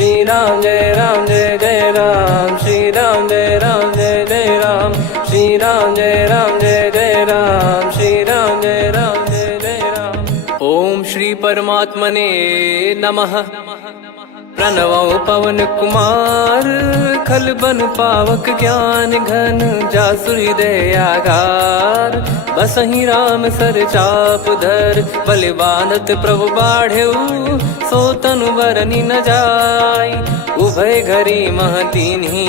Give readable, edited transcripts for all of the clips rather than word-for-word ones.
श्री राम जय जय राम, श्री राम जय जय राम, श्री राम जय जय राम, श्री राम जय जय राम। ओम श्री परमात्मने नमः। प्रणवो पवन कुमार, खल बन पावक ज्ञान घन, जासु हृदय आगार। बसहि राम सर चाप धर, बल बांधत प्रभु बाढ़ेऊ, सो तनु बरनि न जाय। उभय घरी मह दीन्ही,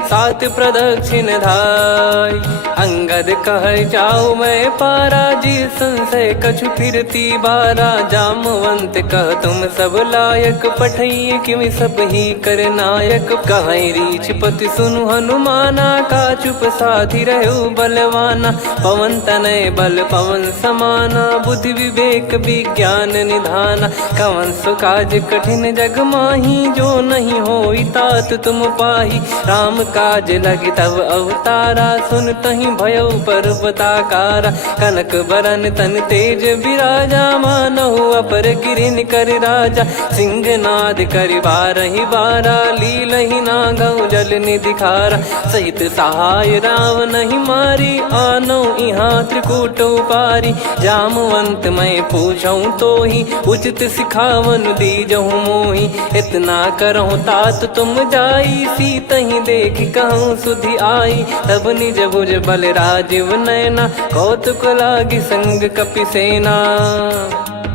सात प्रदक्षिण धाय। अंगद कह जाऊ मैं पारा, जी संशय कछु फिरती बारा। जामवंत कह तुम सब लायक, पठई किमि सब ही कर नायक। कहीं रीछ पति सुनु हनुमाना, का चुप साधि रहु बलवाना। पवन तनय बल पवन समाना, बुद्धि विवेक विज्ञान निधाना। कवन सो काज कठिन जग माही, जो नहीं होई तात तुम पाही। राम काज लगी तब अवतारा, सुन तहि भयउ पर्वताकारा। कनक बरन तन तेज बिराजा, मानहु अपर गिरिन कर राजा। सिंहनाद करि बारहि बारा, लीलहि नागौ जल निधि खारा। सहित सहाय रावण ही मारी, आनो इहाँ त्रिकूट उपारी। जामवंत मैं पूछऊँ तो ही, उचित सिखावन दीजहु मोहि। इतना करहु तात तुम जाई, सीतहि देख कहूँ सुधि आई। तब निज भुज बल राजीव नैना, कौतुक लागी संग कपिसेना।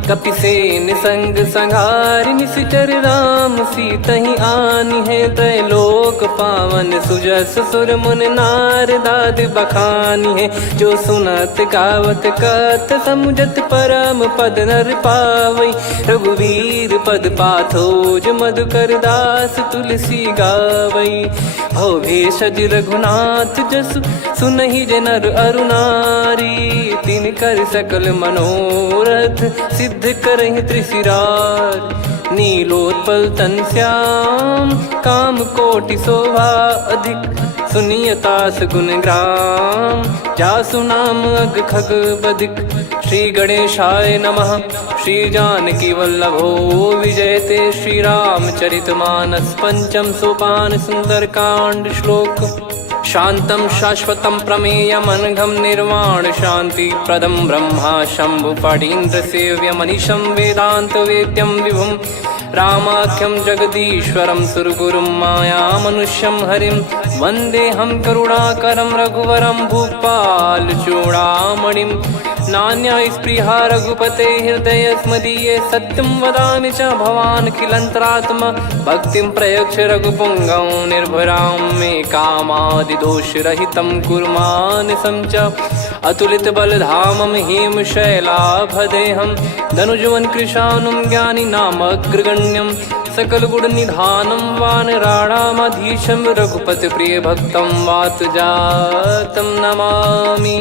कपिसेन संग संहारि, निशिचर राम सीतहि आनि है। त्रैलोक पावन सुजस सुर मुन नार, दाद बखानी है। जो सुनत गावत कथ, समुझत परम पद नर पावई। रघुवीर पद पाथोज, मधुकर दास तुलसी गावई। भव भेषज रघुनाथ जसु, सुनहि जे नर अरु नारी। तिन कर सकल मनोरथ, सिद्ध करहि त्रिशिरार। नीलोत्पल तन श्याम, काम कोटि शोभा अधिक। सुनियतास गुण ग्राम, जासु नाम अग खग बदिक। श्री गणेशाय नमः। श्री जानकी वल्लभो विजयते, श्री रामचरित मानस। पंचम सोपान सुंदरकांड श्लोक। शांतं शाश्वतं प्रमेयमनघं, निर्वाण शांति प्रदं ब्रह्मा शंभु फणीन्द्र सेव्यमनिशं। वेदांत वेद्यं विभुं रामाख्यं जगदीश्वरं, सुरगुरुं माया मनुष्यं हरिं। वन्देऽहं करुणाकरं रघुवरं, भूपाल चूडामणिं। नान्या स्पृहा रघुपते हृदय स्मदीये, सत्यं वदामि च भवान् खिलन्तरात्मा। भक्तिं प्रयच्छ रघुपुङ्गं, निर्भरां मे कामादिदोषरहितं कुर्मानसं च। अतुलित बलधामं हेमशैलाभदेहं, धनुजवन कृशानुं ज्ञानी नामग्रगण्यं। सकल गुण निधानं वानराणामधीशं, रघुपति प्रिय भक्तं वात जातं नमामि।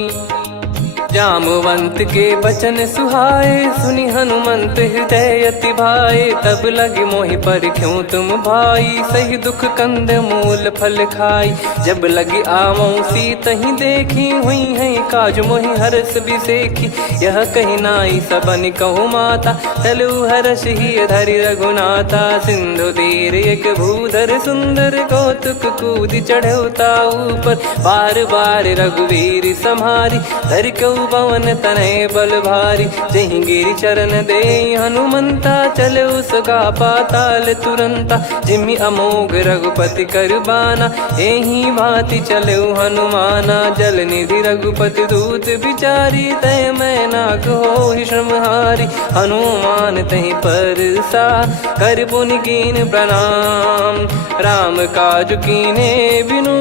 जामवंत के बचन सुहाए, सुनि हनुमंत हृदय अति भाए। तब लगे मोहि परख्यूं तुम भाई, सही दुख कंद मूल फल खाई। जब लगे आवऊं सीतहि देखी, हुई है काज मोहि हरस बिसेखी। यह कही नाई सबन कहु माता, चलु हरष ही धरि रघुनाथा। सिंधु तीर एक भूधर सुंदर, कौतुक कूदि चढ़ौता ऊपर। बार बार रघुवीर सम्हारी, धरि कऊ पवन तनय बल भारी। जहि गिरि चरण दे हनुमंता, चले उसका पाताल तुरंता। जिमि अमोघ रघुपति कर बाना, एहि भांति चले हनुमाना। जल निधि रघुपति दूत बिचारी, तय मैं नाक होहि श्रमहारी। हनुमान तहि परसा, कर पुनि कीन प्रणाम। राम काज कीने बिनु,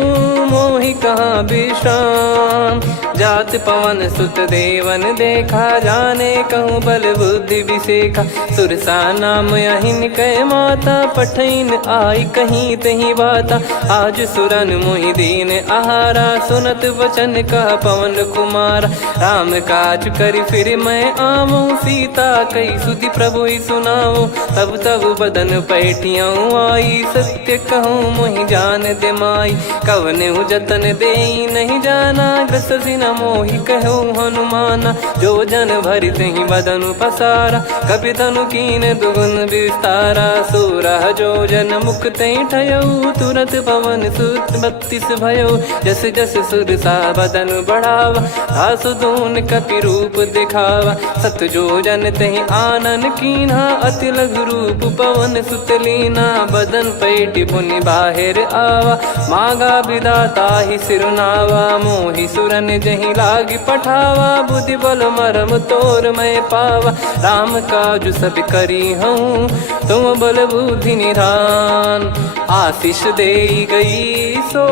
मोहि कहाँ विश्राम। जात पवन सुत देवन देखा, जाने कहूँ बल बुद्धि विसेखा। सुरसा नाम अहिन कै माता, पठैन आई कहीं तहीं बाता। आज सुरन मोहि दीन आहारा, सुनत वचन कह पवन कुमारा। राम काज करि फिर मैं आवऊं, सीता कई सुधि प्रभु ही सुनाऊं। तब तब बदन पैठियाँ आई, सत्य कहूँ मोहि जान दे माई। कवने जतन दे नहीं जाना, ग्रसि न मोहि कहो हनुमाना। जो जन भरि तहि बदनु पसारा, कपि तनु कीन दुगुन विस्तारा। सोरह जो जन मुख तहि ठयऊ, तुरत पवन सुत 32 भयऊ। जस जस सुर सा बदन बढ़ावा, आसु दून कपि रूप दिखावा। सत जो जन तहि आनन कीन्हा, अति लघु रूप पवन सुत लीना। बदन पैटि पुनि बाहिर आवा, मागा विधाता ही सिरुनावा। मोहि सुरन जहि लागी पठावा, बुद्धि बल मरम तोर मैं पावा। राम काजु सब करी हूँ, तुम बल बुद्धि निधान। आशीष देई गई सो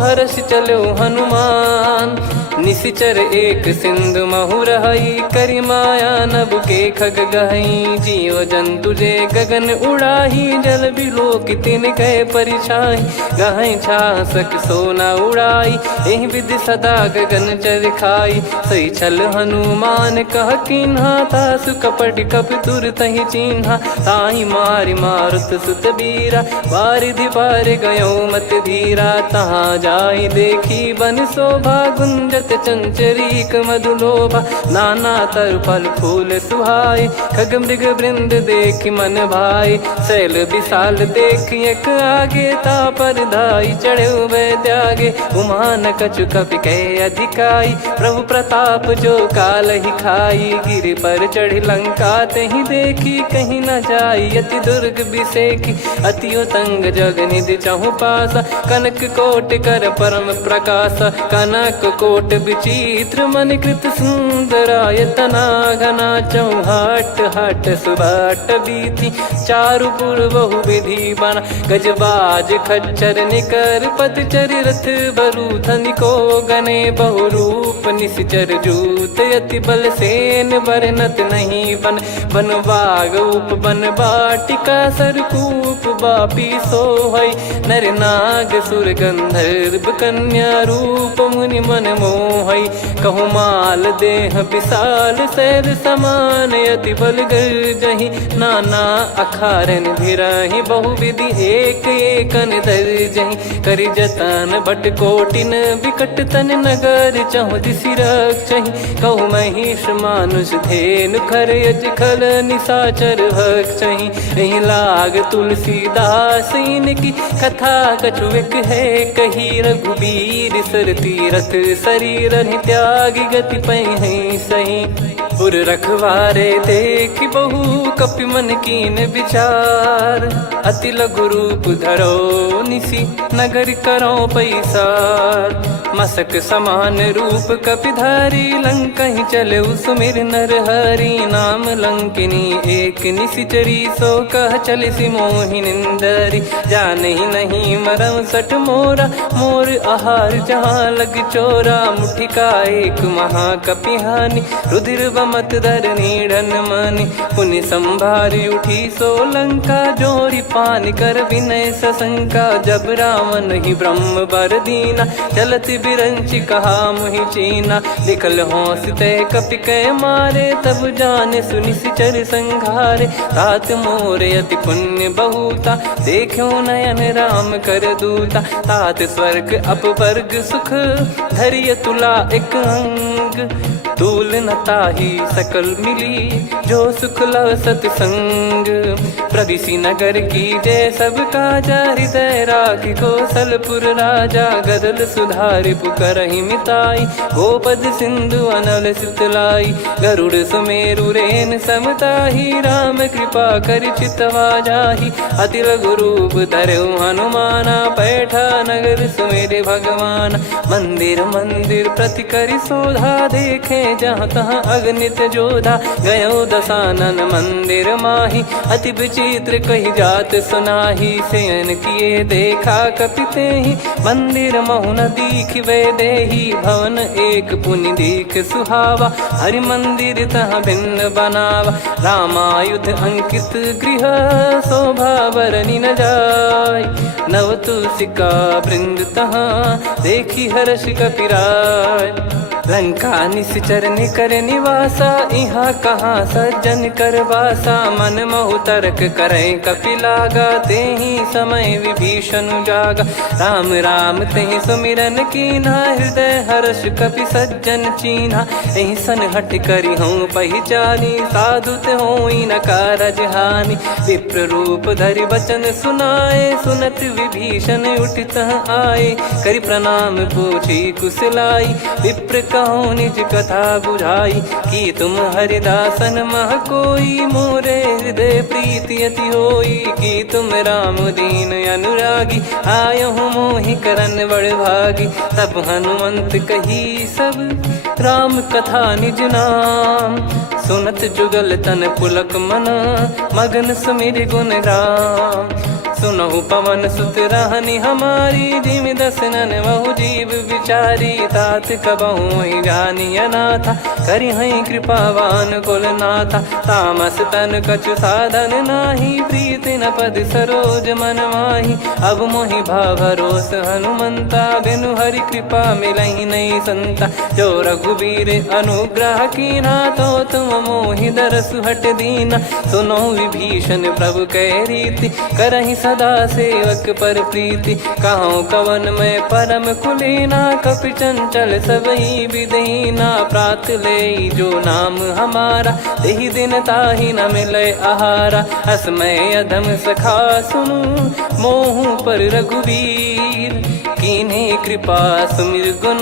हर्ष चलो हनुमान। निशिचर एक सिंधु महु रहई, करि माया नभ के खग गहई। जीव जंतु जे गगन उड़ाही, जल बिलोक तिन कह परिछाई। गहई छासक सोना उड़ाई, एहि विधि सदा गगन चर खाई। सही छल हनुमान कह कीन्हा, तासु कपट कपि तुर तहि चिन्हा। ताहि मारि मारुत सुत बीरा, वारिधि पार गयो मत धीरा। तहाँ जाई देखी बन शोभा, गुंजत चंचरीक मधुलोभा। नाना तर फल फूल सुहाई, खग मृग वृंद देखि मन भाई। शैल विशाल देखि एक आगे, तापर धाई चढ़े वै त्यागे। उमा न कछु कपि कह अधिकाई, प्रभु प्रताप जो काल ही खाई। गिरि पर चढ़ी लंका तहि देखी, कहीं न जाई अति दुर्ग बिसेकी। अति उतंग जग निधि चहु पासा, कनक कोट कर परम प्रकाशा। कनक कोट विचित्र मन कृत सुंदरायतना। घना चौहाट हाट सुबाट बीती, चारुपुर बहु विधि बना। गजबाज खच्चर निकर पतचर, रथ बरु धनिको गने। बहु रूप निशिचर जूत, अति बल सेन बरनत नहीं बन। बन बाग उप बन बाटिका, सरकूप बापी सोहई। नर नाग सुर गंधर्व कन्या, रूप मुनि मन मोहई। कहु माल देह विशाल, शैल समान अति बल गर्जहि। नाना अखारन भिरहि, बहु विधि एक एकन दर्जहि। करि जतन बट कोटिन, विकट तन नगर चहु दिसि रक्षहि। कहु महिष मानुष धेनु, खर यज खल निशाचर भक्षहि। एहि लाग तुलसीदास इनकी, कथा कछु एक है कही। रघुबीर सर तीरथ शरीर, त्यागी गति पै सही। उर रखवारे देखि बहु, कपि मन कीन विचार। अति लघु रूप धरो निसी, नगर करो पैसार। मसक समान रूप कपि धारी, लंकहि चले सुमिर नर हरि। नाम लंकिनी एक निशिचरी, सो कह चलिसि मोहि निंदरी। जानहि नहीं मरम सठ मोरा, मोर आहार जहाँ लग चोरा। मुठिका एक महाकपि हानि, रुधिर बमत धरनी ढन मानि। पुनि संभारी उठी सो लंका, जोरी पान कर विनय सशंका। जब रावण ही ब्रह्म बर दीना, चलति बिरंचि कहा मुहि चीना। लिखल होंस ते कपि कै मारे, तब जाने सुनि सिचर संघारे। तात मोर अति पुण्य बहुता, देखो नयन राम कर दूता। तात स्वर्ग अपवर्ग सुख, धरिय तुला एक अंग। तूल न ताहि सकल मिली, जो सुख लव सतसंग। प्रदिशि नगर की जय सब काजा, हृदय राखि कौशलपुर राजा। गदल सुधारि पुकारहि मिताई, गोपद सिंधु अनल सितलाई। गरुड़ सुमेरु रेन समताहि, राम कृपा करि चितवा जाहि। अति लघु रूप धरऊ हनुमाना, पैठा नगर सुमेरे भगवान। मंदिर मंदिर प्रति करि शोधा, देखे जहाँ तहाँ अगणित जोधा। गयो दशानन मंदिर माही, अति विचित्र कही जात सुनाही। शयन किए देखा कपि तेहि, मंदिर महु न दीख वे देही। भवन एक पुनि दीख सुहावा, हरि मंदिर तहाँ भिन्न बनावा। रामायुध अंकित गृह, शोभा बरनि न जाय। नव तुलसी का वृंद तहाँ, देखी हर्ष कपिराय। लंका निश्चर निकर निवासा, इहाँ कहाँ सज्जन कर वासा। मन महु तर्क करें कपिलागा, तेहि समय विभीषण जागा। राम राम तेहि सुमिरन कीन्हा, हृदय हर्ष कपि सज्जन चीन्हा। एहि सन हट करी हूँ पहिचानी, साधु ते होई न कारज हानि। विप्र रूप धरि बचन सुनाए, सुनत विभीषण उठित आए। करि प्रणाम पूछी कुशलाई, विप्र कहो निज कथा बुझाई। कि तुम हरिदासन मह कोई, मोरे हृदय प्रीति अति होई। कि तुम राम दीन अनुरागी, आयहु मोहि करन बड़ भागी। तब हनुमंत कही सब राम कथा निज नाम, सुनत जुगल तन पुलक मना, मगन सुमिर गुण राम। सुनहु पवन सुत रहनी हमारी, जिमि दसनन महु जीव विचारी। तात कबहु ही जानी अनाथा, करि हई कृपावान कुल नाथा। तामस तन कछु साधन नाही, प्रीति न पद सरोज मन माही। अब मोहि भाव भरोस हनुमंता, बिनु हरि कृपा मिलहि नहीं संता। जो रघुबीर अनुग्रह कीना, तो तुम मोहि दरसु हट दीना। सुनो विभीषण प्रभु कह रीति, करहि सदा सेवक पर प्रीति। कहूँ कवन में परम कुलीना, कपि चंचल सबई विदहीना। प्रात ले जो नाम हमारा, तेहि दिन ताहि न मिले आहारा। असमय अधम सखा सुनु, मोहु पर रघुवीर। कीन्हे कृपा सुमिर गुण,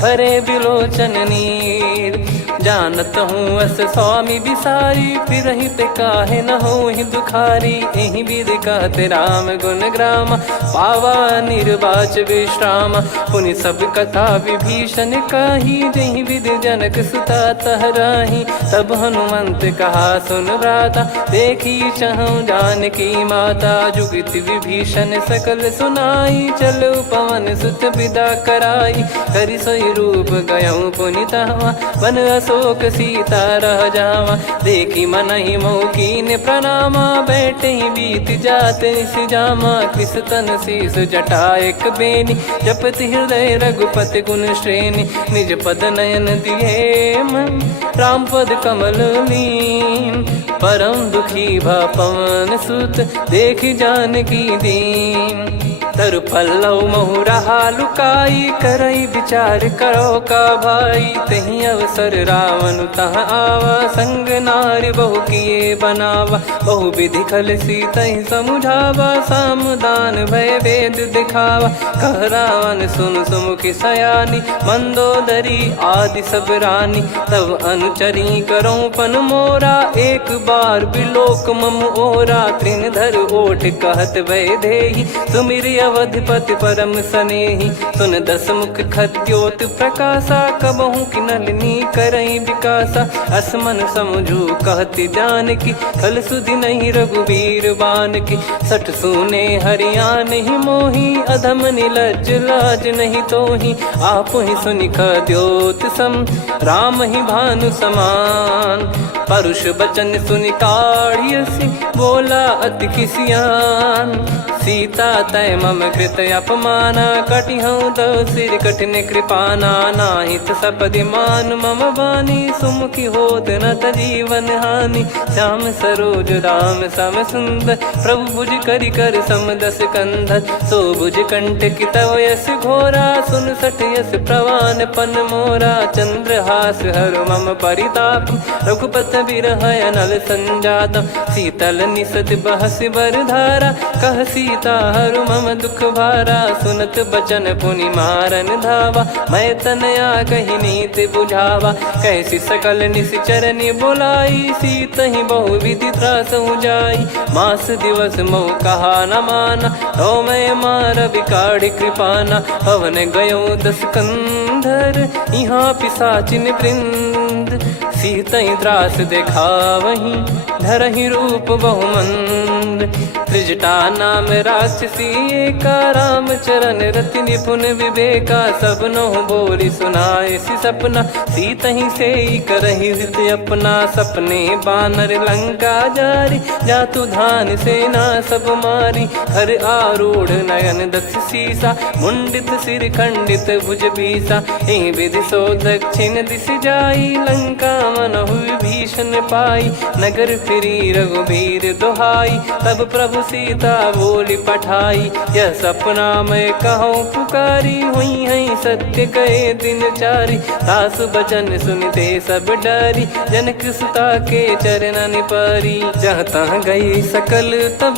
भरे बिलोचन नीर। जानत हूँ अस स्वामी बिसारी, फिरहित काहे न होहि दुखारी। एहि विधि कहते राम गुण ग्राम, पावा निर्वाच विश्राम। पुनि सब कथा विभीषण काही, जहि विधि जनक सुता तहराही। तब हनुमंत कहा सुन भ्राता, देखी चहु जानकी माता। जुगित विभीषण सकल सुनाई, चलो पवन सुत विदा कराई। करि सोई रूप गयऊँ पुनितवा, बन अशोक सीता रह जावा। देखी मनहि मोह कीन्ह प्रणामा, बैठे ही बीत जात निस जामा। कृस तन शीस जटा एक बेनी, जपति हृदय रघुपति गुण श्रेणी। निज पद नयन दिए मन, राम पद कमल लीन। परम दुखी भा पवन सुत, देखि जानकी दीन। तरु पल्लव महु रहा लुकाई, करई विचार करो का भाई। तही अवसर रावण तहाँ आवा, संग नारी बहु किए बनावा। बहु विधि खल सीतहि समुझावा, सामदान भय वेद दिखावा। कह रावण सुन सुमुखी सयानी, मंदोदरी आदि सब रानी। तब अनुचरी करो पन मोरा, एक बार बिलोक मम ओरा। तृण धर ओठ कहत भय देहि, सुमिरि अवधिपति परम सनेहि। सुन दस मुख खद्योत प्रकाशा, कबहु कि नलिनी करई विकासा। असमन समझू कहति जानकी, खल सुधि नहीं रघुबीर बानकी। सठ सूने हरियाण ही मोही, अधम निलज्ज लाज नहीं तोही। आप ही सुनि खद्योत सम, राम ही भानु समान। परुष बचन सुनि काढ़ियसि, बोला अति किसियान। सीता तय मम कृत अपमाना, कटिहऊँ तो सिर कठिन कृपाना। नाहित सपदि मान मम बानी, सुमुखी होत न जीवन हानि। श्याम सरोज राम सम सुंदर, प्रभु भुज करि कर सम दस कंधर। सो भुज कंठ की तव यस घोरा, सुन सठ यस प्रवान पन मोरा। चंद्रहास हर मम परिताप, रघुपत बिरह अनल संजात। शीतल निसत बहस बर धारा, कह सीता हरु मम दुख भारा। सुनत बचन पुनि मारन धावा, मैं तनया कही नीति बुझावा। कैसी सकल निश्चरनि बुलाई, सीतहि बहु विधि त्रासहु जाई। मास दिवस मोह कहा न माना, तो मैं मार बिकाढ़ कृपाना। हवन गयो दस कंधर, यहाँ पिशाचिन वृंद। सीतहि त्रास देखावहीं, धरहि रूप बहुमंद। त्रिजटा नाम राक्षसी एका, राम चरण रति निपुण विवेका। सब नोह बोली सुनाए सी सपना, सीत ही से करही हित अपना। सपने बानर लंका जारी, जातु धान सेना सब मारी। हर आरूढ़ नयन दक्ष सीसा, मुंडित सिर खंडित भुज बीसा। एहि विधि सो दक्षिण दिश जाई, लंका मनहु विभीषण पाई। नगर फिरी रघुबीर दुहाई, तब प्रभु सीता बोली पठाई। यह सपना मैं कहूँ पुकारी, हुई है सत्य कहे दिन चारी। सासु बचन सुनते सब डरी, जनक सुता के चरण परी। जहाँ तहाँ गई सकल तब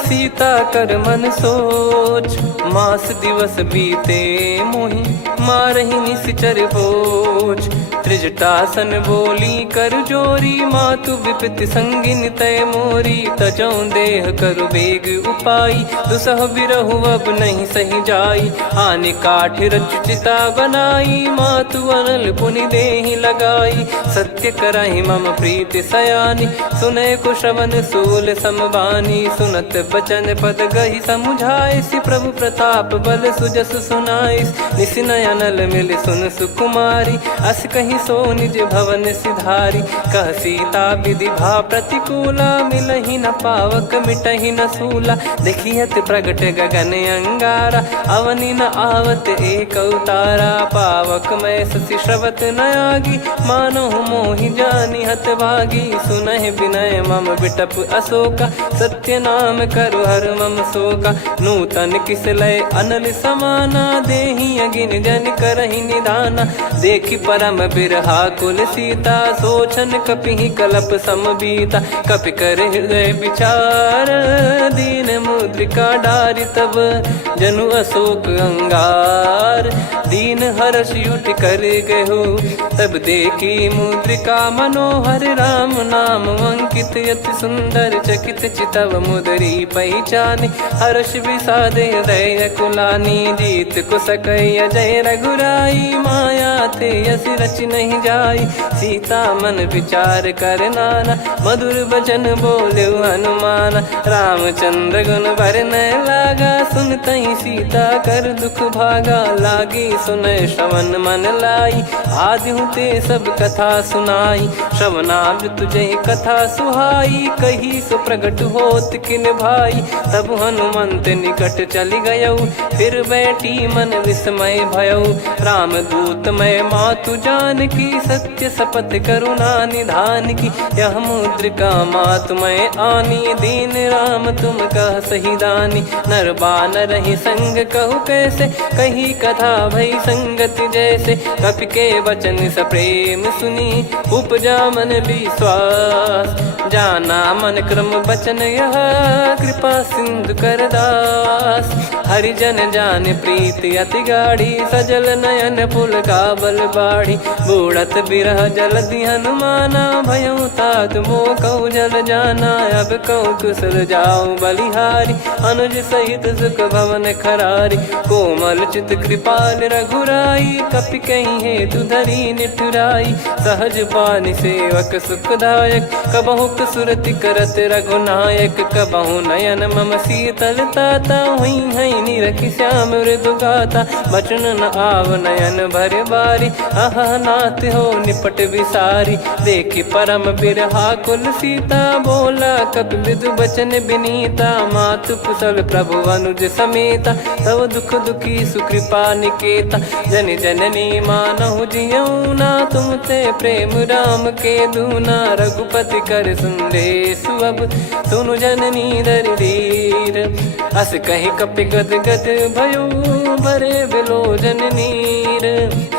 सीता कर मन सोच। मास दिवस बीते मोहि मारहि निश्चर भोज। त्रिजटासन बोली कर जोरी, मातु विपति संगिन तय मोरी। तजौ देह करु बेग उपाई, दुसह बिरहु अब नहीं सही जाई। आने काठ रचिता बनाई, मातु अनल पुनि देहि लगाई। सत्य कराहि मम प्रीति सयानी, सुनै को श्रवण सूल समबानी। सुनत बचन पद गहि समुझाए, सि प्रभु प्रताप बल सुजस सुनाइस। निस नयनल मिल सुन सुकुमारी, अस कहि सो निज भवन सिधारी। कह सीता विधि भा प्रतिकूला, मिलहि न पावक मिटहि न सूला। देखियत प्रगट गगन अंगारा, अवनि न आवत एक अवतारा। पावक मैं ससि श्रवत न आगी, मानो मोहि जानि हत भागी। सुनहि विनय मम बिटप अशोका, सत्य नाम करु हर मम शोका। नूतन किस लय अनल समाना, देहि अगिन जन करहि निधाना। देखि परम बिरहा कुल सीता, सोचन कपिहि कलप समबीता। कपि कर हृदय विचार, दीन मुद्रिका डारि तब। जनु अशोक अंगार, दीन हर्ष युट कर गहु। तब देखी मुद्रिका मनोहर, राम नाम अंकित अति सुंदर। चकित चितव मुदरी पहचानी, हर्ष विषाद हृदय कुलानी। जीत को सकय अजय रघुराई, माया ते यस रच नहीं जाई। सीता मन विचार कर नाना, मधुर वचन बोले हनुमान। रामचंद्र गुण बरनय लागा, सुनतहि सीता कर दुख भागा। लागी सुनय श्रवण मन लाई, आदिहु ते सब कथा सुनाई। श्रवणाब तुझे कथा सुहाई, कही सो प्रगट होत किन भाई। तब हनुमंत निकट चली गयौ, फिर बैठी मन विस्मय भयौ। राम दूत मैं मातु जान की, सत्य शपथ करुणा निधान की। यह मुद्रिका मातु मैं आनी, दीन राम तुम कह सही दानी। नर बानर ही संग कहु कैसे, कही कथा भई संगति जैसे। कपि के वचन सप्रेम सुनी, उपजा मन विश्वास। जाना मन क्रम बचन यह, कृपा सिंधु कर दास। हरिजन जान प्रीति अति गाढ़ी, सजल नयन पुल काबल बाढ़ी। बूढ़त बिरह जलधि हनुमाना, भयउ तात मोह कहु जल जाना। अब कहु कुशल जाऊ बलिहारी, अनुज सहित सुख भवन खरारी। कोमल चित कृपाल रघुराई, कपि कहीं हेतु धरी निठुराई। सहज पानि सेवक सुखदायक, कबहु सुरति करत रघुनायक। कबहु नयन मम शीतल ताता, हुई है निरखि श्याम मृदु गाता। बचन न आव नयन भर बारी, अह नाथ हो निपट विसारी। देखि परम बिरहा कुल सीता, बोला कपि मृदु बचन बिनीता। मातु कुशल प्रभु अनुज समेता, तव दुख दुखी सुकृपा निकेता। जन जननी मानहु जियऊ ना, तुम ते प्रेम राम के दूना। रघुपति कर सुंदेशु अब, सुनु जननी दर धीर। अस कहि कपि गद गद भयो, भरे बिलोचन नीर।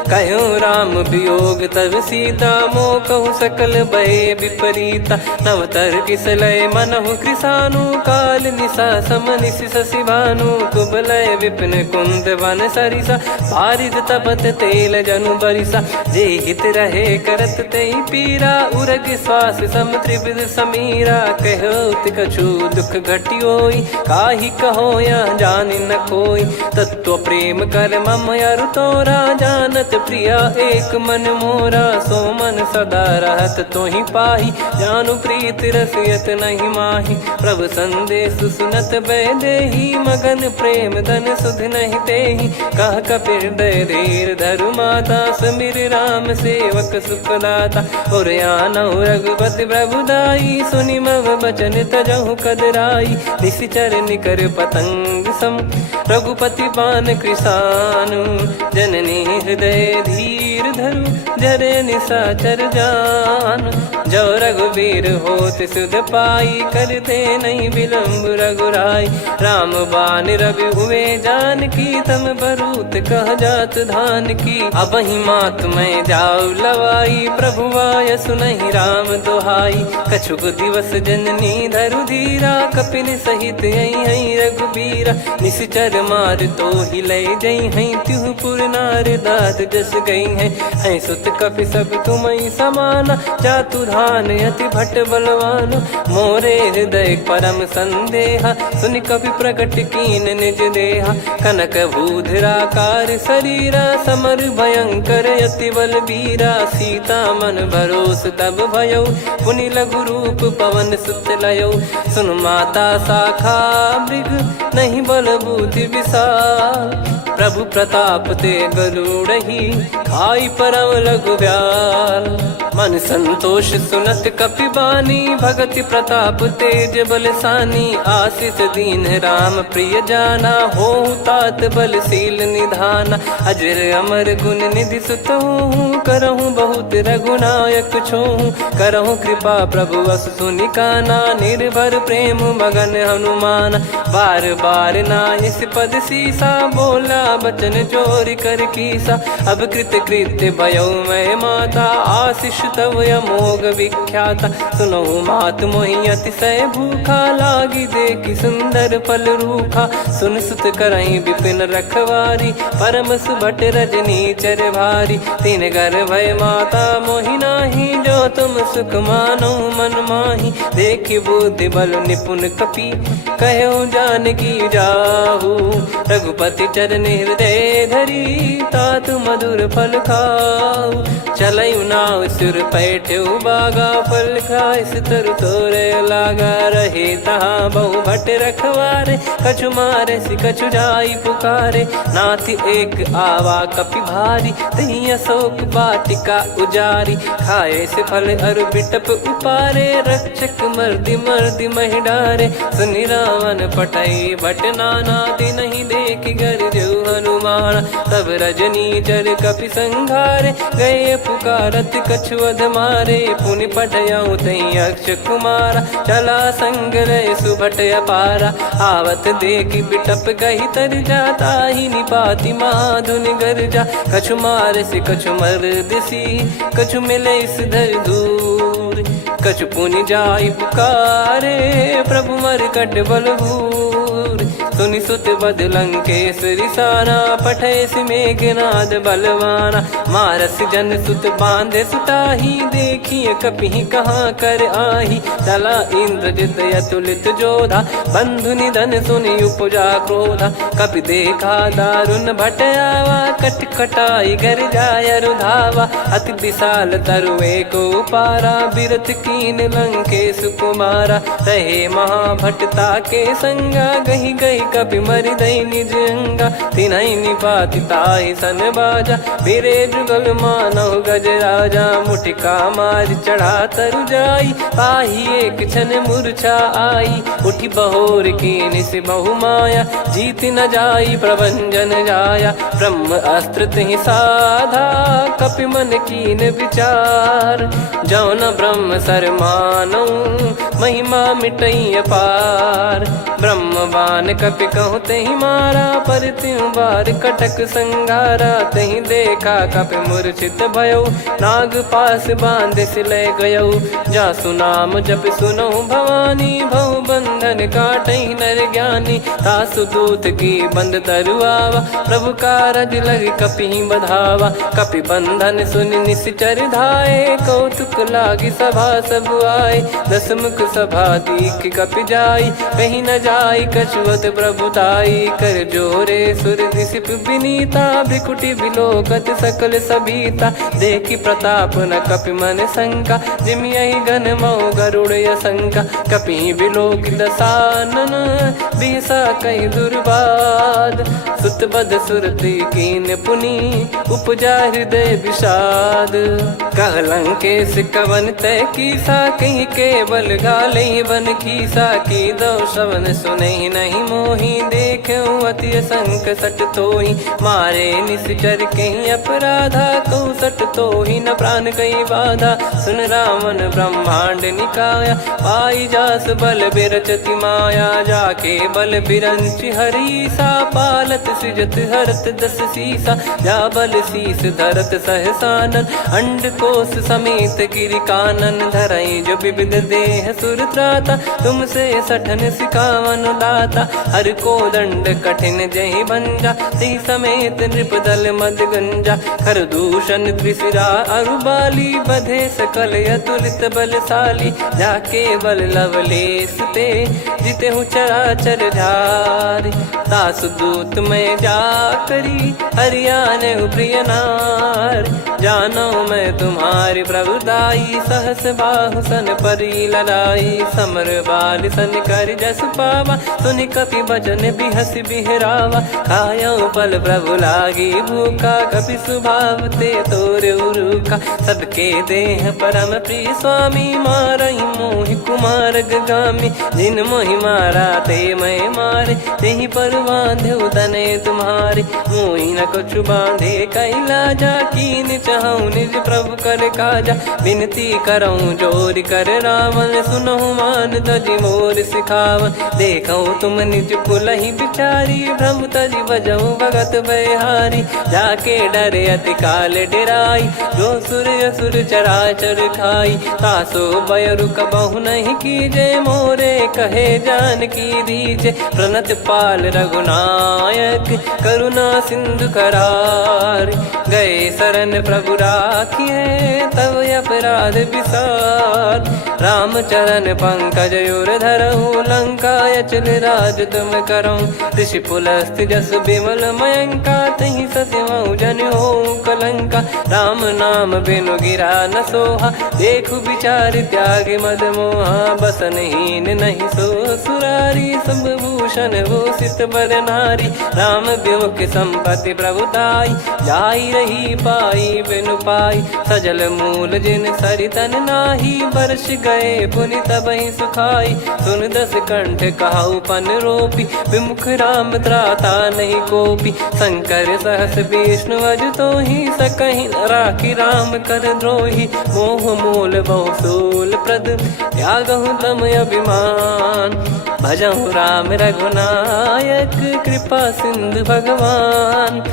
कहूँ राम वियोग तब सीता, मोह कहूँ सकल भय विपरीता। नवतर किसलय मनहु कृसानु, काल निशा समनिश शशि भानु। कुबलय विपिन कुंद वन सरिसा, पारिद तपत तेल जनु बरिसा। जे हित रहे करत ते पीरा, उरग श्वास सम त्रिविध समीरा। कहत कछु दुख घटियोई, काहि कहो या जानि न कोई। तत्व प्रेम कर मम अरु तोरा, जानत प्रिया एक मन मोरा, सो मन सदा रहत तो ही पाही। जानु प्रीत रसियत नहीं माही, प्रभु संदेश सुनत बैदेही। मगन प्रेम धन सुध नहीं तेही, कह कपिर दय धीर धरु माता। समीर राम सेवक सुखदाता, और आनौ रघुपति प्रभुदाई। सुनि मम बचन तजहु कदराई, निशिचर निकर पतंग सम। रघुपति पान कृसानु, जननी हृदय धीर धरु। जरे निशाचर जान, जो रघुवीर होत सुध पाई। करते नहीं विलम्ब रघुराई, राम बान रवि हुए जानकी। तम बरूत कह जात धान की, अब ही मात मैं जाऊ लवाई। प्रभु आय सुनहि राम दुहाई, कछुक दिवस जननी धरु धीरा। कपिन सहित यही रघुबीरा, निश्चर मार तो ही लय जई हैं। त्युह पुर नार दात जस गई हैं, सुत कपि सब तुमई समाना। जातु धान अति भट बलवान, मोरे हृदय परम संदेहा। सुनि कपि प्रकट कीन निज देहा, कनक भूधराकार शरीरा। समर भयंकर अति बल बीरा, सीता मन भरोस तब भयो। पुनि लघु रूप पवन सुत लयो, सुन माता शाखा मृग नहीं बल बुद्धि विशाल। प्रभु प्रताप ते गरुड़ही, खाई परम लघु ब्याल। मन संतोष सुनत कपि बानी, भगति प्रताप तेज बलसानी। आशीष दीन राम प्रिय जाना, होहु तात बलशील निधाना। अजर अमर गुण निधि सुतहु, करहु बहुत रघुनायक छोहु। करहु कृपा प्रभु अस सुनि काना, निर्भर प्रेम मगन हनुमान। बार बार नायस पद सीसा, बोला बचन चोरी कर कीसा। अब कृत कृत्य भयो मैं माता, आशीष तव अमोघ विख्याता। सुनहु मात मोहि अतिशय भूखा, लागी देखी सुंदर फल रूखा। सुन सुत करहीं विपिन रखवारी, परम सुभट रजनी चर भारी। तीन घर भय माता मोहि नाही, जो तुम सुख मानो मन माही। देखि बुद्धि बल निपुण कपि, कहो जानकी जाहू। रघुपति चरण हृदय धरी, तात मधुर फल खाऊ। चलऊ नाव सुर पैठ्यु बागा, फल खाइस तरु तोरे लागा। रहे तहाँ बहु भट रखवारे, कछु मारे सि कछु जाई पुकारे। नाथ एक आवा कपि भारी, तही अशोक वाटिका उजारी। खाए से फल अर बिटप उपारे, रक्षक मर्दि मर्दि महि डारे। सुनि रावण पटई भट नाना, तिनहि देख गर जो हनुमान। तब रजनी चर कपि संघारे, गए पुकारत कछु अध मारे। पुनि पटयऊ तई अक्ष कुमारा, चला संग रय सुभट अपारा। आवत देखि बिटप कही तर जाता, ही निपाति माधुनि गर्जा। कछु मार से कछु मर दिसी, कछु मिले इस धर दूर। कछु पुनि जाई पुकारे, प्रभु मर कट बलभूर। सुनि सुत बद लंकेश्वरी साना, पठय सि मेघनाद बलवाना। मारस जन सुत बांधे सुताही, देखिए कपि कहाँ कर आही। चला इंद्रजित अतुलित जोधा, बंधु निधन सुनि उपजा क्रोधा। कपि देखा दारुण भट आवा, कट कटाई घर जाय रुधावा। अति विशाल तरुए को पारा, बिरथ कीन लंकेश कुमारा। रहे महाभटता के संगा, गही गही कपि मरि दई निज अंगा। तिन्हि निपाति ताहि सन बाजा, बिरे जुगल मानव गज राजा। मुटिका मार चढ़ा तरु जाई, पाही एक क्षण मूर्छा आई। उठी बहोर कीन से बहु माया, जीत न जाई प्रभंजन जाया। ब्रह्म अस्त्र तिहि साधा, कपि मन कीन विचार। जौ न ब्रह्म सर मानौ, महिमा मिटई अपार। ब्रह्म बान कपि कहु तहि मारा, पर त्यों बार कटक संगारा। तहि देखा कपि मूर्छित भयो, नाग पास बांध सिलय गयो। जासु नाम जप सुनहु भवानी, भव बंधन काटहि नर ज्ञानी। तासु दूत की बंद तरुआवा, प्रभु कारज लग कपि बधावा। कपि बंधन सुनि निश्चर धाये, कौतुक लागी सभा सब आए। दस मुख सभा दीख कपि जाई, कहीं न जाई कछुअत प्रभुताई कर जोरे सुर दिसिप विनीता भ्रिकुटी बिलोकत सकल सबीता देखी प्रताप न कपि मन शंका जिमि यही गण मऊ गरुड़ असंका कपि बिलोक दसानन बिहसा कहीं दुर्बाद सुत बद सुरति कीन पुनी उपजा हृदय विषाद कहलंकेश कवन तय कीसा कहीं केवल गाले बन कीसा की दो श्रवण सुने नहीं मोही देखे अति संक सट तोही मारे निश्चर कहीं अपराधा कहूँ सट तोही न प्राण कहीं बाधा सुन रावण ब्रह्मांड निकाया पाई जास बल बिरचति माया जाके बल बिरंच हरीसा पालत सृजत हरत दस सीसा जा बल शीस धरत सहसानन अंड कोश समेत गिरि कानन धरई जो विविध देह सुर त्राता तुमसे सठन सिखावन दाता हर को दंड कठिन जहि बंजा ती समेत नृपदल मद गंजा खर दूषण त्रिशिरा अरुबाली बधे सकल अतुलित बलशाली जाके बल लवलेस ते जिते हूँ चराचर झारी दास दूत में जा करी हरियाने प्रिय नार जानो मैं तुम्हारी प्रभुदाई सहस बाहु सन परी लड़ाई समर बाल सन कर जस पावा सुनि कपि भजन बिहस बिहरावा खायो पल प्रभु लागी भूखा कपि स्वभाव ते तोर उरुका सबके देह परम प्रिय स्वामी मारई मोहि कुमार गामी जिन मोहि मारा ते मैं मारे तेहि पर बांधे उदने तुम्हारे मोहि न कुछ बांधे कैला जा कीन चाहूं निज प्रभु कर काजा विनती करऊं जोर कर रावण सुनहु मान तजि मोर सिखावन देखऊं तुम निज कुलहि बिचारी भ्रम तजि बजऊं भगत बहारी जाके डरे अति काल डेराई जो सुर असुर चराचर खाई तासो बयरु कबहु नहीं कीजे मोरे कहे जान की दीजे प्रणत पाल रघुनायक करुणा सिंधु करार गए शरण प्रभु राखिए तब अपराध विसार राम चरण पंकज उर धरहु लंका अचल राज तुम करऊं ऋषि पुलस्त जस विमल मयंका तहि ससिमऊ जन हो कलंका राम नाम बिनु गिरा न सोहा देखु विचार त्याग मद मोहा बसनहीन नहीं सो सुरारी सब भूषण भूषित बर नारी राम विमुख संपत्ति प्रभुताई जाई रही पाई बिनु पाई सजल मूल जिन सरितन नाही वर्ष गए पुनि तबहि सुखाई सुन दस कंठ कहाऊ पन रोपी विमुख राम त्राता नहीं कोपी शंकर सहस विष्णु अज तो ही सकहि राखी राम कर द्रोही मोह मूल बहुसूल प्रद त्यागहु तम अभिमान भजहु राम रघुनायक कृपा सिंधु भगवान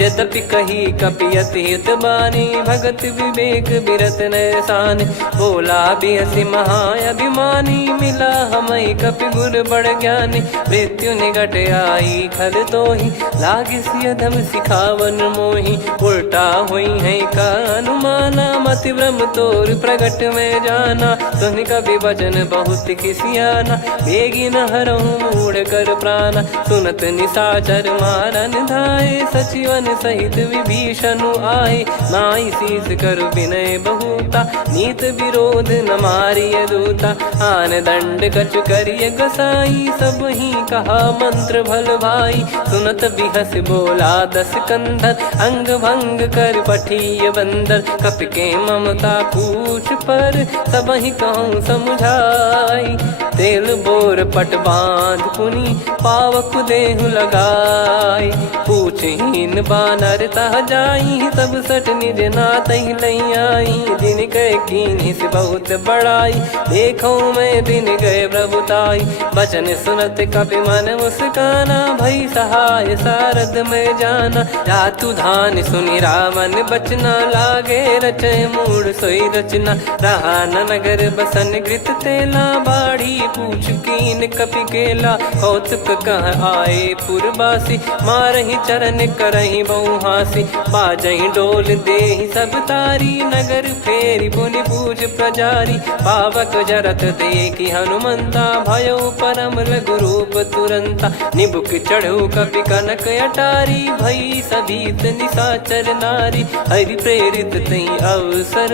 यद्यपि कही कपियति हित बानी भगत विवेक बिरत नैसान बोला बिहसी महाअभिमानी मिला हमई कपि गुर बड़ ज्ञानी मृत्यु निकट आई खल तो ही लागिस यधम सिखावन मोही उल्टा हुई है का अनुमाना मति ब्रह्म तोर प्रगट में जाना सुन कभी वचन बहुत किसियाना बेगी न हरहु मूढ़ कर प्राणा सुनत निशाचर मारन धाये सचिवन सहित विभीषणु आए नाई शीस कर विनय बहुता नीत विरोध न मारिय दूता आन दंड कछु करिय गसाई सब ही कहा मंत्र भल भाई सुनत बिहस बोला दस कंधर अंग भंग कर पठिय बंदर कपि के ममता पूछ पर सब ही कहूँ समझाई तेल बोर पट बांध पुनि पावक देहु लगाई पूछहीन बानर तह जाई तब सट निज नाथ लई आई दिन गए कीन्ही से बहुत बड़ाई देखो मैं दिन गए प्रभुताई बचन सुनत कपि मन मुस्काना भई सहाय सारद में जाना जातु धान सुनि रावण बचना लागे रचय मूड सोई रचना रहा न नगर बसन कृत तेला बाड़ी पूछ कीन कपि केला, कौतुक कह आए पुरबासी, मारहि चरण करहि बहु हासी, बाजहि डोल देहि सब तारी, नगर फेरी पुनि पूज प्रजारी, पावक जरत देखि हनुमंता, भयो परम लघु रूप तुरंता, निबुक चढ़ऊ कपि कनक अटारी, भई सभीत निशाचर नारी, हरि प्रेरित तई अवसर,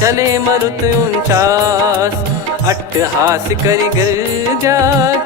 चले मरुत 49, अट्टहास करि गर्जा,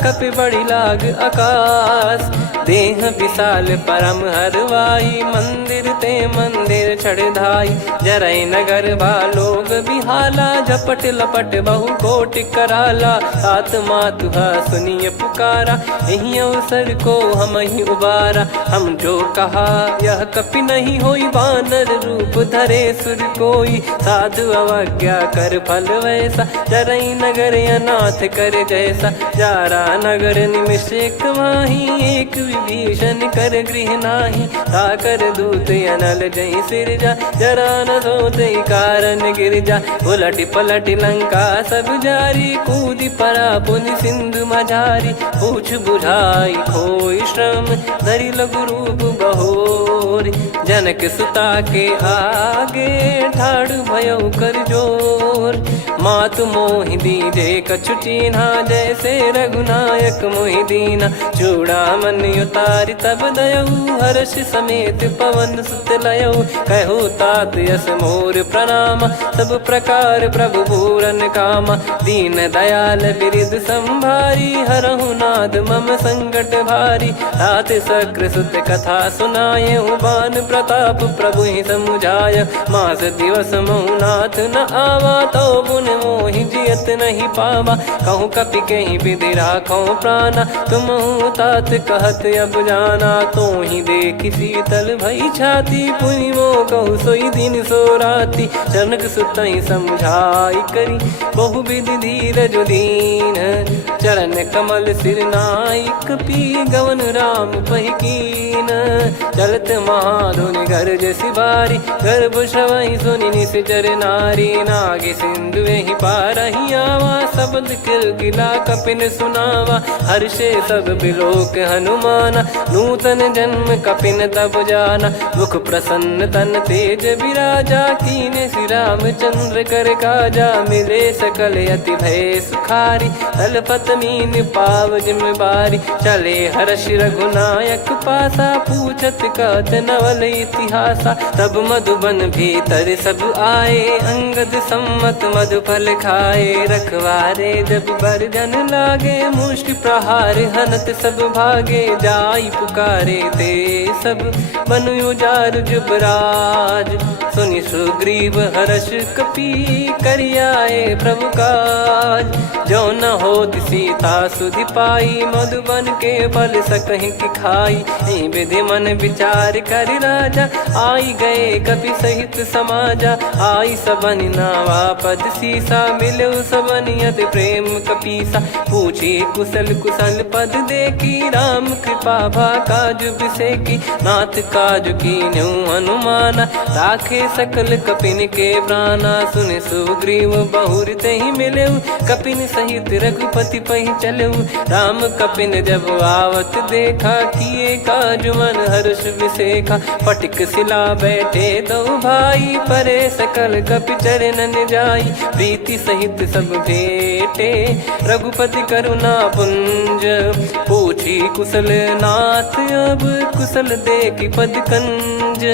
कपि बड़ी लाग आकाश, देह विशाल परम हरवाई, मंदिर ते मंदिर चढ़धाई, जरई नगर बालोग बिहाला, झपट लपट बहु कोटि कराला, सात मातुहा सुनिय पुकारा, यही अवसर को हम ही उबारा, हम जो कहा यह कपि नहीं होई, वानर रूप धरे सुर कोई, साधु अवज्ञा कर फल वैसा, जरई नगर अनाथ कर जैसा, जारा नगर निमिष एक माही, एक विभीषण कर गृह नाही, ताकर दूत अनल जय सिरजा, जरा न सोते कारण गिरजा, उलट पलट लंका सब जारी, कूदी परा पुनि सिंधु मझारी, पूछ बुझाई खोई श्रम, धरि लघु रूप बहोरी, जनक सुता के आगे, ठाड़ भयो कर जोर, मातु मोहि दीजे कछु चीन्हा, जैसे रघुनायक मोहि दीना, चूड़ामन उतारि तब दयऊ, हर्ष समेत पवन सुत लयऊ, कहो तात यस मोर प्रणाम, सब प्रकार प्रभु पूरन कामा, दीन दयाल बिरिद संभारी, हरहु नाद मम संकट भारी, तात सक्र सुत कथा सुनाये, बान प्रताप प्रभु ही समुझाय, मास दिवस महु नाथ न आवा, तो पुन मोहि जियत नहीं पावा, कहूँ कपि कहीं विधि राखो प्राणा, तुम तात कहत अब जाना, तो ही देखी शीतल भई छाती, पुनि मो कहु सोई दिन सो राती, जनक सुतहि समझाई करी, बहु विधि धीरज दीन, चरण कमल सिर नाई, कपि गवन राम पहि कीन, चलत महाधुनि गर्ज सिबारी, गर्भ श्रवहि सुनि निश्चर नारी, नागे सिंधु ही पारहि आवा, शब्द किलकिला कपिन सुनावा, हर्षे सब बिलोक हनुमाना, नूतन जन्म कपिन तब जाना, मुख प्रसन्न तन तेज विराजा, कीने श्री रामचंद्र कर काजा, मिले सकल अति भय सुखारी, तलपत मीन पाव जिम बारी, चले हर्ष रघुनायक पासा, पूछत कहत नवल इतिहासा, तब मधुबन भीतर सब आए, अंगद सम्मत मधुफल खाए, रखवारे जब बरजन लागे, मुष्टि प्रहार हनत सब भागे, जाई पुकारे ते सब बन उजार जुबराज, सुनि सुग्रीव हर्ष कपि करियाए प्रभु काज, जो न होत सीता सुधि पाई, मधुबन के फल सकहि कि खाई, विधि मन विचार कर राजा, आई गए कपि सहित समाजा, आई सबन नावा पद सीसा, मिलो सबनियत प्रेम कपीसा, पूछी कुशल कुशल पद देखी, राम कृपा भा काज बिसेकी, नाथ काज कीन्हु हनुमाना, राखे सकल कपिन के प्राणा, सुन सुग्रीव बहुर तहि मिलेऊ, कपिन सहित रघुपति पहि चलेऊ, राम कपिन जब आवत देखा, किए काज मन हर्ष विसेखा, फटिक सिला बैठे दो भाई, परे सकल कपि चरणन जाई, प्रीति सहित सब भेटे, रघुपति करुणा पुंज, पूछी कुशल नाथ अब कुशल देखि पद कंज,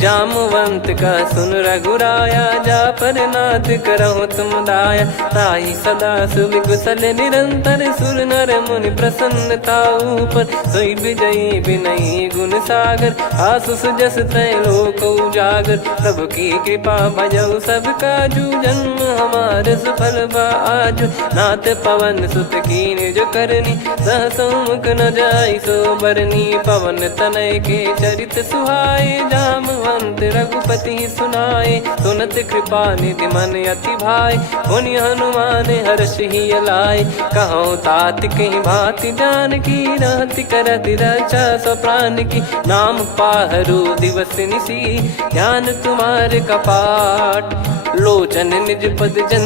जामवंत का सुन रघुराया, जा पर नाथ करहु तुम दाया, ताहि सदा सुभि कुशल निरंतर, सुर नर मुनि प्रसन्नता ऊपर, सोई विजयी विनयी गुण सागर, आसु सुजस त्रैलोक उजागर, प्रभु की कृपा भजऊ सब काजू, जन्म हमार सफल बा आजु, नाथ पवन सुत कीन जो करनी, सहसो मुख न जाई सो बरनी, पवन तनय के चरित सुहाए, जामवंत रघुपति सुनाए, सुनत कृपा निधि मन अति भाई, पुनि हनुमान हर्ष ही लाए, कहो तात कहीं भांति जान की, रहति करति रक्षा सो प्राण की, नाम पाहरू दिवस निसी, ज्ञान तुम्हारे कपाट, लोचन निज पद जन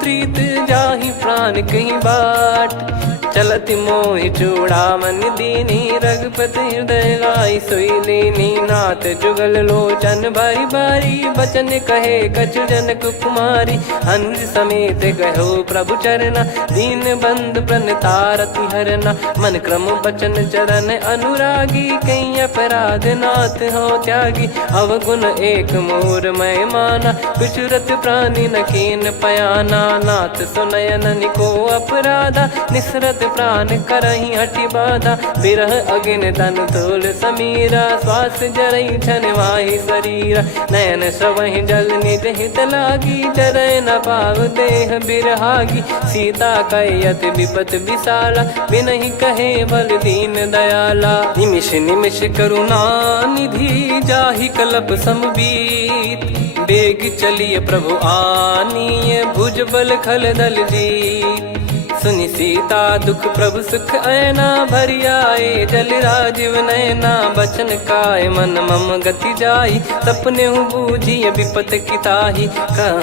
प्रीत जाहि प्राण कहीं बाट। चलत मोहि चूड़ामन दीनी रघुपति हृदय लाई सोई लीनी। नाथ जुगल लोचन बारी बारी बचन कहे कछु जनक कुमारी। अनुज समेत गयो प्रभु चरना दीन बंधु प्रणतारति हरना। मन क्रम बचन चरण अनुरागी कहीं अपराध नाथ हो त्यागी। अवगुण एक मोर मैं माना विचुरत प्राणी न कीन पयाना। नाथ सुनयन निको अपराधा निसरत प्राण करही हटि बाधा। बिरह अगिन तन तोल समीरा श्वास जरई छन माही शरीरा। नयन सवहि जल निज हित लागी जरय न पाव देह बिरहागी। सीता कयत विपत विशाला बिनहि कहे बल दीन दयाला। निमिष निमिष करुणा निधि जाहि कलप समबीत। बेग चलिए प्रभु आनीय भुज बल खल दल जीत। सुनि सीता दुख प्रभु सुख ऐना भरि आए जल राजीव नैना। बचन काय मन मम गति जाई सपने हूँ बूझिए विपत किताही।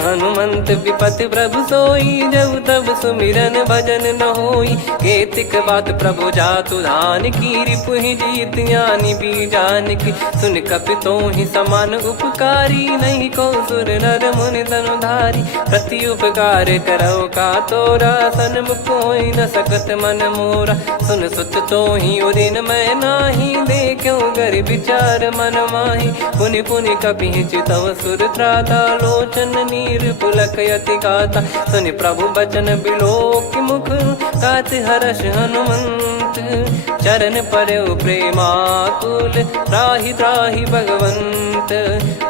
हनुमंत विपत प्रभु सोई जब तब सुमिरन भजन न होई। केतिक बात प्रभु जातु धान की रिपुहि जीत ज्ञानी बीजान की। सुन कपि तोहि समान उपकारी नहीं को सुर नर मुनि तनुधारी। प्रति उपकार करो का तोरा सन्मुख कोई न सकत मन मोरा। सुन सुत तो ही उदिन मैं नाही देखो गर विचार मन माही। पुनि पुनि कपि चितव सुर त्राता लोचन नीर पुलक यति गाता। सुनि प्रभु बचन बिलोक मुख गात हर्ष हनुमंत। चरण परयो प्रेमाकुल त्राहि त्राहि भगवंत।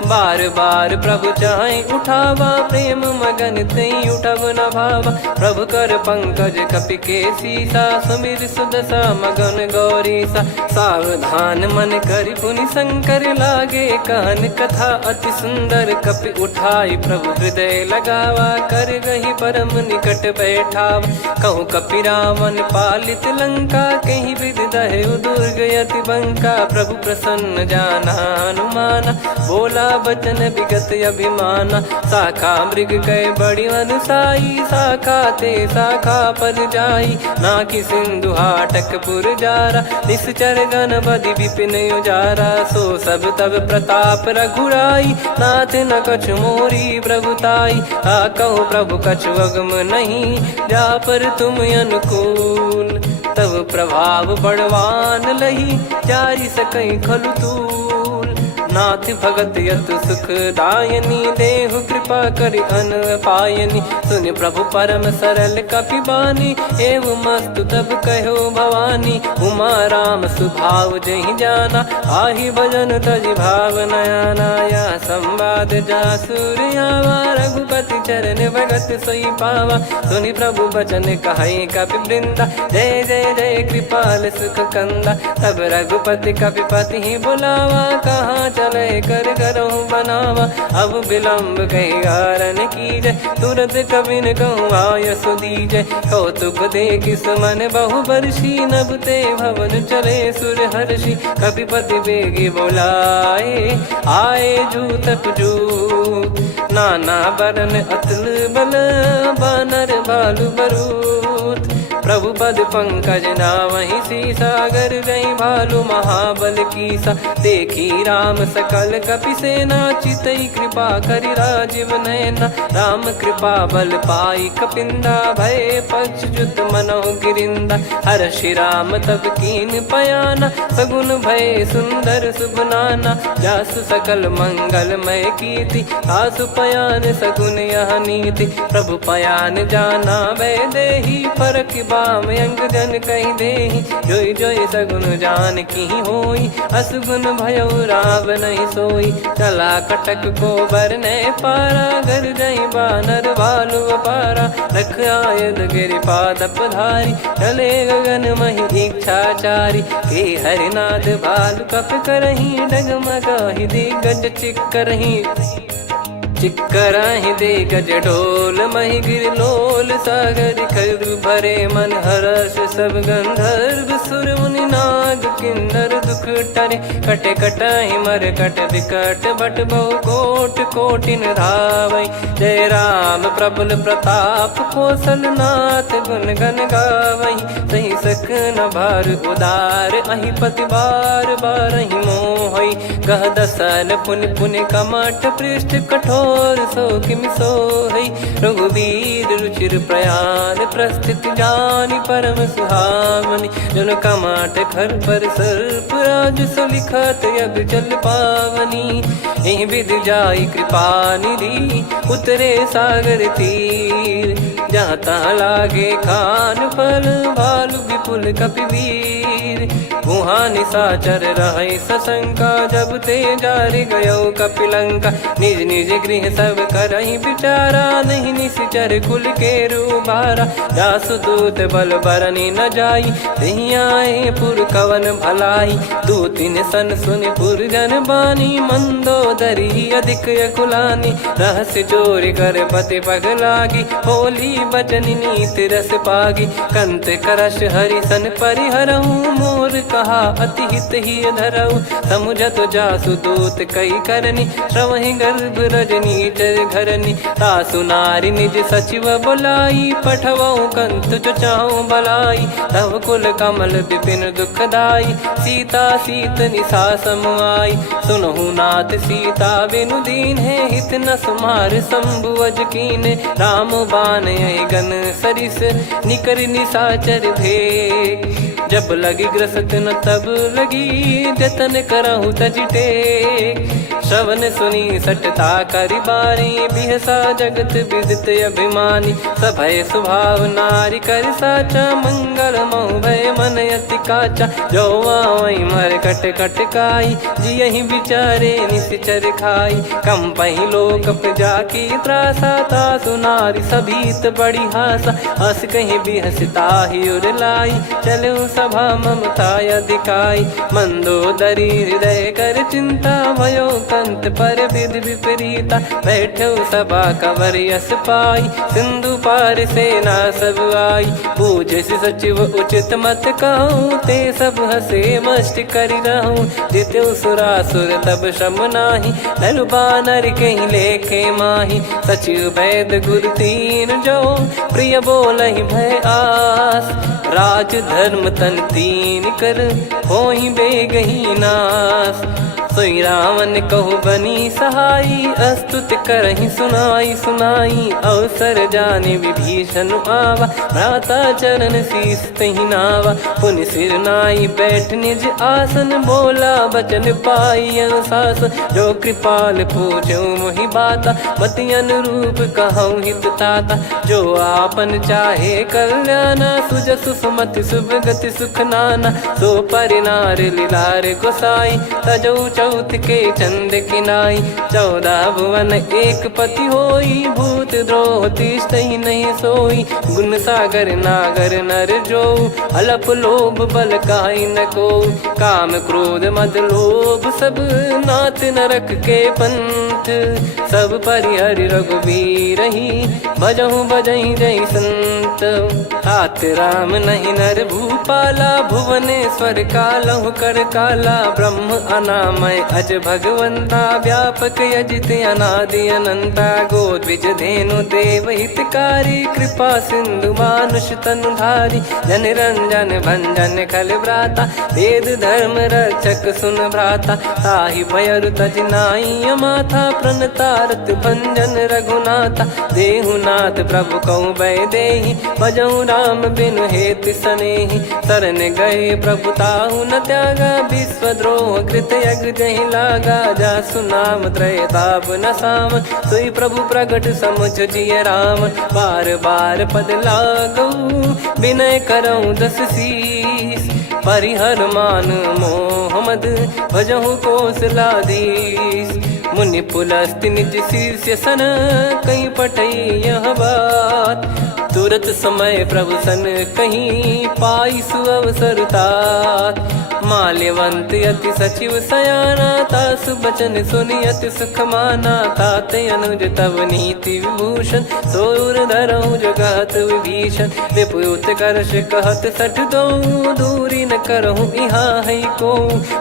बार बार प्रभु चाहि उठावा प्रेम मगन तई उठब न भावा। प्रभु कर पंकज कपि के सीसा सुमिर सुदशा मगन गौरीसा। सावधान मन करि पुनि शंकर लागे कान कथा अति सुंदर। कपि उठाई प्रभु हृदय लगावा कर गही परम निकट बैठावा। कहूँ कपि रावण पालित लंका कहीं विद दहु दुर्ग यति बंका। प्रभु प्रसन्न जाना हनुमाना बोला बचन विगत अभिमाना। शाखा मृग गए बड़ी अनुसाई शाखा ते शाखा पर जाई। ना कि सिंधु हाटक पुर जारा निश्चर गण बदि विपिन उजारा। सो सब तब प्रताप रघुराई नाथ न कछु मोरी प्रभुताई। कहो प्रभु कछु अगम नहीं जा पर तुम अनुकूल। तब प्रभाव बड़वान लही जारी सकई खलु तूल। नाथ भगत यत सुख दायनी देहु कृपा करि अन पायनी। सुनि प्रभु परम सरल कपि बानी एवं मस्तु तब कहो भवानी। उमा राम सुभाव जहि जाना आहि भजन तजि भाव नयाना। या संवाद जासुर आवा रघुपति चरण भगत सोई पावा। सुनि प्रभु बचन कहै कपि वृंदा जय जय जय कृपाल सुख कंदा। तब रघुपति कपि पति ही बुलावा कहाँ चले कर करहु बनावा। अब विलम्ब कहीं कारण की जय तुरंत कवि न कहूँ आयस दीजय। कौतुक देख सुमन बहु बरसी नभ ते भवन चले सुर हर्षि। कपिपति बेगी बोलाए आए जूतप जूत। नाना बरन अतुल बल बानर बालु बरूत। प्रभु पद पंकज नावहि सीसागर गई भालु महाबल कीसा। देखी राम सकल कपि सेना चितई कृपा करि राजीव नयना। राम कृपा बल पाई कपिंदा भय पक्ष जुत मनोह गिरिंदा। हर्षि राम तब कीन पयाना सगुन भय सुंदर सुबनाना। जासु सकल मंगलमय कीर्ति आसु पयान सगुन यह नीति। प्रभु पयान जाना वै देहि फरक बाम अंग जन कहि देहि। जोई जोई सगुन जान की होई असगुन भयो राव नहीं सोई। चला कटक को बरने पारा घर जई बानर भालु अपारा। रख आयल गिरि पाद पधारी चले गगन महि इच्छाचारी। के हरिनाथ भालु कप करही डगमगाहि दिग्गज चिक्करही। चिक्कराहि दे गज डोल महि गिर लोल सागर खरु भरे मन हर्ष सब गंधर्व सुर मुनि नाग किन्नर दुख टरे। कटे कटाहि मर कट विकट बट बहु कोट कोटिन धावई। जय राम प्रबल प्रताप कौशलनाथ गुण गण गावई। सही सक न भार उदार अहि पति बार बार ही मोहई। गह दसन पुन पुन कमठ पृष्ठ कठोर सो किम सोहई। रघुवीर रुचिर प्रयाण प्रस्थित जानि परम सुहावनी। जन कमठ खर पर सर्प राज सलिखत अब चल पावनी। एहि विध जाई कृपा निधि उतरे सागर तीर। जहाँ तहाँ लागे खान फल भालु विपुल कपिवीर। वहाँ निशाचर रहे सशंका जब ते जारि गयो कपिलंका। निज निज गृह सब करहि विचारा नहीं निश्चर कुल के रूबारा। जासु दूत बल बरनी न जाई तहि आए पुर कवन भलाई। दूतिन सन सुन पुर जन बानी मंदोदरी अधिक अकुलानी। रहस्य चोरी कर पति पग लागी होली बचन नीत रस पागी। कंत करश हरि सन परिहरहु मोर कहा अति हित ही धरऊ। समुझत जासु दूत कई करनी श्रवहि गर्भ रजनी चर घरनी। तासु नारी निज सचिव बुलाई पठवऊ कंत जो चाहू बलाई। तब कुल कमल विपिन दुखदाई सीता सीत निशा समुआई। सुनहु नाथ सीता बिनु दीन है हित न सुमार शंभु अज कीन। राम बान गन सरिस निकर निशाचर भेग। जब लगी ग्रसत न तब लगी जतन करहु तज टेक। श्रवण सुनी सटता करि बारी बिहसा जगत विदित अभिमानी। सभय स्वभाव नारी कर साचा मंगल मऊ भय मन अति काचा। जो आवई मर कट कट काई जियहि विचारे निश्चर खाई। कम पही लोक प्रजा की त्रासा तासु नारी सभीत बड़ी हासा। हस कहीं बिहसता ही उर लाई चलऊ सभा ममता अधिकाई। मंदोदरी हृदय कर चिंता भयो कंत पर विधि विपरीता। बैठो सभा कवर यस पाई सिंधु पार सेना सब आई। पूजे सचिव उचित मत कहूँ ते सब हसे मस्त करि रहूँ। जित्यु सुरासुर तब श्रम नाही धनु बानर कहीं लेखे माही। सचिव वैद गुरु तीन जो प्रिय बोलहि भय आस। राज धर्म तन तीन कर होहि बेगही नास। सोई रावण कहु बनी सहाई अस्तुत करहि सुनाई सुनाई। अवसर जाने विभीषण आवा भ्राता चरण शीस तहि नावा। पुनि सिर नाई बैठ निज आसन बोला बचन पाई अनुशासन। जो कृपाल पूछो मोहि बाता मति अनुरूप कहूँ हित ताता। जो आपन चाहे कल्याणा सुजसु सुमति शुभ गति सुख नाना। सो परिनार लीलार गोसाई तजौ चौथ के चंद किनाई। 14 भुवन एक पति होई भूत द्रोह तिष्ठहि नहीं सोई। गुण सागर नागर नर जो अलप लोभ बल काई न को। काम क्रोध मद लोभ सब नाथ नरक के पंथ। सब परिहरि रघुबीर ही भजहु भजहि जय संत। तात राम नहीं नर भूपाला भुवनेश्वर कालहु कर काला। ब्रह्म अनामय अज भगवंता व्यापक यजित अनादि अनंता। गोद्विज धेनु देव हितकारी कृपा सिंधु मानुष तनुधारी। जन रंजन भंजन खल व्राता वेद धर्म रक्षक सुन भ्राता। ताहि भयरु तज नाई माथा प्रणतारत भंजन रघुनाथा। देहुनाथ प्रभु कहु भय देहि भजहु राम बिनु हेतु सनेहि। शरण गए प्रभु ताहु न त्यागा विश्वद्रोह कृत यज्ञ जहि लागा। जासु नाम त्रय ताप न साम सोई प्रभु प्रगट समुझ जिय राम। बार बार पद लागऊ विनय करऊँ 10 शीस। परिहर मान मोह मद भजहु कौशलाधीश। मुनि पुलस्त्य निज शीर्ष सन कहीं पटई यह बात। तुरत समय प्रभु सन कहीं पाई सुअवसर तात। माल्यवंत अति सचिव सयाना, तासु बचन सुनि अति सुख माना। ताते अनुज तव नीति विभूषण, सोर धरहु जगत विभीषण। विपुत करश कहत सठ दो, दूरी न करहु इहाँ है को।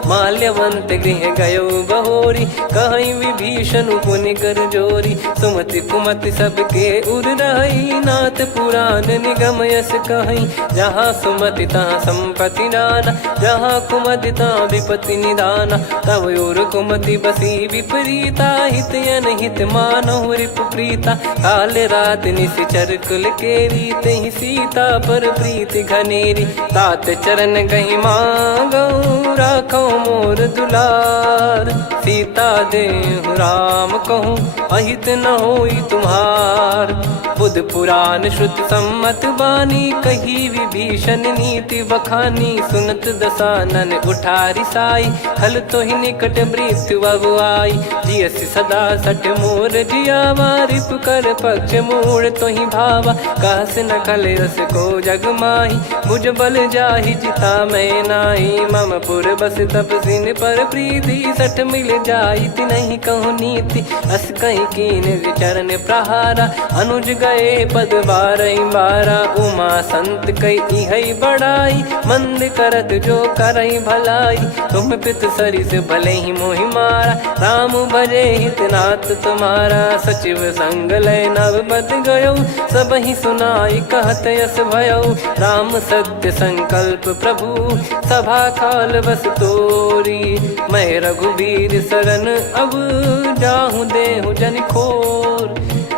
माल्यवंत गृह गयो बहोरी, कहीं विभीषण पुनि कर जोरी। सुमति कुमति सबके उर रही, नाथ पुराण निगम यस कहीं। जहाँ सुमति तहाँ संपत्ति नाना, जहाँ कुमति तहाँ विपत्ति निदाना। तब और कुमति बसी विपरीता, हित अनहित मानहु रिपु प्रीता। काल रात निश्चर कुल केरी, तहि सीता पर प्रीति घनेरी। तात चरण गहि मांगऊ, राखो मोर दुलार। सीता देहु राम कहूँ, अहित न होई तुम्हार। बुध पुराण श्रुत सम्मत बानी, कही विभीषण नीति बखानी। सुनत दसानन उठारी साई, खल तो ही निकट मृत्यु अब आई। जियसि सदा सठ मोर जियावा, रिप कर पक्ष मूड़ तो ही भावा। कहस न खल रस को जग माही, भुज बल जाहि जिता मैं नाई। मम पुर बस तप सिन पर प्रीति, सठ मिल जाई नहीं कहूँ नीति। अस कहीं कीन चरण प्रहारा, अनुज गए पद बारही बारा। उमा संत कई है बड़ाई, मंद करत जो करई भलाई। तुम पित सरिस भले ही मोहि मारा, राम भजे हित नाथ तुम्हारा। सचिव संग लय नव बद गयो, सब ही सुनाई कहत यस भयो। राम सत्य संकल्प प्रभु, सभा खाल बस तोरी। मैं रघुबीर शरण अब, जाहु देहु जन खोर।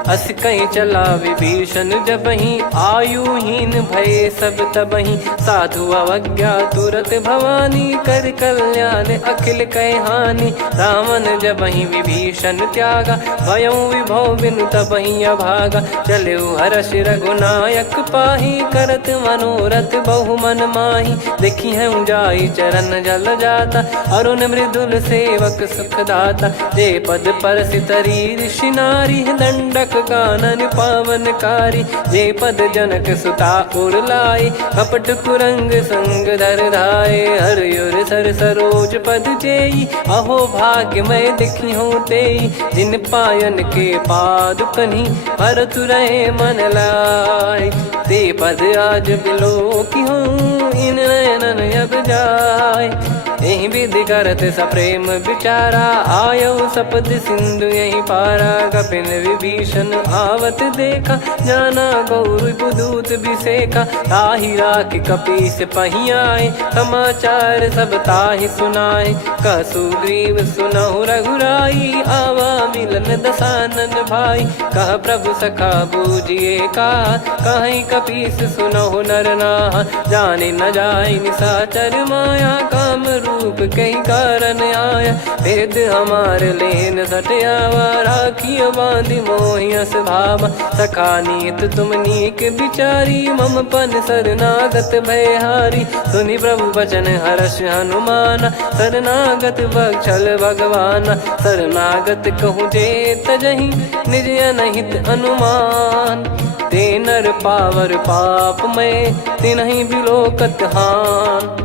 अस कहीं चला विभीषण जबहि, आयुहीन भय सब तबहि। साधु अवज्ञा तुरत भवानी, कर कल्याण अखिल कह हानि। रावण जबहि विभीषण त्यागा, भयउ विभव बिनु तबहि अभागा। चलऊ हर्ष रघुनायक पाही, करत मनोरथ बहु मन माही। देखी है जाई चरण जल जाता, अरुण मृदुल सेवक सुख दाता। जे पद पर सितरी ऋषि नारी, दंडक कानन पावनकारी। जे पद जनक सुता उर लाए, कपट कुरंग संग धर धाये। हरियुर सर सरोज पद जेई, अहो भाग्य मैं दिखी हूँ तेई। जिन पायन के पाद कन्ही, भरत रहे मन लाय। ते पद आज बिलो की हूँ, इन नयनन अब जाय। यही विधि करत सप्रेम विचारा, आयो सपद सिंधु यही पारा। कपिन विभीषण आवत देखा, जाना गौर बुदूत बिसेखा। ताहि राख कपीस पही आए, समाचार सब ताहि सुनाए। कह सुग्रीव सुनहु रघुराई, आवा मिलन दसानन भाई। कह प्रभु सखा बूझिए का, कहीं कपीस सुनहु नर नाहा। जाने न जाय निशाचर माया, काम रूप कई कारण आया। भेद हमार लेन सटयावा, राखिय बांधि मोहियस भावा। सखा नीत तुम नीक बिचारी, मम पन शरणागत भयहारी। सुनि प्रभु वचन हर्ष हनुमाना, शरणागत बक्षल भगवाना। शरणागत कहूँ जे तजहि, निज अनहित अनुमान। ते नर पावर पाप में, तिन्हि बिलोकत हान।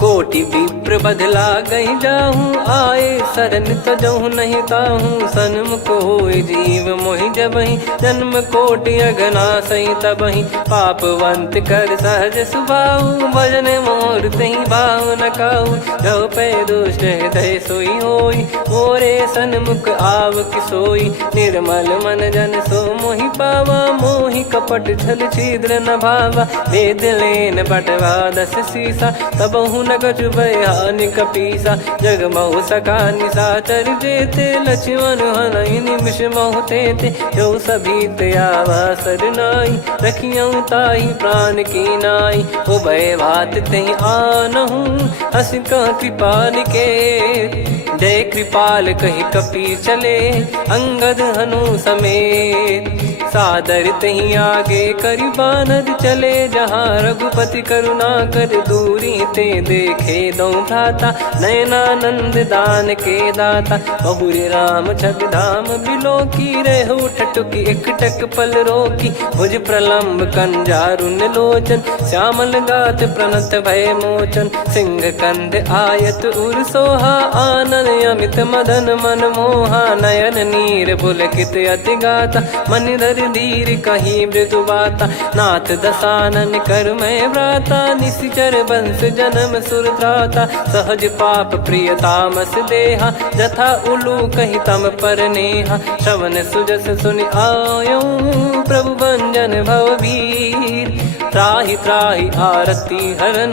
कोटि विप्र बदला गई जाहूँ, आए शरण तजहु नहीं ताहूँ। सन्मुख होय जीव मोहि जबहि, जन्म कोटि अघना सही तबहि। पापवंत कर सहज सुभाऊ, भजन मोर तहि भाव न काऊ। जो पै दुष्ट हृदय सोई होई, मोरे सन्मुख आव किसोई। निर्मल मन जन सो मोहि पावा, मोहि कपट छल छिद्र न भावा। वेद लेन बटवा दस सीसा, तबहु न कछु भयानि कपीसा। जग महु सका निशाचर जेते, लक्ष्मण हनहि निमिष महु तेते। जो सभी त्यावा सरनाई, रखियऊ ताहि प्राण की नाई। उभय भात तहि आनहु, हस कह कृपाल के। जय कृपाल कहि कपी चले, अंगद हनु समेत। सादर तहीं आगे करी बानर चले जहाँ रघुपति करुणा कर दूरी ते देखे दो भ्राता नयनानंद दान के दाता बहुरी राम छग धाम बिलो की रेहू ठटुकी एकटक पल रोकी भुज प्रलंब कंजारुन लोचन श्यामल गात प्रणत भय मोचन सिंह कंद आयत उर सोहा आनन अमित मदन मन मोहा नयन नीर पुलकित अति गाता मन धर धीर कहीं मृदु बाता नाथ दसानन कर मैं व्राता निशिचर बंस जन्म सुरत्राता सहज पाप प्रिय तामस देहा जथा उलू कही तम पर नेहा श्रवण सुजस सुनि आयो प्रभु भंजन भववीर त्राहि त्राहि आरती हरन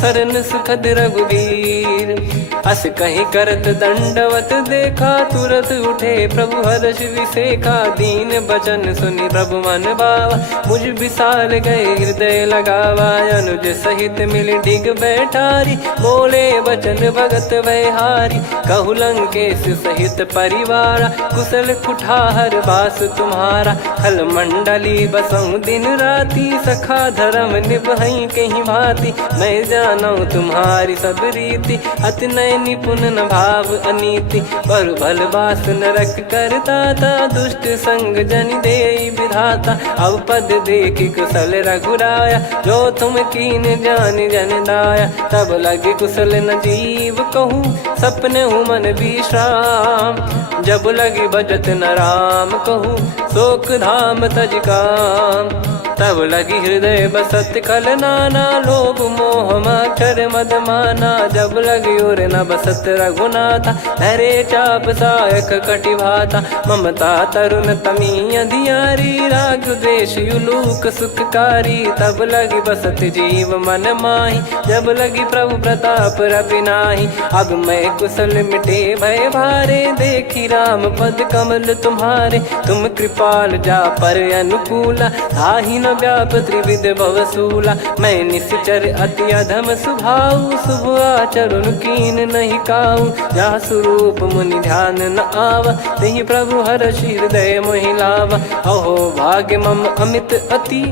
सरन सुखद रघुवीर अस कहीं करत दंडवत देखा तुरत उठे प्रभु हर्ष विसेखा दीन बचन सुनि प्रभु मन भावा मुझ विसार गए हृदय लगावा अनुज सहित मिल डिग बैठारी बोले बचन भगत वैहारी कहु लंकेश सहित परिवारा कुशल कुठार बास तुम्हारा खल मंडली बसऊं दिन राती सखा धर्म निभई कहीं भांति मैं जानू तुम्हारी सब रीति अति नय निपुण न भाव अनीति पर भल बास नरक करता था दुष्ट संग जन दे विधाता अब पद देखि कुशल रघुराया जो तुम कीन जान जन दाया तब लगे कुशल न जीव कहूँ सपने हूँ मन विश्राम जब लगे बजत न राम कहूँ शोक धाम तज काम तब लगी हृदय बसत कल नाना लोभ मोह मच्छर मद माना जब लगी उर न बसत रघुनाथा हरे चाप सायक कटि भाता ममता तरुण तमी अधियारी राग द्वेष युलूक सुखकारी तब लगी बसत जीव मन माही जब लगी प्रभु प्रताप रवि नाही अब मैं कुशल मिटे भय भारे देखी राम पद कमल तुम्हारे तुम कृपाल जा पर अनुकूला ताहि न व्याप त्रिविध भवसूला मैं निश्चर अति अधम सुभाऊ शुभ आचरण कीन नहीं काऊ जा स्वरूप मुनि ध्यान न आवा नहीं प्रभु हर्ष हृदय मोहिलावा अहो भाग्य मम अमित अति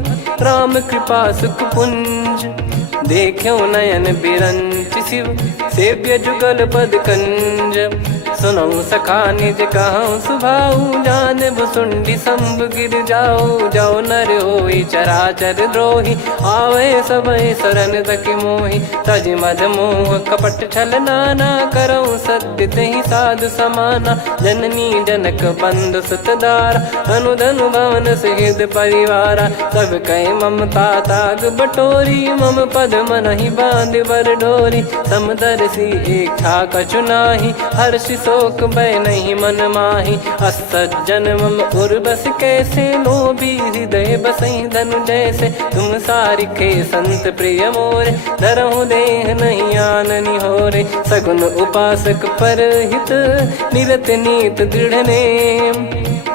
राम कृपा सुख पुंज देखो नयन बिरंच शिव सेव्य जुगल पद कंज सुनऊ सखा निज कहूँ सुभाऊ जान भुसुंडी संभ गिर जाओ जाओ नर होई चराचर द्रोही आवे सबय शरण तक मोहि तज मद मोह कपट छल नाना करऊँ सत्य तहि साधु समाना जननी जनक बंधु सुतदारा अनुधनु भवन सहित परिवारा सब कहे ममता ताग बटोरी मम पद मन ही बांध बर डोरी समदर्शी इच्छा कछु नाही हर्ष शोक भय नहीं मन माही असज्जन मम उर्वश कैसे लोभी हृदय बसई धनु जैसे तुम सारिखे संत प्रिय मोरे धरहु देह नहीं आननि होरे सगुन उपासक पर हित निरत नीत दृढ़ नेम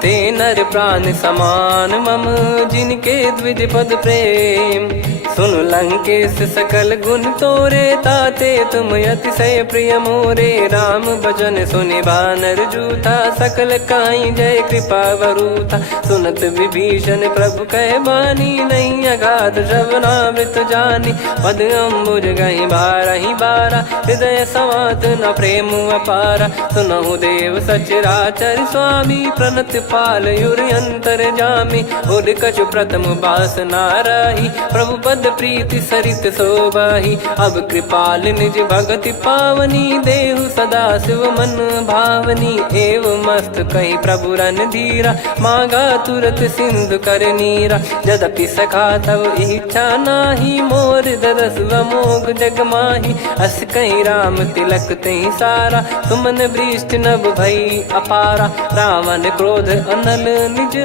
ते नर प्राण समान मम जिनके द्विज पद प्रेम सुन लंकेश सकल गुण तोरे ताते तुम अतिशय प्रिय मोरे राम भजन सुनि बानर जूथा सकल काई जय कृपा वरूथा सुनत विभीषण प्रभु कह बानी नहीं अगाध श्रवणामृत जानी पद अम्बुज गहि बारहि बारा हृदय समात न प्रेम अपारा सुनहु देव सचराचर स्वामी प्रणत पाल युर अंतर जामी उद कछु प्रथम बास नाराही प्रभु पद प्रीति सरित शोभाही अब कृपाल निज भगति पावनी देहु सदा शिव मन भावनी एव मस्त कही प्रभु रन धीरा मांगा तुरत सिंधु कर नीरा यद्यपि सखा तब इच्छा नाही मोर दरस मोग जग माही अस कहीं राम तिलक तही सारा सुमन वृष्टि नभ भई अपारा रावण क्रोध अनल निज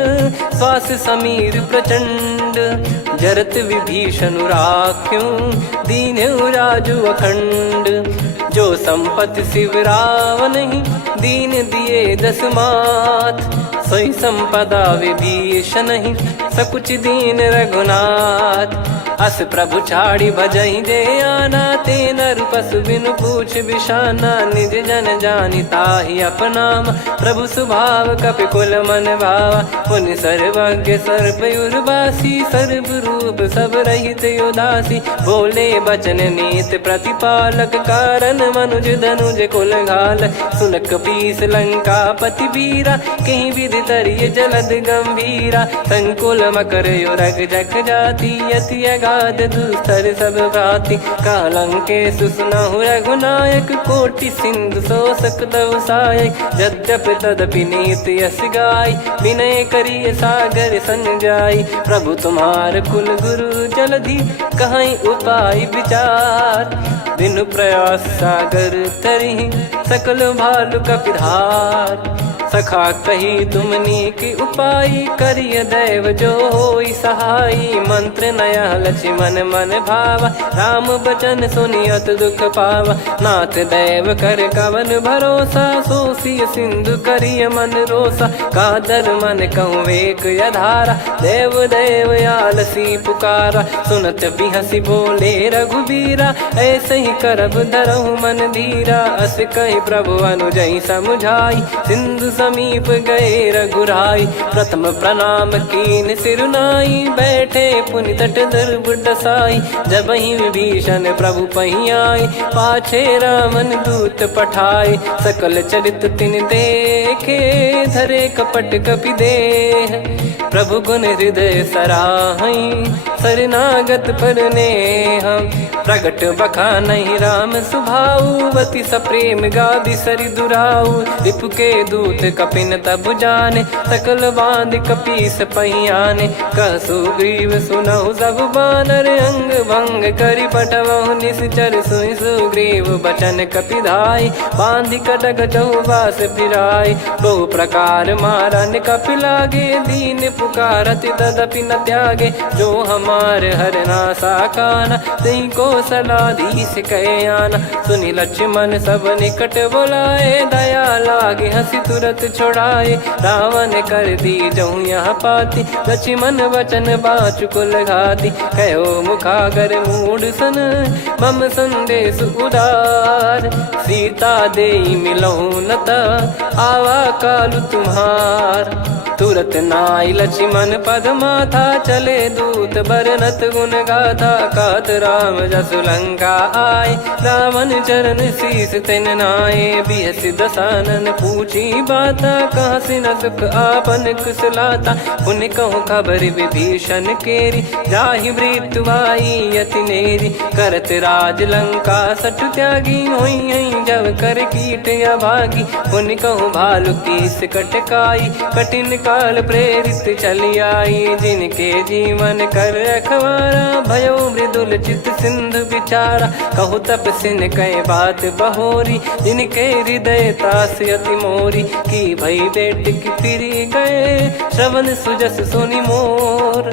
श्वास समीर प्रचंड जरत विभीषण राख्यूं दीन्हु राजु अखंड जो संपत्ति शिव रावण ही दीन दिए दस मात सोई संपदा विभीषण ही सकुच दीन रघुनाथ अस प्रभु छाड़ी भजई जे आना, ते नर पशु बिनु पूछ बिशाना, निज जन जानी ताहि अपनाम, प्रभु स्वभाव कपि कुल मन भावा, पुनि सर्वज्ञ सर्वयुर्वासी, सर्व रूप सब रहित उदासी, बोले बचन नीत प्रतिपालक, कारण मनुज धनुज कुल घाल, सुन कपीस लंका पति वीरा, कहीं विधि तरिय जलद गंभीरा, संकुल मकर युरग जख जाति, अति अगाध दुस्तर सब भाति, कालंके सुसनहु रघुनायक, कोटि सिंधु शोषक तव सहायक, यद्यपि तदपि नीति यस गाय, विनय करिय सागर सन जाई, प्रभु तुम्हार कुल गुरु जलधि, कहीं उपाय विचार, बिनु प्रयास सागर तरि, सकल भालु कपिधार, सखा कही तुमनी की उपाय, करिय दैव जो होई सहाई, मंत्र नया लक्ष्मण मन भावा, राम बचन सुनियत दुख पावा, नाथ दैव कर कवन भरोसा, सोसिय सिंधु करिय मन रोसा, कादर मन कहूँ एक यधारा, देव देव आलसी पुकारा, सुनत बिहसी बोले रघुबीरा, ऐसे ही करब धरहु मन धीरा, अस कही प्रभु अनुजई समुझाई, सिंधु समीप गए रघुराई, प्रथम प्रणाम कीन सिरुनाई, बैठे पुनि तट दर्भ डसाई, जब ही विभीषण प्रभु पही आए, पाछे रामन दूत पठाए, सकल चरित तिन देखे, धरे कपट कपि देह, प्रभु गुण हृदय सराहई, शरणागत पर नेह, प्रगट बखानहि राम सुभाऊ, बति सप्रेम गादि सरि दुराऊ, रिपु के दूत कपिन तब जाने, सकल बांध कपीस पहियाने, कह सुग्रीव सुनहु सब बानर, अंग भंग करि पटवहु निश्चर, सुनि सुग्रीव बचन कपिधाई, बांधि कटक चौबास फिराई, बहु प्रकार मारन कपि लागे, दीन पुकारत तदपि न त्यागे, जो हमार हरना साकाना, तई को सलाधीश कहे आना, सुनि लक्ष्मण सब निकट बुलाए, दया लागे हंसी तुरत छोड़ाए, रावण कर दी जहूँ यहाँ पाती, लक्ष्मण वचन बाचु कुल घाती, कहो मुखागर मूड सन, मम संदेश उदार, सीता देई मिलहु नता, आवा कालु तुम्हार, तुरत नाई लक्ष्मण पद माथा, चले दूत बरनत गुण गाथा, कहत राम जसु लंका आए, रावण चरण शीस तिन नाये, बिहस दसानन पूछी बाता, कहाँ से न सुख आपन कुशलाता, पुन कहूँ खबर विभीषण केरी, जाहि मृत्यु आई यति नेरी, करत राज लंका सठ त्यागी, होई जब कर कीट अभागी, पुन कहूँ भालु कीस कटकाई, कठिन काल प्रेरित चली आई, जिनके जीवन कर रखवारा, भयो मृदुल चित सिंधु विचारा, कहु तप सिन कई बात बहोरी, जिनके हृदय तास अति मोरी, की भई बेट की फिरी गए, श्रवण सुजस सुनि मोर,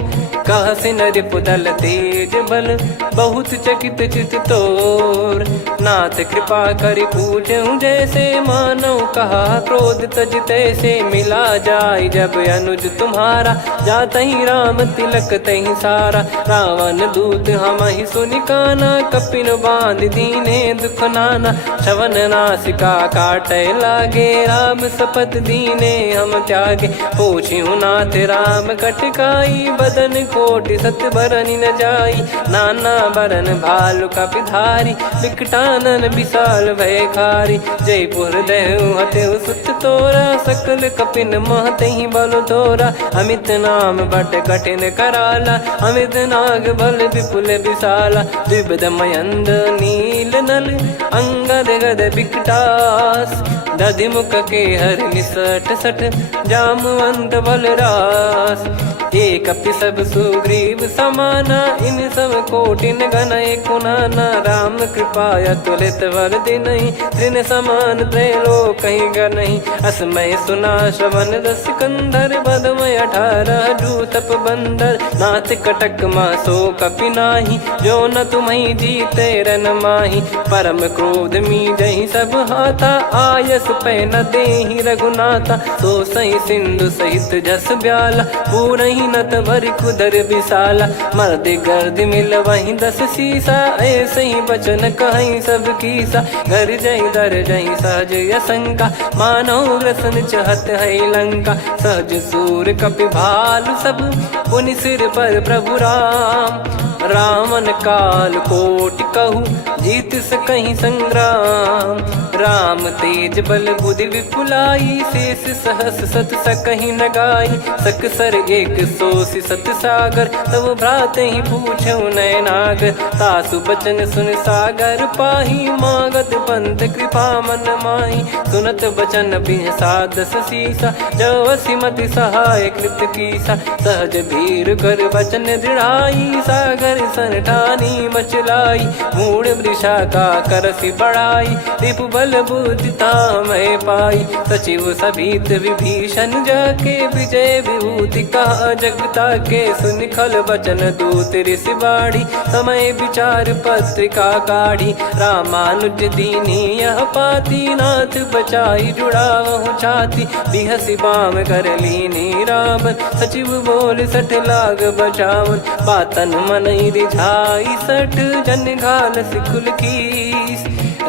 कह सिन रिपुदल तेज बल, बहुत चकित चित तोर, नाथ कृपा करि पूछऊं जैसे, मानव कहा क्रोध तज तैसे, मिला जाय जब अनुज तुम्हारा, जात ही राम तिलक तही सारा, रावण दूत हम ही सुनि काना, कपिन बांध दीने दुख नाना, श्रवण नासिका काटे लागे, राम सपत दीने हम त्यागे, पूछिहु नाथ राम कटकाई, बदन कोटि सत बरनि न जाई, नाना बरन भालु कपिधारी, विकटानन विशाल भयखारी, जयपुर देहु हतेउ सुत तोरा, सकल कपिन महतहि बल तोरा, अमित नाम बट कठिन कराला, अमित नाग बल विपुल विशाला, द्विविध मयंद नील नल, अंगद गद विकटास, दधिमुख के हर निसठ सठ, जामवंत बलरास, एक अपि सब सुग्रीव समाना, इन सब कोटिन गणय कुनाना, राम कृपा अतुलित वर दिनहि, तृण समान त्रैलोक कहीं गनहि, असमय सुना श्रवण रस कंधर, बदमय 18 जूतप बंदर, नाथ कटक मासो कपि नाही, जो न तुम्हि जीते रन माही, परम क्रोध मी जहि सब हाथा, आयस मानस पे न देहि रघुनाथा। सो सही सिंधु सहित जस ब्याला, पूरही नत भरि कुदर विशाला। मर्द गर्द मिल वही 10 सीसा, ऐसे ही बचन कहीं सब कीसा। घर जय दर जय सहज असंका, मानव ग्रसन चहत है लंका। सहज सूर कपि भालु सब, पुनि सिर पर प्रभु राम। रामन काल कोटि कहु, जीत सकहि संग्राम। राम तेज बल बुद्धि विपुलाई, शेष सहस सत सकहि न गाई। सकसर एक सोसी सत सागर, तब भ्रात ही पूछौ नयनागर। तासु बचन सुन सागर पाही, मांगत पंथ कृपा मन माही। सुनत बचन बिहसा 10 सीसा, जवसि मति सहाय कृत कीसा। सहज धीर कर बचन दृढ़ाई, सागर सन ठानी मचलाई। मूढ़ वृषा का करसि बढ़ाई, रिपु बल बुद्धि तामय पाई। सचिव सभीत विभीषण जाके, विजय विभूति कहा जगता के। सुनि खल बचन दूत ऋषि बाढ़ी, समय विचार पत्रिका काढ़ी। रामानुज दीनी यह पाती, नाथ बचाई जुड़ावहु छाती। बिहसि बाम कर लीनी रावण, सचिव बोल 60 लाग बचावन। बातन मनई रिझाई 60, जन घाल सिकुल कीस।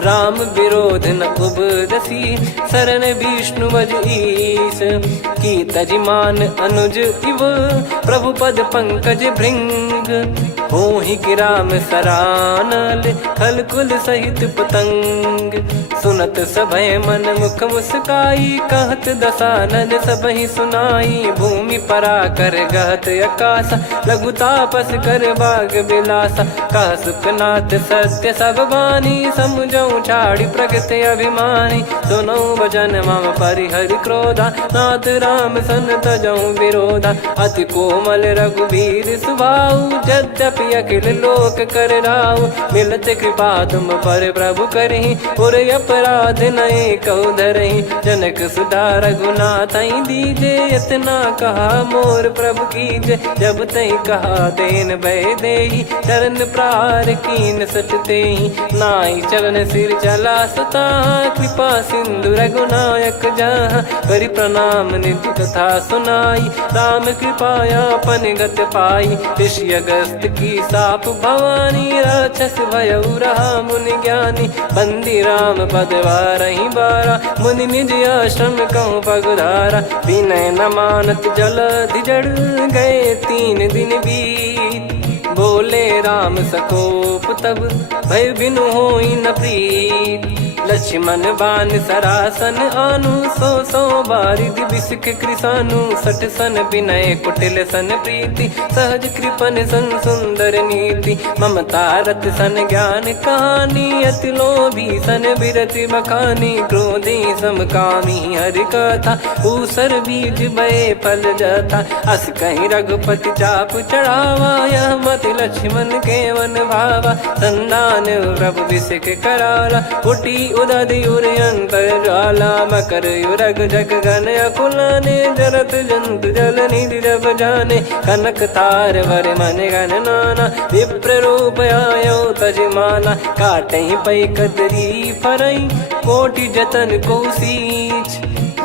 राम विरोध न उपदसी, शरण विष्णु बज ईस। की तजिमान अनुज इव, प्रभु पद पंकज भृंग। होहि कि राम सरानल, खल कुल सहित पतंग। सुनत सभय मन मुख मुस्काई, कहत दसानन सबहि सुनाई। भूमि परा कर गहत आकाशा, लघु तापस कर बाग बिलासा। कह सुखनाथ सत्य सब बानी, समझौ छाड़ी प्रगति अभिमानी। सुनो भजन मम परिहरि क्रोधा, नाथ राम सन तजौ विरोधा। अति कोमल रघुवीर सुभाऊ, यद्यपि अखिल लोक कर राऊ। मिलत कृपा तुम पर प्रभु करहि, और अपराध नए कौ धरहि। जनक सुधा रघुनाथ दीजे, इतना कहा मोर प्रभु कीजे। जब तई कहा देन भय देहि, चरण प्रार कीन सटतेहि। नाई चरण सिर चला सता, कृपा सिंधु रघुनायक जहाँ। करि प्रणाम निज कथा सुनाई, राम कृपाया पन गत पाई। ऋषि अगस्त की साप भवानी, राक्षस भयउ रहा मुनि ज्ञानी। बंदी राम पद वारहि बारा, मुनि निज आश्रम कहूँ पगधारा। विनय न मानत जलधि जड़, गए 3 दिन बीत। बोले राम सकोप तब, भय बिनु होई न प्रीत। लक्ष्मण बान सरासन आनु, 100 बारिधि बिसक कृसानु। 60 सन विनय कुटिल सन प्रीति, सहज कृपन सन सुंदर नीति। ममता रत सन ज्ञान कहानी, अति लोभी सन बिरति बखानी। क्रोधी समकामी हरि कथा, ऊसर बीज भय फल जथा। अस कहीं रघुपति चाप चढ़ावा, यह मति लक्ष्मण के वन भावा। संदान प्रभु बिसक कराला, कुटी उदधि उर अंतर ज्वाला। मकर युरग जग गन अकुलाने, जरत जंतु जल निधि जब जाने। कनक तार वर मन गण नाना, विप्र रूप आयो तजमाना। काटहि पै कतरी फरई, कोटि जतन को सींच।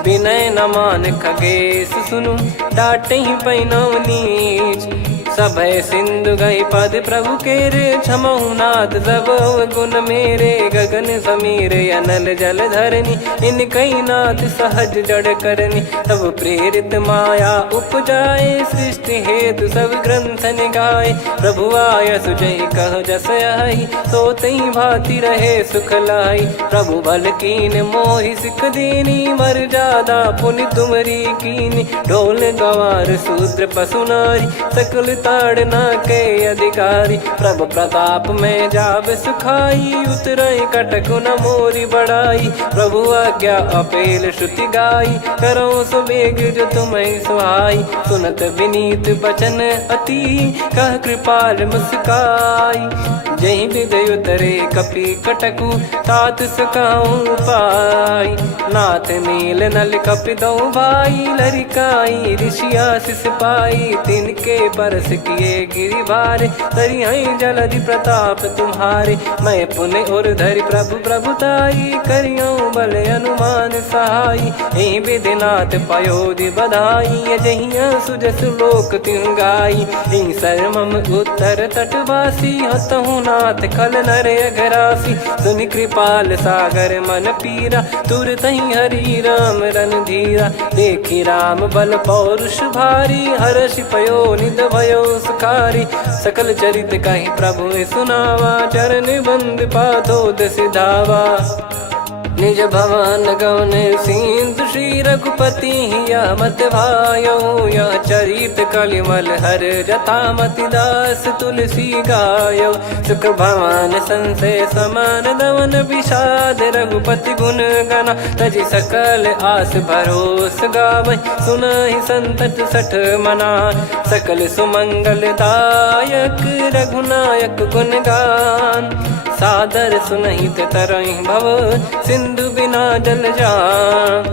विनय न मान खगेश सुनु, डांटहि पै नव नीच। सभय सिंधु गई पद प्रभु केरे, क्षमहु नाथ सब गुण मेरे। गगन समीर अनल जल धरनी, इन कई नाथ सहज जड़ करनी। तब प्रेरित माया उपजाए, सृष्टि हेतु सब ग्रंथ निगाए। प्रभु आय सुजय कह जस आई, सोतहि भांति रहे सुख लाई। प्रभु बल कीन मोहि सिख दीनी, मर्यादा पुनि तुमरी कीनी। ढोल गवार शूद्र पशु नारी, सकल ताड़ना के अधिकारी। प्रभु प्रताप में जाब सुखाई, उतरई कटक न मोरी बढ़ाई। प्रभु आज्ञा अपेल श्रुति गाई, करो सुबेग जो तुम्हें सुहाई। सुनत विनीत बचन अति, कह कृपाल मुस्काई। जही विदय उतरे कपि कटकु, तात सकाऊं पाई। नाथ नील नल कपि दो भाई, लरिकाई ऋषि आशीष पाई। तिनके परस किए गिरि बारे, तरी हई जलधि प्रताप तुम्हारे। मैं पुण्य और धरि प्रभु प्रभुताई, करियो बल अनुमान सहाई। ए विधिनाथ पयोधि बधाई, जहिया सुजस लोक तिहु गाई। ए सरमम उत्तर तटवासी, हतहु नाथ खल नर अघरासी। सुनि कृपाल सागर मन पीरा, तुरत ही हरि राम रन धीरा। देखी राम बल पौरुष भारी, हर्षि पयो निध भयो सुखारी। सकल चरित कहि प्रभु सुनावा, चरण बंद पाथो सिधावा। निज भवन गौन सिंधु श्री रघुपति या मत भायो। या चरित कलिमल हर जथा मति दास तुलसी गायो। सुख भवन संशय समान दवन विषाद, रघुपति गुण गना तजि सकल आस भरोस गावै। सुनहि संतत सठ मना, सकल सुमंगल दायक रघुनायक गुण गान। सादर सुनहित तरहि भव, सिंधु बिना जल जान।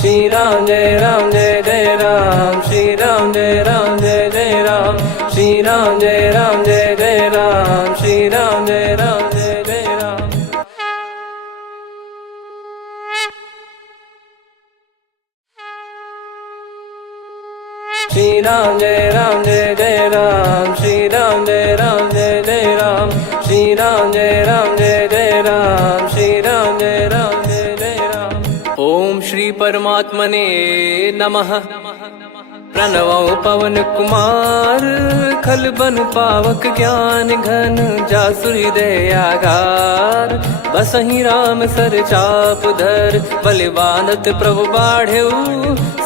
श्री राम जय राम जय जय राम, श्री राम जय राम जय जय राम। श्री राम जय राम जय जय राम, श्री राम जय राम जय जय राम। श्री राम जय राम जय जय राम, श्री राम जय राम जय जय राम। श्री राम जय राम जय जय राम, श्री राम जय राम जय जय राम। ओम श्री परमात्मने नमः। प्रणवो पवन कुमार, खल बन पावक ज्ञान घन। जासु हृदय आगार, बसहि राम सर चाप धर। बल बांधत प्रभु बाढ़ेऊ,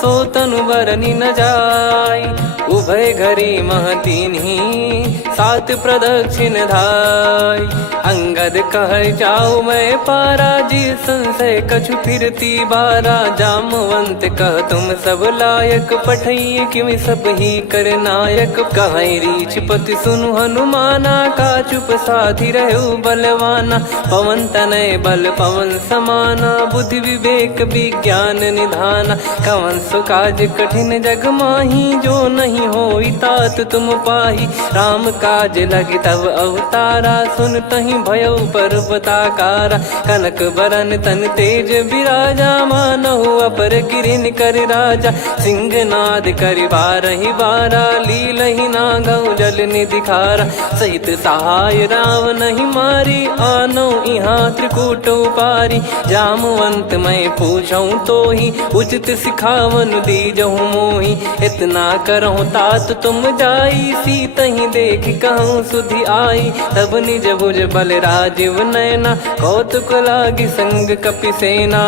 सो तनु बरनि न जाय। उभय घरी मह दीन्ही, सात प्रदक्षिण धाय। अंगद कह जाऊ मैं पारा, जी संशय कछु फिरती बारा। जामवंत कह तुम सब लायक, पठइये किमि सब ही कर नायक। कहै रीछ पति सुनु हनुमाना, का चुप साधि रहु बलवाना। पवन तनय बल पवन समाना, बुद्धि विवेक विज्ञान निधाना। कवन सो काज कठिन जग माही, जो नहीं होई तात तुम पाही। राम काज लगी तब अवतारा, सुन तहि भयो पर्वताकारा। कनक बरन तन तेज बिराजा, मानहु अपर गिरिन कर राजा। सिंहनाद करि बारहि बारा, लीलहि नागौ जल निधि खारा। सहित सहाय रावण नहीं मारी, आनो इहाँ त्रिकूट उपारी। जामवंत मैं पूछऊँ तोहि, उचित सिखावन दीजहु मोहि। इतना करहु तात तुम जाई, सीतहि देख कहूँ सुधि आई। तब निज भुज बल राजीव नयना, कौतुक लागी संग कपिसेना।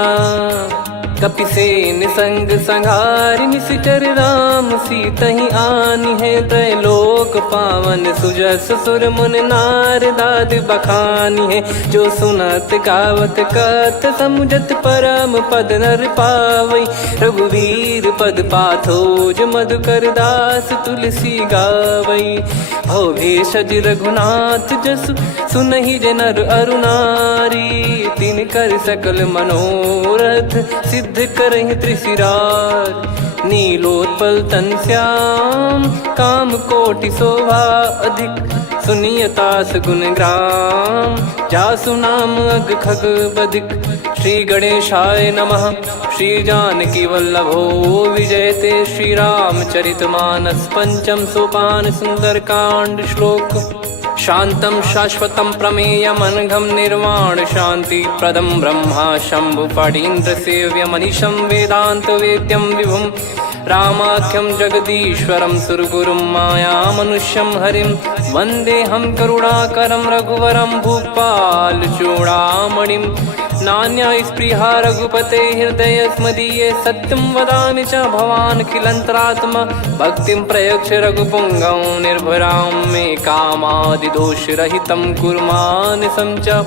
कपिसेन संग संहारि, निशिचर राम सीतहि आनि है। त्रैलोक पावन सुजस सुर मुन नार, दाद बखानी है। जो सुनत गावत कथ, समुझत परम पद नर पावै। रघुवीर पद पाथोज, मधुकर दास तुलसी गावै। भवेशज रघुनाथ जसु, सुनहि जे नर अरु नारी। तिन कर सकल मनोरथ, सिद्ध करहि त्रिशिराज। नीलोत्पल तन श्याम, काम कोटि शोभा अधिक। सुनियतास गुण ग्राम, जासु नाम अग खग बदिक। श्री गणेशाय नमः। श्री जानकी वल्लभो विजयते, श्री रामचरितमानस। पंचम सोपान सुंदरकांड श्लोक। शांतं शाश्वतं प्रमेयमनघं निर्वाण शांति प्रदं ब्रह्मा शंभु फणीन्द्र सेव्य मनीषं वेदांत वेद्यं विभुं। रामाख्यं जगदीश्वरं सुरगुरुं माया मनुष्यं हरिं। वन्देऽहं करुणाकरं रघुवरं भूपाल चूडामणिं। नान्या स्पृहा रघुपते हृदय स्मदीये, सत्यं वदामि च भवानखिलन्तरात्मा। भक्तिं प्रयच्छ रघुपुङ्गं निर्भरां मे कामादिदोषरहितं कुर्मानिसं च।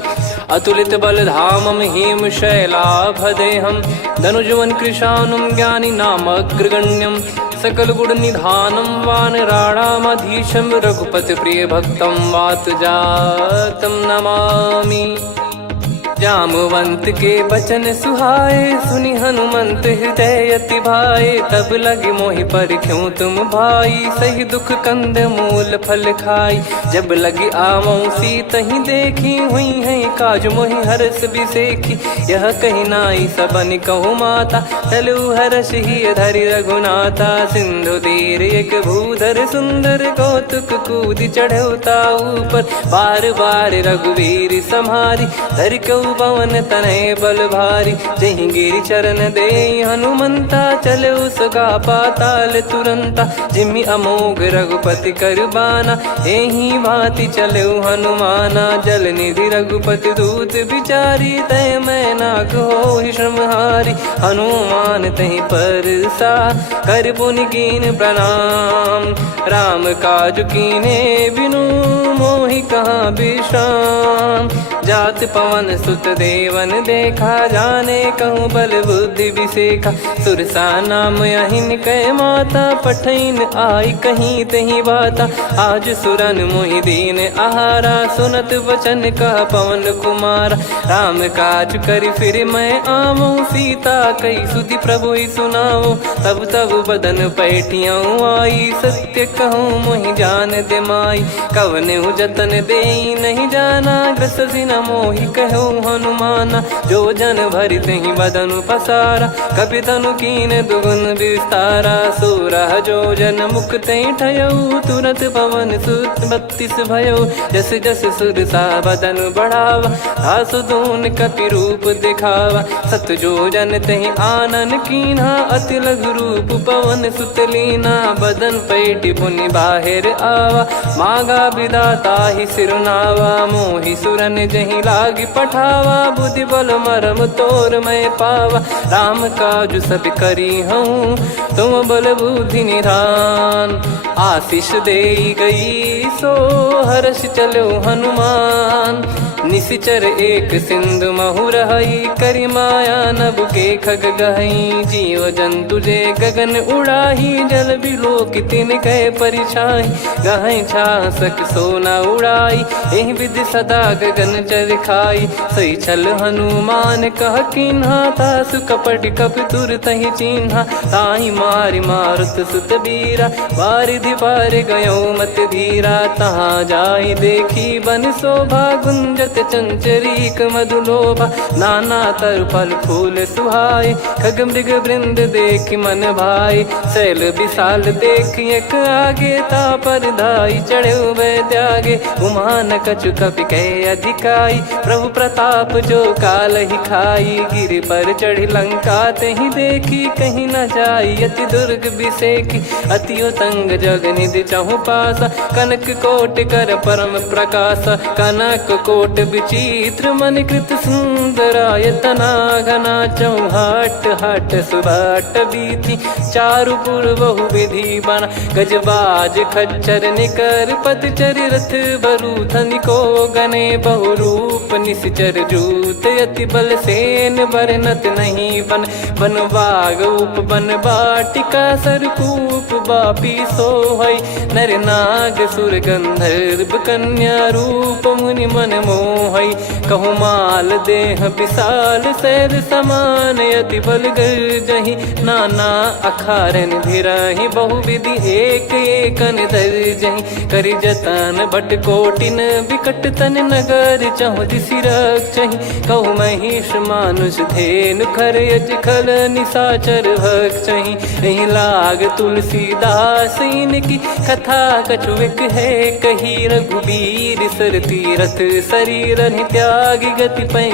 अतुलितबलधामं हेमशैलाभदेहं, धनुजवन कृशानुं ज्ञानिनामग्रगण्यं। सकलगुणनिधानं वानराणामधीशं, रघुपतिप्रियभक्तं वातजातं नमामि। जामवंत के बचन सुहाए, सुनि हनुमंत हृदय अति भाए। तब लगे मोहि पर क्यों तुम भाई, सही दुख कंद मूल फल खाई। जब लगी आवऊं सीतहि देखी, हुई है काज मोहि हरस बिसेखी। यह कही नाई सबन कहु माता, चलु हरष ही धरि रघुनाथा। सिंधु तीर एक भूधर सुंदर, कौतुक कूद चढ़ौता ऊपर। बार बार रघुवीर सम्हारी, धरि कऊ पवन तनय बल भारी। जहि गिरि चरण दे हनुमंता, चले उसका पाताल तुरंता। जिमि अमोघ रघुपति कर बाना, एहि भांति चले हनुमाना। जल निधि रघुपति दूत बिचारी, तय मैं नाग होहि श्रमहारी। हनुमान तहि परसा, कर पुनि कीन प्रणाम। राम काज कीने बिनु, मोहि कहाँ विश्राम। जात पवन सुत देवन देखा, जाने कहूँ बल बुद्धि विसेखा। सुरसा नाम अहिन कै माता, पठैन आई कहीं तहीं बाता। आज सुरन मोहि दीन आहारा, सुनत वचन कह पवन कुमारा। राम काज करि फिर मैं आवऊं, सीता कई सुधि प्रभु ही सुनाऊं। तब तब बदन पैठियाँ आई, सत्य कहूँ मोहि जान दे माई। कवने जतन दे नहीं जाना, ग्रसि न मोहि कहूँ हनुमाना। जो जन भरि तहि बदनु पसारा, कपि तनु कीन दुगुन विस्तारा। सोरह जो जन मुख तहि ठयऊ, तुरत पवन सुत 32 भयऊ। जस जस सुरसा बदन बढ़ावा, आसु दून कपि रूप दिखावा। सत जो जन तहि आनन कीन्हा, अति लघु रूप पवन सुत लीना। बदन पैटि पुनि बाहिर आवा, मांगा विधाता ही सिरुनावा। मोहि सुरन जहि लागी पठावा, बुद्धि बल मरम तोर मैं पावा। राम काज सब करी हूँ, तुम बल बुद्धि निधान। आशीष दे गई सो, हर्ष चलो हनुमान। निशिचर एक सिंधु महु रहई, करि माया नभ के खग गहई। जीव जंतु जे गगन उड़ाही, जल बिलोक तिन कह परिछाई। गहई छासक सोना उड़ाई, एहि विधि सदा गगन चर खाई। सही छल हनुमान कह कीन्हा, तासु कपट कपि तुर तहि चिन्हा। ताहि मारि मारुत सुत बीरा, वारिधि पार गयो मत धीरा। तहाँ जाई देखी बन शोभा, गुंजत चंचरीक मधुलोभा। नाना तर फल फूल सुहाए, खग मृग वृंद देख मन भाई। शैल विशाल देख एक आगे, तापर धाई चढ़े वै त्यागे। उमा न कछु कपि कह अधिकाई, प्रभु प्रताप जो काल ही खाई। गिरि पर चढ़ी लंका तहि देखी, कहीं न जाई अति दुर्ग बिसेखी। अति उतंग जग निधि चहु पासा, कनक कोट कर परम प्रकाशा। कनक कोट विचित्र मन कृत सुंदरायतना। घना चौहाट हाट सुबाट बीती, चारु पुर बहु विधि बना। गजबाज खच्चर निकर पतचर, रथ बरु धनिको गने। बहु रूप निश्चर जूत, अति बल सेन बरनत नहीं बन। बन बाग उप बन बाटिका, सरकूप बापी सोहई। नर नाग सुर गंधर्व कन्या, रूप मुनि मन मोहई। कहु माल देह विशाल, सैर समान अति बल गर्जहि। नाना अखारन भिरहि, बहु विधि एक एकन धरजहि। करि जतन भट कोटिन, विकट तन नगर चहु दिसि रक्षहि। कहु महिष मानुष धेनु, खर यज खल निशाचर भक्षहि। एहि लाग तुलसीदास इनकी, कथा कछु एक है कही। रघुबीर सर तीरथ शरीर, त्यागी गति पै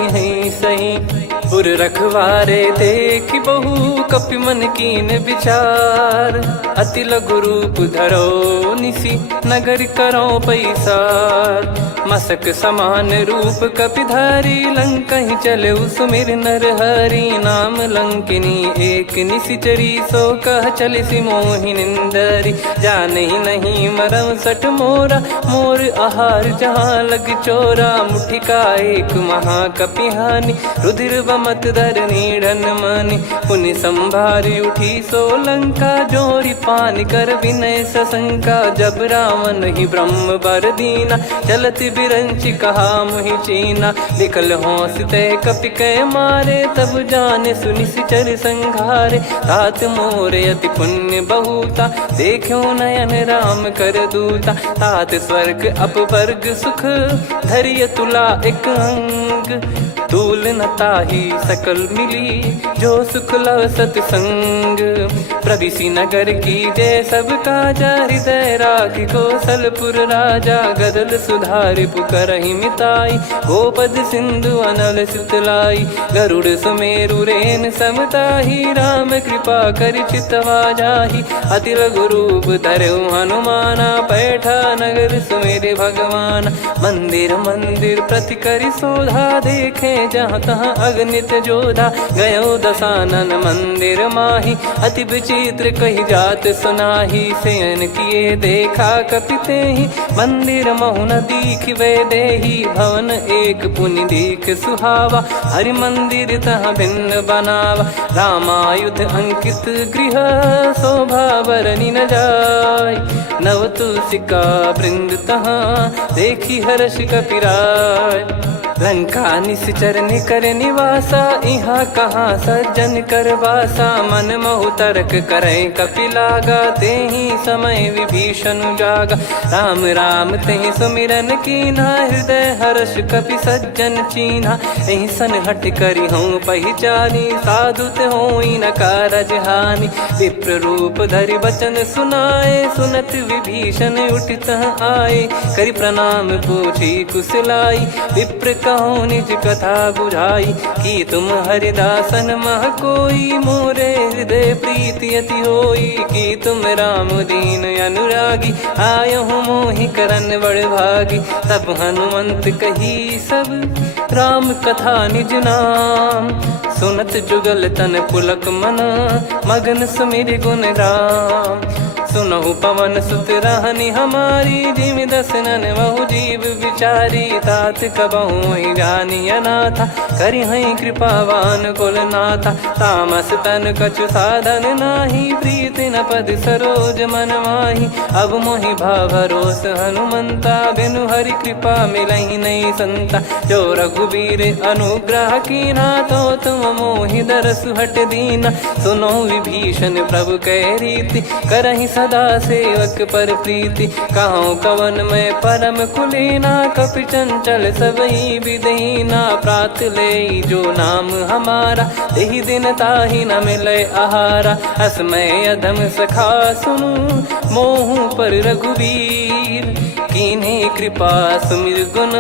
सही। पुर रखवारे देखि बहु, कपि मन कीन विचार। अति लघु रूप धरो निसी, नगर करो पैसार। मसक समान रूप कपिधारी, लंकहि चले सुमिर नर हरि। नाम लंकिनी एक निशिचरी, सो कह चलिसि मोहि निंदरी। जानहि नहीं मरम सठ मोरा, मोर आहार जहाँ लग चोरा। मुठिका एक महाकपिहानि, रुधिर मत धरनी ढन मानी। पुनि संभारी उठी सोलंका, जोरी पान कर विनय सशंका। जब रावण ही ब्रह्म बर दीना, चलत बिरंच कहा मुहि चीना। निकल होंस तय कपि कै मारे, तब जाने सुनि सिचर संघारे। तात मोर अति पुण्य बहुता, देखो नयन राम कर दूता। तात स्वर्ग अपवर्ग सुख, धैर्य तुला एक अंग। तूल न ताहि सकल मिली, जो सुख लव सतसंग। प्रविसी नगर की जय सब काजा, हृदय राखि कौशलपुर राजा। गदल सुधारि पुकारहि मिताई, गोपद सिंधु अनल सितलाई। गरुड़ सुमेरु रेन समताहि, राम कृपा कर चितवा जाहि। अति लघु रूप धरऊ हनुमाना, पैठा नगर सुमेरे भगवान। मंदिर मंदिर प्रति करि शोधा, देखे जहाँ तहाँ अगणित जोधा। गयो दशानन मंदिर माही, अति विचित्र कही जात सुनाही। शयन किए देखा कपिते ही, मंदिर महु न दीख वे देही। भवन एक पुनि दीख सुहावा, हरि मंदिर तहाँ भिन्न बनावा। रामायुध अंकित गृह, शोभा बरनी न जाय। नव तुलसी का वृंद तहाँ, देखी हर्ष कपिराय। लंका निश्चर निकर निवासा, यहाँ कहाँ सज्जन कर वासा। मन महु तर्क करें कपिलागा, तेहि समय विभीषण जागा। राम राम तेहि सुमिरन कीन्हा, हृदय हर्ष कपि सज्जन चीन्हा। एहि सन हट करि हूँ पहिचानी, साधु ते होई न कारज हानि। विप्र रूप धरि बचन सुनाए, सुनत विभीषण उठित आए। करि प्रणाम पूछी कुशलाई, विप्र कहो निज कथा बुझाई। कि तुम हरिदासन मह कोई, मोरे हृदय प्रीति अति होई। कि तुम राम दीन अनुरागी, आयहु मोहि करन बड़ भागी। तब हनुमंत कही सब, राम कथा निज नाम। सुनत जुगल तन पुलक मना, मगन सुमिर गुण राम। सुनहु पवन सुत रहनी हमारी, जिमि दसनन महु जीव विचारी। तात कबहु ही जानी अनाथा, करि हई कृपावान कुल नाथा। तामस तन कछु साधन नाही, प्रीति न पद सरोज मन माही। अब मोहि भाव भरोस हनुमंता, बिनु हरि कृपा मिलहि नहीं संता। जो रघुबीर अनुग्रह कीना, तो तुम मोहि दरसु हट दीना। सुनो विभीषण प्रभु कह रीति, करहि सदा सेवक पर प्रीति। कहूँ कवन में परम कुलीना, कपि चंचल सबई विदहीना। प्रात ले जो नाम हमारा, तेहि दिन ताहि न मिले आहारा। असमय अधम सखा सुनु, मोहु पर रघुवीर। कीन्हे कृपा सुमिर गुण,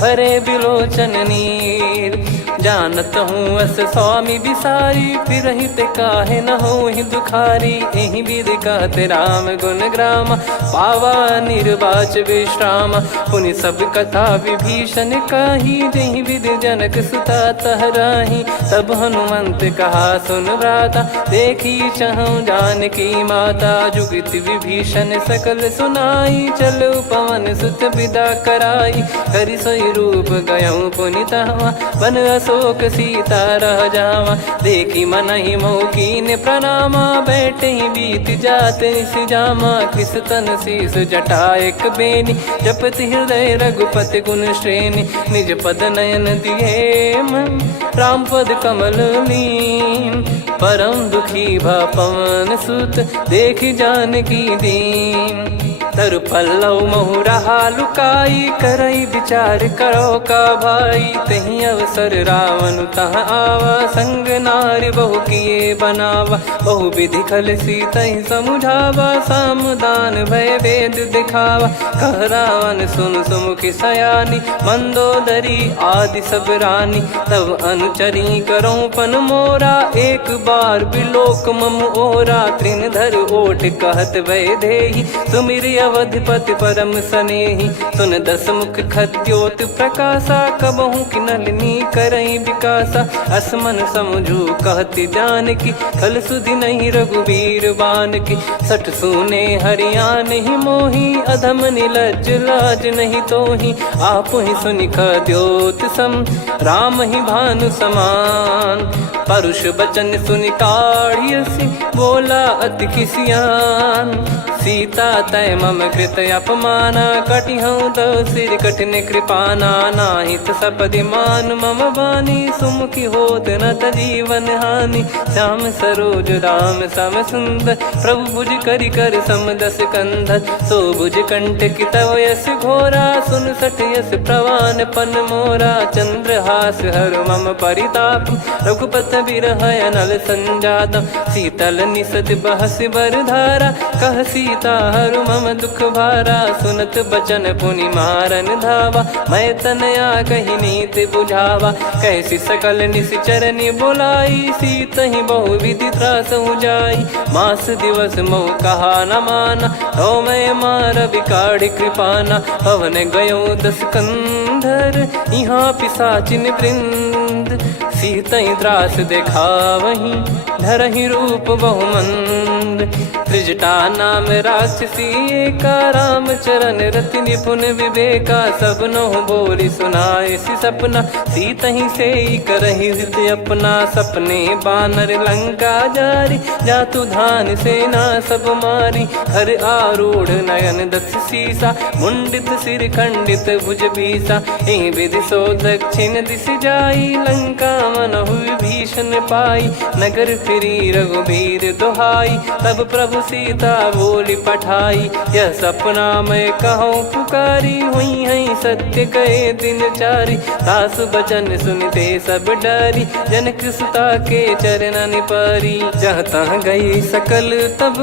भरे बिलोचन नीर। जानत हूँ अस स्वामी बिसारी, फिर हित काहे न हो ही दुखारी। एहि विधि कहते राम गुण ग्राम, पावा निर्वाच विश्राम। पुनि सब कथा विभीषण काही, जहि विधि जनक सुता तहराही। तब हनुमंत कहा सुन भ्राता, देखी चहु जानकी माता। जुगित विभीषण सकल सुनाई, चलो पवन सुत विदा कराई। करि सोई रूप गयऊँ पुनि तहवा, बन अशोक सीता रह जावा। देखी मनहि मोह कीन्ह प्रणामा, बैठे ही बीत जात निस जामा। किस तन शीस जटा एक बेनी, जपति हृदय रघुपति गुण श्रेणी। निज पद नयन दिए मन, राम पद कमल लीन। परम दुखी भा पवन सुत, देखि जानकी दीन। तरु पल्लव महु रहा लुकाई, करई विचार करो का भाई। तहि अवसर रावण तहाँ आवा, संग नार बहु किए बनावा। बहु विधि खल सीतहि समुझावा, सामदान भय वेद दिखावा। कह रावण सुन सुमुखि सयानी, मंदोदरी आदि सब रानी। तब अनुचरी करो पन मोरा, एक बार बिलोक मम ओरा। तृण धर ओट कहत वै देहि, सुमिर अवधिपति परम सनेही। सुन दस मुख खद्योत प्रकाशा, कबहू की नलिनी करई विकासा। असमन समझू कहती जान की, खल सुधि नहीं रघुबीर बान की। सठ सुने हरियाण ही मोही, अधम निलज लाज नहीं तोही। आप ही सुनि खद्योत सम, राम ही भानु समान। परुष बचन सुनि काढ़ियसि, बोला अति किसियान। सीता तय मम कृत अपमाना, कटिहऊँ दो सिर कठिन कृपाना। नाहित सपदि मान मम बानी, सुमुखी होत न जीवन हानि। श्याम सरोज राम सम सुंदर, प्रभु भुज करि कर सम दस कंधर। सो भुज कंटक तव यस घोरा, सुन सठ यस प्रवान पन मोरा। चंद्रहास हर मम परिताप, रघुपत बिरह अनल संजातम। शीतल निसत बहस बर धारा, कह सीता हरु मम दुख भारा। सुनत बचन पुनि मारन धावा, मैं तनया कही नीत बुझावा। कैसी सकल निश्चरनि बोलाई, सीत ही बहु विधि त्रास जाई। मास दिवस मोह कहा न माना, तो मैं मार बिकाढ़ कृपाना। पवन गयो दस कंधर, यहाँ पिशाचिन वृंद। सीतई त्रास देखावहीं, धरहि रूप बहुमंद। त्रिजटा नाम राक्षसी एका, राम चरण रति निपुण विवेका। सबनो बोली सुनाए सि सपना, सीतहि से करहि हित अपना। सपने बानर लंका जारी, जातु धान सेना सब मारी। हर आरूढ़ नयन दस सीसा, मुंडित सिर खंडित भुज बीसा। एहि विधि सो दक्षिण दिश जाई, लंका मनहु भीषण पाई। नगर फिरी रघुबीर दोहाई, तब प्रभु सीता बोली पठाई। यह सपना मैं कहूँ पुकारी, हुई है सत्य कहे दिन चारी। सासु बचन सुनते सब डरी, जनक सुता के चरण परी। जहाँ तहाँ गई सकल तब,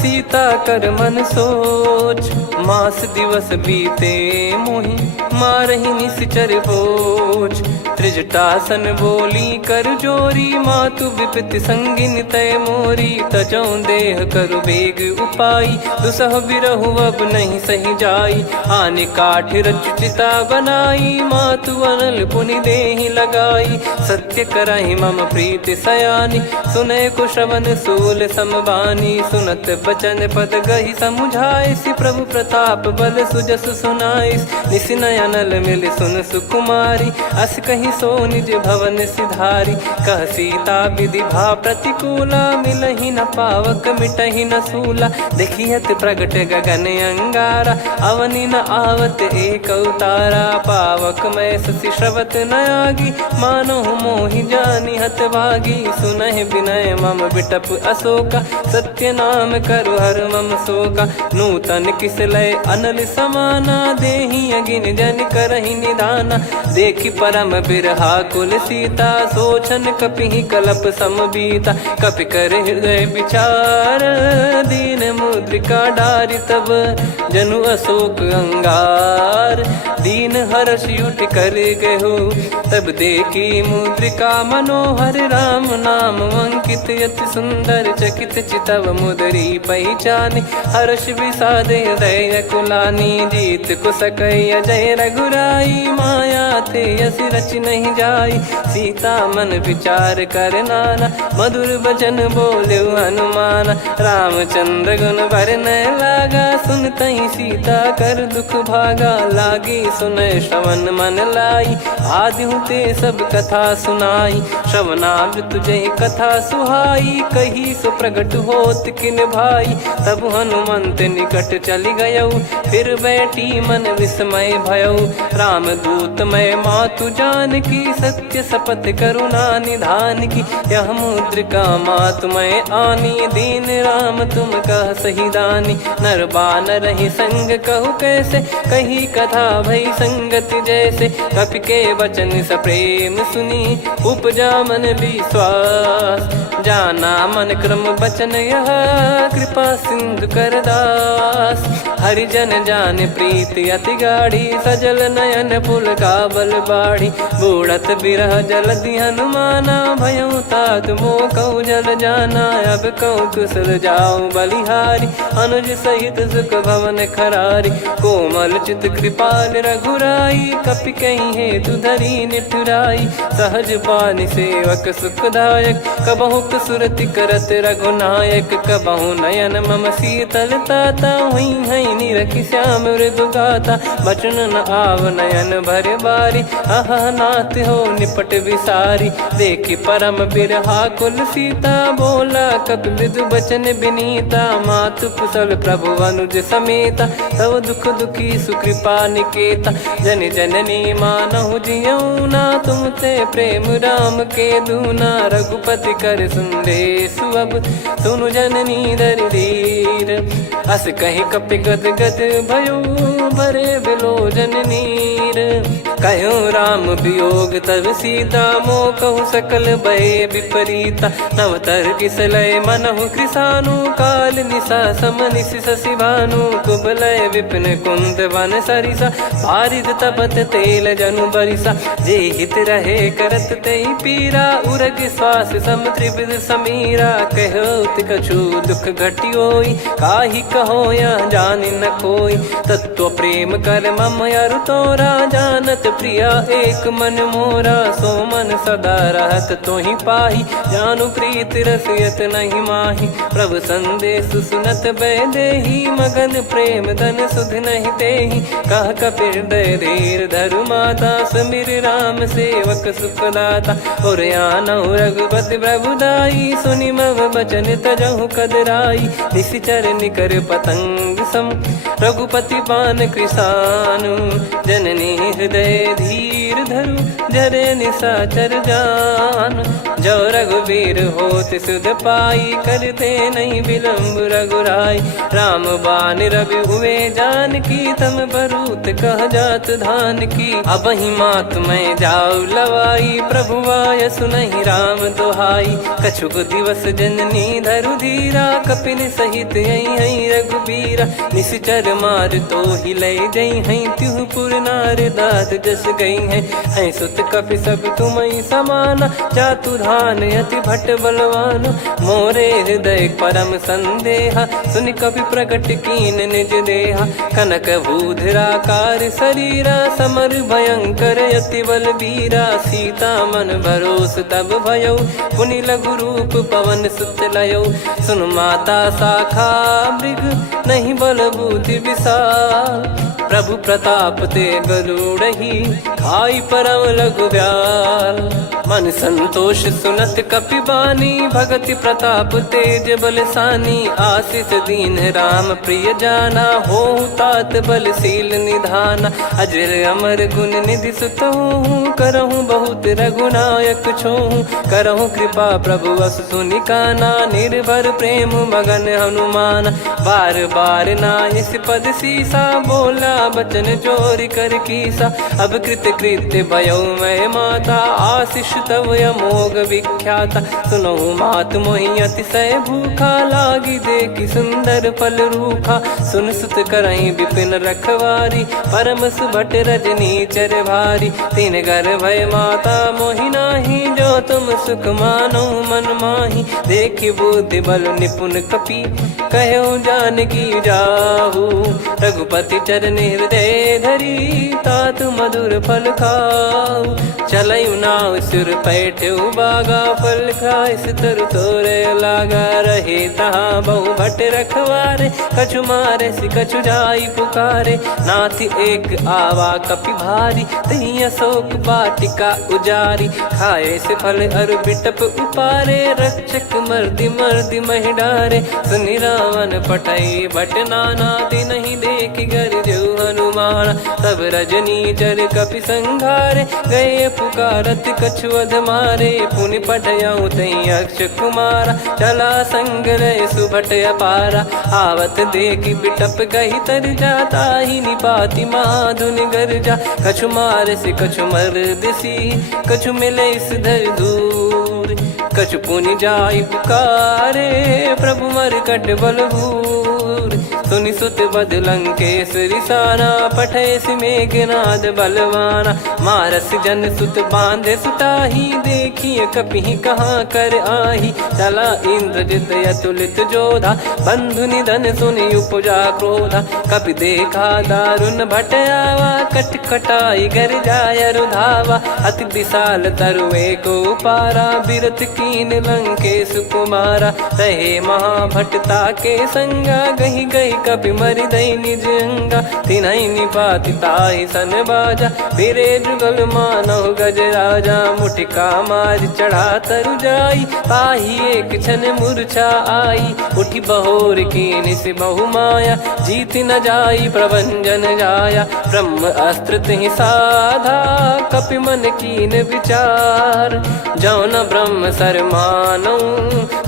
सीता कर मन सोच। मास दिवस बीते मोहि, मारहि निश्चर बोझ। त्रिजटासन बोली कर जोरी, मातु विपति संगिन तय मोरी। तजौ देह करु बेग उपाई, दुसह बिरहु अब नहीं सही जाई। आने काठ रचिता बनाई, मातु अनल पुनि देहि लगाई। सत्य करहि मम प्रीति सयानी, सुनय को श्रवण सूल समबानी। सुनत बचन पद गहि समुझाए, सि प्रभु प्रताप बल सुजस सुनाइस। निस नयनल मिल सुन सुकुमारी, अस कहि सो निज भवन सिधारी। कह सीता विधि भा प्रतिकूला, मिलहि न पावक मिटहि न सूला। देखियत प्रगट गगन अंगारा, अवनि न आवत एक अवतारा। पावक मैं ससि श्रवत न आगी, मानो मोहि जानि हत भागी। सुनहि विनय मम बिटप अशोका, सत्य नाम करु हर मम शोका। नूतन किस लय अनल समाना, देहि अगिन जन करहि निदाना। देखि परम बिरहा कुल सीता, सोचन कपिहि कलप समबीता। कपि कर हृदय विचार, दीन मुद्रिका डारि तब। जनु अशोक अंगार, दीन हर्ष उठ कर गहु। तब देखी मुद्रिका मनोहर, राम नाम अंकित अति सुंदर। चकित चितव मुदरी पहचाने, हर्ष विषाद हृदय कुलानी। जीत को सकय अजय रघुराई, माया थे यस रच नहीं जाई। सीता मन विचार कर नाना, मधुर वचन बोले हनुमान। रामचंद्र गुण भरने लागा, सुनतहि सीता कर दुख भागा। लागी सुनय श्रवण मन लाई, आदि ते सब कथा सुनाई। श्रवणाब तुझे कथा सुहाई, कही सो प्रगट होत किन भाई। तब हनुमंत निकट चली गयौ, फिर बैठी मन विस्मय भयौ। राम दूत मैं मातु जान की, सत्य शपथ करुणा निधान की। यह मुद्रिका मातु मैं आनी, दीन राम तुम कह सही दानी। नर बानर ही संग कहु कैसे, कही कथा भई संगति जैसे। कपि के वचन सप्रेम सुनी, उपजा मन विश्वास। जाना मन क्रम बचन यह, कृपा सिंधु कर दास। हरिजन जान प्रीति अति गाढ़ी, सजल नयन पुल काबल बाढ़ी। बूढ़त बिरह जलधि हनुमाना, भयउ तात मोह कहु जल जाना। अब कहु कुशल जाऊ बलिहारी, अनुज सहित सुख भवन खरारी। कोमल चित कृपाल रघुराई, कपि कहीं हेतु धरी निठुराई। सहज पानि सेवक सुखदायक, कबहु सुरति करत रघुनायक। कबहु नयन मम शीतल ताता, हुई है निरखि श्याम मृदु गाता। बचन न आव नयन भर बारी, अह नाथ हो निपट विसारी। देखि परम बिरहा कुल सीता, बोला कपि मृदु बचन बिनीता। मातु कुशल प्रभु अनुज समेता, तव दुख दुखी सुकृपा निकेता। जन जननी मानहु जियऊ ना, तुम ते प्रेम राम के दूना। रघुपति कर संदेशु अब, सुनु जननी दर धीर। अस कहीं कपि गद गद भयो, भरे बिलोचन नीर। कहूँ राम वियोग तब सीता, मोह कहूँ सकल भय विपरीता। नवतर किसलय मनहु कृसानु, काल निशा समनिश शशि भानु। कुबलय विपिन कुंद वन सरिसा, पारिद तपत तेल जनु बरिसा। जे हित रहे करत तेहि पीरा, उरग श्वास सम त्रिविध समीरा। कहत कछु दुख घटियोई, काहि कहो या जानि न कोई। तत्व प्रेम कर मम अरु तोरा, जानत प्रिया एक मन मोरा। सो मन सदा रहत तोहि पाही, जानु प्रीत रसियत नहीं माही। प्रभु संदेश सुनत बैदेही, मगन प्रेम धन सुध नहीं तेहि। कह कपिर दय धीर धरु माता, समिर राम सेवक सुखदाता। और आनहु रघुपति प्रभुदाई, सुनि मम बचन तजहु कदराई। निशिचर निकर पतंग सम, रघुपति पान कृसानु। जननी हृदय धीर धरु, जरे निशाचर जान। जो रघुवीर होत सुध पाई, करते नहीं विलम्ब रघुराई। राम बान रवि हुए जानकी, तम बरूत कह जात धान की। अब ही मात मैं जाऊ लवाई, प्रभु आय सुनहि राम दोहाई। कछुक दिवस जननी धरु धीरा, कपिन सहित यही रघुबीरा। निश्चर मार तो ही लय जई हैं, त्युह पुर नार दात जस गई हैं। सुत कपि सब तुमहि समाना, जातु धान अति भट बलवान। मोरे हृदय परम संदेहा, सुनि कपि प्रकट कीन निज देहा। कनक भूधराकार शरीरा, समर भयंकर अति बल बीरा। सीता मन भरोस तब भयउ, पुनि लघु रूप पवन सुत लयउ। सुन माता शाखा मृग, नहीं बल बुद्धि विशाल। प्रभु प्रताप ते गरुड़हि, खाई परम लघु ब्याल। मन संतोष सुनत कपि बानी, भगति प्रताप तेज बलसानी। आशीष दीन राम प्रिय जाना, होहु तात बलशील निधाना। अजर अमर गुण निधि सुतहु, करहु बहुत रघुनायक छोहु। करहु कृपा प्रभु अस सुनि काना, निर्भर प्रेम मगन हनुमान। बार बार नायस पद सीसा, बोला बचन चोरी कर कीसा। अब कृत कृत्य भयो मैं माता, आशीष तव अमोघ विख्याता। सुनहु मात मोहि अतिशय भूखा, लागी देखि सुंदर फल रूखा। सुन सुत करहि विपिन रखवारी, परम सुभट रजनी चर भारी। तीन घर भय माता मोहि नाही, जो तुम सुख मानो मन माही। देखि बुद्धि बल निपुण कपि, कहु जानकी जाहू। रघुपति चरण हृदय धरी, तात मधुर फल खाऊ। चलयु नाव सुर पैठ्यु बागा, फल खाय सितर तोरे लागा। रहे तहाँ बहु भट रखवारे, कछु मारे सि कछु जाई पुकारे। नाथ एक आवा कपि भारी, तही अशोक वाटिका उजारी। खाए से फल अर बिटप उपारे, रक्षक मर्दि मर्दि महि डारे। सुनि रावण पटई भट नाना, तिनहि देखि गरजउ हनुमान। तब रजनी चर कपि संघारे, गए पुकारत कछु अध मारे। पुनि पटयउ तई अक्ष कुमारा, चला संग रहे सुभट अपारा। आवत देखि बिटप गहि तर जाता, ही निपाति माधुनि गर्जा। कछु मार से कछु मर्दिसी, कछु मिले इस धर दूर। कछु पुनि जाई पुकारे, प्रभु मरकट बलभूर। सुनि सुत बद लंकेश्वरी साना, पठेसि मेघनाद बलवाना। मारस जन सुत बांधे सुताही, देखिए कपि कहाँ कर आही। चला इंद्रजित अतुलित जोधा, बंधु निधन सुनि उपजा क्रोधा। कपि देखा दारुण भट आवा, कट कटाई घर जाय रुधावा। अति विशाल तरुए को पारा, बिरत कीन लंकेश कुमारा। रहे महाभटता के संगा, गही गही कपि मरि दई निज अंगा। तिन्हि निपाति ताहि सन बाजा, फिरे जुगल मानव गज राजा। मुटिका मार चढ़ा तरु जाई, पाही एक क्षण मूर्छा आई। उठी बहोर कीन से बहु माया, जीत न जाई प्रभंजन जाया। ब्रह्म अस्त्र तिहि साधा, कपि मन कीन विचार। जौ न ब्रह्म सर मानौ,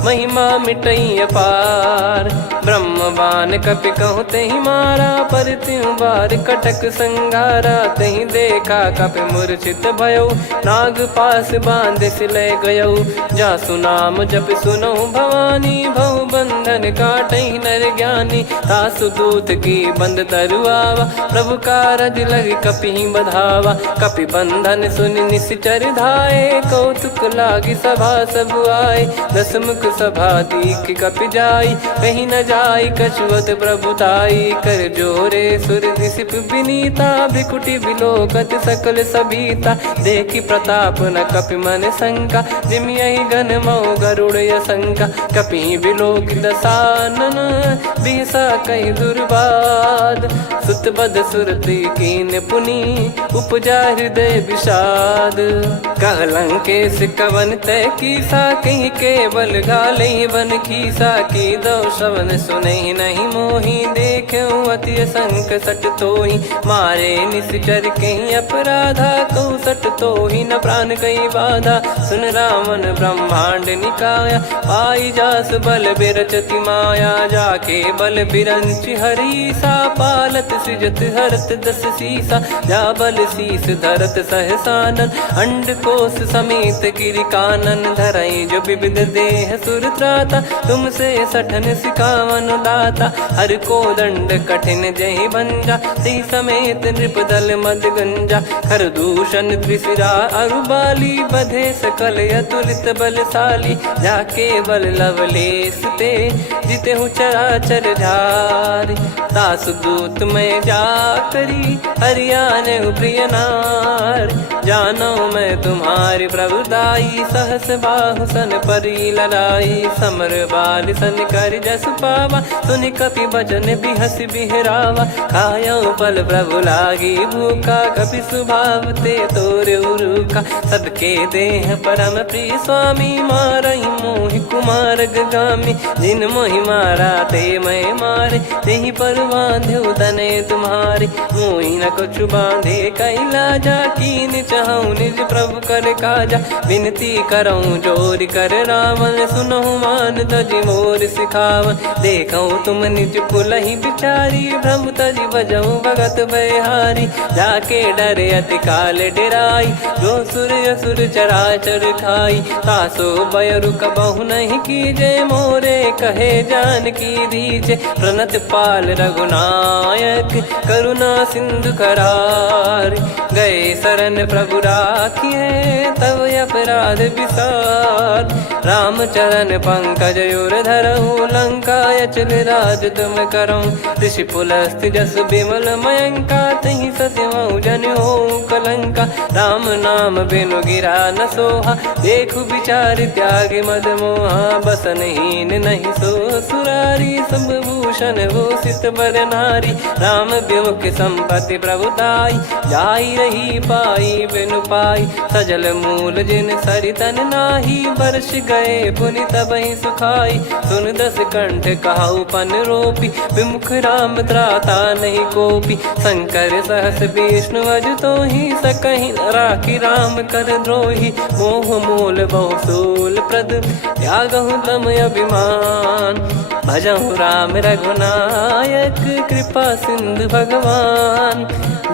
महिमा मिटई अपार। ब्रह्म बान कपि कहूँ तेहि मारा, पर त्यों बार कटक संगारा। तहि देखा कपि मूर्छित भयौ, नाग पास बांध सिले गयौ। जासु नाम जप सुनौ भवानी, भव बंधन काटहि नर ज्ञानी। तासु दूत की बंद तरुआवा, प्रभु कारज लग कपि बधावा। कपि बंधन सुनि निश्चर धाये, कौतुक लागी सभा सब आए। दसमुख सभा दीख कपि जाई, कहीं न जाई कछुअत प्रभुताई। कर जोरे सुर दिसिप विनीता, भिकुटी बिलोकत सकल सबीता। देखी प्रताप न कपि मन शंका, जिमियहि गन मऊ गरुड़ असंका। कपि बिलोक दसानन, बिहसा कहि दुर्बाद। सुत बद सुरति कीन पुनि, उपजा हृदय विषाद। कह लंकेश कवन तय कीसा, कहीं केवल गाले बन खीसा। की दो श्रवण सुनहि नहीं मोही, देखऊं अति संक सट तोहि। मारे निश्चर कहीं अपराधा, कहूँ सट तोहि न प्राण कहीं बाधा। सुन रावण ब्रह्मांड निकाया, पाई जास बल बिरचति माया। जाके बल बिरंच हरीसा, पालत सृजत हरत दस सीसा। जा बल शीस धरत सहसानन, अंड कोश समेत गिरि कानन। धरई जो विविध देह सुर त्राता, तुमसे सठन सिखावन दाता। हर को दंड कठिन जहि भंजा, ती समेत नृपदल मद गंजा। खर दूषण त्रिशिरा अरुबाली, बधे सकल अतुलित बलशाली। जाके बल लवलेस ते, जिते हूँ चराचर झारी। तासु दूत मैं जा करी, हरियाने प्रिय नार। जानो मैं तुम्हारी प्रभुताई, सहस बाहु सन परी ललाई। समर बाल सन कर जस पावा, सुनि कपि बचन बिहस बिहरावा। खायौ पल प्रभु लागी भूखा, कपि स्वभाव ते तोरे उरुखा। सबके देह परम प्रिय स्वामी, मारहि मोहि कुमार गामी। जिन मोहि मारा ते मैं मारे, तेहि पर बांधो तनय तुम्हारे। मोहि न कुछ बांधे कैलाजा, कीन चाहूं निज प्रभु कर काजा। विनती करऊं जोर कर रावण, सुनहु मान तजि मोर सिखावन। देखऊं तुम निज कुलहि बिचारी, भ्रम तजि बजऊं भगत बहारी। जाके डरे अति काल डेराई, जो सुर असुर चराचर खाई। तासो बयरु कबहु नहीं कीजे, मोरे कहे जान की दीजे। प्रणत पाल रघुनायक, करुणा सिंधु करार। गए शरण प्रभु राखिए, तब अपराध विसार। राम चरण पंकज उर धरऊं, लंका अचल राज तुम करऊं। ऋषि पुलस्त जस विमल मयंका, तहि सत्यमऊ जन हो कलंका। राम नाम बिनु गिरा न सोहा, देखु विचार त्याग मद मोहा। बसनहीन नहीं सो सुरारी, सब भूषण भूषित बर नारी। राम विमुख संपत्ति प्रभुताई, जाई रही पाई बिनु पाई। सजल मूल जिन सरितन नाही, वर्ष गए पुनि तबहि सुखाई। सुन दस कंठ कहाऊ पन रोपी, विमुख राम त्राता नहीं कोपी। शंकर सहस विष्णु अज तोहि, सकहि न राखी राम कर द्रोही। मोह मूल बहु सूल प्रद, त्यागहु तम अभिमान। भजहु राम रघुनायक, कृपा सिंधु भगवान।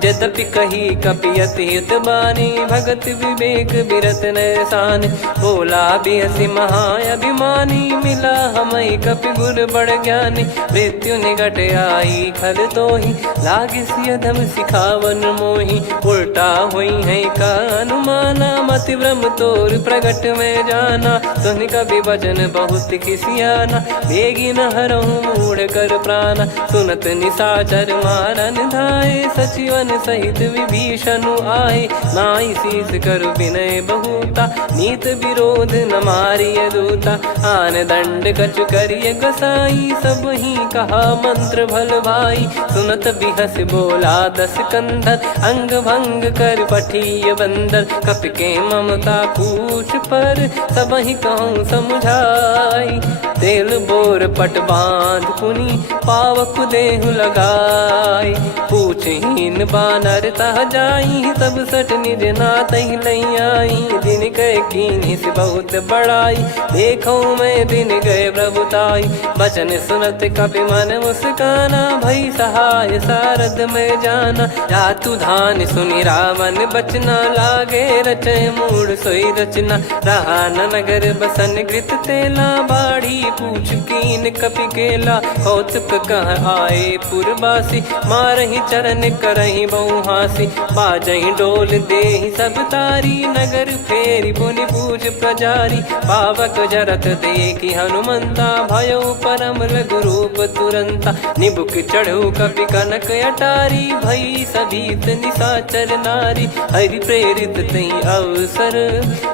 यद्यपि कही कपियत हित बानी, भगत विवेक बिरत नैसान। बोला बिहसी महाअभिमानी, मिला हमई कपि गुर बड़ ज्ञानी। मृत्यु निकट आई खल तोहि, लागे सिय धम सिखावन मोहि। उल्टा हुई है का अनुमाना, मति भ्रम तोर प्रगट में जाना। सुन कवि वचन बहुत खिसियाना, बेगी न हरहु मूढ़ कर प्राण। सुनत निशाचर मारन धाये, सचिवन सहित विभीषण आए। नाई शीस कर विनय बहुता, नीत विरोध न मारिय दूता। आन दंड कछु करिय गोसाई, सब ही कहा मंत्र भल भाई। सुनत बिहस बोला दस कंधर, अंग भंग कर पठिय बंदर। कपि के ममता पूछ पर, सब ही कहूँ समझाई। तेल बोर पट बांध पुनि, पावक देहु लगाई। पूछहीन बानर तह जाई, तब सट निज नाथ लई आई। दिन गए कीन्ही से बहुत बड़ाई, देखो मैं दिन गए प्रभुताई। बचन सुनत कपि मन मुस्काना, भई सहाय सारद में जाना। जातु धान सुनि रावण बचना, लागे रचय मूढ़ सोई रचना। रहा न नगर बसन कृत तेला, बाढ़ी पूछ कीन कपि केला। कौतुक कह आए पुरबासी, मारहि चरण करहि बहु हासी। बाजहि डोल देहि सब तारी, नगर फेरी पुनि पूज प्रजारी। पावक जरत देखि हनुमंता, भयो परम रघुरूप तुरंता। निबुक चढ़ऊ कपि कनक अटारी, भई सभीत निशाचर नारी। हरि प्रेरित तई अवसर,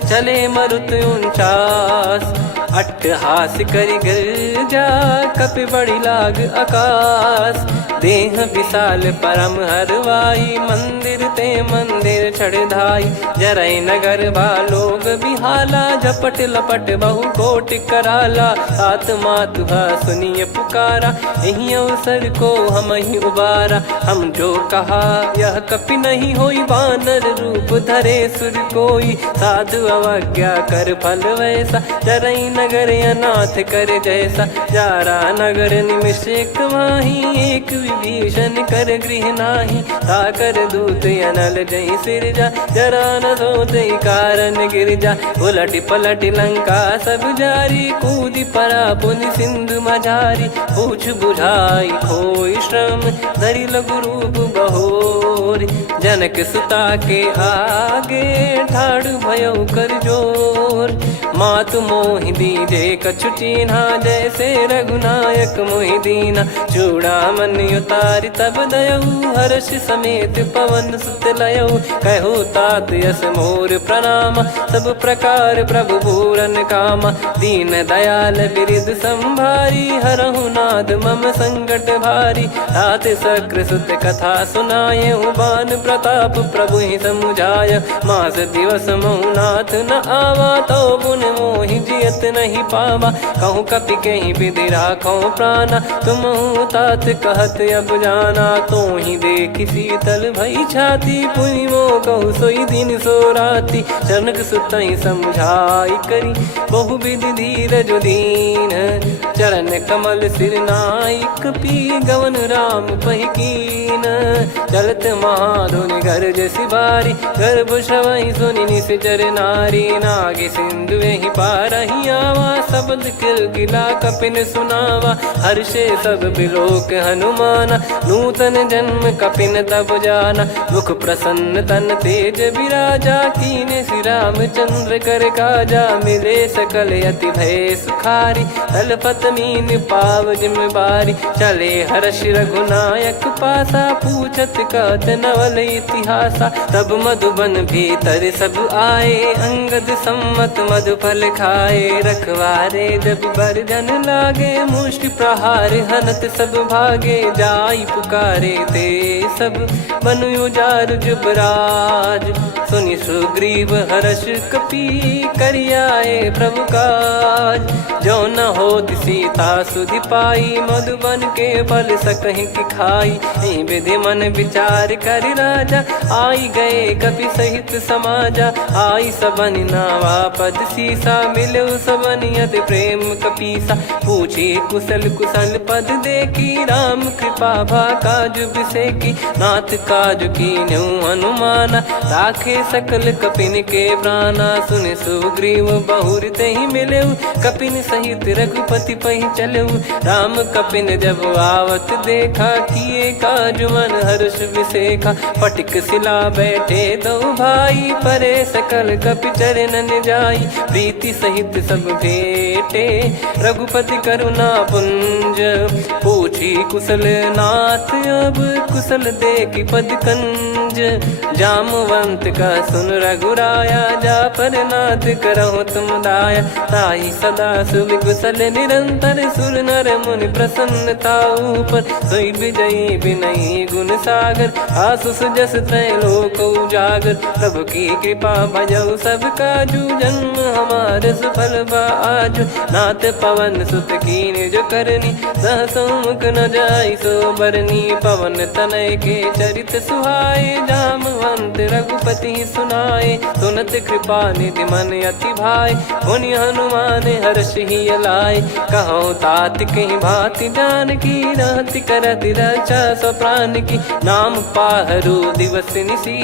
चले मरुत 49। अट्टहास करि गर्जा, कपि बड़ी लाग आकाश। देह विशाल परम हरवाई, मंदिर ते मंदिर चढ़ धाई। जरई नगर बालोग बिहाला, झपट लपट बहु कोटि कराला। आत्मातु सुनिय पुकारा, यही अवसर को हम ही उबारा। हम जो कहा यह कपि नहीं होई, वानर रूप धरे सुर कोई। साधु अवज्ञा कर फल वैसा, जरई नगर अनाथ कर जैसा। जारा नगर निमिष एक माही, एक विभीषण कर गृह नाही। ताकर दूत अनल जय सिरजा, जरा न सोते कारण गिर जा। उलट पलट लंका सब जारी, कूदी परा पुनि सिंधु मझारी। पूछ बुझाई खोई श्रम, धरि लघु रूप बहोरी। जनक सुता के आगे, ठाड़ भयो कर जोर। मातु मोहि दीजे कछु चीन्हा, जैसे रघुनायक मोहि दीना। चूड़ामन उतारि तब दयऊ, हर्ष समेत पवन सुत लयऊ। कहु तात यस मोर प्रणाम, सब प्रकार प्रभु पूरन कामा। दीन दयाल बिरिद संभारी, हरहु नाद मम संकट भारी। तात सक्र सुत कथा सुनायहु, बान प्रताप प्रभु ही समुझाय। मास दिवस महु नाथ न आवा, तो पुन मोहि जियत नहीं पावा। कहूँ कपि कहीं विधि राखो प्राणा, तुम तात कहत अब जाना। तो ही देखी शीतल भई छाती, पुनि मो कहु सोई दिन सो राती। जनक सुतहि समझाई करी, बहु विधि धीरज दीन। चरण कमल सिर नाई, कपि गवन राम पहि कीन। चलत महाधुनि गरज सिबारी, गर्भ श्रवहि सुनि निश्चर नारी। नागे सिंधु ही पारहि आवा, शब्द किलकिला कपिन सुनावा। हर्षे सब बिलोक हनुमाना, नूतन जन्म कपिन तब जाना। मुख प्रसन्न तन तेज विराजा, कीने श्री रामचंद्र कर काजा। मिले सकल अति भय सुखारी, तलपत मीन पाव जिम बारी। चले हर्ष रघुनायक पासा, पूछत कहत नवल इतिहासा। तब मधुबन भीतर सब आए, अंगद सम्मत मधुफल खाए। रखवारे जब बरजन लागे, मुष्टि प्रहार हनत सब भागे। जाई पुकारे ते सब, बनु उजार जुबराज। सुनि सुग्रीव हर्ष कपि, करियाए प्रभु काज। जो न होत सीता सुधि पाई, मधुबन के फल सकहि कि खाई। विधि मन विचार कर राजा, आई गए कपि सहित समाजा। आई सबन नावा पद सीसा, मिलो सबन यति प्रेम कपीसा। पूछी कुशल कुशल पद देखी राम कृपा भा काज बिसेकी। नाथ काज कीन्हु हनुमाना राखे सकल कपिन के प्राणा। सुन सुग्रीव बहुर तेहि मिलेउ कपिन सहित रघुपति पहि चलेउ। राम कपिन जब आवत देखा किए काज मन हर्ष विसेखा। फटिक सिला बैठे दो भाई परे सकल कपि चरणन जाई। प्रीति सहित सब भेटे रघुपति करुणा पुंज। पूछी कुशल नाथ अब कुशल देखि पद कंज। जामवंत का सुन रघुराया जा पर नाथ करहु तुम दाया। ताहि सदा सुविकुशल निरंतर सुर नर मुनि प्रसन्नता ऊपर। सोई विजयी विनयी गुण सागर आसु सुजस त्रैलोक उजागर। प्रभु की कृपा भजऊ सब काजू जन्म हमार सफल बा आजु। नाथ पवन सुत कीन्ह जो करनी सहसो मुख न जाई सो बरनी। पवन तनय के चरित सुहाए जामवंत रघुपति सुनाए। सुनत कृपा निधि मन अति भाई पुनि हनुमान हर्ष ही लाए। कहूँ तात कहीं भांति जानकी रहति करति रक्षा सो प्राण की। नाम पाहरु दिवस निसी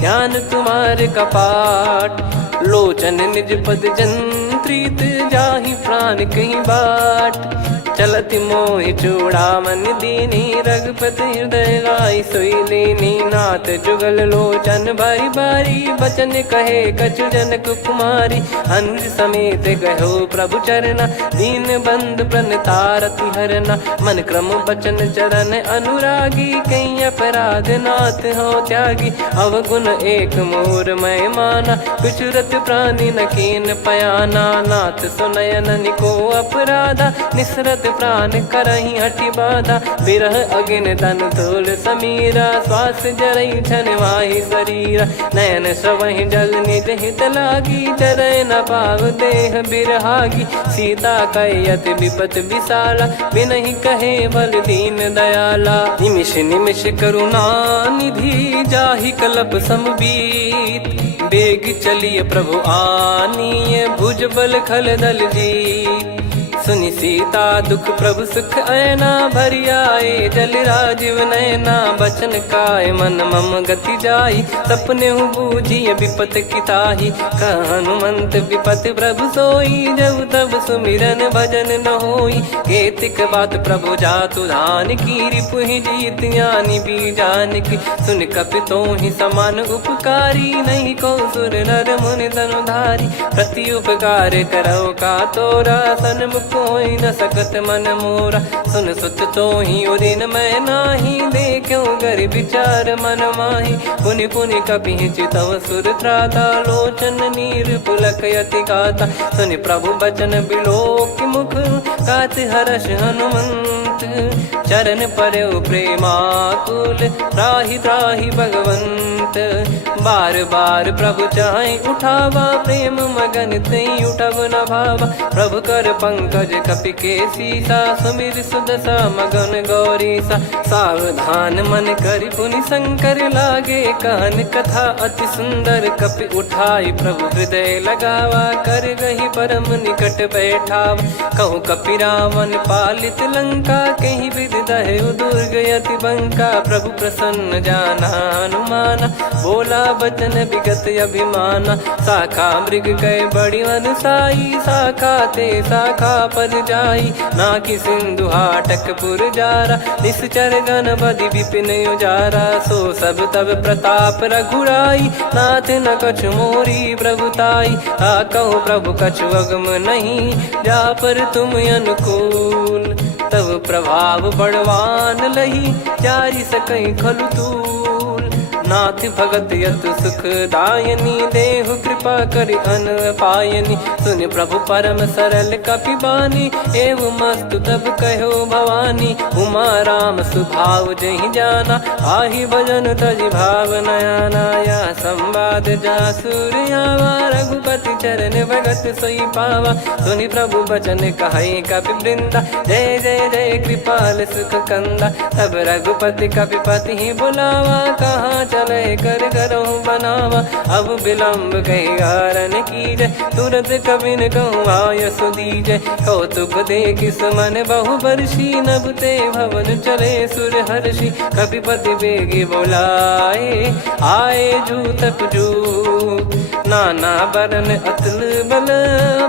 ध्यान तुम्हारे कपाट। लोचन निज पद जंत्रित जाहि प्राण कहीं बाट। चलति मोहि चूड़ामन दीनी रघुपति हृदय लाई सोई लीनी। नाथ जुगल लोचन बारी बारी बचन कहे कछु जनक कुमारी। अनुज समेत गहो प्रभु चरना दीन बंधु प्रणतारति हरना। मन क्रम बचन चरण अनुरागी कहीं अपराध नाथ हो त्यागी। अवगुण एक मोर मैं माना कुछुरत प्राणी न कीन पयाना। नाथ सुनयन को अपराधा निसरत प्राण करही हटि बाधा। बिरह अगिन तन तोल समीरा श्वास जरई छन वाहि शरीरा। नयन सवहि जल निज हित लागी चरय न पाव देह बिरहागी। सीता कयत विपत विशाला बिनहि कहे बल दीन दयाला। निमिष निमिष करुणा निधि जाहि कलप समबीत। बेग चलिए प्रभु आनीय भुज बल खल दल जी। सुनि सीता दुख प्रभु सुख ऐना भरि आए। जल राजीव नैना बचन काय मन मम गति जाई। सपने हूँ बूझिए विपत किताही हनुमंत विपत प्रभु सोई। जब तब सुमिरन भजन न होई। केतिक बात प्रभु जातु धान की रिपुहि जीत ज्ञानी बीजान की। सुन कपि तोहि समान उपकारी नहीं को सुर नर मुनि तनुधारी। प्रति उपकार करो का तोरा सन्मुख कोई न सकत मन मोरा। सुन सुत तो ही उदिन मैं नाही देखो गर विचार मन माही। पुनि पुनि कपि चितव सुर त्राता लोचन नीर पुलक यति गाता। सुनि प्रभु बचन बिलोक मुख गात हर्ष हनुमंत। चरण परउ प्रेमाकुल त्राहि त्राहि भगवंत। बार बार प्रभु चाहि उठावा प्रेम मगन तई उठब न भावा। प्रभु कर पंकज कपि के सीसा सुमिर सुदशा मगन गौरीसा। सावधान मन करि पुनि शंकर लागे कहन कथा अति सुंदर। कपि उठाई प्रभु हृदय लगावा कर गही परम निकट बैठावा। कहूँ कपि रावण पालित लंका कहीं विधि दहेउ दुर्ग यति बंका। प्रभु प्रसन्न जाना हनुमाना बोला बचन विगत अभिमाना। शाखा मृग गए बड़ी अनुसाई शाखा ते शाखा पर जाई। नाकि सिंधु हाटक पुर जारा निश्चर गण बदि विपिन उजारा। सो सब तब प्रताप रघुराई नाथ न कछु मोरी प्रभुताई। कहो प्रभु कछु अगम नहीं जा पर तुम अनुकूल। तब प्रभाव बड़वान लही जारी सकई खलु तूल। नाथ भगत यत सुख दायनी देहु कृपा करि अन पायनी। सुन प्रभु परम सरल कपि बानी एव मस्तु तब कहो भवानी। उमा राम सुभाव जहि जाना आहि भजन तजि भाव नयाना। या संवाद जासुर आवा रघुपति चरण भगत सोई पावा। सुनि प्रभु बचन कहै कपि वृंदा जय जय जय कृपाल सुख कंदा। तब रघुपति कपि पति ही बुलावा कहाँ चले कर करहु बनावा। अब विलम्ब कही कारण की जय तुरंत कबिन कहूँ आयस दीजय। कौतुक देखि सुमन बहु बरसी नभते भवन चले सुर हर्षि। कपिपति बेगी बोलाए आए जूतक जू। नाना बरन अतुल बल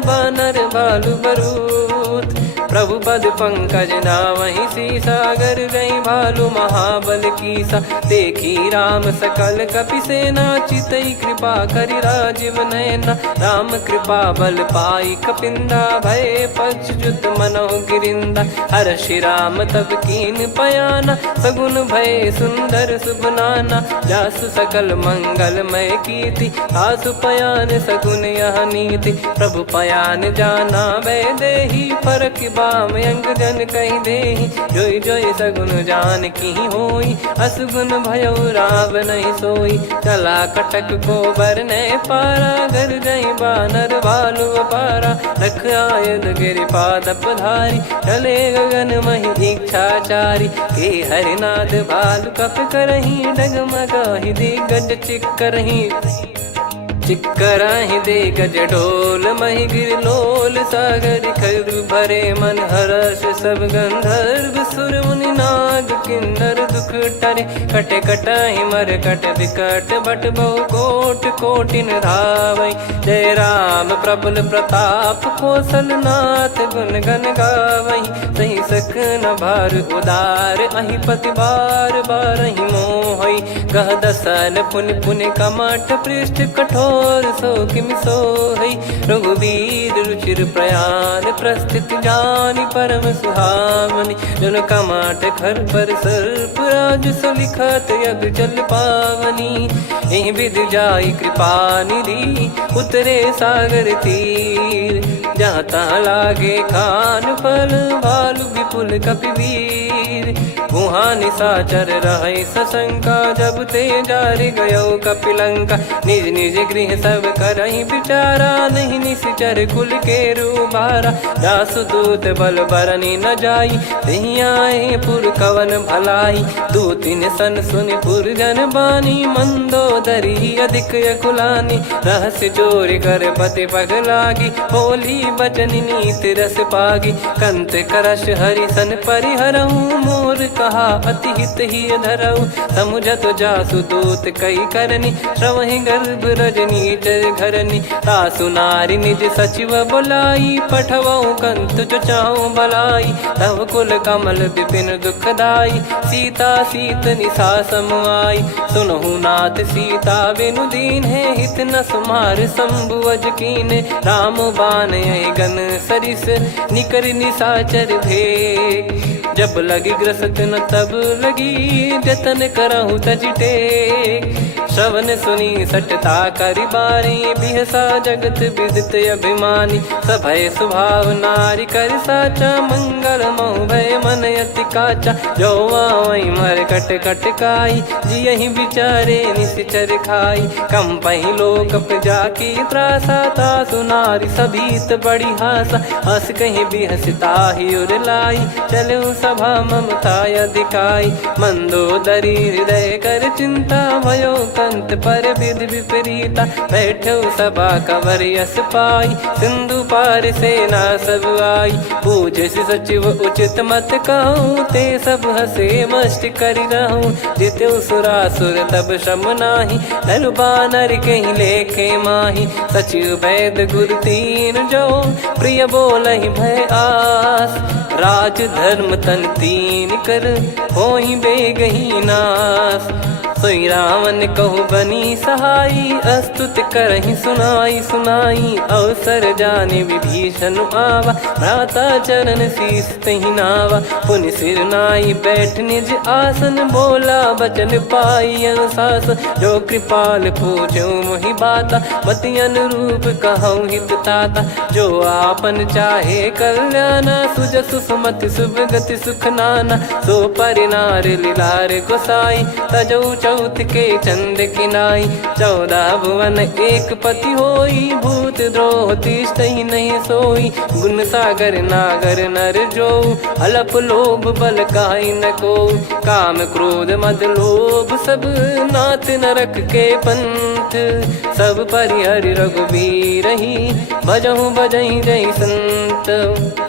बानर बालु बरूथ। प्रभु पद पंकज नावहि सीसागर गई भालु महाबल कीसा। देखी राम सकल कपि सेना चितई कृपा करि राजीव नयना। राम कृपा बल पाई कपिंदा भय पक्षजुत मनो गिरिंदा। हर्षि राम तब कीन पयाना सगुन भय सुंदर शुभ नाना। जासु सकल मंगलमय कीर्ति आसु पयान सगुन यह नीति। प्रभु पयान जाना वै देहि फरक बाम अंग जन कहि देहि। जोई जोई सगुन जान की होई असगुन भयो राव नहीं सोई। चला कटक को बरने पारा घर गई बानर भालु अपारा। रख आयल गिरि पाद पधारी चले गगन महि इच्छाचारी। के हरिनाथ भालु कप करही डगमगाहि दिग्गज चिक्करही। चिक्कराहि दिग्गज डोल महि गिर लोल सागर खरु भरे मन हर्ष सब गंधर्व सुर मुनि नाग किन्नर दुख टरे। कटे कटाहि मर कट विकट बट बहु कोट कोटिन धावै। जय राम प्रबल प्रताप कौशल नाथ गुण गण गावै। सही सकन भार उदार अहि पति बार बारहि मोहै। गह दसन पुनि पुनि कमठ पृष्ठ कठोर सो किमि सोहै। रघुवीर रुचिर प्रयाण प्रस्थित जानि परम सुहावनि। जन कमाट खर पर सर्प राज सलिखत यग जल पावनी। एहि विध जाई कृपा निधि उतरे सागर तीर। जहाँ तहाँ लागे खान फल भालु विपुल कपिवीर। गुहा निशाचर रहै सशंका जब ते जारि गयो कपिलंका। निज निज गृह सब करहि विचारा नहीं निश्चर कुल के रूबारा। जासु दूत बल बरनी न जाई तेहि आए पुर कवन भलाई। दूतिन सन सुनि पुर जन बानी मंदोदरी अधिक अकुलानी। रहस्य चोरी कर पति पग लागी बोली बचन नीत रस पागी। कंत करश हरि सन परिहरहु मोर कहा अति हित ही धरऊ। समुझत जासु दूत कई करनी श्रवहि गर्भ रजनी चर घरनी। तासु नारी निज सचिव बुलाई पठवऊ कंत जो चाहूं भलाई। तव कुल कमल विपिन दुखदाई सीता सीत निशा समुआई। सुनहु नाथ सीता बिनु दीन है हित न सुमार शंभु अज कीने। राम बान यही गन सरिस निकर निशाचर भेग। जब लगी ग्रसत न तब लगी जतन करहु तज टेक। श्रवण सुनी सटता करि बारी बिहसा जगत विदित अभिमानी। सभय स्वभाव नारी कर साचा मंगल मोह भय मन अति काचा। जो आवई मर कट कट काई जियहि विचारे निश्चर खाई। कम पहि लोक प्रजा की त्रासा तासु नारी सभीत बड़ी हासा। हस कहीं बिहसता ही उर लाई चलो सभा ममता अधिकाई। मंदोदरी हृदय कर चिंता भयो कंत पर विध विपरीता। बैठो सभा कवर यस पाई सिंधु पार सेना सब आई। पूज सचिव उचित मत कहूँ ते सब हसे मस्त करि रहूं। जित्यु सुरासुर तब श्रम नाही धनु बानर कहीं लेखे माही। सचिव वैद गुरु तीन जो प्रिय बोलहि भय आस। राज धर्म तन तीन कर होहि बेगहि नाश। सोई रावण कहु बनी सहाई अस्तुत करहि सुनाई सुनाई। अवसर जाने विभीषण आवा भ्राता चरण शीस तहि नावा। पुनि सिर नाई बैठ निज आसन बोला बचन पाई अनुशासन। जो कृपाल पूछो मोहि बाता मति अनुरूप कहूँ हित ताता। जो आपन चाहे कल्याणा सुजसु सुमति शुभ गति सुख नाना। सो परिनार लीलार गोसाई तजौ चौथ के चंद किनाई 14 भुवन एक पति होई भूत द्रोह तीष्टहि नहीं सोई गुण सागर नागर नर जो अलप लोभ बल काई न को काम क्रोध मद लोभ सब नाथ नरक के पंथ सब परिहरि रघुबीर ही भजहु भजहि जय संत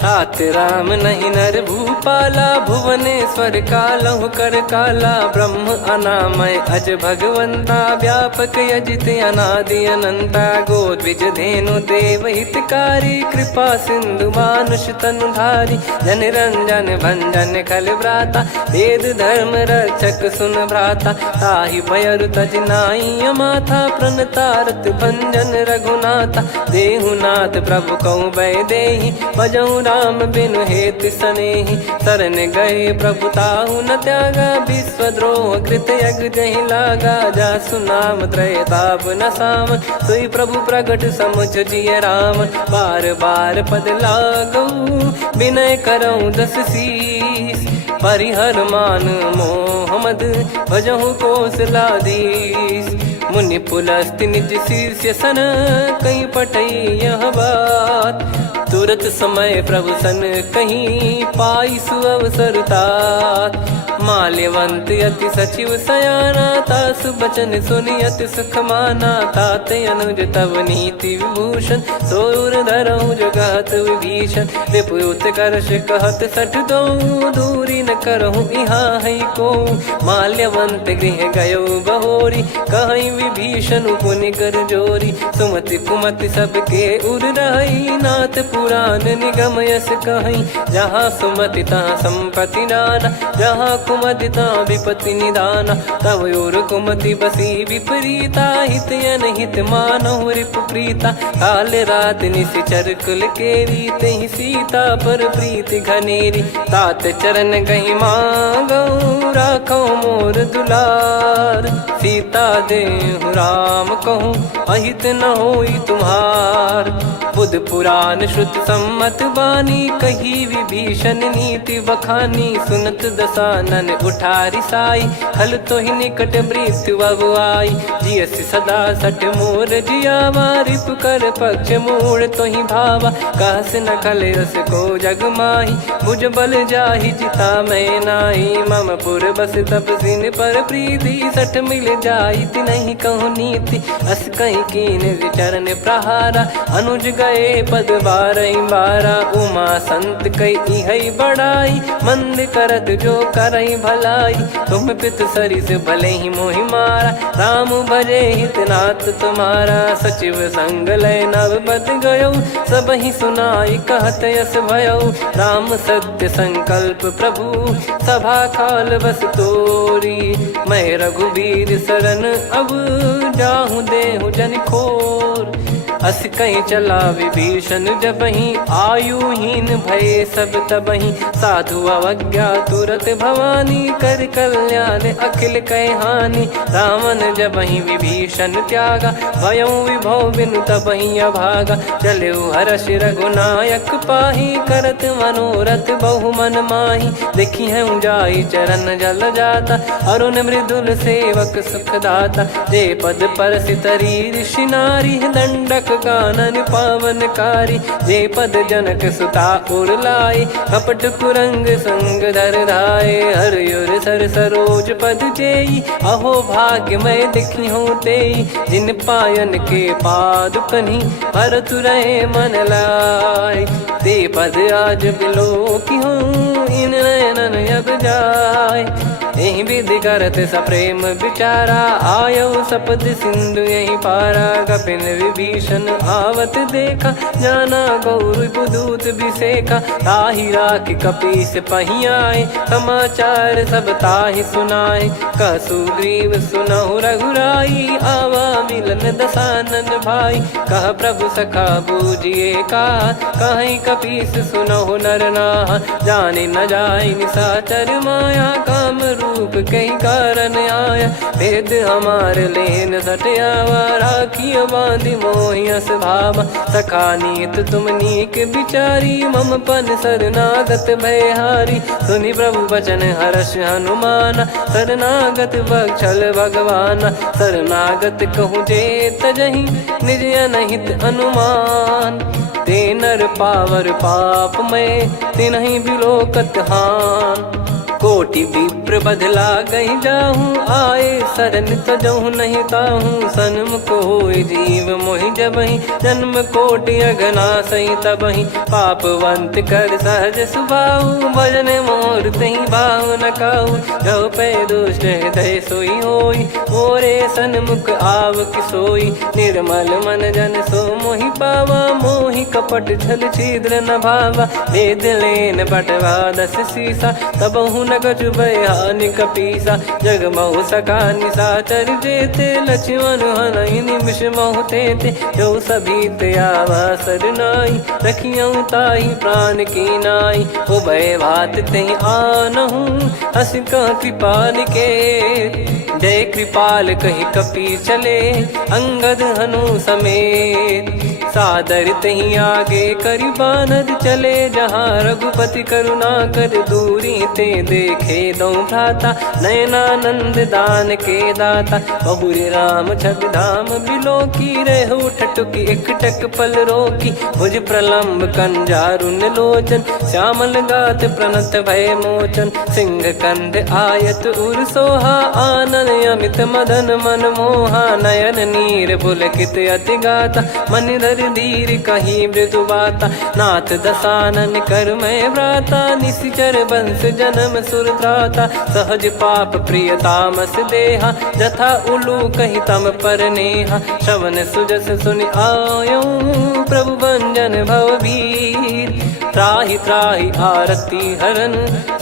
हाथ राम नहीं नर भूपाला भुवनेश्वर कालहु कर काला ब्रह्म अनामय अज भगवंता व्यापक यजित अनादि अनंता गोद्विज धेनु देव हितकारी कृपा सिंधु मानुष तनुधारी जन रंजन भंजन खल भ्राता वेद धर्म रक्षक सुन भ्राता ताहि भयरु तज नाई माथा प्रणतारत भंजन रघुनाथा देहुनाथ प्रभु कहु बै देहि भजहु राम बिनु हेत सनेहि शरण गए प्रभु ताहु न त्यागा विश्वद्रोह कृत यज्ञ जहि लागा जासु नाम त्रयताप न सामन सोई प्रभु प्रगट समुझ जिय रामन बार बार पद लागऊ विनय करऊँ दस शीस परिहर मान मोहम्मद भजहु कौशलाधीश मुनि पुलस्ति निज शीर्ष सन कहीं पटई यह बात तुरत समय प्रभु सन कहीं पाई सुअवसर तात माल्यवंत अति सचिव सयाना तासु बचन सुनियत सुख माना तात अनुज तव नीति विभूषण सोर धरहु जगत विभीषण विपुत करश कहत सठ दो दूरी न करहु यहाँ है को माल्यवंत गृह गयो बहोरी कहीं विभीषण पुनि कर जोरी सुमति कुमति सबके उर रही नाथ पुराण निगम यस कहीं जहाँ सुमति तहाँ संपत्ति नाना जहाँ कुमति तहाँ विपत्ति निदाना तव और कुमति बसी विपरीता हित अनहित मानहु रिपु प्रीता काल रात निशिचर कुल केरी तहि सीता पर प्रीति घनेरी तात चरण गही मांगऊ राखो मोर दुलार सीता देहु राम कहूँ अहित न होई तुम्हार बुध पुराण श्रुत सम्मत बानी कही विभीषण नीति बखानी सुनत दसानन उठारी साई खल तो ही निकट मृत्यु अब आई जियस सदा सठ मोर जियावा रिप कर पक्ष मूड़ तो ही भावा कहस न खल रस को जग माही भुज बल जाहि जिता मैं नाई मम पुर बस तप सिन पर प्रीति सठ मिल जाई नहीं कहूँ नीति अस कहीं कीन चरण प्रहारा अनुज गए पद बारई बारा उमा संत कई है बड़ाई मंद करत जो करई भलाई तुम पित सरिस भले ही मोहि मारा राम भजे हितनाथ तुम्हारा सचिव संग लय नव बद गयो सब ही सुनाई कहत यस भयो राम सत्य संकल्प प्रभु सभा काल बस तोरी मैं रघुबीर शरण अब जाहू देहु जन खोर अस कहीं चला विभीषण जब ही आयुहीन भय सब तबही साधु अवज्ञा तुरत भवानी कर कल्याण अखिल कह हानि रावण जब ही विभीषण त्यागा भयउ विभव बिनु तबही अभागा चले हर्ष रघुनायक पाही करत मनोरथ बहु मन माही देखी है जाई चरण जल जाता अरुण मृदुल सेवक सुखदाता जे पद पर सितरी ऋषि नारी दंडक कानन पावनकारी जे पद जनक सुता उर लाए कपट कुरंग संग धर धाये हरियुर सर सरोज पद जेई अहो भाग्य मैं दिखी हूँ तेई जिन पायन के पादुकनी भरत रहे मन लाए ते पद आज बिलो की हूँ इन नयनन अब जाय यही विधि करत सप्रेम विचारा आयो सपद सिंधु यही पारा कपिन विभीषण आवत देखा जाना गौर बुदूत विसेखा ताहि राख कपीस पहियाए समाचार सब ताहि सुनाए कसु ग्रीव सुनहु रघुराई आवा मिलन दसानन भाई कह प्रभु सखा बूझिए का कहीं कपीस सुनहु नर नाहा जाने न जाय निशाचर माया काम रूप कई कारण आया, भेद हमार लेन सटयावा, राखिया बांधि मोहियस भावा, सखा नीत तुम नीक बिचारी, मम पन शरणागत भयहारी, सुनि प्रभु वचन हर्ष हनुमाना, शरणागत बक्षल भगवाना, शरणागत कहूँ जे तजहि निज अनहित अनुमान, ते नर पावर पाप में तिन्हि बिलोकत हान, कोटि विप्र बदला गई जाहूँ, आए शरण तजहु नहीं ताहूँ, सन्मुख होय जीव मोहि जबहि, जन्म कोटि अघना सही तबहि, पापवंत कर सहज सुभाऊ, भजन मोर तहि भाव न काहू, जो पै दुष्ट हृदय सोई होई, मोरे सन्मुख आव किसोई, निर्मल मन जन सो मोहि पावा, मोहि कपट छल छिद्र न भावा, भेद लेन बटवा दस सीसा, तबहु न कछु बयानि कपीसा, जग महु सका निशाचर जेते, लक्ष्मण हनहि निमिष महु तेते, जो सभी त्यावा सरनाई, रखियऊ ताहि प्राण की नाई, उभय भात तेहि आनहु, हस कह कृपाल के, जय कृपाल कहि कपी चले, अंगद हनु समेत, सादर तही आगे करि बानर चले, जहाँ रघुपति करुणा कर दूरी ते देखे दो भ्राता, नयनानंद दान के दाता, बहुरी राम छग धाम बिलो की, रेहु ठटुकी एकटक पल रोकी, भुज प्रलम्ब कंजारुन लोचन, श्यामल गात प्रणत भय मोचन, सिंह कंद आयत उर सोहा, आनन अमित मदन मन मोहा, नयन नीर पुलकित अति गाता, मन धर धीर कहीं मृदु बाता, नाथ दसानन कर मैं व्राता, निशिचर वंश जन्म सुरत्राता, सहज पाप प्रिय तामस देहा, जथा उलू कही तम पर नेहा, श्रवण सुजस सुनि आयो, प्रभु भंजन भवबीर, त्राहि त्राहि आरती हरन,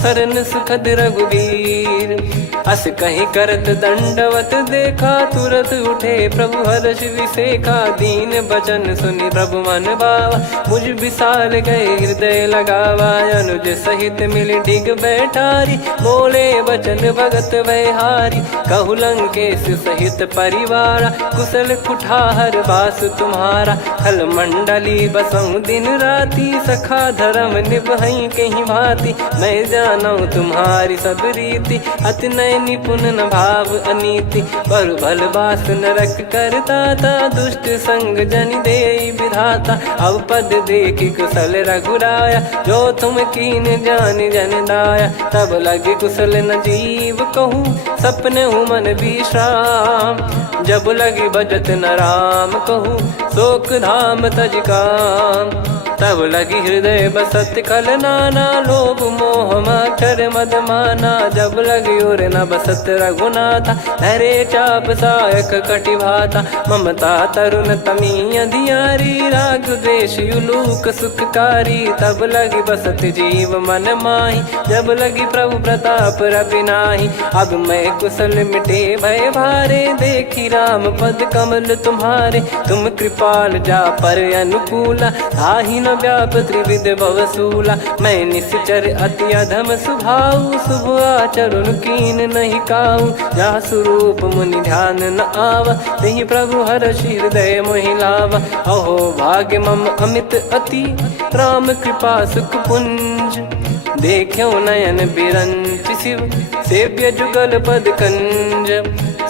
शरण सुखद रघुबीर, अस कहीं करत दंडवत देखा, तुरत उठे प्रभु हर्ष विसेखा, दीन बचन सुनि प्रभु मन भावा, मुझ विसार गए हृदय लगावा, अनुज सहित मिल डिग बैठारी, बोले बचन भगत वैहारी, कहु लंकेश सहित परिवारा, कुशल कुठार बास तुम्हारा, खल मंडली बसऊं दिन राती, सखा धर्म निभई कहीं भांति, मैं जानू तुम्हारी सब रीति, अति नय निपुण न भाव अनीति, पर भल बास नरक करताता, दुष्ट संग जन दे विधाता, अब पद देखि कुशल रघुराया, जो तुम कीन जान जन दाया, तब लगे कुशल न जीव कहूँ, सपने मन विश्राम, जब लगे भजत न राम कहूँ, शोक धाम तज काम, तब लगी हृदय बसत कल नाना, लोभ मोह मच्छर मद माना, जब लगी उर न बसत रघुनाथा, धरे चाप सायक कटि भाता, ममता तरुण तमी अधियारी, राग द्वेष युलूक सुखकारी, तब लगी बसत जीव मन माही, जब लगी प्रभु प्रताप रवि नाही, अब मैं कुशल मिटे भय भारे, देखी राम पद कमल तुम्हारे, तुम कृपाल जा पर अनुकूला, ताहि न व्याप त्रिविध भवसूला, मैं निश्चर अति अधम सुभाऊ, शुभ आचरण कीन नहीं काऊ, जा स्वरूप मुनि ध्यान न आवा, तहि प्रभु हर्षि हृदय मोहि लावा, अहो भाग्य मम अमित अति, राम कृपा सुख पुंज, देख्यो नयन बिरंच शिव, सेव्य जुगल पद कंज,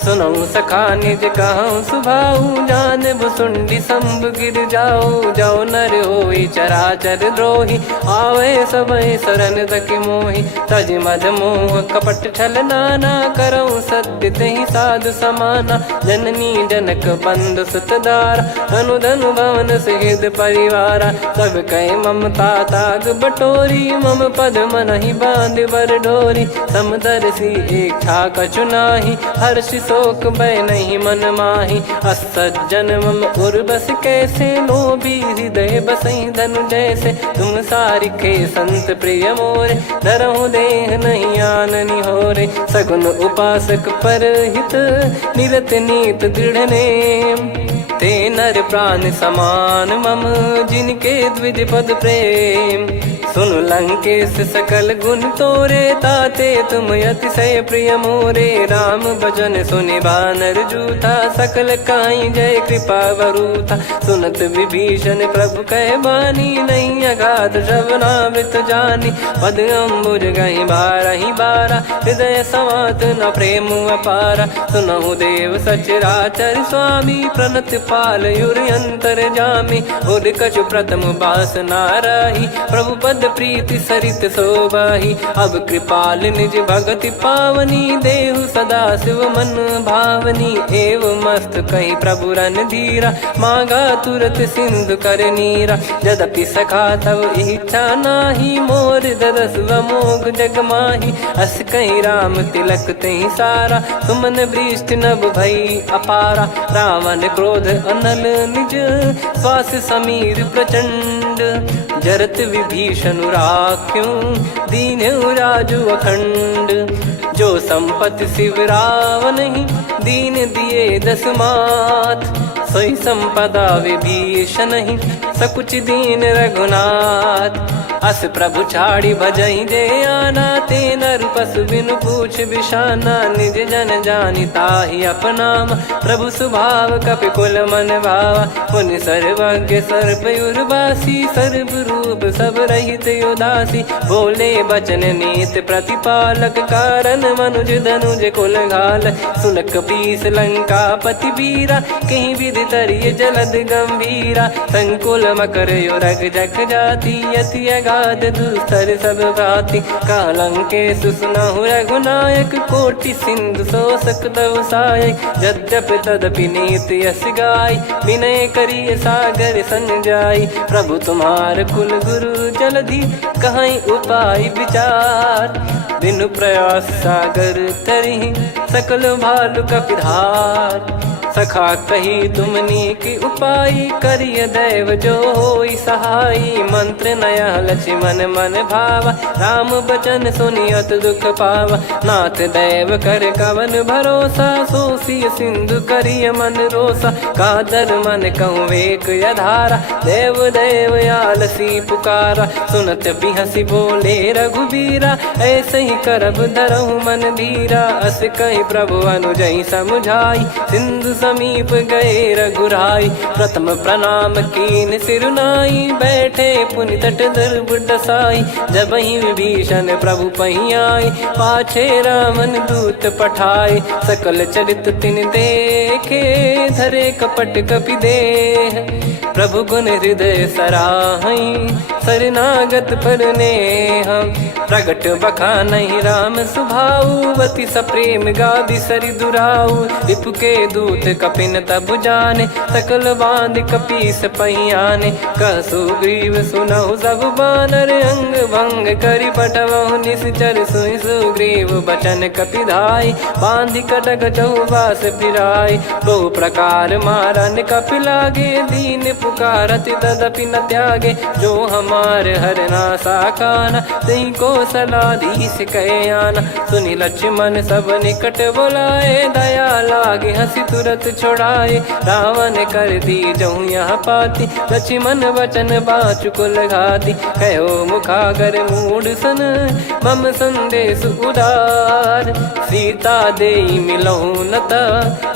सुनऊ सखा निज कहूँ सुभाऊ, जान भुसुंडी शंभ गिर जाओ, जाओ नर होई चराचर द्रोही, आवे सबय शरण तक मोहि, तज मद मोह कपट छल नाना, करऊँ सत्य तहि साधु समाना, जननी जनक बंधु सुतदारा, धनु धनु भवन सहित परिवारा, सब कहे ममता ताग बटोरी, मम पद मनहि बांध बर डोरी, समदर्शी इच्छा कछु नाही, हर्षि शोक भय नहीं मन माही, असज्जन मम उर्वश कैसे, लोभी हृदय बसई धनु जैसे, तुम सारिखे संत प्रिय मोरे, धरहु देह नहीं आननि होरे, सगुन उपासक पर हित, निरत नीत दृढ़ नेम, ते नर प्राण समान मम, जिनके द्विज पद प्रेम, सुन लंकेश सकल गुण तोरे, ताते तुम अतिशय प्रिय मोरे। राम भजन सुनि बानर जूथा, सकल काई जय कृपा वरूथा। सुनत विभीषण प्रभु कह बानी, नहीं अगाध श्रवणामृत जानी। पद अम्बुज गहि बारहि बारा, हृदय समात न प्रेम अपारा। सुनहु देव सचराचर स्वामी, प्रणत पाल युरि अंतर जामी। उर कछु प्रथम बास नाराही, प्रभु पद प्रीति सरित शोभाही। अब कृपाल निज भगति पावनी, देहु सदा शिव मन भावनी। एव मस्त कही प्रभु रन धीरा, मांगा तुरत सिंधु कर नीरा। यद्यपि सखा तब इच्छा नाही, मोर दरस मोग जग माही। अस कही राम तिलक तही सारा, सुमन वृष्टि नभ भई अपारा। रावण क्रोध अनल निज, श्वास समीर प्रचंड। जरत विभीषण राख्यों, दीन्हु राजु अखंड। जो संपत्ति शिव रावण ही, दीन दिए दस मात। सोई संपदा विभीषण ही, सकुच दीन रघुनाथ। अस प्रभु छाड़ी भजहि जे आना, ते नर पशु बिनु पूछ बिशाना। निज जन जानि ताहि अपनाम, प्रभु स्वभाव कपि कुल मन भावा। मुनि सर्वज्ञ सर्वयुर्वासी, सर्व रूप सब रहित उदासी। बोले बचन नीत प्रतिपालक, कारण मनुज धनुज कुल घाल। सुन कपीस लंका पति बीरा, कहीं विधि तरिय जलद गंभीरा। संकुल मकर युरग जख जाति, यति अगाध दुस्तर सब भाति। कालंकेश सुनहु रघुनायक, कोटि सिंधु शोषक तव सहायक। यद्यपि तदपि नीति यस गाय, विनय करिय सागर सन जाई। प्रभु तुम्हार कुल गुरु जलधि, कहीं उपाय विचार। बिनु प्रयास सागर तरि, सकल भालु कपिधार। सखा कही तुमनी की उपाय, करिय दैव जो होई सहाई। मंत्र नया लक्ष्मण मन भावा, राम बचन सुनियत दुख पावा। नाथ दैव कर कवन भरोसा, सोसिय सिंधु करिय मन रोसा। कादर मन कहूँ एक यधारा, देव देव आलसी पुकारा। सुनत बिहसी बोले रघुबीरा, ऐसे ही करब धरहु मन धीरा। अस कही प्रभु अनुजई समुझाई, सिंधु समीप गए रघुराई। प्रथम प्रणाम कीन सिरुनाई, बैठे पुनि तट दर्भ डसाई। जब ही विभीषण प्रभु पही आए, पाछे रावण दूत पठाए। सकल चरित तिन देखे, धरे कपट कपि देह। प्रभु गुण हृदय सराहई, शरणागत पर नेह। प्रगट बखानहि राम सुभाऊ, अति सप्रेम गादि सरि दुराऊ। रिपु के दूत कपिन तब जाने, सकल बांध कपीस पहियाने। कह सुग्रीव सुनहु सब बानर, अंग भंग करि पटवहु निश्चर। सुनि सुग्रीव बचन कपिधाई, बांधि कटक चौबास फिराई। बहु प्रकार मारन कपि लागे, दीन पुकारत तदपि न त्यागे। जो हमार हरना साकाना, तही को सलाधीश कहे आना। सुनि लक्ष्मण सब निकट बुलाए, दया लागे हंसी तुरत छुड़ाए। रावण कर दी जहु यह पाती, लक्ष्मण वचन बाचु कुल घाती। कहो मुखागर मूढ़ सन, मम संदेश उदार। सीता देई मिलहु नता,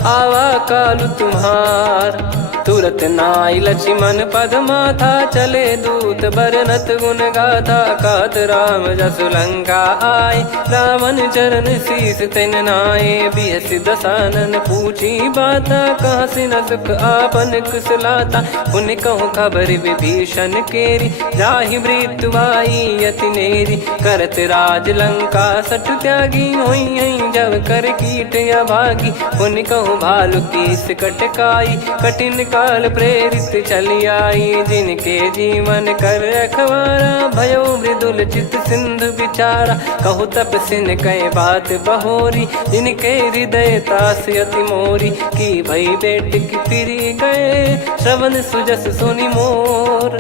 आवा कालु तुम्हार। तुरत नाई लक्ष्मण पद माथा, चले दूत बरनत गुण गाथा। कहत राम जसु लंका आए, रावण चरण शीस तिन नाये। बिहस दसानन पूछी बाता, कहाँ से न सुख आपन कुशलाता। पुन कहूँ खबर विभीषण केरी, जाहि मृत्यु आई यति नेरी। करत राज लंका सठ त्यागी, होई जब कर कीट अभागी। पुन कहूँ भालु कीस कटकाई, कठिन काल प्रेरित चली आई। जिनके जीवन कर रखवारा, भयो मृदुल चित सिंधु विचारा। कहु तपसिन कह बात बहोरी, जिनके हृदय तास अति मोरी। की भई बेट की फिरी गए, श्रवण सुजस सुनि मोर।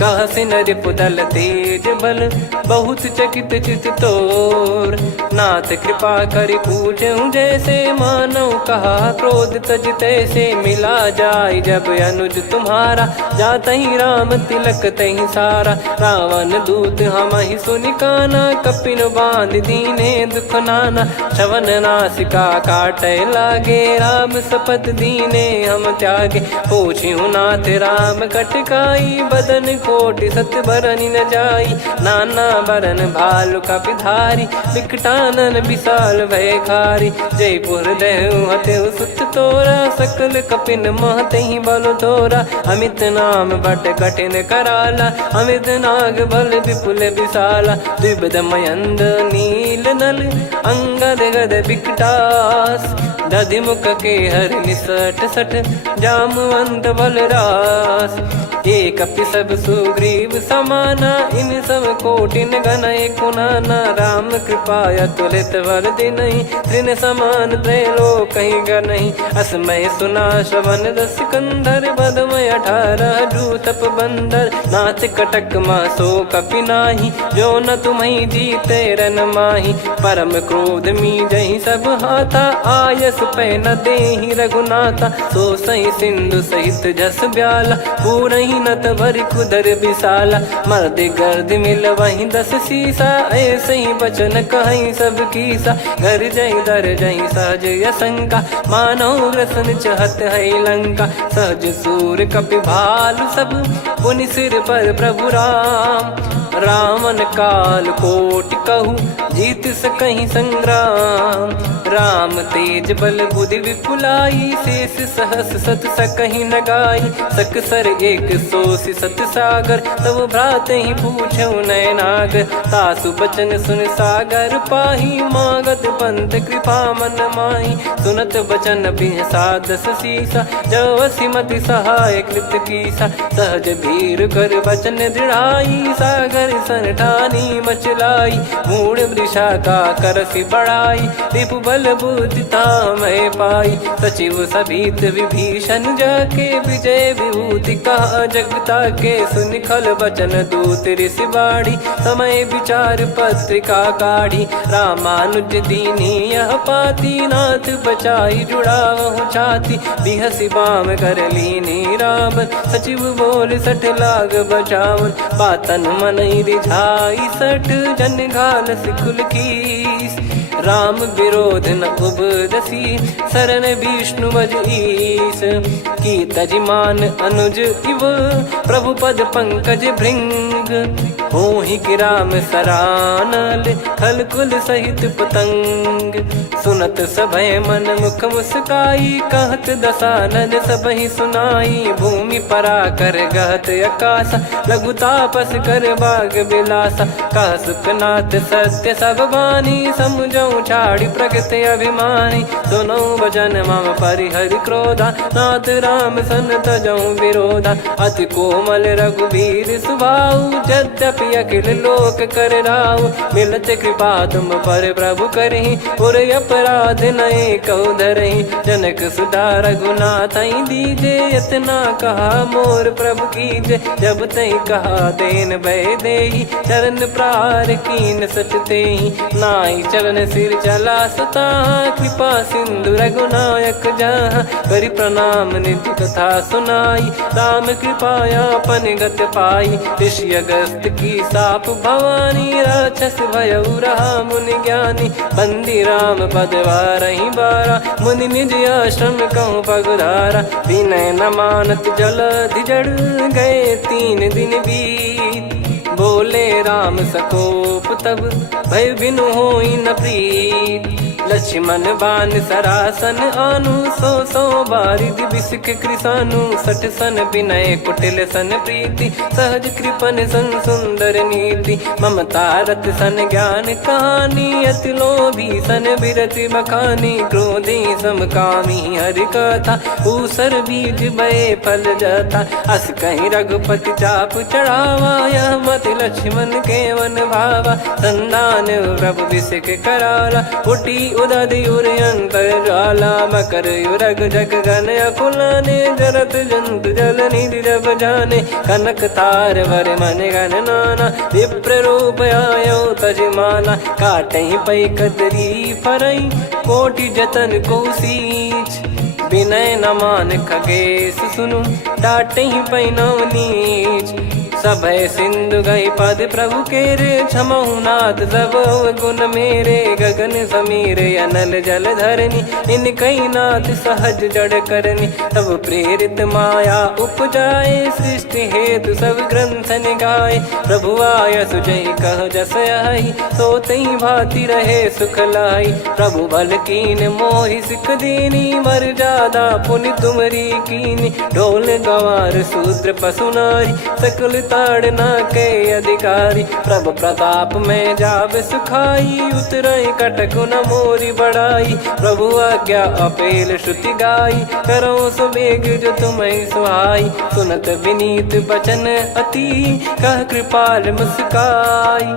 कहसि नरिपुदल तेज बल बहुत चकित चित तोर। नाथ कृपा करि पूछऊं जैसे मानव कहा क्रोध तज तैसे। मिला जाय जब अनुज तुम्हारा जातहि राम तिलक तहि सारा। रावण दूत हमहि सुनि काना कपिन बांध दीने दुख नाना। श्रवण नासिका काटे लागे राम सपत दीने हम त्यागे। पूछिहु नाथ राम कटकाई बदन कोटि सत बरनि न जाई। नाना बरन भालु कपिधारी विकटानन विशाल भयखारी। जयपुर देहु हतेउ सुत तोरा सकल कपिन महतहि बल तोरा। अमित नाम बट कठिन कराला अमित नाग बल विपुल विशाला। द्विविध मयंद नील नल अंगद गद विकटास। दधिमुख के हर निसठ सठ जामवंत बलरास। एक कपि सब सुग्रीव समाना इन सब कोटिन गणय कुनाना। राम कृपा अतुलित बल दिनहि तृण समान त्रैलोक कहीं गनहि। असमय सुना श्रवण रस कंधर बदमय 18 जूतप बंदर। नाथ कटक मासो कपि नाही जो न तुम्हि जीते रन माही। परम क्रोध मी जहि सब हाथा आयस पै न देहि रघुनाथा। सो सही सिंधु सहित जस ब्याला पूरहि नत भरि कुदर विशाला। मर्द गर्द मिल वही 10 सीसा ऐसे ही बचन कहीं सब कीसा। घर जय दर जय सहज यसंका मानो ग्रसन चहत है लंका। सहज सूर कपि भालु सब पुनि सिर पर प्रभु राम। रावण काल कोटि कहु जीत सकहि संग्राम। राम तेज बल बुद्धि विपुलाई शेष सहस सत सकहि न गाई। सकसर एक सोसि सत सागर तब भ्रात ही पूछऊ नयनागर। तासु बचन सुन सागर पाही मागत पंथ कृपा मन माही। सुनत बचन बिहसा 10 सीसा जवसि मति सहाय कृत कीसा। सहज भीर कर बचन दृढ़ाई सागर सन ठानी मचलाई। मूढ़ वृषा का करसि बढ़ाई रिपु बल बुद्धि तामय पाई। सचिव सभीत विभीषण जाके विजय विभूति कहा जगता के। सुनि खल बचन दूत ऋषि बाड़ी समय विचार पत्रिका काढ़ी। रामानुज दीनी यह पाती नाथ बचाई जुड़ावहु छाती। बिहसि बाम कर लीनी रावण सचिव बोल सठ लाग बचावन। बातन मनहि रिझाई सठ जन घाल सिकुल कीस। राम विरोध न उपदसी शरण विष्णु मज ईस। की तजिमान अनुज इव प्रभु पद पंकज भृंग। होहि कि राम सरानल खल कुल सहित पतंग। सुनत सभय मन मुख मुस्काई कहत दसानन सबहि सुनाई। भूमि परा कर गहत आकाशा लघु तापस कर बाग बिलासा। कह सुखनाथ सत्य सब बानी समझौ छाड़ी प्रकृति अभिमानी। सुनो वचन मम परिहरि क्रोधा नाथ राम सन तजौ विरोधा। अति कोमल रघुवीर सुभाऊ यद्यपि अखिल लोक कर राव। मिलत कृपा तुम पर प्रभु करहि पुर अपराध नए कहु धरहि। जनक सुधा रघुनाथ दीजे इतना कहा मोर प्रभु कीजे। जब तई कहा देन भय देहि चरण प्रार कीन सटतेहि। नाई चरण सिर चला सता कृपा सिंधु रघुनायक जहाँ। करि प्रणाम निधि कथा सुनाई राम कृपाया पन गत पाई। ऋषि अगस्त की साप भवानी राक्षस भयउ रहा मुनि ज्ञानी। बंदी राम पदवारहि बारा मुनि निज आश्रम कहूँ पगुधारा। विनय न मानत जलधि जड़ गए 3 दिन बीत। बोले राम सकोप तब भय बिनु होई न प्रीत। लक्ष्मण बान सरासन आनु 100 बारिद बिसक कृसानु। 60 सन विनय कुटिल सन प्रीति सहज कृपन सन सुंदर नीति। ममता रत सन ज्ञान कहानी अति लोभी सन बिरति बखानी। क्रोधी समकामी हरि कथा ऊसर बीज भय फल जथा। अस कहीं रघुपति चाप चढ़ावा यह मति लक्ष्मण के वन भावा। संदान प्रभु बिसक कराला उठी उदधि उर अंतर ज्वाला मकर युरग जग गन अकुलाने जरत जंतु जल निधि जब जाने कनक तार वर मन गण नाना विप्र रूप आयो तजमाना काटे पै कदरी फरई कोटि जतन को सींच विनय न मान खगेश सुनु डाटे ही पैनव नीच सभय सिंधु गई पद प्रभु केरे क्षमहु नाथ सब गुण मेरे गगन समीर अनल जल धरनी इन कई नाथ सहज जड़ करनी तब प्रेरित माया उपजाए सृष्टि हेतु सब ग्रंथ निगाए प्रभु आय सुजय कह जस आई सो तई भांति रहे सुख लाई प्रभु बल कीन मोहि सिख दीनी मर जादा पुनि तुमरी कीनी ढोल गवार शूद्र पशु नारी सकल ताड़ना के अधिकारी प्रभु प्रताप में जाब सुखाई उतरई कटक न मोरी बढ़ाई प्रभु आज्ञा अपेल श्रुति गाई करो सुबेग जो तुम्हें सुहाई सुनत विनीत बचन अति कह कृपाल मुस्काई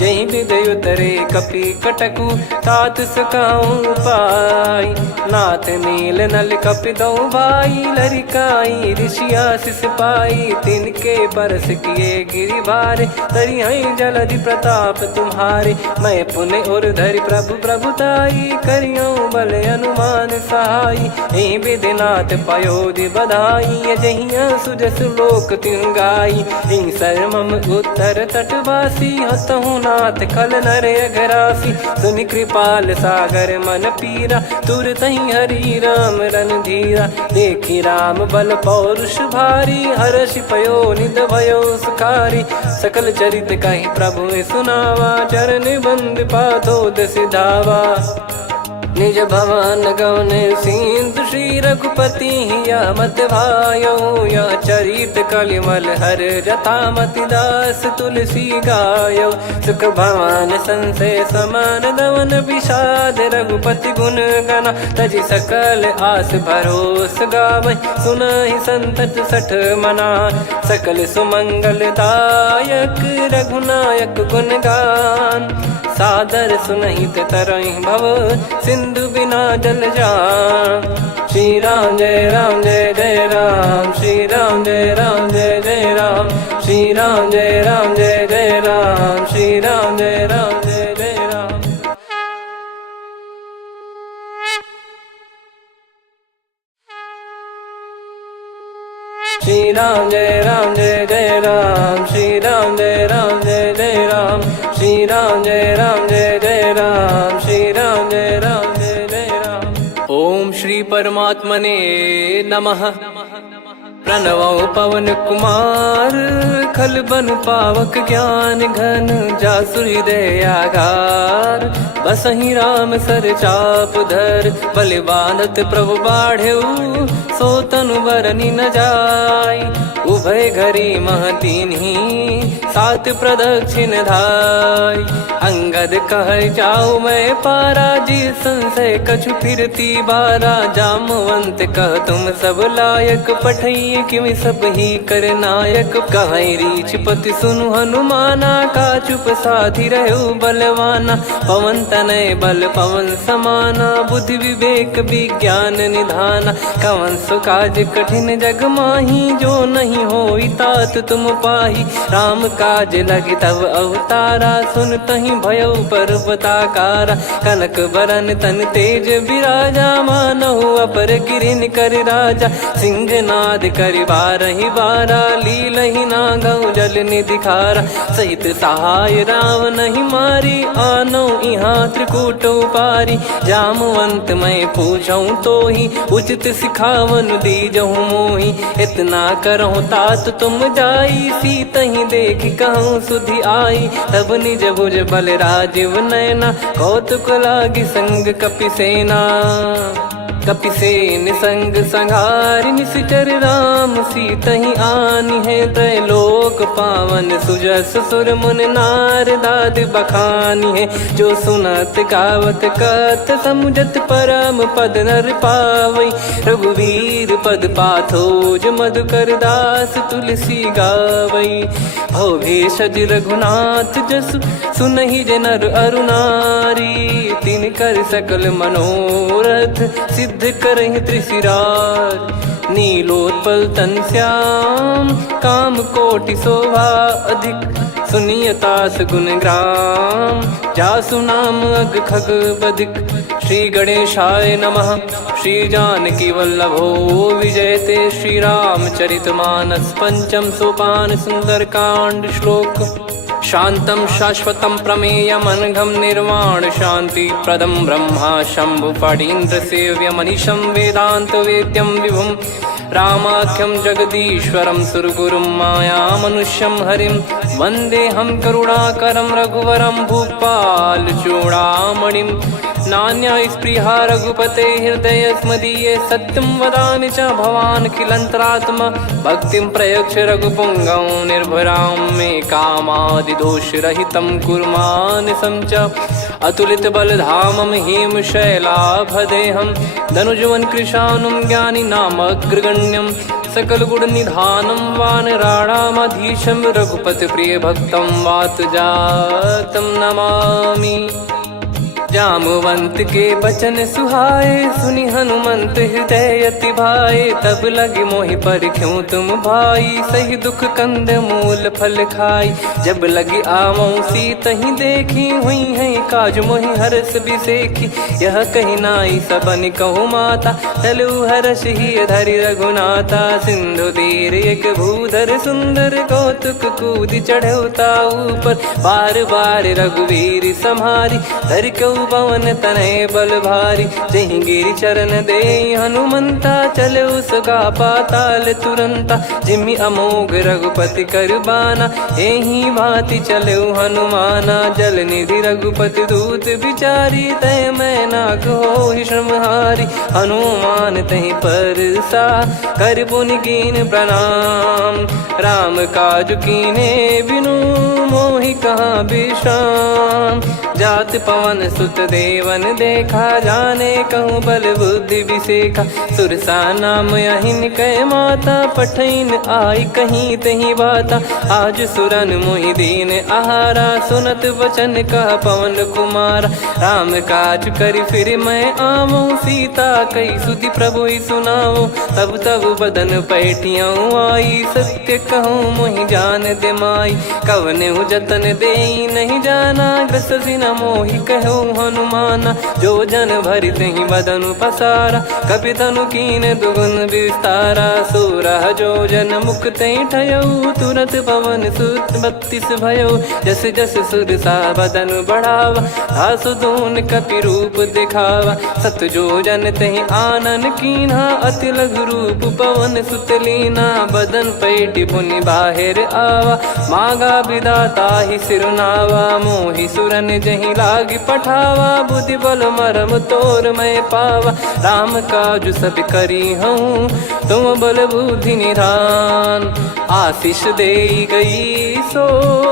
जही विद उतरे कपि कटकु तात सकाऊं पाई नाथ नील नल कपि दो भाई लरिकाई ऋषि आशीष पाई तिनके परस किए गिरि भारे तरी हई जलधि प्रताप तुम्हारे मैं पुण्य और धरि प्रभु प्रभुताई करियो बल अनुमान सहाई यही विधिनाथ पयोधि बधाई जहिया सुजस लोक तिन गाई यही सरमम उत्तर तटवासी हतहु नाथ खल नर अघरासी सुनि कृपाल सागर मन पीरा तुरत ही हरि राम रन धीरा देखी राम बल पौरुष भारी हर्ष पयो निध भयो सुखारी सकल चरित कहीं प्रभु सुनावा चरण बंद पाथोद सिधावा निज भवन गौन सिंधु श्री रघुपति या मत भायो या चरित कलिमल हर जता मति दास तुलसी गायो सुख भवन संशय समान दवन विषाद रघुपति गुण गना तजि सकल आस भरोस गावै सुनहि संतत सठ मना सकल सुमंगल दायक रघुनायक गुण गान सादर सुनहित तरहि भव सिंधु बिना जल जान श्री राम जय राम श्री राम जय जय राम श्री राम जय जय राम श्री राम जय जय राम श्री राम जय जय राम श्री राम जय जय राम श्री राम जय जय राम श्री राम जय जय राम। ओम श्री परमात्मने नमः। प्रणवो पवन कुमार खल बन पावक ज्ञान घन जासु हृदय आगार बसहि राम सर चाप धर बलि बांधत प्रभु बाढ़ेऊ सो तनु बरनि न जाय उभय घरी महतीन्ही सात प्रदक्षिण धाय अंगद कह जाऊ मैं पारा जी संशय कछु फिरती बारा जामवंत कह तुम सब लायक पठई किमि सब ही कर नायक कह रीछ पति सुनु हनुमाना का चुप साधि रहु बलवाना पवन तनय बल पवन समाना बुद्धि विवेक विज्ञान निधाना कवन सो काज कठिन जग माही जो नहीं होई तात तुम पाही राम काज लगी तब अवतारा सुन तहि भयो पर्वताकारा कनक बरन तन तेज विराजा मानहु अपर गिरिन कर राजा सिंहनाद करि बारहि बारा लीलहि नागौ जल निधि खारा सहित सहाय राम नहीं मारी आनो इहाँ त्रिकूट उपारी जामवंत मैं पूछऊं तो ही उचित सिखावन दीजहु मोही इतना करहु तात तुम जाई सीतहि देख कहूँ सुधि आई तब निज भुज बल राजीव नैना कौतुक लागी संग कपि सेना कपि से निसंग संहारि निश्चर राम सीतहि आनी है। त्रैलोक पावन सुजस सुर मुन नार दाद बखानी है। जो सुनत गावत कथ समुझत परम पद नर पावई। रघुवीर पद पाथोज मधुकर दास तुलसी गावई। भव भेषज रघुनाथ जसु सुनहि जे नर अरु नारी। तिन कर सकल मनोरथ सिद्ध करहि त्रिशिरार। नीलोत्पल तन श्याम काम कोटि शोभा अधिक। सुनियतास गुण ग्राम जासु नाम अग खग बधिक। श्री गणेशाय नमः। श्री जानकी वल्लभो विजयते। श्री रामचरित मानस पंचम सोपान सुंदरकांड श्लोक। शांतं शाश्वतं प्रमेयमनघं निर्वाण शांति प्रदं ब्रह्मा शंभु फणीन्द्र सेव्य मनीषं वेदांत वेद्यं विभुं। रामाख्यं जगदीश्वरं सुरगुरुं माया मनुष्यं हरिं। वन्देऽहं करुणाकरं रघुवरं भूपाल चूडामणिं। नान्या स्पृहा रघुपते हृदय स्मदीये। सत्यं वदामि च भवान् खिलन्तरात्मा। भक्तिं प्रयच्छ रघुपुङ्गं निर्भरां मे कामादिदोषरहितं कुर्मानिसं च। अतुलित बलधामं हेमशैलाभदेहं। धनुजवन कृशानुं ज्ञानी नामग्रगण्यं। सकल गुण निधानं वानराणामधीशं। रघुपति प्रिय भक्तं वात जातं नमामि। जामवंत के बचन सुहाए सुनि हनुमंत हृदय अति भाए। तब लगे मोहि परख्यूं तुम भाई सही दुख कंद मूल फल खाई। जब लगे आवऊं सीतहि देखी हुई है काज मोहि हरस बिसेखी। यह कही नाई सबन कहु माता चलु हरष ही धरि रघुनाथा। सिंधु तीर एक भूधर सुंदर कौतुक कूद चढ़ौता ऊपर। बार बार रघुवीर सम्हारी धरि कऊ पवन तनय बल भारी। जहि गिरि चरण दे हनुमंता चले उसका पाताल तुरंता। जिमि अमोघ रघुपति कर बाना एहि भांति चले हनुमाना। जल निधि रघुपति दूत बिचारी तय मैं नाग होहि श्रमहारी। हनुमान तहि परसा कर पुनि कीन प्रणाम। राम काज कीने बिनु मोहि कहाँ विश्राम। जात पवन सुत देवन देखा जाने कहूँ बल बुद्धि विसेखा। सुरसा नाम अहिन कै माता पठैन आई कहीं तही बाता। आज सुरन मोहि दीन आहारा सुनत वचन कह पवन कुमारा। राम काज करि फिर मैं आवऊं सीता कई सुधि प्रभु सुनाओ। तब तब बदन पैठियाँ आई सत्य कहूँ मोहि जान दे माई। कवने जतन दे नहीं जाना ग्रसि न मोहि कहो हनुमाना। जो जन भरि तहि बदनु पसारा कपि तनु कीन दुगुन विस्तारा। सोरह जो जन मुख तहि ठयऊ तुरत पवन सुत 32 भयऊ। जस जस सुरसा बदनु बढ़ावा धासु दून कपि रूप दिखावा। सत जो जन तहि आनन कीन्हा अति लघु रूप पवन सुत लीना। बदन पैटि पुनि बाहिर आवा मागा विधाता ही सिरुनावा। मोहि सुरन जहि लागी पठावा बुद्धि बल मरम तोर मैं पावा। राम काजु सब करी हूँ तुम बल बुद्धि निधान। आशीष दे गई सो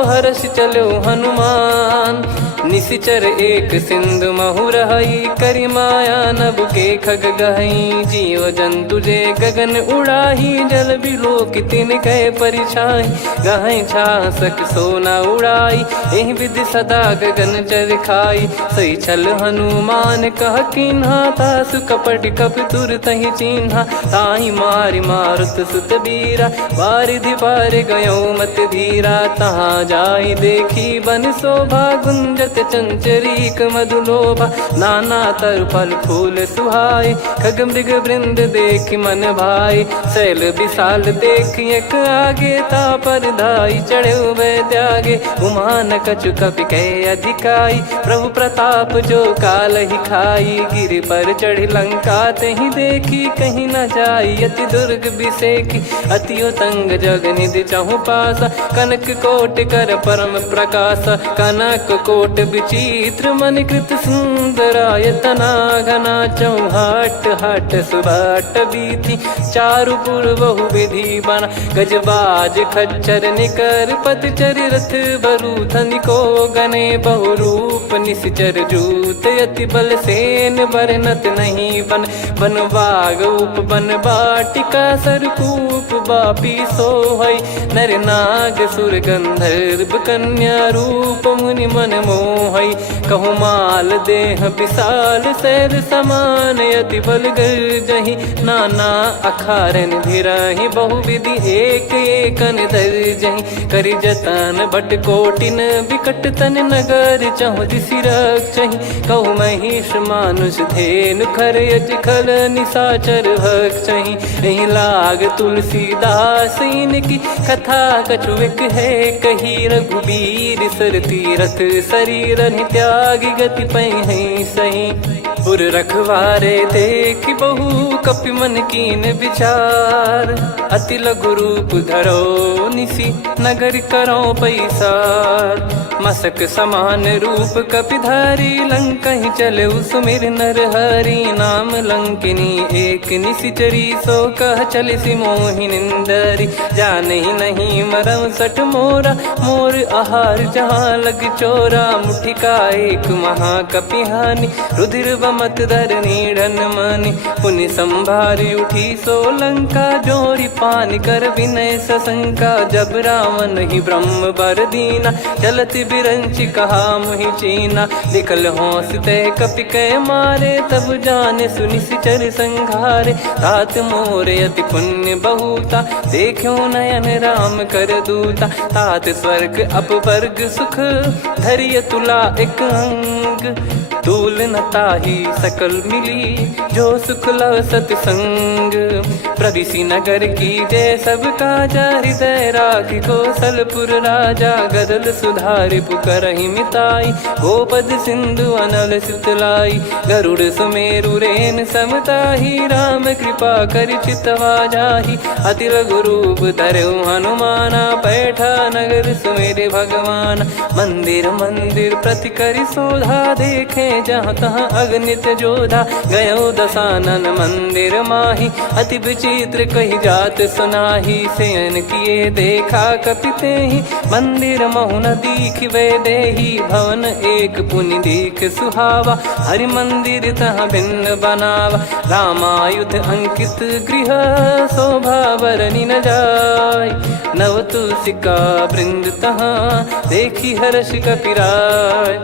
हर्ष चलो हनुमान। निशिचर एक सिंधु महु रहई करि माया नभ के खग गहई। जीव जंतु जे गगन उड़ाही जल बिलो तिन कह परिछाई। गहई छासक सोना उड़ाई एहि विधि सदा गगन चर खाई। सही छल हनुमान कह किन्हा तासु कपट कप तुर तहि चिन्हा। ताहि मारि मारुत सुत बीरा वारिधि पार गयो मत धीरा। तहाँ जाई देखी बन शोभा गुंजत चंचरीक मधुलोभा। नाना तर फल फूल सुहाए खग मृग वृंद देख मन भाई। शैल विशाल देख एक आगे ता पर धाई चढ़े वै त्यागे। उमान कछु कपि कह अधिकारी गाई, प्रभु प्रताप जो काल ही खाई। गिर पर चढ़ी लंका ते ही देखी, कहीं न जाई अति दुर्ग बिसेखी। अति उतंग जग निधि चहु पासा, कनक कोट कर परम प्रकाश। कनक कोट विचित्र मनि कृत सुंदरायतना घना। चौहाट हाट सुबाट बीथी, चारु पुर बहु विधि बना। गजबाज खच्चर निकर पतचर रथ बरु धनिको गने। बहु रूप निश्चर जूत अति बल सेन बरनत नहीं बन। बन बाग उप बन बाटिका सरकूप बापी सोहई। नर नाग सुर गंधर्व कन्या रूप मुनि मन मोहई। कहु माल देह विशाल शैल समान, अति बल गर्जहि नाना अखारन भिरहि। बहु विधि एक एकन दर्जहि, करि जतन भट कोटिन विकट तन नगर। चहु दिसि रक्षहि, कहु महिष मानुष धेनु खर यज खल निशाचर भक्षहि। एहि लाग तुलसीदास इनकी कथा कछुक है कही। रघुबीर सर तीरथ शरीर त्यागी, गति पै सही। पुर रखवारे देखि बहु कपि मन कीन विचार। अति लघु रूप धरो निसि नगर करो पैसार। मसक समान रूप कपिधारी, लंकहि चले सुमिर नर हरि। नाम लंकिनी एक निशिचरी, सो कह चलिसि मोहि निंदरी। जानहि नहीं मरम सठ मोरा, मोर आहार जहाँ लग चोरा। मुठिका एक महाकपिहानि, रुधिर बमत धरनी ढन मानि। पुनि संभारी उठी सो लंका, जोरी पान कर विनय सशंका। जब रावण ही ब्रह्म बर दीना, चलति बिरंचि कहा मुहि चीना। निकल होंस तय कपि कै मारे, तब जाने सुनिश्चर संघारे। तात मोर अति पुण्य बहुता, देखो नयन राम कर दूता। तात स्वर्ग अपवर्ग सुख, धैर्य तुला एक अंग। तूल न ताहि सकल मिली, जो सुख लव सतसंग। प्रविशि नगर की जय सब काजा, हृदय राखि कौशलपुर राजा। गदल सुधारि पुकारहि मिताई, गोपद सिंधु अनल सितलाई। गरुड़ सुमेरु रेन समताहि, राम कृपा करि चितवा जाहि। अति लघु रूप धरऊ हनुमाना, पैठा नगर सुमेरे भगवान। मंदिर मंदिर प्रति करि शोधा, देखे जहाँ तहाँ अगणित जोधा। गयो दशानन मंदिर माही, अति विचित्र कही जात सुनाही। शयन किए देखा कपिते ही, मंदिर महु न दीख वे देही। भवन एक पुनि दीख सुहावा, हरि मंदिर तहाँ भिन्न बनावा। रामायुध अंकित गृह, शोभा बरनि न जाय। नव तुलसिका वृंद तहाँ, देखी हर्ष कपिराय।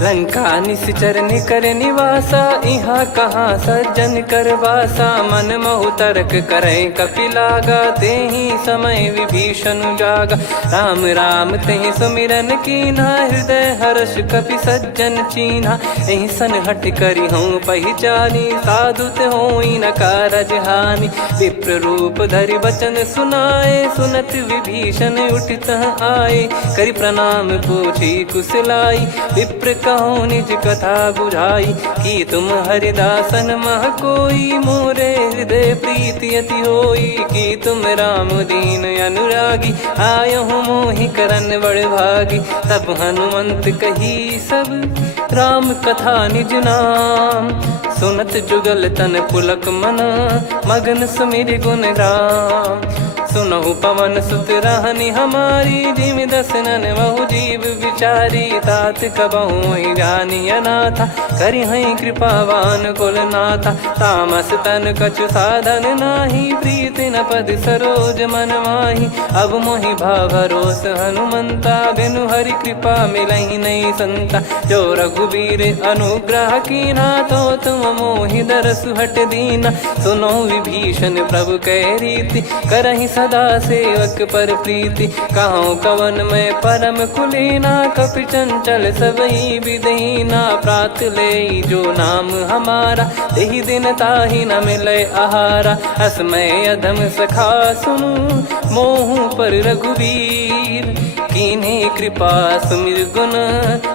लंका निश्चर निकर निवासा, यहाँ कहाँ सज्जन कर वासा। मन महु तर्क करें कपिलागा, तेहि समय विभीषण जागा। राम राम तेहि सुमिरन कीन्हा, हृदय हर्ष कपि सज्जन चीन्हा। एहि सन हट करि हूँ पहिचानी, साधु ते होई न कारज हानि। विप्र रूप धरि बचन सुनाए, सुनत विभीषण उठित आए। करि प्रणाम पूछी कुशलाई, विप्र कहो निज कथा बुझाई। कि तुम हरिदासन मह कोई, मोरे हृदय प्रीति अति होई। कि तुम राम दीन अनुरागी, आयहु मोहि करन बड़ भागी। तब हनुमंत कही सब राम कथा निज नाम। सुनत जुगल तन पुलक मना, मगन सुमिर गुण राम। सुनहु पवन सुत रहनि हमारी, जिमि दसनन बहु जीव विचारी। तात कबहुँ जानिय नाथा, करिहै कृपावान कुल नाथा। तामस तन कछु साधन नाही, प्रीति न पद सरोज मन माही। अब मोहि भाव भरोस हनुमंता, बिनु हरि कृपा मिलहि नहीं संता। जो रघुबीर अनुग्रह कीन्हा, तो तुम मोहि दरसु हट दीना। सुनो विभीषण प्रभु कै रीति, करहि सदा सेवक पर प्रीति, कहूँ कवन में परम कुलीना, कपि चंचल सबई विदहीना, प्रात ले जो नाम हमारा, यही दिन ताहि न मिले आहारा, असमय अधम सखा सुनु, मोहु पर रघुवीर, कीन्हे कृपा सुमिर गुण,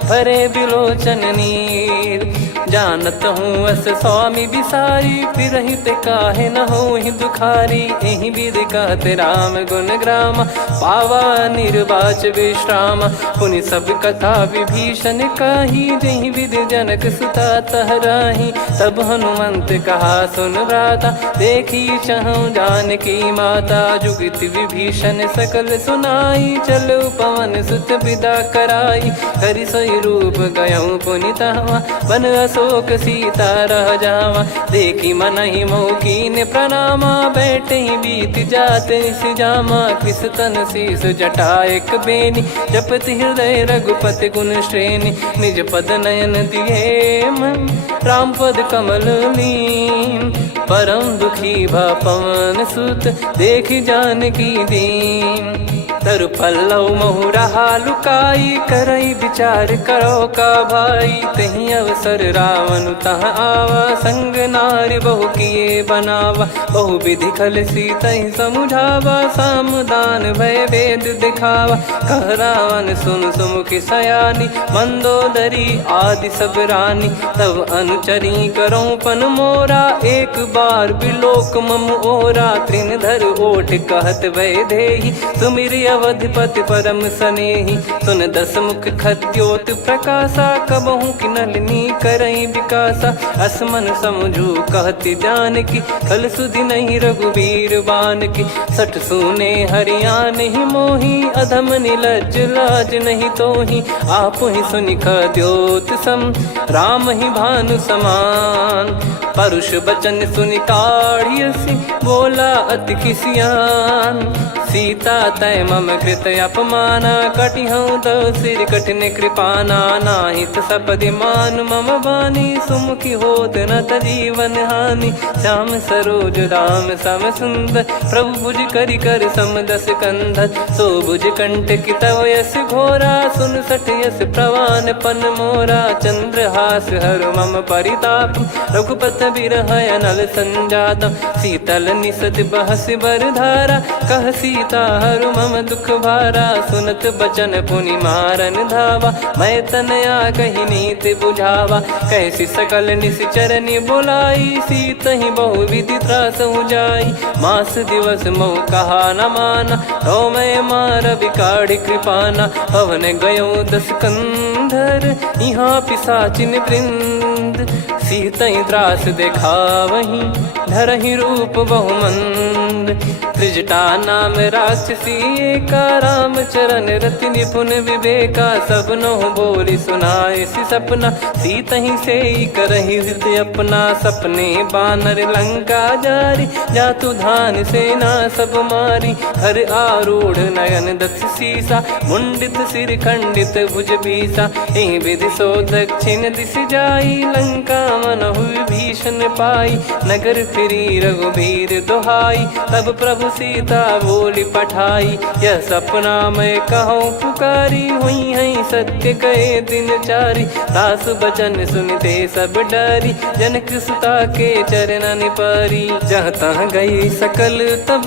भरे बिलोचन नीर, जानत हूँ अस स्वामी बिसारी, फिरहित काहे न होहि दुखारी, एहि विधि कहते राम गुण ग्राम, पावा निर्वाच विश्राम, पुनि सब कथा विभीषण काही, जहि विधि जनक सुता तहराही, तब हनुमंत कहा सुन भ्राता, देखी चहु जानकी माता, जुगित विभीषण सकल सुनाई, चलो पवन सुत विदा कराई, हरि सोई रूप गयऊँ पुनि तहवा, बन अशोक सीता रह जावा, देखी मनहि मौकीन प्रणामा, बैठे ही बीत जात निस जामा, किस तन शीस जटा एक बेनी, जपति हृदय रघुपति गुण श्रेणी, निज पद नयन दिए मन, राम पद कमल लीन, परम दुखी भा पवन सुत, देखि जानकी दीन, तरु पल्लव महु रहा लुकाई, करई विचार करो का भाई, तही अवसर रावण तह आवा, संग नारी बहु किए बनावा, बहु विधि खल सीतहि समुझावा, सामदान भय वेद दिखावा, कह रावण सुन सुमुखि सयानी, मंदोदरी आदि सब रानी, तब अनुचरी करो पन मोरा, एक बार बिलोक मम ओरा, त्रिन धर ओठ कहत भय देहि, सुमिर अवधिपति परम सनेहि, सुन दस मुख खद्योत प्रकाशा, कबहु कि नलिनी करई विकासा, असमन समझू कहति जानकी, कल सुधि नहीं रघुबीर बान की, सठ सुने हरियान ही मोही, अधम निलज लाज नहीं तोही, आप ही सुनि खद्योत सम, राम ही भानु समान, परुष बचन सुनि काढ़ियसि, बोला अति किसियान, सीता तय मम कृत अपमाना, कटिहऊँ तो सिर कठिन कृपाना, नाहित सपदि मान मम बानी, सुमुखी होत न जीवन हानि, श्याम सरोज राम सम सुंदर, प्रभु भुज करि कर समदस कंधर, सो भुज कंठ की तव यस घोरा, सुन सठ यस प्रवान पन मोरा, चंद्रहास हर मम परिताप, रघुपत बिरह अनल संजातम, शीतल निसत बहस बर धारा, कह सीता हरु मम दुख भारा, सुनत बचन पुनि मारन धावा, मैं तनया कही नीति बुझावा, कैसी सकल निश्चरनि बुलाई, सीतहि बहु विधि त्रास जाई, मास दिवस मोह कहा न माना, तो मैं मार बिकाढ़ कृपाना, पवन गयो दस कंधर, यहाँ पिशाचिन वृंद, सीतहि त्रास देखावहीं, धरहि रूप बहुमंद, त्रिजटा नाम राक्षसी एका, राम चरण रति निपुण विवेका, सबनो बोली सुनाए सि सपना, सीतहि से करहि हृदय अपना, सपने बानर लंका जारी, जातु धान सेना सब मारी, हर आरूढ़ नयन दस सीसा, मुंडित सिर खंडित भुज बीसा, एहि विधि सो दक्षिण दिश जाई, लंका मनहु विभीषण पाई, नगर फिरी रघुबीर दुहाई, तब प्रभु सीता बोली पठाई, यह सपना मैं कहूँ पुकारी, हुई है सत्य कहे दिन चारी, दास बचन सुनते सब डरी, जनक सुता के चरण पारी, जहाँ तहाँ गई सकल तब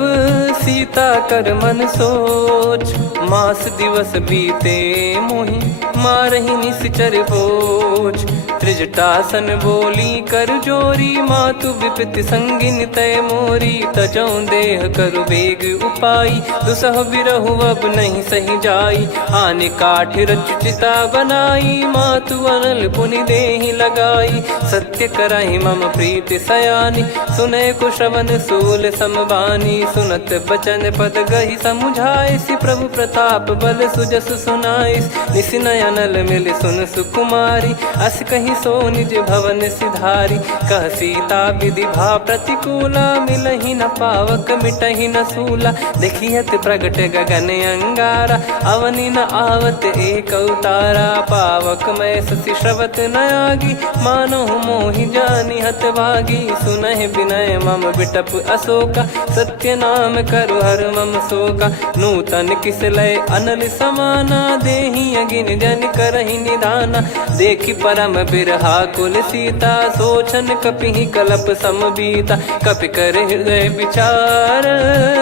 सीता कर मन सोच, मास दिवस बीते मोहि मारहि निश्चर बोझ, त्रिजटासन बोली कर जोरी, मातु विपति संगिन तय मोरी, तजौ देह करु बेग उपाई, दुसह बिरहु अब नहीं सही जाई, आने काठ रचिता बनाई, मातु अनल पुनि देहि लगाई, सत्य कराई मम प्रीति सयानी, सुने को श्रवण सूल समबानी, सुनत बचन पद गहि समुझाए, सि प्रभु प्रताप बल सुजस सुनाइस, निस नयनल मिल सुन सुकुमारी, अस कहि नहीं सो निज भवन सिधारी। कह सीता विधि भा प्रतिकूला, मिलहि न पावक मिटहि न सूला। देखियत प्रगट गगन अंगारा, अवनि न आवत एक अवतारा। पावक मैं शशि श्रवत न आगी, मानो मोहि जानि हत भागी। सुनहि विनय मम बिटप अशोका, सत्य नाम करु हर मम शोका। नूतन किस लय अनल समाना, देहि अगिन जन करहि निधाना। देखि परम बिरहा कुल सीता, सोचन कपिहि कलप समबीता। कपि कर हृदय विचार,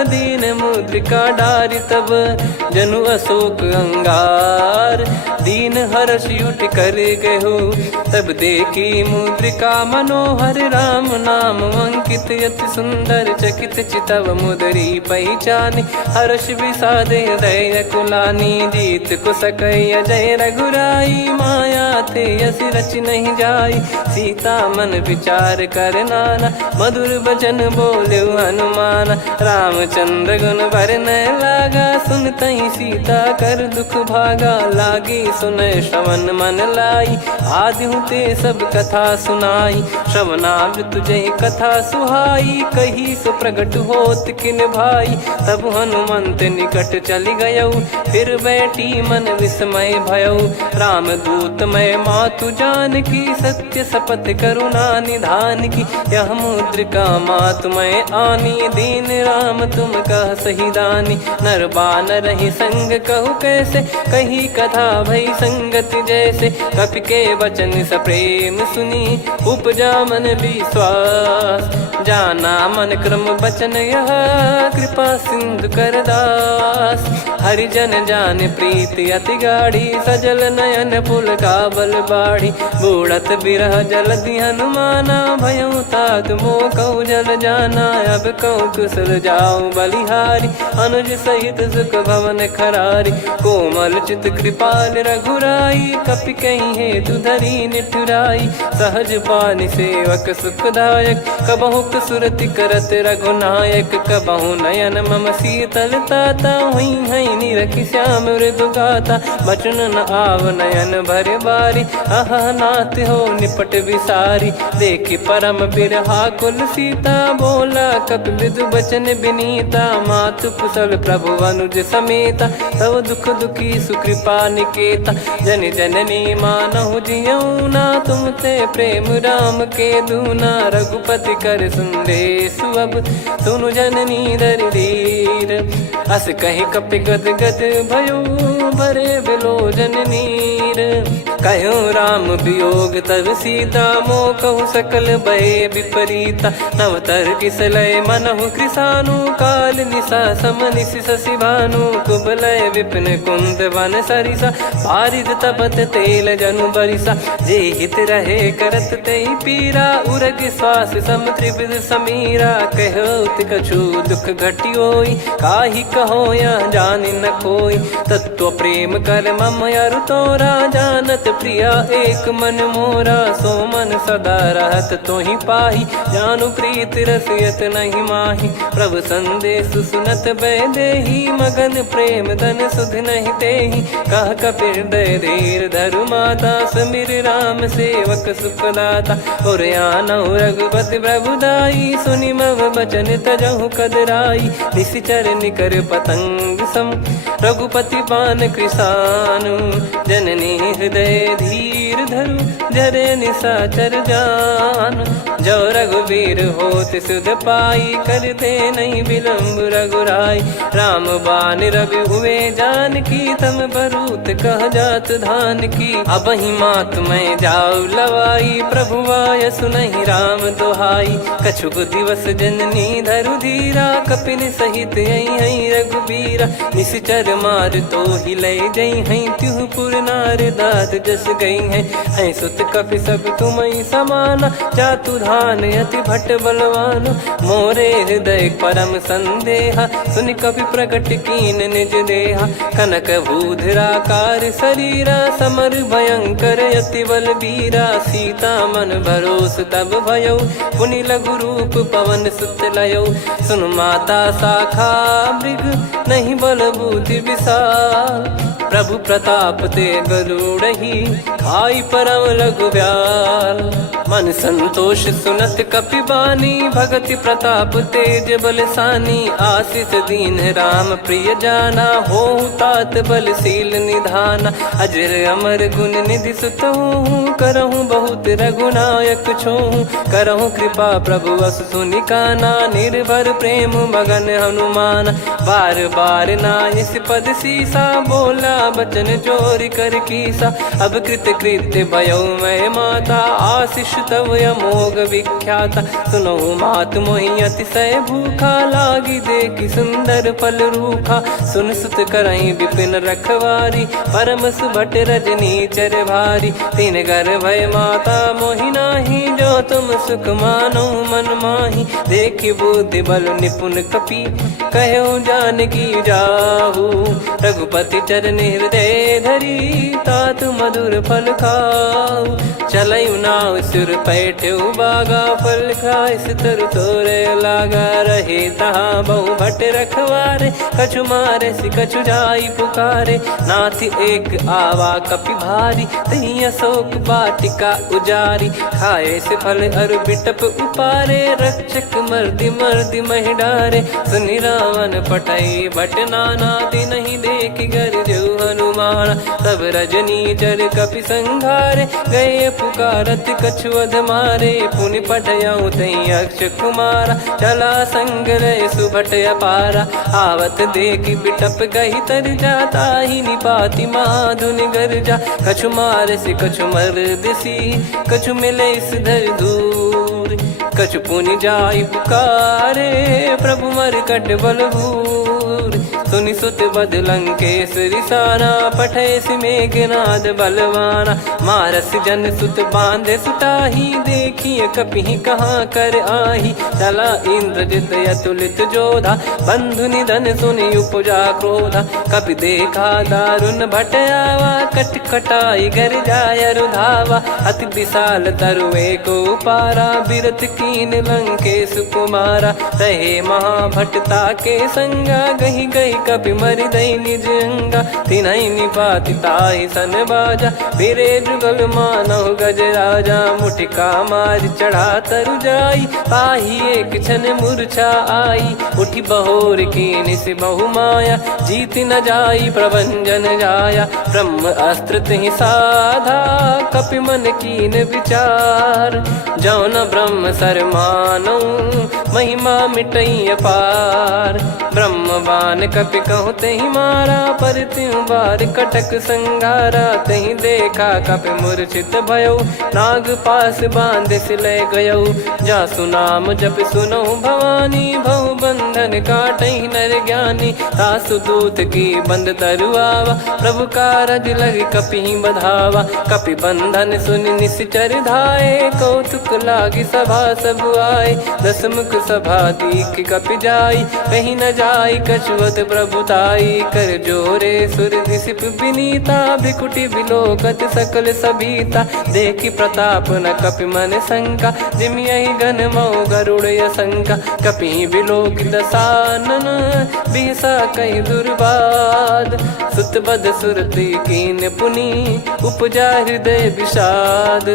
दीन मुद्रिका डारि तब। जनु अशोक अंगार, दीन हर्ष उठ कर गहु। तब देखी मुद्रिका मनोहर, राम नाम अंकित अति सुंदर। चकित चितव मुदरी पहचानी, हर्ष विषाद हृदय कुलानी। जीत को सकय अजय रघुराई, माया थे यस रच नहीं जाई। सीता मन विचार कर नाना, मधुर बचन बोले हनुमान। रामचंद्र गुण बरनय लागा, सुनतहि सीता कर दुख भागा। लागी सुनय श्रवण मन लाई, आदिहु ते सब कथा सुनाई। श्रवणामृत जय कथा सुहाई, कही सो प्रगट होत किन भाई। तब हनुमंत निकट चली गयौ, फिर बैठी मन विस्मय भयौ। राम दूत मैं मातु जान की, सत्य शपथ करुणा निधान की। यह मुद्रिका मातु मैं आनी, दीन राम तुम कह सही दानी। नर बानर ही संग कहु कैसे, कही कथा भई संगति जैसे। कपि के वचन सप्रेम सुनी, उपजा मन विश्वास। जाना मन क्रम बचन यह, कृपा सिंधु कर दास। हरिजन जान प्रीति अति गाढ़ी, सजल नयन पुलकावल बाढ़ी। बूढ़त बिरह जलधि हनुमाना, भयउ तात मोह कहु जल जाना। अब कहु कुशल जाऊं बलिहारी, अनुज सहित सुख भवन खरारी। कोमल चित कृपाल रघुराई, कपि कहीं हेतु धरी निठुराई। सहज पानि सेवक सुखदायक, कबहु सुरति करत रघुनायक। कबहु नयन मम शीतल ताता, हुई है निरखि श्याम मृदु गाता। बचन न आव नयन भर बारी, अह नाथ हो निपट विसारी। देखि परम बिरहा कुल सीता, बोला कपि मृदु बचन विनीता। मातु कुशल प्रभु अनुज समेता, तव दुख दुखी सुकृपा निकेता। जन जननी मानहु जियऊ ना, तुम ते प्रेम राम के दूना। रघुपति कर संदेश अब, सुनु जननी दर धीर। अस कहि कपि गद गद भयो, भरे बिलोचन नीर। कहो राम वियोग तब सीता, मोह कहु सकल भय विपरीता। नवतर किसलय मनहु कृसानु, काल निशा समनिश शशि भानु। कुबलय विपिन कुंद वन सरिसा, पारिद तपत तेल जनु बरिसा। जे हित रहे करत तेहि पीरा, उरग श्वास सम त्रिविध समीरा। कहो कछु दुख घटियोई, काहि कहो या जानि न कोई। तत्व प्रेम कर मम अरु तोरा, जानत प्रिया एक मन मोरा। सो मन सदा रहत तोहि पाही, जानु प्रीत रसियत नहीं माही। प्रभु संदेश सुनत बैदेही, मगन प्रेम धन सुध नहीं तेहि। कह कपि हृदय धीर धरु माता, समिर राम सेवक सुखदाता। और आनहु रघुपति प्रभुदाई, सुनि मम बचन तजहु कदराई। निशिचर निकर पतंग सम, रघुपति पान कृसानु। जननी हृदय धीर धरु, जरे निशाचर जान। जो रघुवीर होत सुध पाई, करते नहीं विलम्ब रघुराई। राम बान रवि हुए जान की, तम बरूत कह जात धान की। अब ही मात मैं जाऊ लवाई, प्रभु आय सुनहि राम दोहाई। कछुक दिवस जननी धरु धीरा, कपिन सहित यही रघुबीरा। निश्चर मार तो ही ले जई हैं, त्युह पुर नार दाद जस गई हैं। सुत कपि सब तुमहि समाना, जातु धान अति भट बलवान। मोरे हृदय परम संदेहा, सुनि कपि प्रकट कीन निज देहा। कनक भूधराकार शरीरा, समर भयंकर अति बल बीरा। सीता मन भरोस तब भयौ, पुनि लघु रूप पवन सुत लयौ। सुन माता शाखा मृग, नहीं बल बुद्धि विशाल। प्रभु प्रताप ते गरुड़ ही खाई परम लघु ब्याल। मन संतोष सुनत कपिबानी, भगति प्रताप तेज बलसानी। आशीष दीन राम प्रिय जाना, हो तात बलशील निधाना। अजर अमर गुण निधि सुत हूँ, करहूँ बहुत रघुनायक छोहूँ। करहूँ कृपा प्रभु अस सुनि काना, निर्भर प्रेम मगन हनुमान। बार बार नायस पद सीसा, बोला बचन जोर कर कीसा। अब कृत कृत्य भयो मैं माता, आशीष तव अमोघ विख्याता। सुनो मात मोहि अतिशय भूखा, लागी देखी सुंदर फल रूखा। सुन सुत करई विपिन रखवारी, परम सुभट रजनी चर भारी। तीन घर भय माता मोहि नाही, जो तुम सुख मानो मन माही। देखी बुद्धि बल निपुण कपि, कहो जानकी जाहू। रघुपति चरण हृदय धरी, तात मधुर फल खाऊ। चलऊ नाव सिर पैठ्यु बागा, फल खाय सितर तोरे लागा। रहे तहाँ बहु भट रखवारे, कछु मारे सि कछु जाई पुकारे। नाथ एक आवा कपि भारी, तही अशोक वाटिका उजारी। खाए से फल अरु बिटप उपारे, रक्षक मर्दि मर्दि महि डारे। सुनि रावण पटई भट नाना, तिनहि देख गर जो हनुमान। तब रजनी चर कपि संघारे, गए पुकारत कछु अध मारे। पुनि पटयऊ तई अक्ष कुमारा, चला संग रहे सुभट अपारा। आवत देखी बिटप गही तर जाता, ही निपाति माधुनि गर्जा। कछु मार से कछु मर्दिसी, कछु मिले इस धर दूर। कछु पुनि जाई पुकारे, प्रभु मरकट बलभूर। सुनि सुत बद लंकेश्वरी साना, पठैसि मेघनाद बलवाना। मारस जन सुत बांधे सुताही, देखिए कपिहि कहाँ कर आही। चला इंद्रजित अतुलित जोधा, बंधु निधन सुनि उपजा क्रोधा। कपि देखा दारुण भट आवा, कट कटाई घर जाय रुधावा। अति विशाल तरुए को पारा, बिरत कीन लंकेश कुमारा। रहे महाभटता के संगा, गही गही कपि मरि दई निज अंगा। तिन्हि निपाति ताहि सन बाजा, फिरे जुगल मानव गज राजा। मुटिका मार चढ़ा तरु जाई, पाही एक क्षण मूर्छा आई। उठी बहोर कीन से बहु माया, जीत न जाई प्रभंजन जाया। ब्रह्म अस्त्र तिहि साधा, कपि मन कीन विचार। जौ न ब्रह्म सर मानौ, महिमा मिटई अपार। ब्रह्म बान कपि कहु तहि मारा, पर त्यों बार कटक संगारा। तहि देखा कपि मूर्छित भयो, नाग पास बांध सिले गयो। जासु नाम जप सुनहु भवानी, भव बंधन काटहि नर ज्ञानी। तासु दूत की बंद तरुआवा, प्रभु कारज लग कपि बधावा। कपि बंधन सुनि निश्चर धाये, कौतुक लागी सभा सब आए। दसमुख सभा दीख कपि जाई, कहीं न जाई कछुअत प्रभुताई। कर जोरे सुर दिसिप विनीता, भिकुटी बिलोकत सकल सबीता। देखी प्रताप न कपि मन शंका, जिमियहि गन मऊ गरुड़ असंका। कपि बिलोक दसानन, बिहसा कहि दुर्बाद। सुत बद सुरति कीन पुनि, उपजा हृदय विषाद।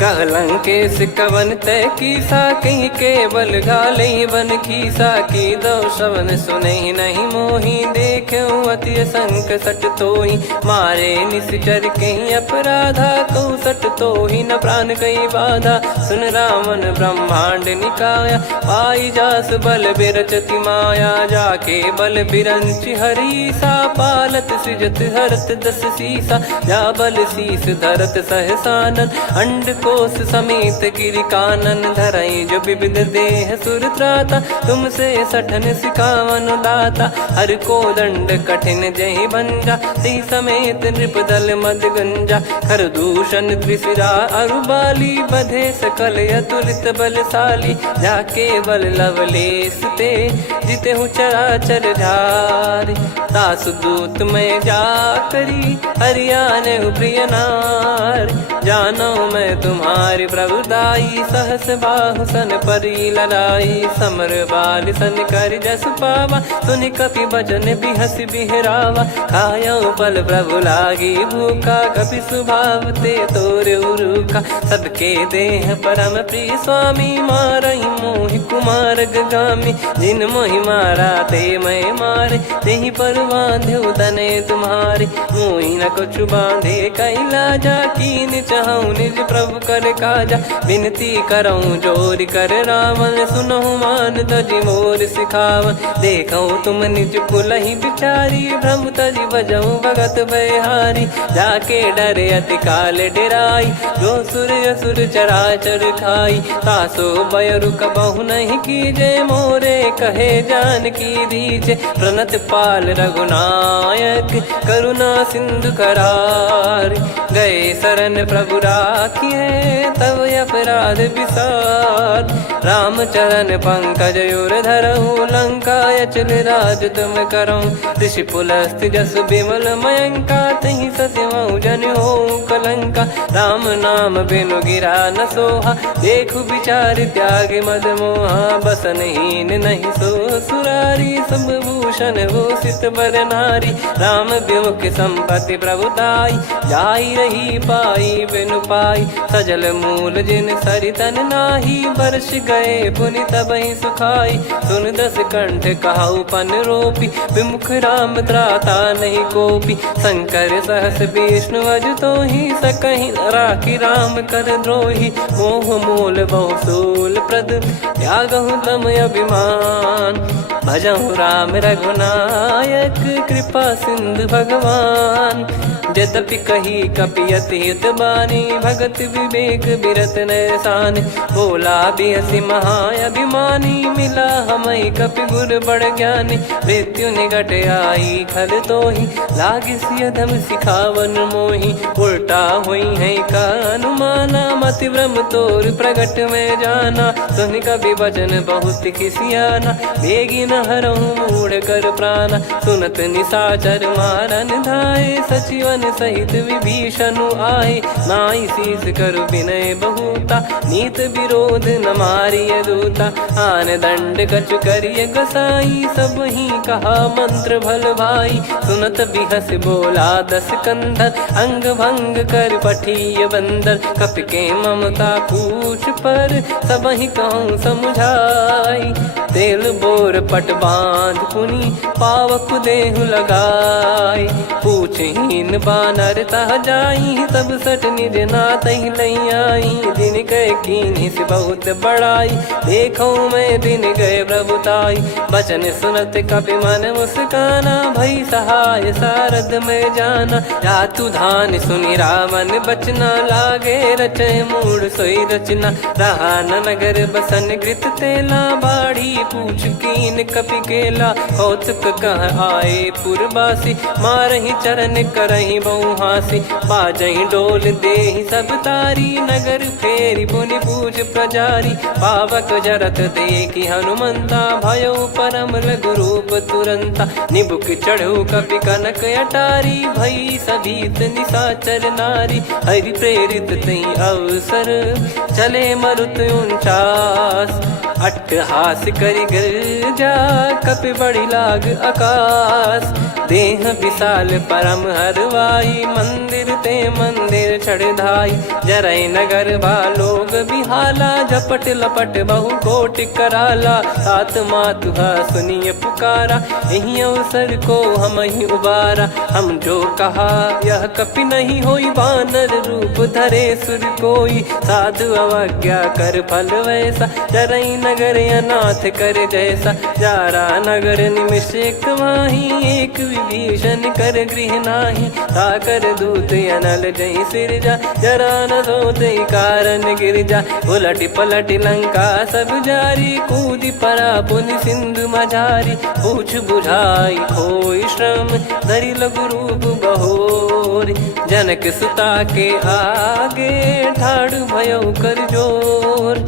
कह लंकेश कवन तय कीसा, कहीं केवल घाले बन खीसा। की दो श्रवण सुनहि नहीं मोहि, देखऊँ अति संक सट तोहि। मारे निश्चर कहीं अपराधा, कहूँ सट तोहि न प्राण कहीं बाधा। सुन रावण ब्रह्मांड निकाया, पाई जास बल बिरचति माया। जाके बल बिरंचि हरीसा, पालत सृजत हरत दस सीसा। जा बल शीस धरत सहसानन, अंड कोश समेत गिरि कानन। धरई जो विविध देह सुर त्राता, तुमसे सठन सिखावन दाता। हर को दंड कठिन जहि भंजा, ती समेत नृप दल मद गंजा। खर दूषण त्रिशिरा अरु बाली, बधे सकल अतुलित बलशाली। जाके बल लवलेस ते, जिते हूँ चराचर झारी। तासु दूत में जा करी, हरियाने प्रिय नार। जानो मैं तुम्हारी प्रभुताई। सहस बाहु सन परी ललाई, समर बाल सन कर जस पावा। सुन कपि बचन बिहस बिहरावा, खायो पल प्रभु लागी भूखा। कपि स्वभाव ते तोरे उरुखा, सबके देह परम प्रिय स्वामी। मारई मोहि कुमार गगामी, जिन मोहि मारा ते मैं मारे। तेहि पर बांध्यो तने तुम्हारे, मोहि न कुछ बांधे कैला जा। कीन चाहूं निज प्रभु कर काजा, विनती करऊं जोर कर रावण। सुनहु मान तजि मोर सिखावन, देखऊं तुम निज कुलहि बिचारी। भ्रम तजि बजऊं भगत बहारी, जाके डरे अति काल डेराई। जो सुर असुर चराचर खाई, तासो बयरु कबहु नहीं कीजे। मोरे कहे जान की दीजे, प्रणत पाल रघुनायक करुणा सिंधु करार। गए शरण प्रभु राखिए, तब अपराध विसार। राम चरण पंकज उर धरऊ, लंका अचल राज तुम करऊं। ऋषि पुलस्त्य जस विमल मयंका, तहि सत्यमऊ जन हो कलंका। राम नाम बिनु गिरा न सोहा, देखु विचार त्याग मद मोहा। बसनहीन नहीं सो सुरारी, सब भूषण भूषित बर नारी। राम विमुख संपत्ति प्रभुताई, जाई रही पाई बिनु पाई। सजल मूल जिन सरितन नाही, वर्ष गए पुनि तबहि सुखाई। सुन दस कंठ कहाऊ पन रोपी, विमुख राम त्राता नहीं कोपी। शंकर सहस विष्णु अज तोहि, सकहि न राखी राम कर द्रोही। मोह मोल बहु सूल प्रद, त्यागहु तम अभिमान। भजहु राम रघुनायक, कृपा सिंधु भगवान। यद्यपि कही कपियत हित बानी, भगत विवेक बिरत नैसान। बोला बिहसी महाअभिमानी, मिला हमई कपि गुर बड़ ज्ञानी। मृत्यु निकट आई खल तोहि, लागे सियधम सिखावन मोहि। उल्टा हुई है का अनुमाना, मति भ्रम तोर प्रगट में जाना। सुन कवि वचन बहुत खिसियाना, बेगी न हरहु मूढ़ कर प्राणा। सुनत निशाचर मारन धाये, सचिवन सहित विभीषणु आए। नाई शीस करु विनय बहुता, नीत विरोध न मारिय दूता। आन दंड कछु करिय गसाई, सब ही कहा मंत्र भल भाई। सुनत बिहस बोला दस कंधर, अंग भंग कर पठिय बंदर। कपि के ममता पूछ पर, सब ही कहूँ समझाई। तेल बोर पट बांध पुनि, पावक देहु लगाई। पूछहीन बानर तह जाई, सब सट निज नातहि लई आई। दिन गए कीन्हि से बहुत बड़ाई, देखो मैं दिन गए प्रभुताई। बचन सुनत कपि मन मुस्काना, भई सहाय सारद में जाना। जातु धान सुनि रावण बचना, लागे रचय मूढ़ सोई रचना। रहा न नगर बसन कृत तेला, बाढ़ी पूछ कीन कपि केला। कौतुक कह आए पुरबासी, मारहि चरण करहि बहु हासी। बाजहि डोल देहि सब तारी, नगर फेरी पुनि पूज प्रजारी। पावक जरत देखि हनुमंता, भयो परम लघु रूप तुरंता। निबुक चढ़ऊ कपि कनक अटारी, भई सभीत निशाचर नारी। हरि प्रेरित तई अवसर, चले मरुत 49। अट्टहास करि गिरजा, कपि बड़ी लाग आकाश। देह विशाल परम हरवाई, मंदिर ते मंदिर चढ़धाई। जरई नगर भालोग बिहाला, झपट लपट बहु कोटि कराला। सात मातुहा सुनिय पुकारा, यही अवसर को हम ही उबारा। हम जो कहा यह कपि नहीं होई, वानर रूप धरे सुर कोई। साधु अवज्ञा कर फल वैसा, जरई नगर अनाथ कर जैसा। जारा नगर निमिष एक माही, एक विभीषण कर गृह नाही। ताकर दूत अनल जई सिरजा, जरा न सोते कारण गिरजा। उलट पलट लंका सब जारी, कूदी परा पुनि सिंधु मझारी। पूछ बुझाई खोई श्रम, धरि लघु रूप बहोरी। जनक सुता के आगे, ठाड़ भयो कर जोर।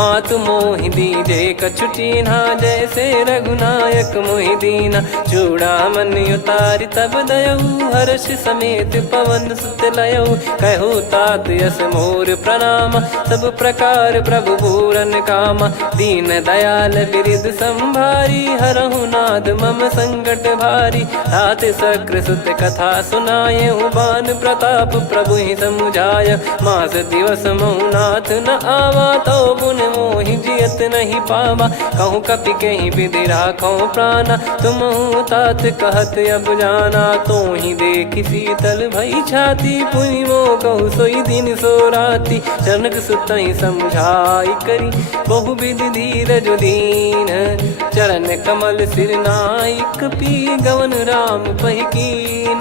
मातु मोहि दीजे कछु चीन्हा, जैसे रघुनायक मोहि दीना। चूड़ामन उतारि तब दयऊ, हर्ष समेत पवन सुत लयऊ। कहु तात यस मोर प्रणाम, सब प्रकार प्रभु पूरन कामा। दीन दयाल बिरिद संभारी, हरहु नाद मम संकट भारी। तात सक्र सुत कथा सुनाए, बान प्रताप प्रभु ही समुझाय। मास दिवस महु नाथ न आवा, तो पुन मोहि जियत नहीं पावा। कहूँ कपि कहीं विधि राखो प्राणा, तुम तात कहत अब जाना। तो ही देखी शीतल भई छाती, पुनि मो कहु सोई दिन सो राती। जनक सुत ही समझाई करी, बहु विधि धीरज दीन। चरण कमल सिर नाई, कपि गवन राम पहिकीन।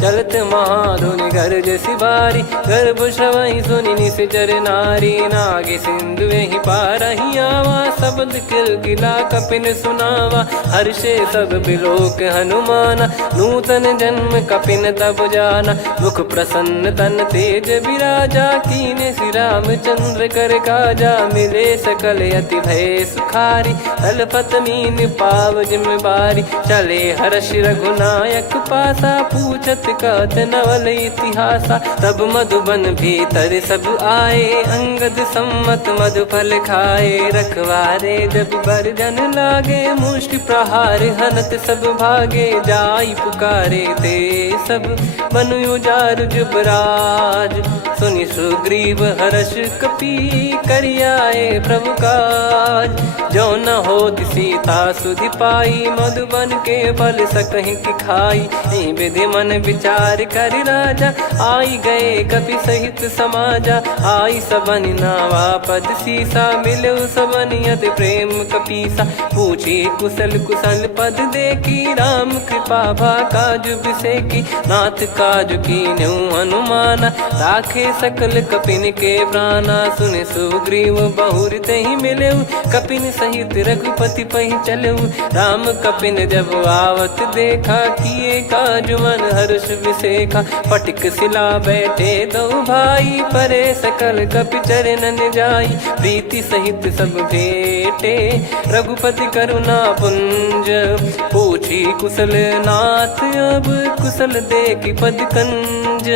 चलत महाधुनि गरज सिबारी, गर्भ श्रवहि सुनि निश्चर नारी। नागे सिंधु ही पारहि आवा, शब्द किलकिला कपिन सुनावा। हर्षे सब बिलोक हनुमाना, नूतन जन्म कपिन तब जाना। मुख प्रसन्न तन तेज विराजा, कीने श्री रामचंद्र कर काजा। मिले सकल अति भय सुखारी, तलपत मीन पाव जिम्मेवारी। चले हर्ष रघुनायक पासा, पूछत कहत नवल इतिहासा। तब मधुबन भीतर सब आए, अंगद सम्मत मधुफल खाए। रखवारे जब बरजन लागे, मुष्टि प्रहार हनत सब भागे। जाई पुकारे ते सब बन उजार जुबराज। सुनि सुग्रीव हर्ष कपि, करियाए प्रभु काज। जो न होत सीता सुधि पाई, मधुबन के फल सकहि की खाई। विधि मन विचार कर राजा, आई गए कपि सहित समाजा। आई सबन नावा पद सीसा, मिलो सबन यत प्रेम कपीसा। पूछी कुशल कुशल पद देखी, राम कृपा भा काजु बिसेकी। नाथ काजु कीन्हु हनुमाना, राखे सकल कपिन के प्राणा। सुन सुग्रीव बहुर तहि मिलेऊ, कपिन सहित रघुपति पहि चलेऊ। राम कपिन जब आवत देखा, किए काजु मन हर्ष विसेखा। फटिक सिला बैठे दो भाई, परे सकल कपि चरणन जाई। प्रीति सहित सब भेटे, रघुपति करुणा पुंज। पूछी कुशल नाथ अब, कुशल देखि पद कंज।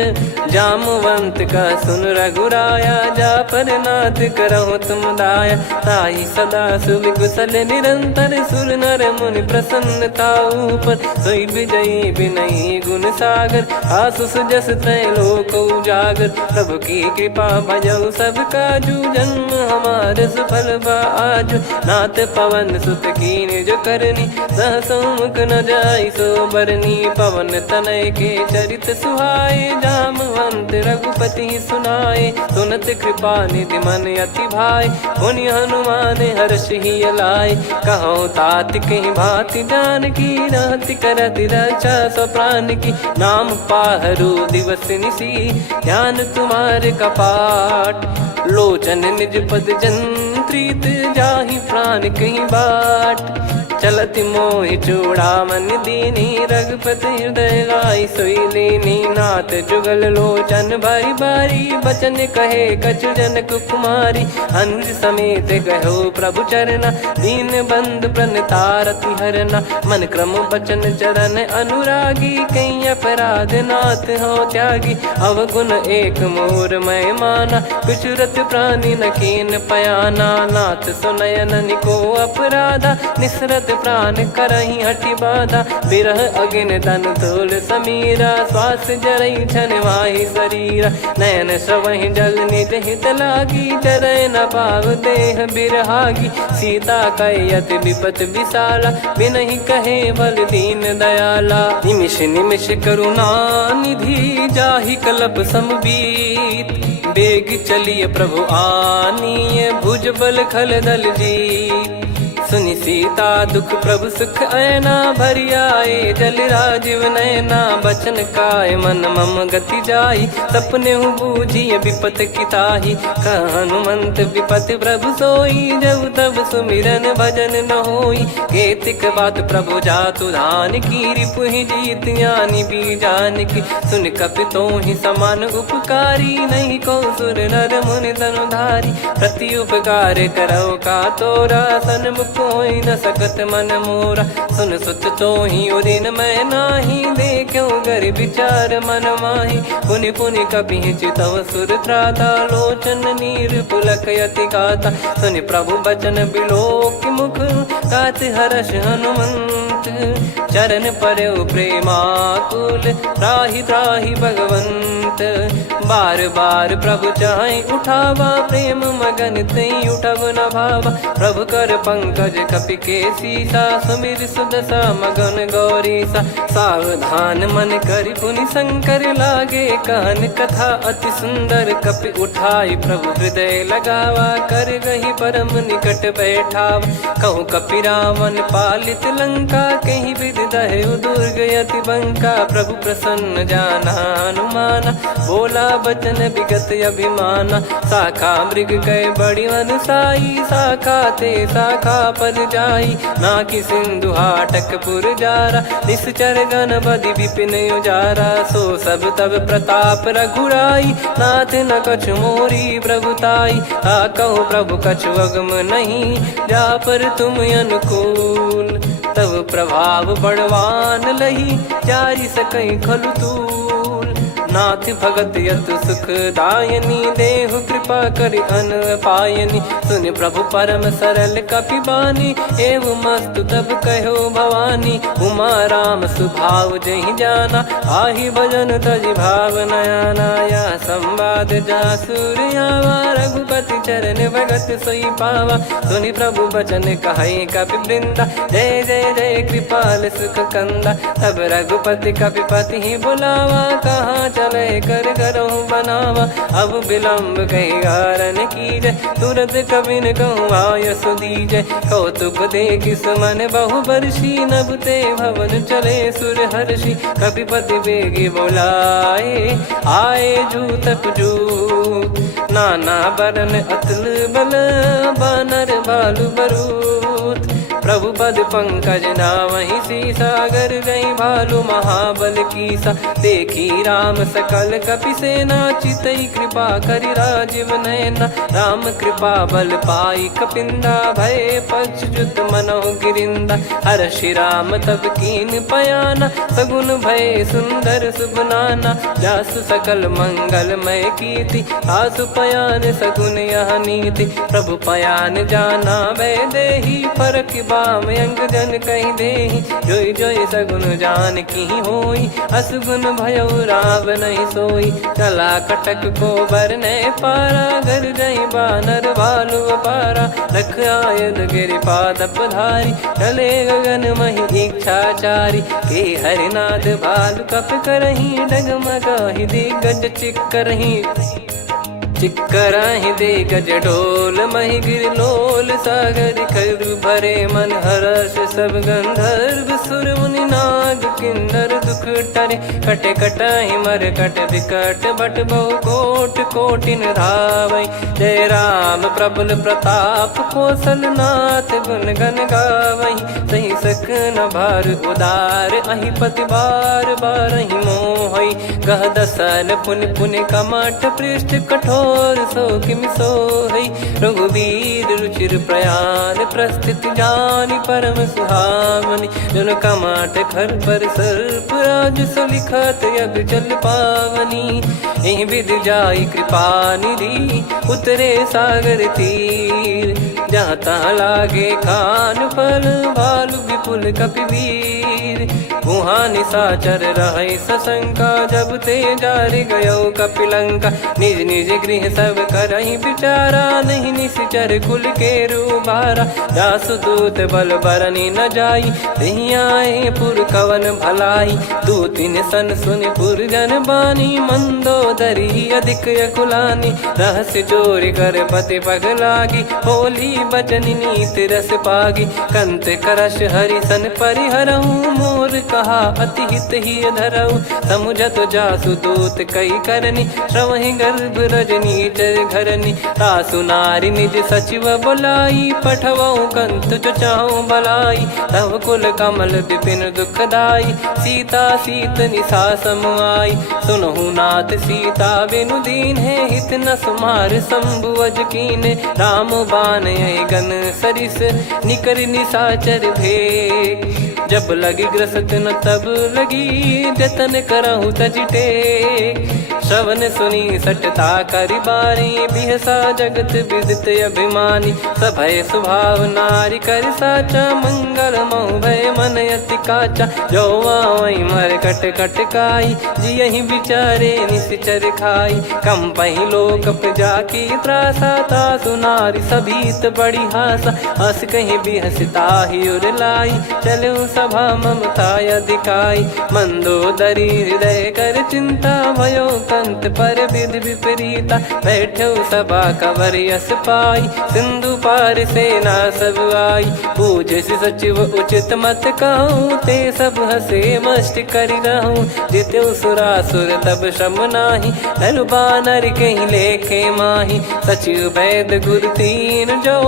जामवंत का सुन रघुराया, जा पर नाथ करहु तुम दाया। ताई सदा सुविकुशल निरंतर, सुर नर मुनि प्रसन्नता ऊपर। सोई विजयी विनयी गुण सागर, आसुस जस तय लोक उजागर। प्रभु की कृपा भजऊ सब काजू, जन्म हमार सफल बा आजु। नाथ पवन सुत कीन जो करनी, सहसो मुख न जाई सो बरनी। पवन तनय के चरित सुहाए, जामवंत रघुपति सुनाए। सुनत कृपा निधि मन अति भाई, पुनि हनुमान हर्ष ही अलाय। कहो तात कहीं भांति जान की, रहति करति रक्षा सो प्राण की। नाम पाहरु दिवस निसी, ध्यान तुम्हारे कपाट। लोचन निज पद जंत्रित, जाहि प्राण कहीं बाट। चलति मोहि चूड़ामन दीनी, रघुपति हृदय लाई सोई लीनी। नाथ जुगल लोचन बारी बारी, बचन कहे कछु जनक कुमारी। अनुज समेत कहो प्रभु चरना, दीन बंद प्रणतारति हरना। मन क्रम बचन चरण अनुरागी, कहीं अपराध नाथ हो त्यागी। अवगुण एक मोर मैं माना, विचुरत प्राणी न कीन पयाना। नाथ सुनयन निको अपराधा, निसरत प्राण करहि हटि बाधा। बिरह अगिन तन तोल समीरा, श्वास जरई छन वाहि शरीरा। नयन श्रवहि जल निज हित लागी, चरय न पाव देह बिरहागी। सीता कयत विपत विशाला, बिनहि कहे बल दीन दयाला। निमिष निमिष करुणा निधि, जाहि कलप समबीत। बेग चलिय प्रभु आनीय, भुज बल खल दल जीत। सुनि सीता दुख प्रभु सुख ऐना, भरि आए जल राजीव नैना। बचन काय मन मम गति जाई, सपने हूँ बूझिय विपत किताही। हनुमंत विपत प्रभु सोई, जब तब सुमिरन भजन न होई। केतिक बात प्रभु जातु धान की, रिपुहि जीत यानी बीजान की। सुन कपि तो ही समान उपकारी, नहीं को सुर नर मुनि तनुधारी। प्रति उपकार करौ का तोरा, सन्मुख होई न सकत मन मोरा। सुन सुत तो ही उदिन मैं नाही, देखो गर विचार मन माही। पुनि पुनि कपि चितव सुर त्राता, लोचन नीर पुलक यति गाता। सुनि प्रभु बचन बिलोक मुख, गात हर्ष हनुमंत। चरण परौ प्रेमाकुल, त्राहि त्राहि भगवंत। बार बार प्रभु चाहि उठावा, प्रेम मगन तई उठब न भावा। प्रभु कर पंकज कपि के सीसा, सुमिर सुदशा मगन गौरीसा। सावधान मन करि पुनि शंकर लागे, कहन कथा अति सुंदर। कपि उठाई प्रभु हृदय लगावा, कर गही परम निकट बैठावा। कहूँ कपि रावण पालित लंका, कहीं विधि दहु दुर्ग यति बंका। प्रभु प्रसन्न जाना हनुमाना, बोला बचन विगत अभिमाना। शाखा मृग कह बड़ी अनुसाई, शाखा ते शाखा पर जाई। नाकि सिंधु हाटक पुर जारा, निश्चर गण बदि विपिन उजारा। सो सब तब प्रताप रघुराई, नाथ न कछु मोरी प्रभुताई। कहो प्रभु कछु अगम नहीं, जा पर तुम अनुकूल। तब प्रभाव बड़वान लही, जारी सकई खलु तूल। नाथ भगत यत सुख दायनी, देहु कृपा करि अन पायनी। सुनि प्रभु परम सरल कपि बानी, एव मस्तु तब कहो भवानी। उमा राम सुभाव जहि जाना, आहि भजन तजि भाव नयाना। या संवाद जासुर आवा, रघुपति चरण भगत सोई पावा। सुनि प्रभु बचन कहै कपि वृंदा, जय जय जय कृपाल सुख कंदा। तब रघुपति कपि पति ही बुलावा, कहाँ चले कर करहु बनावा। अब विलम्ब कही कारण कीजय, तुरत कबिन कहूँ आयस दीजय। कौतुक देखि सुमन बहु बरसी, नभ ते भवन चले सुर हर्षि। कपिपति बेगी बोलाए, आए जूतक जूत। नाना बरन अतुल बल, बानर बालु बरूत। प्रभु पद पंकज नावहि सीसा, गर गई भालु महाबल कीसा। देखी राम सकल कपि सेना, चितई कृपा करि राजीव नयना। राम कृपा बल पाई कपिंदा, भय पक्षजुत मनोह गिरिंदा। हर्षि राम तब कीन पयाना, सगुन भय सुंदर सुगुनाना। जासु सकल मंगलमय कीर्ति, आसु पयान सगुन यह नीति। प्रभु पयान जाना वै देहि, परख बाम अंग जन कहि देहि। जोई जोई सगुन जान की होई, असगुन भयो राव नहीं सोई। चला कटक को बरने पारा, घर जई बानर भालु अपारा। लख आयल गिरि पाद पधारी, चले गगन महि इच्छाचारी। के हरिनाथ भालु कप करही, डगमगाहि दिग्गज चिक्करही। चिक्कराहि दिग्गज डोल, महि गिर लोल। सागर करु भरे मन हर्ष, सब गंधर्व सुर मुनि नाग किन्नर दुख टरे। कटे कटाहि मर कट विकट, बट बहु कोट कोटिन धावै। जय राम प्रबल प्रताप, कौशल नाथ गुण गन गावै। सही सकन भार उदार, अहि पति बार बारहि मोहै। गह दसन पुनि पुनि कमठ, पृष्ठ कठोर सो किम सोहै। रघुवीर रुचिर प्रयाण, प्रस्थित जानि परम सुहावनी। जन कमाट खर पर सर्प, राज सलिखत यग चल पावनी। एहि विधि जाई कृपा निधि, उतरे सागर तीर। जहाँ तहाँ लागे खान फल, भालु विपुल कपि वीर। वहाँ निशाचर रहै सशंका, जब ते जारि गयो कपिलंका। निज निज गृह सब करहि विचारा, नहीं निश्चर कुल के रूबारा। जासु दूत बल बरनि न जाई, तेहि आए पुर कवन भलाई। दूतिन सन सुनि पुर जन बानी, मंदोदरी अधिक अकुलानी। रहस्य चोरी कर पति पग लागी, होली बचन नीत रस पागी। कंत करश हरि सन परिहरऊ मोर कहा अति हित ही धरऊ। समुझत जासु दूत कई करनी श्रवहि गर्भ रजनी चर घरनी। तासु नारी निज सचिव बुलाई पठवऊ कंत जो चाहूं बलाई। तव कुल कमल विपिन दुखदाई सीता सीत निशा समाई। सुनहु नाथ सीता बिनु दीन है हित न सुमार शंभु अज कीने। राम बान गन सरिस निकर निशाचर भेग। जब लगी ग्रसत न तब लगी जतन करहु तज टेक। श्रवण सुनी सटता करि बारी बिहसा जगत विदित अभिमानी। सभय स्वभाव नारी कर साचा मंगल मऊ भय मन अति काचा। जो आवई मर कट कट काई जियहि विचारे निश्चर खाई। कम पही लोक जाकी त्रासा तासु नारी सभीत बड़ी हासा। हस कहीं बिहसता ही उर लाई चलऊ सभा ममता अधिकाई। मंदोदरी हृदय कर चिंता भयो कंत पर विधि विपरीता। बैठो सभा कवर यस पाई सिंधु पार सेना सब आई। पूज सचिव उचित मत कहूँ ते सब हसे मस्त करि रहूं। जित्यु सुरासुर तब श्रम नाही धनु बानर कहीं लेखे माही। सचिव वैद गुरु तीन जो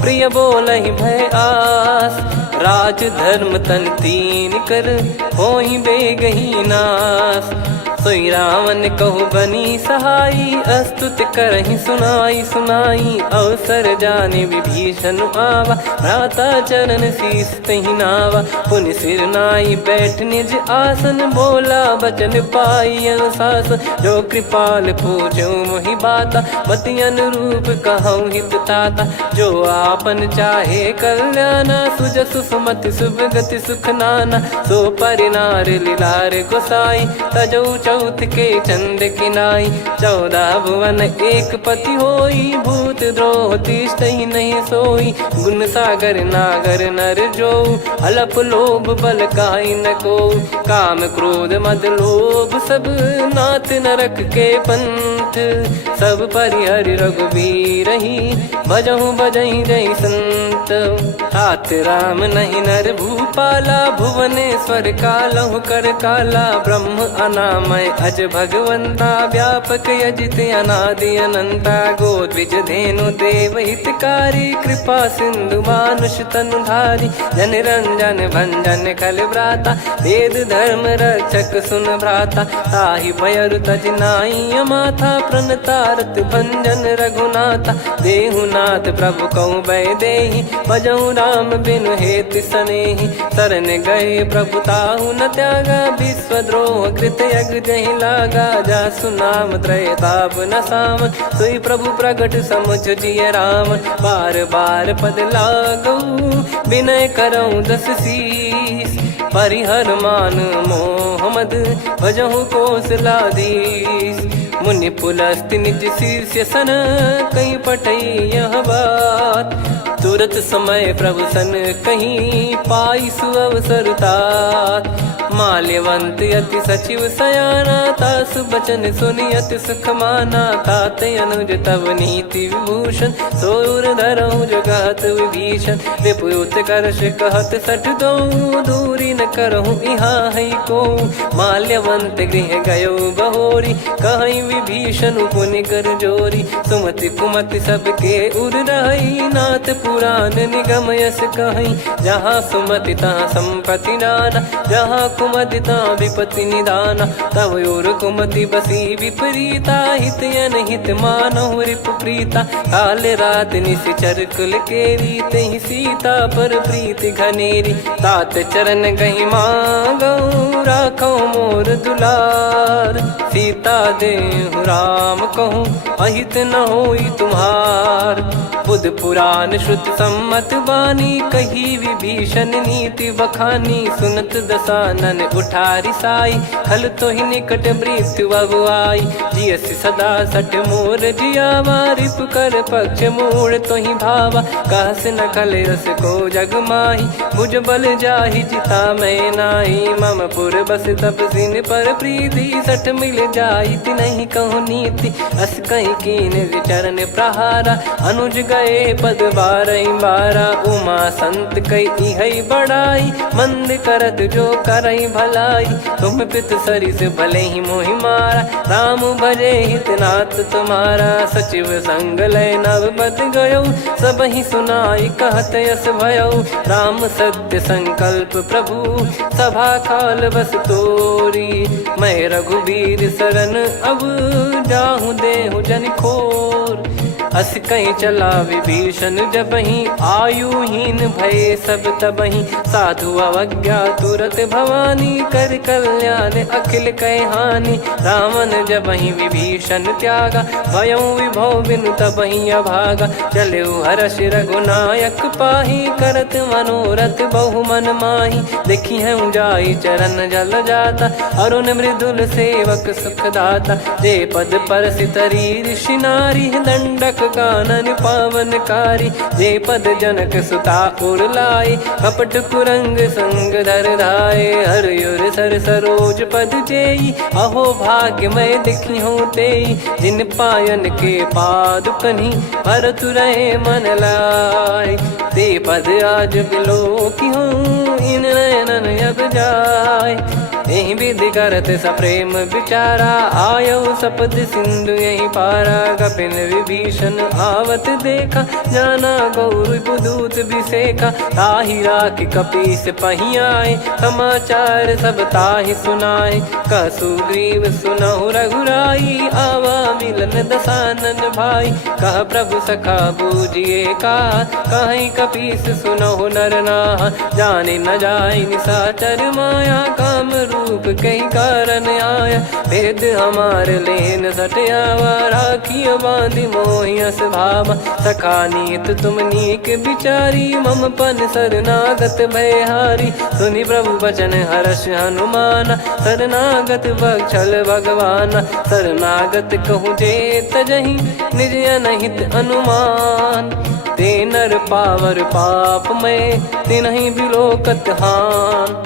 प्रिय बोलहि भय आस। राज धर्म तन तीन कर होई बेगही नास। सोई रावण कहु बनी सहाई अस्तुत करहि सुनाई सुनाई। अवसर जाने विभीषण आवा भ्राता चरण शीस तहि नावा। पुनि सिर नाई बैठ निज आसन बोला बचन पाई अनुशासन। जो कृपाल पूछो मोहि बाता मति अनुरूप कहूँ हित ताता। जो आपन चाहे कल्याणा सुजसु सुमति शुभ गति सुख नाना। सो परिनार लीलार गोसाई तजौ चौथ के चंद किनाई। 14 भुवन एक पति होई भूत द्रोह तिष्ठहि नहीं सोई। गुण सागर नागर नर जो अलप लोभ बल काई न को। काम क्रोध मद लोभ सब नाथ नरक के पंथ। सब परिहरि रघुबीर ही भजहु भजहि जय संत। तात राम नहीं नर भूपाला भुवनेश्वर कालहु कर काला। ब्रह्म अनामय अज भगवंता व्यापक यजित अनादि अनंता। गोद्विज धेनु देव हितकारी कृपा सिंधु मानुष तनुधारी। जन रंजन भंजन खल भ्राता वेद धर्म रक्षक सुन भ्राता। ताहि भयरु तज नाई माथा प्रणतारत भंजन रघुनाथा। देहुनाथ प्रभु कहु भय देहि भजहु राम बिनु हेति सनेहि। शरण गए प्रभु ताहु न त्यागा विश्वद्रोह कृत यज्ञ जहि लागा। जासु नाम त्रयताप न सावन सोई प्रभु प्रगट समुझ जिय रामन। बार बार पद लागऊ विनय करऊँ 10 शीस। परिहर मान मोह मद भजहु कौशलाधीश। मुनि पुलस्त्य निज शीर्ष सन कहीं पटई यह बात। तुरत समय प्रभु सन कहीं पाई सुअवसर तात। माल्यवंत अति सचिव सयाना तासु बचन सुनि अति सुख माना। तात अनुज तव नीति विभूषण सोर धरहु जगत विभीषण। विपुत करश कहत सठ दो दूरी न करहु यहाँ है को। माल्यवंत गृह गयो बहोरी कहीं विभीषण पुनि कर जोरी। सुमति कुमति सबके उर रही नाथ पुराण निगम यस कहीं। जहाँ सुमति तहाँ संपत्ति नाना जहाँ कुमति तहाँ विपत्ति निदाना। तव और कुमति बसी विपरीता हित अनहित मानहु रिपु प्रीता। काल रात निशिचर कुल केरी तहि सीता पर प्रीति घनेरी। तात चरण गहि मांगऊ राखो मोर दुलार। सीता देहु राम कहूँ अहित न होई तुम्हार। बुध पुराण श्रुत सम्मत बानी कही विभीषण नीति बखानी। सुनत दसानन उठारी साई खल तो ही निकट मृत्यु अब आई। जियसि सदा सठ मोर जियावा रिप कर पक्ष मूड़ तो ही भावा। कहस न खल रस को जग माही भुज बल जाहि जिता मैं नाई। मम पुर बस तप सिन पर प्रीति सठ मिल जाई ति नहीं कहूँ नीति। अस कहीं कही कीन चरण प्रहारा। अनुज गए पद बारई बारा, उमा संत कई हई बड़ाई। मंद करत जो करई भलाई, तुम पित सरिस भले ही मोहि मारा। राम भजे हितनाथ तुम्हारा, सचिव संग लय नव बद गयो। सब ही सुनाई कहत यस भयो, राम सत्य संकल्प प्रभु। सभा काल बस तोरी, मैं रघुबीर शरण अब जाहूँ देहु जन खोर। अस कहीं चला विभीषण जबहि, आयुहीन भय सब तबहि। साधु अवज्ञा तुरत भवानी, कर कल्याण अखिल कह हानि। रावण जबहि विभीषण त्यागा, भयउ विभव बिनु तबहि अभागा। चलऊ हर्ष रघुनायक पाहि, करत मनोरथ बहु मन माहि। देखी हूँ जाई चरण जल जाता, अरुण मृदुल सेवक सुखदाता। जे पद परसि तरी ऋषि नारी, दंडक कानन पावनकारी। जे पद जनक सुता उर लाए, कपट कुरंग संग धर धाये। हरियुर सर सरोज पद जेई, अहो भाग्य मैं दिखी हूँ तेई। जिन पायन के पादुकनि, भरत रहे मन लाय। ते पद आज बिलो की हूँ, इन नयनन अब जाय। यही विधि करत सप्रेम विचारा, आयऊ सपद सिंधु यही पारा। कपिन विभीषण आवत देखा, जाना गौर बुदूत बिसेखा। ताहि राखि कपीस पही आए, समाचार सब ताहि सुनाए। कह सुग्रीव सुनहु रघुराई, आवा मिलन दसानन भाई। कह प्रभु सखा बूझिए का, कहीं कपीस सुनहु नर नाहा। जाने न जाय निशाचर माया, काम रूप कई कारण आया। भेद हमार लेन सटयावा, राखिय बांधि मोहियस भावा। सखा नीत तुम नीक बिचारी, मम पन शरणागत भयहारी। सुनि प्रभु वचन हर्ष हनुमाना, शरणागत बक्षल भगवाना। शरणागत कहूँ जे तजहि, निज अनहित अनुमान। ते नर पावर पाप में, तिन्हि बिलोकत हान।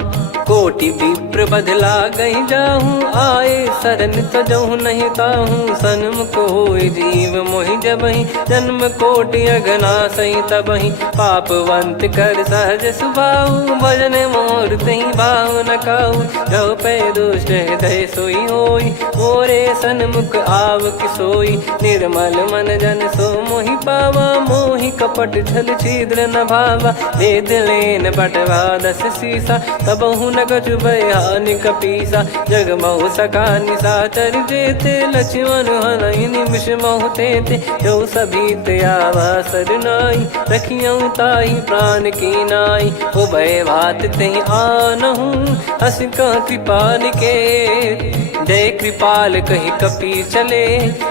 कोटि विप्र बदला गई जाहूँ, आए शरण तजहु नहीं ताहूँ। सन्मुख होय जीव मोहि जबहि, जन्म कोटि अगना सही तबहि। पापवंत कर सहज सुभाऊ, भजन मोर तहि भाव न काऊ। जो पै दुष्ट हृदय सोई होई, मोरे सन्मुख आव किसोई। निर्मल मन जन सो मोहि पावा, मोहि कपट छल छिद्र न भावा। वेद लेन बटवा दस सीसा, तबहु न कछु भयानि कपीसा। जग महु सका निशाचर जेते, लक्ष्मण हनहि निमिष महु तेते। जो सभी ते आवा सरनाई, रखियऊ ताहि प्राण की नाई। उभय भात तेहि आनहु, हस कह कृपाल के। जय कृपाल कहि कपी चले,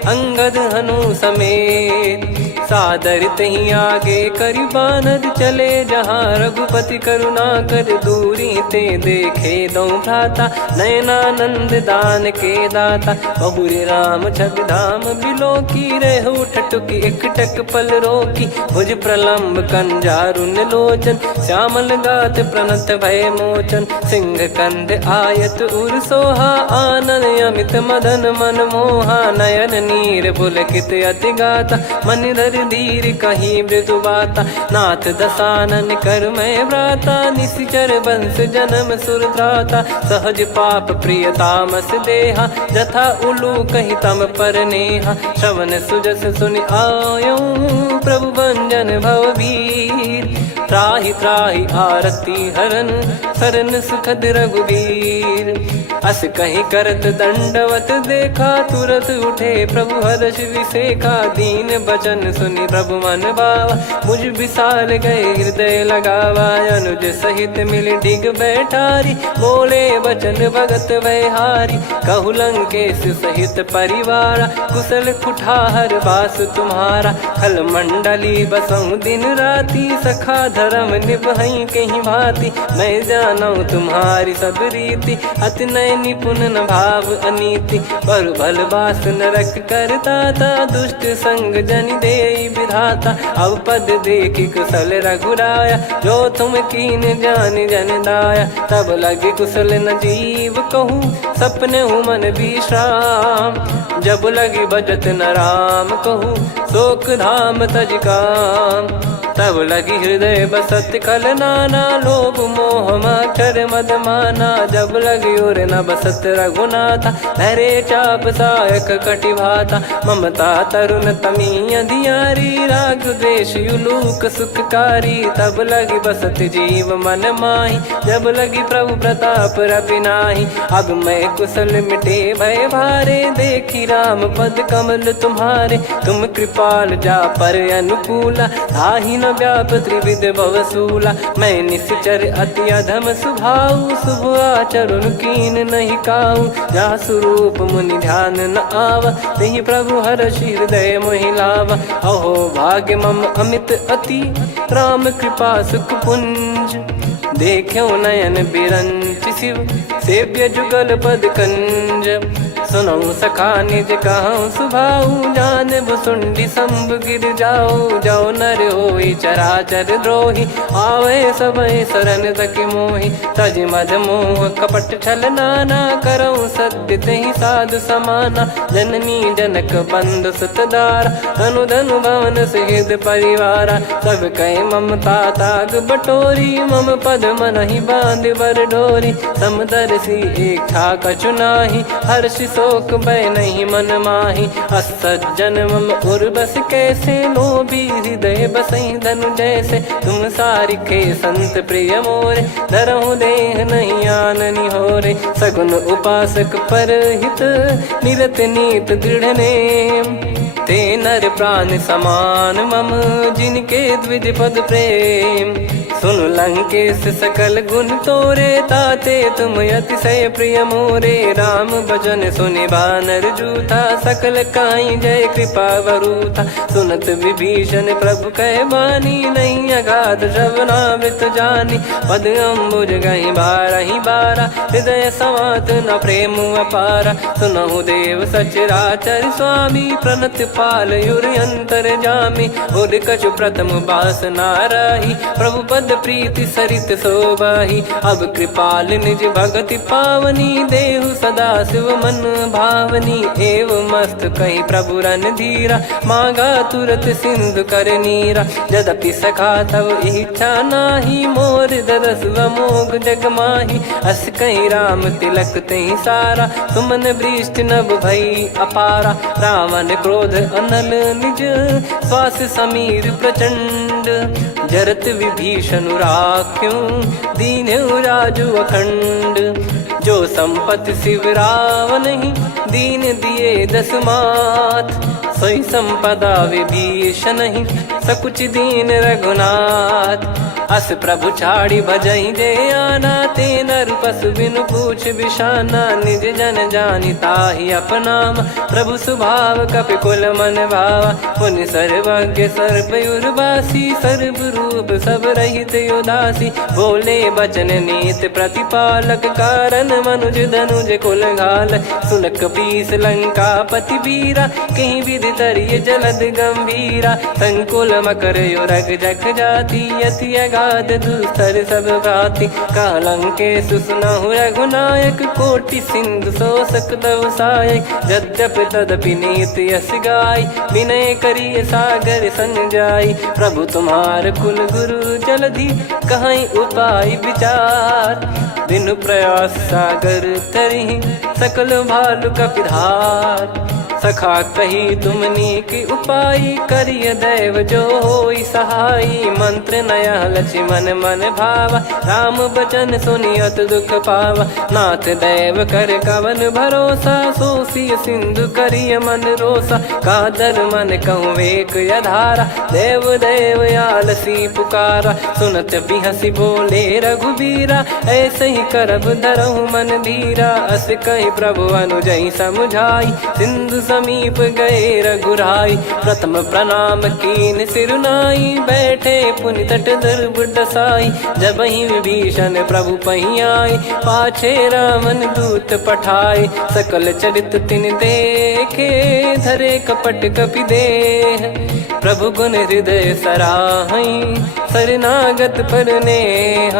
अंगद हनु समेत। सादर तही आगे करि बानर चले, जहाँ रघुपति करुणा कर दूरी ते देखे दो भ्राता। नयनानंद दान के दाता, बहुरी राम छवि धाम बिलो की। रहु ठटुकी एकटक पल रोकी, भुज प्रलम्ब कंजारुन लोचन। श्यामल गात प्रणत भय मोचन, सिंह कंद आयत उर सोहा। आनन अमित मदन मन मोहा, नयन नीर पुलकित अति गाता। मन धर धीर कहीं मृदु बाता, नाथ दसानन कर मैं व्राता। निश्चर वंश जन्म सुरत्राता, सहज पाप प्रिय तामस देहा। जथा उलू कही तम पर नेहा, श्रवण सुजस सुनि आयो। प्रभु भंजन भववीर, त्राहि त्राहि आरती हरन। शरण सुखद रघुबीर, अस कहीं करत दंडवत देखा। तुरत उठे प्रभु हर्ष विसेखा, दीन बचन सुनि प्रभु मन भावा। मुझ विशाल गए हृदय लगावा, अनुज सहित मिल डिग बैठारी। बोले बचन भगत वैहारी, कहु लंकेश सहित परिवारा। कुशल कुठार बास तुम्हारा, खल मंडली बसऊं दिन राती। सखा धर्म निभई कहीं भांति, मैं जानऊ तुम्हारी सब रीति। अति नय हृदय निपुण न भाव अनीति, पर भल बास नरक करता था, दुष्ट संग जनि देई विधाता। अब पद देखी कुशल रघुराया, जो तुम कीन जान जन दाया। तब लगे कुशल न जीव कहूँ, सपने हूँ मन विश्राम। जब लगी बजत न राम कहूँ, शोक धाम तज काम। तब लगी हृदय बसत खल नाना, लोभ मोह मकर मद माना। जब लगी उर न बसत रघुनाथा, धरे चाप सायक कटि भाता। ममता तरुण तमी अधियारी, राग द्वेष युलूक सुखकारी। तब लगी बसत जीव मन माही, जब लगी प्रभु प्रताप रवि नाही। अब मैं कुशल मिटे भय भारे, देखी राम पद कमल तुम्हारे। तुम कृपाल जा पर अनुकूला, ताहि न व्याप त्रिविध भवसूला। मैं निश्चर अति अधम सुभाऊ, शुभ आचरण कीन नहीं काऊ। जा स्वरूप मुनि ध्यान न आवा, तेहि प्रभु हर्षि हृदय मोहि लावा। अहो भाग्य मम अमित अति, राम कृपा सुख पुंज। देख्यो नयन बिरंच शिव, सेव्य जुगल पद कंज। सुनऊ सखा निज कहूँ सुभाऊ, जान भुसुंडी संभ गिर जाओ। जाओ नर होई चराचर द्रोही, आवे सबय शरण तक मोहि। तज मद मोह कपट छल नाना, करऊँ सत्य तेहि साधु समाना। जननी जनक बंधु सुतदारा, धनु धनु भवन सहित परिवारा। सब कहे ममता ताग बटोरी, मम पद मनहि बांध बर डोरी। समदर्शी इच्छा कछु नाही, हर्षि शोक भय नहीं मन माही। असज्जन मम उर्वश कैसे, लोभी हृदय बसई धनु जैसे। तुम सारिखे संत प्रिय मोरे, धरहु देह नहीं आननि होरे। सगुन उपासक पर हित, निरत नीत दृढ़ नेम। ते नर प्राण समान मम, जिनके द्विज पद प्रेम। सुन लंकेश सकल गुण तोरे, ताते तुम अतिशय प्रिय मोरे। राम भजन सुनि बानर जूथा, सकल काई जय कृपा वरूथा। सुनत विभीषण प्रभु कह बानी, नहीं अगाध श्रवणामृत जानी। पद अम्बुज गहि बारहि बारा, हृदय समात न प्रेम अपारा। सुनहु देव सचराचर स्वामी, प्रणत पाल युर अंतर जामी। उर कछु प्रथम बास नाराही, प्रभु पद प्रीति सरित शोभाही। अब कृपाल निज भगति पावनी, देहु सदा शिव मन भावनी। एव मस्त कही प्रभु रन धीरा, मांगा तुरत सिंधु कर नीरा। यद्यपि सखा तब इच्छा नाही, मोर दरस मोग जग माही। अस कही राम तिलक तहि सारा, सुमन वृष्टि नभ भई अपारा। रावण क्रोध अनल निज, श्वास समीर प्रचंड। जरत विभीषण राख्यों, दीन्हु राजु अखंड। जो संपत्ति शिव रावण ही, दीन दिए दस मात। सोई संपदा विभीषण ही, सकुच दीन रघुनाथ। अस प्रभु छाड़ी भजई जे आना, ते नर पशु बिनु पूछ बिशाना। निज जन जानि ताहि अपनामा, प्रभु स्वभाव कपि कुल मन भावा। पुनि सर्वज्ञ सर्वयुर्वासी, सर्व रूप सब रहित उदासी। बोले बचन नीत प्रतिपालक, कारण मनुज धनुज कुल घाल। सुन कपीस लंका पति वीरा, कहीं विधि तरिय जलद गंभीरा। संकुल मकर युरग जग जाति, यति अगाध दुस्तर सब भाति। कालंकेश सुनहु रघुनायक, कोटि सिंधु शोषक तव सहायक। यद्यपि तदपि नीति यस गाय, विनय करिय सागर संग जाई। प्रभु तुम्हार कुल गुरु जलधि, कहीं उपाय विचार। बिनु प्रयास सागर तरि, सकल भालु कपिधार। सखा कही तुमनी की उपाय, करिय दैव जो होई सहाई। मंत्र नया लक्ष्मण मन भावा, राम बचन सुनियत दुख पावा। नाथ दैव कर कवन भरोसा, सोसिय सिंधु करिय मन रोसा। कादर मन कहूँ एक यधारा, देव देव आलसी पुकारा। सुनत बिहसी बोले रघुबीरा, ऐसे ही करब धरहु मन धीरा। अस कही प्रभु अनुजई समुझाई, सिंधु समीप गए रघुराई। प्रथम प्रणाम कीन सिरुनाई, बैठे पुनि तट दुर्ब डसाई। जब ही विभीषण प्रभु पही आए, पाछे रावण दूत पठाए। सकल चरित तिन देखे, धरे कपट कपि देह। प्रभु गुण हृदय सराहई, शरणागत पर नेह।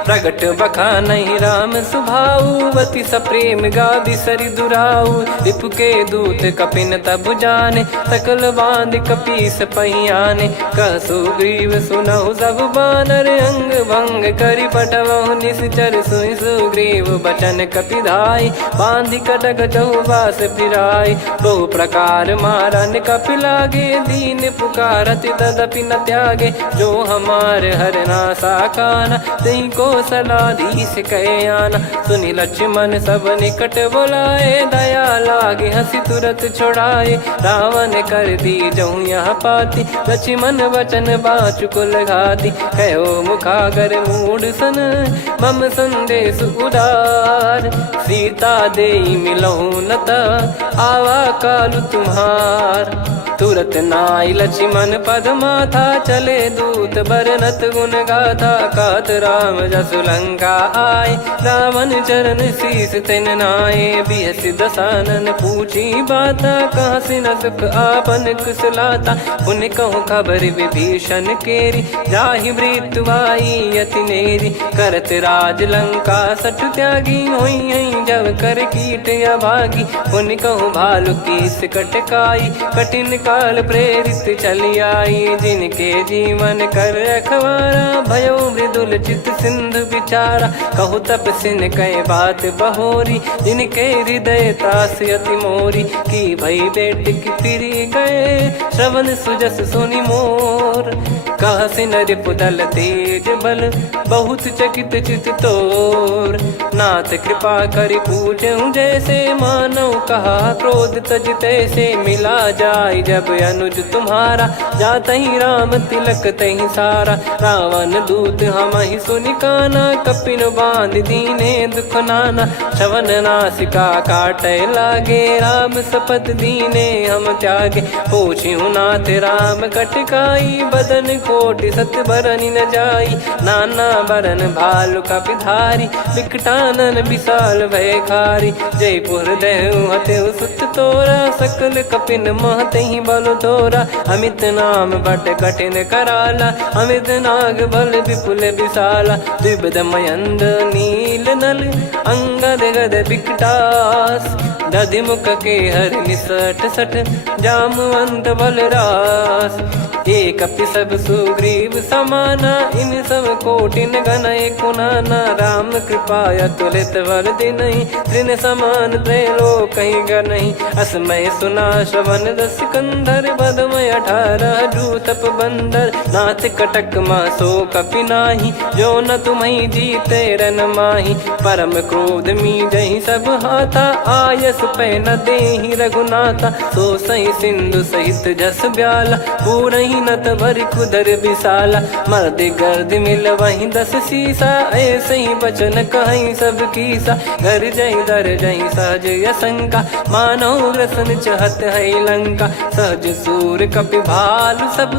प्रगट बखानहि राम सुभाऊ, अति सप्रेम गाबि सरि दुराऊ। रिपु के दूत कपिन तब जाने, सकल बांध कपीस पहियाने। कह सुग्रीव सुनहु सब बानर, अंग भंग करि पठवहु निश्चर। सुनि सुग्रीव बचन कपिधाई, बांधि कटक चौबास फिराई। बहु प्रकार मारन कपि लागे, दीन पुकारत तदपि न त्यागे। जो हमार हरना साखाना, तही को सलाधीश कहे आना। सुनि लक्ष्मण सब निकट बोलाए, दया लागे हंसी तुरत छोड़ाए। रावण कर दी जहु यहाँ पाती, लक्ष्मण वचन बाचु कुल घाती। कहो मुखागर मूढ़ सन, मम संदेश उदार। सीता देई मिलहु नत, आवा कालु तुम्हार। तुरत नाई लक्ष्मण पद माथा, चले दूत बरनत गुण गाथा। कहत राम जसु लंका आए, रावण चरण शीस तिन नाये। बिहस दसानन पूछी बाता, कहाँ से न सुख आपन कुशलाता। पुन कहूँ खबर विभीषण केरी, जाहि मृत्यु आई अति नेरी। करत राज लंका सठ त्यागी, होई जब कर कीट अभागी। पुन कहूँ भालु कीस कटकाई, कठिन काल प्रेरित चली आई। जिनके जीवन कर रखवारा, भयो मृदुल चित सिंधु विचारा। कहु तप सिन कह बात बहोरी, जिनके हृदय तास अति मोरी। की भई बेट की फिरी गए, श्रवण सुजस सुनि मोर। कह सिन रिपुदल तेज बल, बहुत चकित चित तोर। नाथ कृपा करि पूजहु जैसे, मानव कहा क्रोध तज तैसे। मिला जाय जब अनुज तुम्हारा, जातहि राम तिलक तहि सारा। रावण दूत हमहि सुनि काना, कपिन बांध दीने दुख नाना। श्रवण नासिका काटै लागे, राम शपथ दीने हम त्यागे। पूछिहु नाथ राम कटकाई, बदन कोटि सत बरनि न जाई। नाना बरन भालु कपिधारी, विकटानन विशाल भयकारी। जयपुर देहु हतेउ सुत तोरा, सकल कपिन महतहि बल तोरा। अमित नाम बट कठिन कराला, अमित नाग बल विपुल विशाला। द्विविध मयंद नील नल, अंगद गद विकटास। दधिमुख के हर निसठ सठ, जामवंत बलरास। एक कपि सब सुग्रीव समाना, इन सब कोटिन गणय कुनाना। राम कृपा अतुलित बल दिनहि, तृण समान त्रैलोकहि गणहि। असमय सुना श्रवण दस कंधर, बदमय 18 जूतप बंदर। नाथ कटक मां सो कपि नाही, जो न तुम्हि जीते रन माही। परम क्रोध मीजहि सब हाथा, आयस पै न देहि रघुनाथा। सो सही सिंधु सहित जस ब्याला, पूरहि नत भरि कुदर विशाला। मर्द गर्द मिल वही 10 सीसा, ऐसे ही बचन कहीं सब कीसा। घर जय दर जय सहज यसंका, मानव ग्रसन चहत है लंका। सहज सूर कपि भालु सब,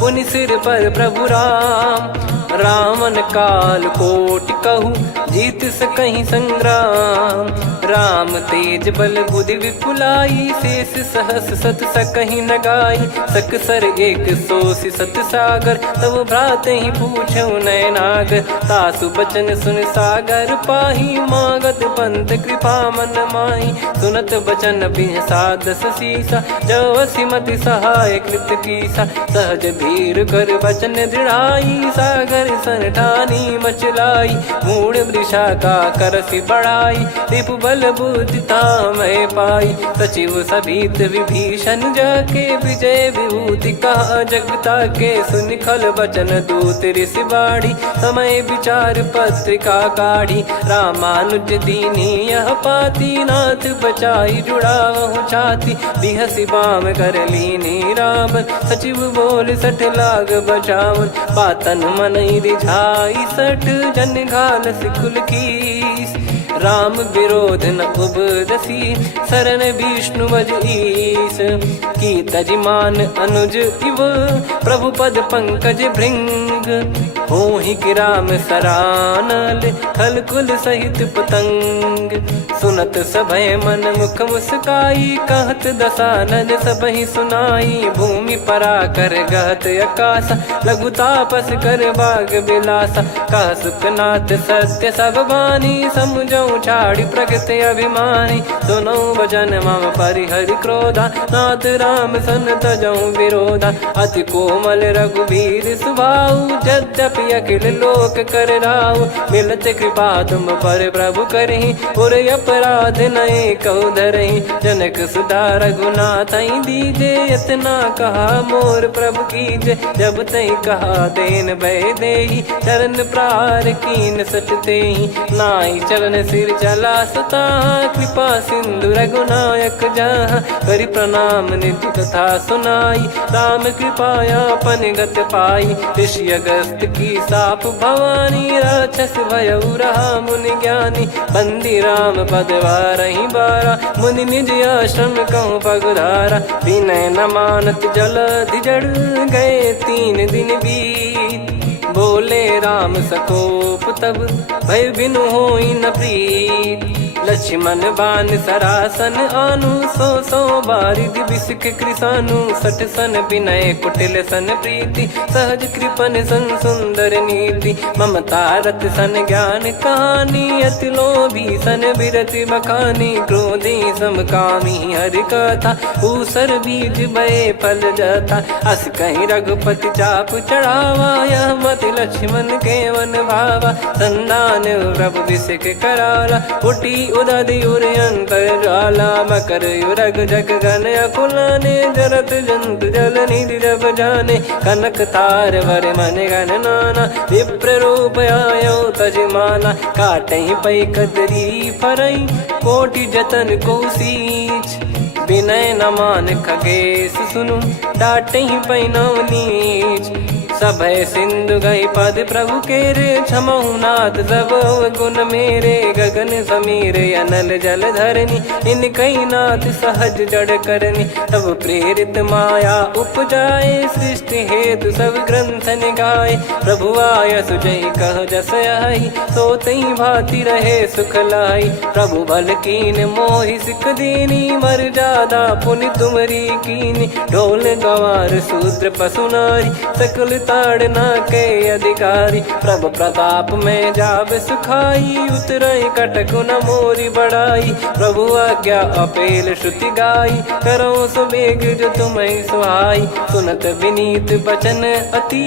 पुनि सिर पर प्रभु राम। रावण काल कोटि कहूँ, जीत सकहि संग्राम। राम तेज बल बुद्धि विपुलाई, शेष सहस सत सकहि न गाई। सकसर एक सोसि सत सागर, तब भ्रात ही पूछऊ नयनागर। तासु बचन सुन सागर पाही, मागत पंथ कृपा मन माही। सुनत बचन बिहसा 10 सीसा, जो सिमति सहाय कृत कीसा। सहज भीर कर बचन दृढ़ाई, सागर सन ठानी मचलाई। मूढ़ वृषा का करसि बढ़ाई, रिपु बल बुद्धि तामय पाई। सचिव सभीत विभीषण जाके, विजय विभूति कहा जगता के। सुनि खल बचन दूत ऋषि बाड़ी, समय विचार पत्रिका काढ़ी। रामानुज दीनी यह पाती, नाथ बचाई जुड़ावहु छाती। बिहसि बाम कर लीनी राम, सचिव बोल सठ लाग बचावन। बातन मनहि रिझाई सठ, जन घाल सिकुल कीस। राम विरोध न उपदसी, शरण विष्णु मज ईस। की तजिमान अनुज इव, प्रभु पद पंकज भृंग। होहि कि राम सरानल, खल कुल सहित पतंग। सुनत सभय मन मुख मुस्काई, कहत दसानन सबहि सुनाई। भूमि पराकर गहत आकाशा, लघु तापस कर बाग बिलासा। कह सुखनाथ सत्य सब बानी, समझऊ छाड़ी प्रकृति अभिमानी। सुनऊ भजन मम परिहरि क्रोधा, नाथ राम सन तजऊ विरोधा। अति कोमल रघुवीर सुभाऊ, यद्यपि अखिल लोक कर राऊ। मिलत कृपा तुम पर प्रभु करहि, पुर अपराध नए कहु धरहि। जनक सुता रघुनाथ दीजे, इतना कहा मोर प्रभु कीजे। जब तई कहा देन भय देहि, चरण प्रार कीन सटतेहि। नाई चरण सिर चला सता, कृपा सिंधु रघुनायक जहाँ। करि प्रणाम निधि कथा सुनाई, राम कृपाया अपन गत पाई। ऋषि अगस्त की साप भवानी, राक्षस भयउ रहा मुनि ज्ञानी। बंदी राम पद वारहि बारा, मुनि निज आश्रम कहूँ पगुधारा। विनय न मानत जलधि जड़, गए 3 दिन बीत। बोले राम सकोप तब, भय बिनु होई न प्रीत। लक्ष्मण बान सरासन आनु, 100 बारिधि बिसक कृसानु। 60 सन विनय कुटिल सन प्रीति, सहज कृपन सन सुंदर नीति। ममता रत सन ज्ञान कहानी, अति लोभी सन बिरति बखानी। क्रोधी समकामी हरि कथा, ऊसर बीज भय फल जथा। अस कहीं रघुपति चाप चढ़ावा, यह मति लक्ष्मण के वन भावा। संदान प्रभु बिसक कराला, उठी उदधि उर अंतर ज्वाला। मकर युरग जग गण अकुलाने, जरत जंतु जल निधि जब जाने। कनक तार वर मन गण नाना, विप्र रूप आयो तजमाना। काटहि पै कदरी फरई, कोटि जतन को सींच। विनय न मान खगेश सुनु, डांटहि पै नव नीच। सभय सिंधु गई पद प्रभु केरे, क्षमहु नाथ सब गुण मेरे। गगन समीर अनल जल धरनी, इनकई नाथ सहज जड़ करनी। तब प्रेरित माया उपजाए, सृष्टि हेतु सब ग्रंथ निगाए। प्रभु आय सुजय कह जस आई, सोतई भांति रहे सुख लाई। प्रभु बल कीन मोहि सिख दीनी, मर्यादा पुनि तुमरी कीनी। ढोल गवार शूद्र पशु नारी, सकल ताड़ना के अधिकारी। प्रभु प्रताप में जाब सुखाई, उतरई कटक न मोरी बढ़ाई। प्रभु आज्ञा अपेल श्रुति गाई, करो सुबेग जो तुम्हें सुहाई। सुनत विनीत बचन अति,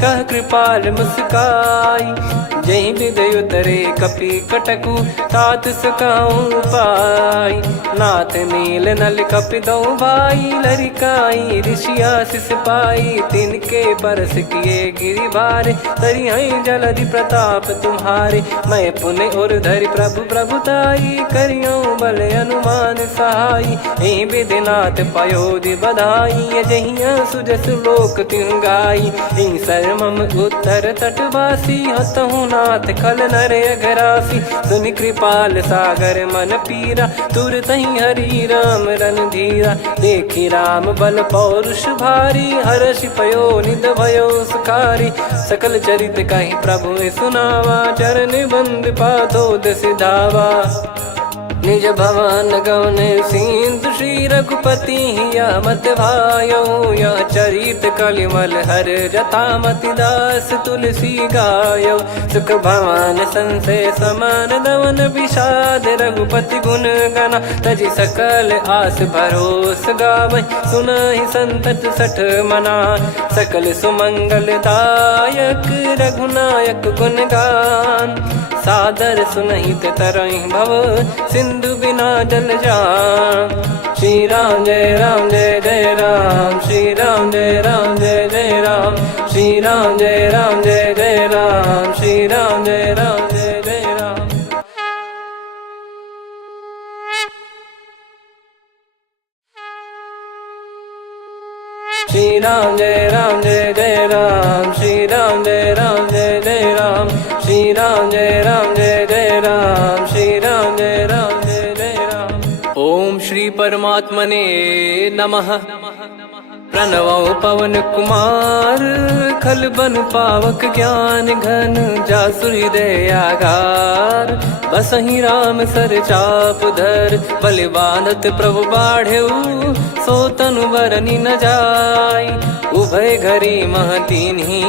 कह कृपाल मुस्काई। जही विद उतरे कपि कटकु, तात सकाऊं पाई। नाथ नील नल कपि दो भाई, लरिकाई ऋषि आशीष पाई। तिनके परस किए गिरि भारे, तरी हई जलधि प्रताप तुम्हारे। मैं पुण्य और धरि प्रभु प्रभुताई, करियो बल अनुमान सहाई। एहि विधिनाथ पयोधि बधाई, जहिया सुजस लोक तिहुँ गाई। एहि सरमम उत्तर तटवासी, हतहु नाथ खल नर अघरासी। सुनि कृपाल सागर मन पीरा, तुरत ही हरि राम रन धीरा। देखी राम बल पौरुष भारी, हर्ष पयो निध भयो सुखारी। सकल चरित कहि प्रभु सुनावा, चरण बंद पाथोद सिधावा। निज भवन गवन सिंधु, श्री रघुपति हिया मत भायो। यह चरित कलिमल हर जथा, मति दास तुलसी गायो। सुख भवन संशय समान दवन, विषाद रघुपति गुण गना। तजि सकल आस भरोस गावै, सुनहि संतत सठ मना। सकल सुमंगल दायक, रघुनायक गुण गान। सादर सुनहित तरहि भव, सिंधु बिना जल जान। श्री राम जय राम जय जय राम, श्री राम जय राम जय जय राम। श्री राम जय राम जय जय राम, श्री राम जय राम जय जय राम। श्री राम जय राम जय जय राम, श्री राम जय राम जय जय राम। श्री राम जय राम जय जय राम, श्री राम परमात्मने नमः। प्रणवो पवन कुमार खल बन पावक ज्ञान घन जासु हृदय आगार। बसहि राम सर चाप धर बलि बांधत प्रभु बाढ़ेऊ सो तनु बरनि न जाय। उभय घरी महतीन्ही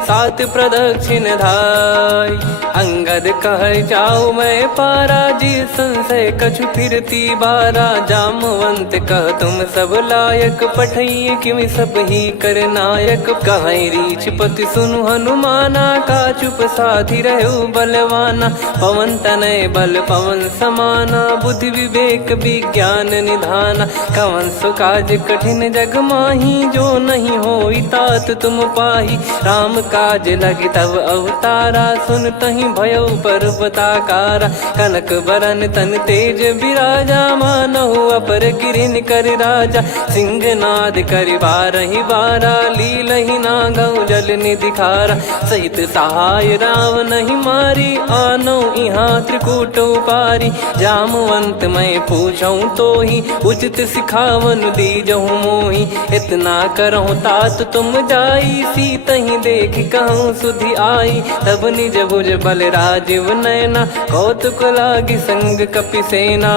सात प्रदक्षिण धाय। अंगद कह जाऊ मैं पारा जी संशय कछु फिरती बारा। जामवंत कह तुम सब लायक पठई किमि सब ही कर नायक। कहीं रीछ पति सुनु हनुमाना का चुप साधि रहु बलवाना। पवन तनय बल पवन समाना बुद्धि विवेक विज्ञान निधाना। कवन सो काज कठिन जग माही जो नहीं होई तात तुम पाही। राम काज लगी तब अवतारा सुन तहीं भयो पर्वताकारा। कनक बरन तन तेज विराजा मानहु अपर गिरिन कर राजा। सिंहनाद करि बारहि बारा लीलहि नागौ जल निधि खारा। सहित सहाय राव नहीं मारी आनो इहाँ त्रिकूट उपारी। जामवंत मैं पूछऊँ तो ही उचित सिखावन दीजहु मोही। इतना करहु तात तुम जाई सीतहि देख कहूँ सुधि आई। तब निज भुज बल राजीव नयना कौतुक लागी संग कपिसेना।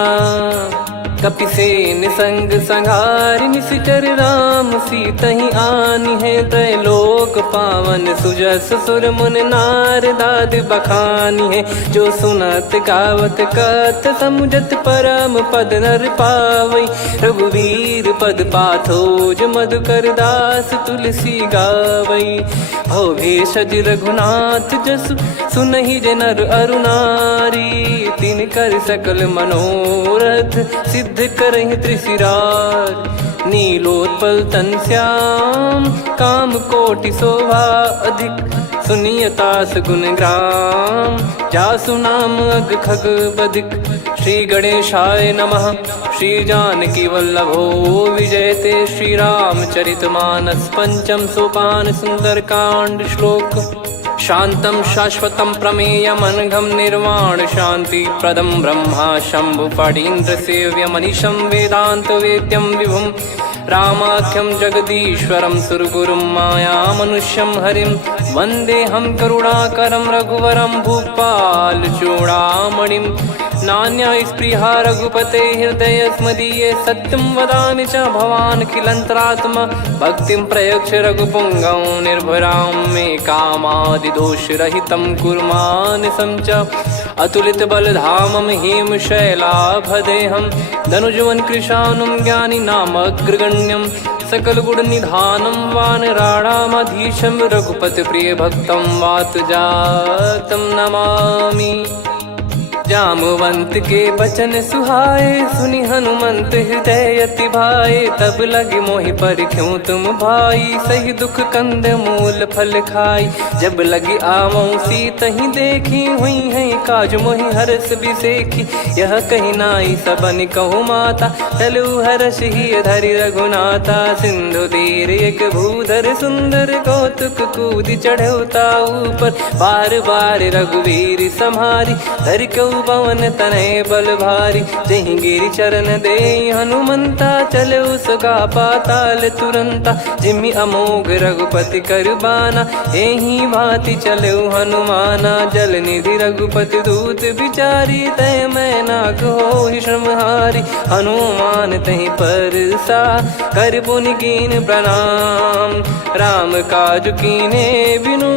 कपिसेन संग संघारि निशिचर राम सीतहि आनी है। त्रैलोक पावन सुजस सुर मुन नार दाद बखानी है। जो सुनत गावत कथ समुझत परम पद नर पावई। रघुवीर पद पाथोज मधुकर दास तुलसी गावई। भव भेषज रघुनाथ जसु सुनहि जे नर अरु नारी। तिन कर सकल मनोरथ सिद्ध करहि त्रिशिरार। नीलोत्पल तन श्याम काम कोटि शोभा अधिक। सुनियतास गुण ग्राम जासु नाम अग खग बदिक। श्री गणेशाय नमः। श्री जानकी वल्लभो विजयते। श्री रामचरित मानस पंचम सोपान सुंदरकांड श्लोक। शांतं शाश्वतं प्रमेयमनघं निर्वाण शांति प्रदं ब्रह्मा शंभु फणीन्द्र सेव्यमनिशं वेदांत वेद्यं विभुं। रामाख्यं जगदीश्वरं सुरगुरुं मायामनुष्यं हरिं। वन्देऽहं करुणाकरं रघुवरं भूपाल चूडामणिं। नान्या स्पृहा रघुपते हृदय स्मदीये। सत्यं वदामि च भवान् खिलन्तरात्मा। भक्तिं प्रयच्छ रघुपुङ्गं निर्भरां मे कामादिदोषरहितं कुर्मानिसं च। अतुलित बलधामं हेमशैलाभदेहं धनुजवन कृशानुं ज्ञानी नामग्रगण्यं। सकल गुण निधानं वानराणामधीशं। रघुपति प्रिय भक्तं वात जातं नमामि। जामवंत के बचन सुहाए सुनि हनुमंत हृदय अति भाए। तब लगे मोहि पर क्यों तुम भाई सही दुख कंद मूल फल खाई। जब लगी आवऊं सीतहि देखी हुई है काज मोहि हरस बिसेखी। यह कही नाई सबन कहु माता चलु हरष ही धरि रघुनाथा। सिंधु तीर एक भूधर सुंदर कौतुक कूद चढ़ौता ऊपर। बार बार रघुवीर सम्हारी धरि कऊ पवन तनय बल भारी। जहि गिरि चरण दे हनुमंता चले उसका पाताल तुरंता। जिमि अमोघ रघुपति कर बाना एहि भांति चले हनुमाना। जल निधि रघुपति दूत बिचारी तय मैं नाग होहि श्रमहारी। हनुमान तहि परसा कर पुनि कीन प्रणाम। राम काज कीने बिनु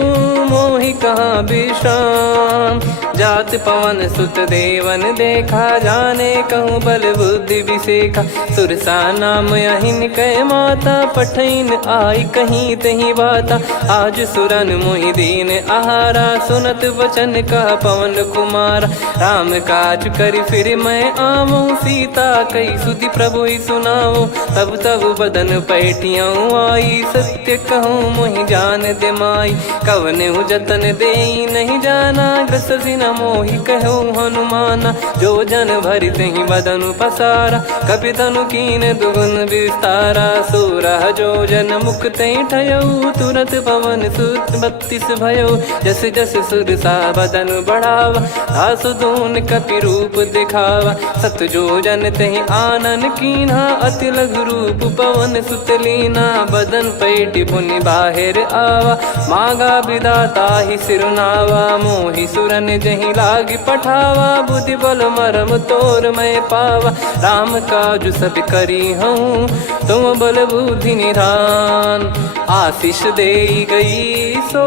मोहि कहाँ विश्राम। जात पवन सुत देवन देखा जाने कहूँ बल बुद्धि विसेखा। सुरसा नाम अहिन कै माता पठैन आई कहीं तहीं बाता। आज सुरन मोहि दीन आहारा सुनत वचन कह पवन कुमारा। राम काज करि फिर मैं आवऊं सीता कई सुधि प्रभु ही सुनाऊं। तब तब बदन पैठियाँ आई सत्य कहूँ मोहि जान दे माई। कवने जतन दे नहीं जाना ग्रस न मोहि कहो हनुमाना। जो जन भरि तहि बदनु पसारा, कपि तनु कीन दुगुन विस्तारा। 16 जो जन मुख तहि ठयऊ, तुरत पवन सुत 32 भयऊ। जस जस सुरसा बदन बढ़ावा, दासु दून कपि रूप दिखावा। 7 जो जन तहि आनन कीन्हा, अति लघु रूप पवन सुत लीना। बदन पैटि पुनि बाहिर आवा, मांगा विधाता ही सिरनावा। मोहि सुरन जहि लागी पठावा, बुद्धि बल मरम तोर मैं पावा। राम काजु सब करी हूँ, तुम बल बुद्धि निधान। आशीष देई गई सो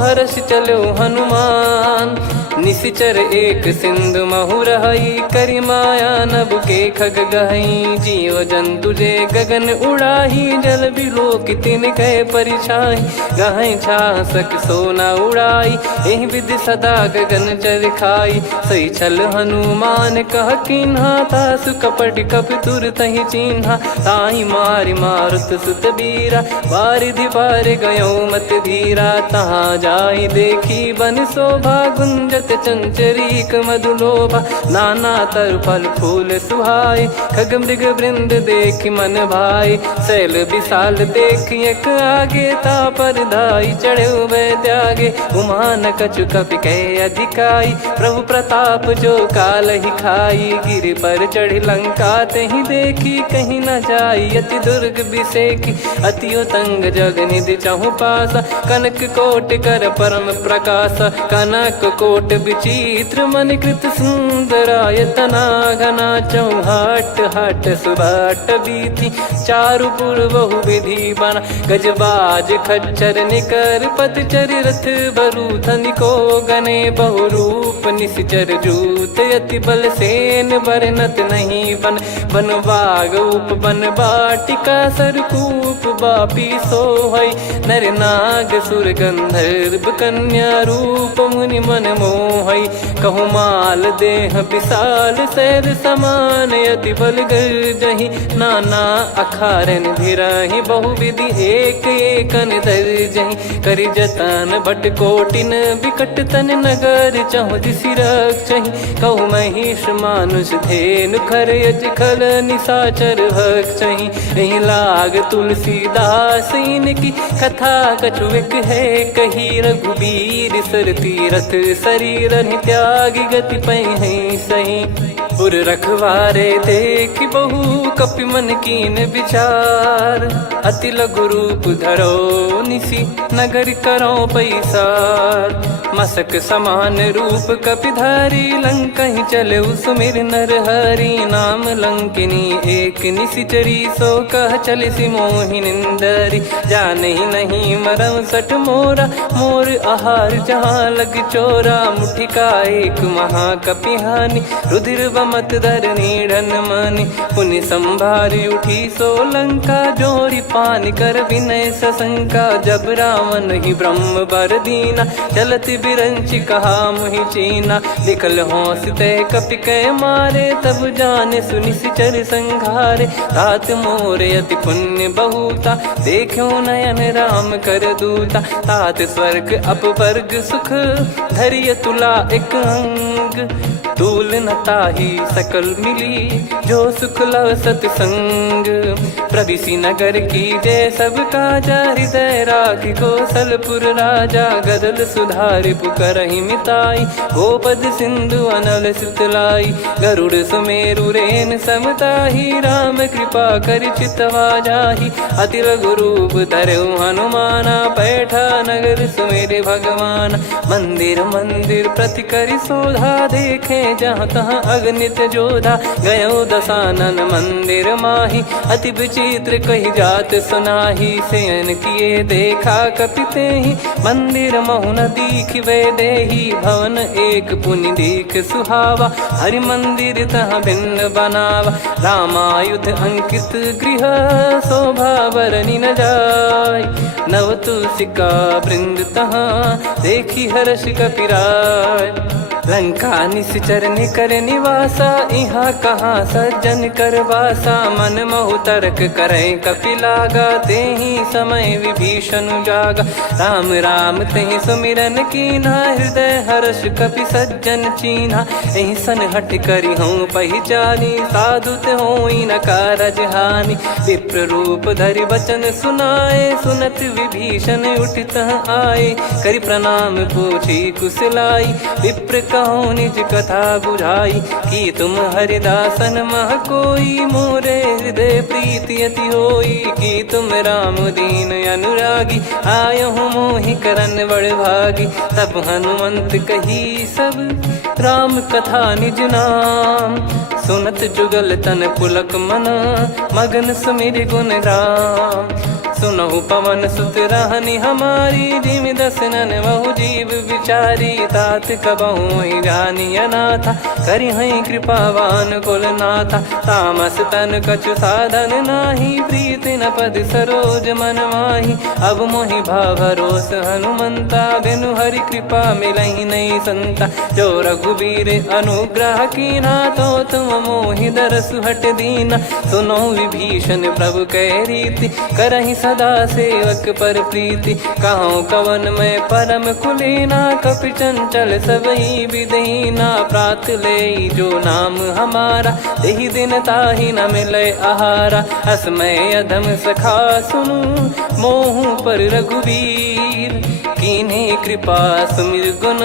हर्ष चलो हनुमान। निशिचर एक सिंधु महु रहई, करि माया नभ के खग गहई। जीव जंतु जे गगन उड़ाही, जल बिलो कि तिन कह परिछाई। गहई छासक सोना उड़ाई, एहि विधि सदा गगन चर खाई। सही छल हनुमान कह कीन्हा, तासु कपट कप तुर तहि चिन्हा। ताहि मारि मारुत सुत बीरा, बारिधि पार गयो मत धीरा। तहाँ जाई देखी बन शोभा, गुंजत चंचरीक मधुलोभा। नाना तर फल फूल सुहाई, खग मृग वृंद देख मन भाई। शैल विशाल देख एक आगे, तापर धाई चढ़े वै त्यागे। उमान कछु कपि कह अधिकाई, प्रभु प्रताप जो काल ही खाई। गिर पर चढ़ी लंका तहि देखी, कहीं न जाई अति दुर्ग बिसेकी। अति उतंग जग निधि चहु पासा, कनक कोट कर परम प्रकाश। कनक कोट विचित्र मन कृत सुंदरायतना। घना चौहाट हाट सुबाट बीती, चारु पुर बहु विधि बना। गजबाज खच्चर निकर पतचर, रथ बरु धनिको गने। बहु रूप निशिचर जूत, अति बल सेन बरनत नहीं बन। बन बाग उप बन बाटिका, सरकूप बापी सोहई। नर नाग सुर गंधर्व कन्या, रूप मुनि मन मोहई। कहु माल देह विशाल, सैल समान अति बल गर्जहि। नाना अखारन भिरहि, बहु विधि एक एकन दर्जहि। करि जतन भट कोटिन, विकट तन नगर चहु दिसि रक्षहि। कहु महिष मानुष धेनु, खर यज खल निशाचर भक्षहि। एहि लाग तुलसीदास इनकी, कथा कछु एक है कही। रघुबीर सर तीरथ शरीर त्यागी, गति पै सही। पुर रखवारे देख बहु, कपि मन कीन विचार। अति लघु रूप धरो निसी, नगर करो पैसार। मसक समान रूप कपिधारी, लंकहि चले सुमिर नर हरि। नाम लंकिनी एक निशिचरी, सो कह चलिसि मोहि निंदरी। जानहि नहीं मरम सठ मोरा, मोर आहार जहाँ लग चोरा। मुठिका एक महाकपिहानि, रुधिर बमत धरनी ढन मानि। पुनि संभारी उठी सो लंका, जोरी पान कर विनय सशंका। जब रावण ही ब्रह्म बर दीना, चलत बिरंचि कहा मुहि चीना। निकल होंस तय कपि कै मारे, तब जाने सुनिशिचर संघारे। तात मोर अति पुण्य बहुता, देखो नयन राम कर दूता। तात स्वर्ग अपवर्ग सुख, धैर्य तुला एक अंग। तूल न ताहि सकल मिली, जो सुख लव सतसंग। प्रविशि नगर की जय सब काजा, हृदय राखि कौशलपुर राजा। गदल सुधारि पुकारहि मिताई, गोपद सिंधु अनल सितलाई। गरुड़ सुमेरु रेन समताहि, राम कृपा करि चितवा जाहि। अति लघु रूप धरऊ हनुमाना, पैठा नगर सुमेरे भगवान। मंदिर मंदिर प्रति करि शोधा, देखे जहाँ तहाँ अगणित जोधा। गयो दशानन मंदिर माही, अति विचित्र कही जात सुनाही। शयन किए देखा कपि तेहि, मंदिर महु न दीख वे देहि। भवन एक पुनि दीख सुहावा, हरि मंदिर तहाँ भिन्न बनावा। रामायुध अंकित गृह, शोभा बरनि न जाय। नव तुलसिका वृंद तहाँ, देखी हर्ष कपिराय। लंका निश्चर निकर निवासा, यहाँ कहाँ सज्जन कर वासा। मन महु तर्क करें कपिलागा, तेहि समय विभीषण जागा। राम राम तेहि सुमिरन कीन्हा, हृदय हर्ष कपि सज्जन चीन्हा। एहि सन हट करि हूँ पहिचानी, साधु ते होई न कारज हानि। विप्र रूप धरि बचन सुनाए, सुनत विभीषण उठित आए। करि प्रणाम पूछी कुशलाई, विप्र कहो निज कथा बुझाई। कि तुम हरिदासन मह कोई, मोरे हृदय प्रीति अति होई। कि तुम राम दीन अनुरागी, आयहु मोहि करन बड़ भागी। तब हनुमंत कही सब राम कथा निज नाम, सुनत जुगल तन पुलक मना, मगन सुमिर गुण राम। सुनहु पवन सुत रहनी हमारी, जिमि दसनन बहु जीव विचारी। तात कबहु जानी अनाथा, करि हई कृपावान कुल नाथा। तामस तन कछु साधन नाही, प्रीति न पद सरोज मन माही। अब मोहि भावरोस हनुमंता, बिनु हरि कृपा मिलहि नहीं संता। जो रघुबीर अनुग्रह कीन्हा, तो तुम मोहि दरसु हट दीना। सुनो विभीषण प्रभु कह रीति, करहि सदा सेवक पर प्रीति। कहूँ कवन में परम कुलीना, कपि चंचल सबही विदहीना। प्रात ले जो नाम हमारा, तेहि दिन ताहि न मिले आहारा। असमय अधम सखा सुनु, मोहु पर रघुवीर। कीन्हे कृपा सुमिर गुण,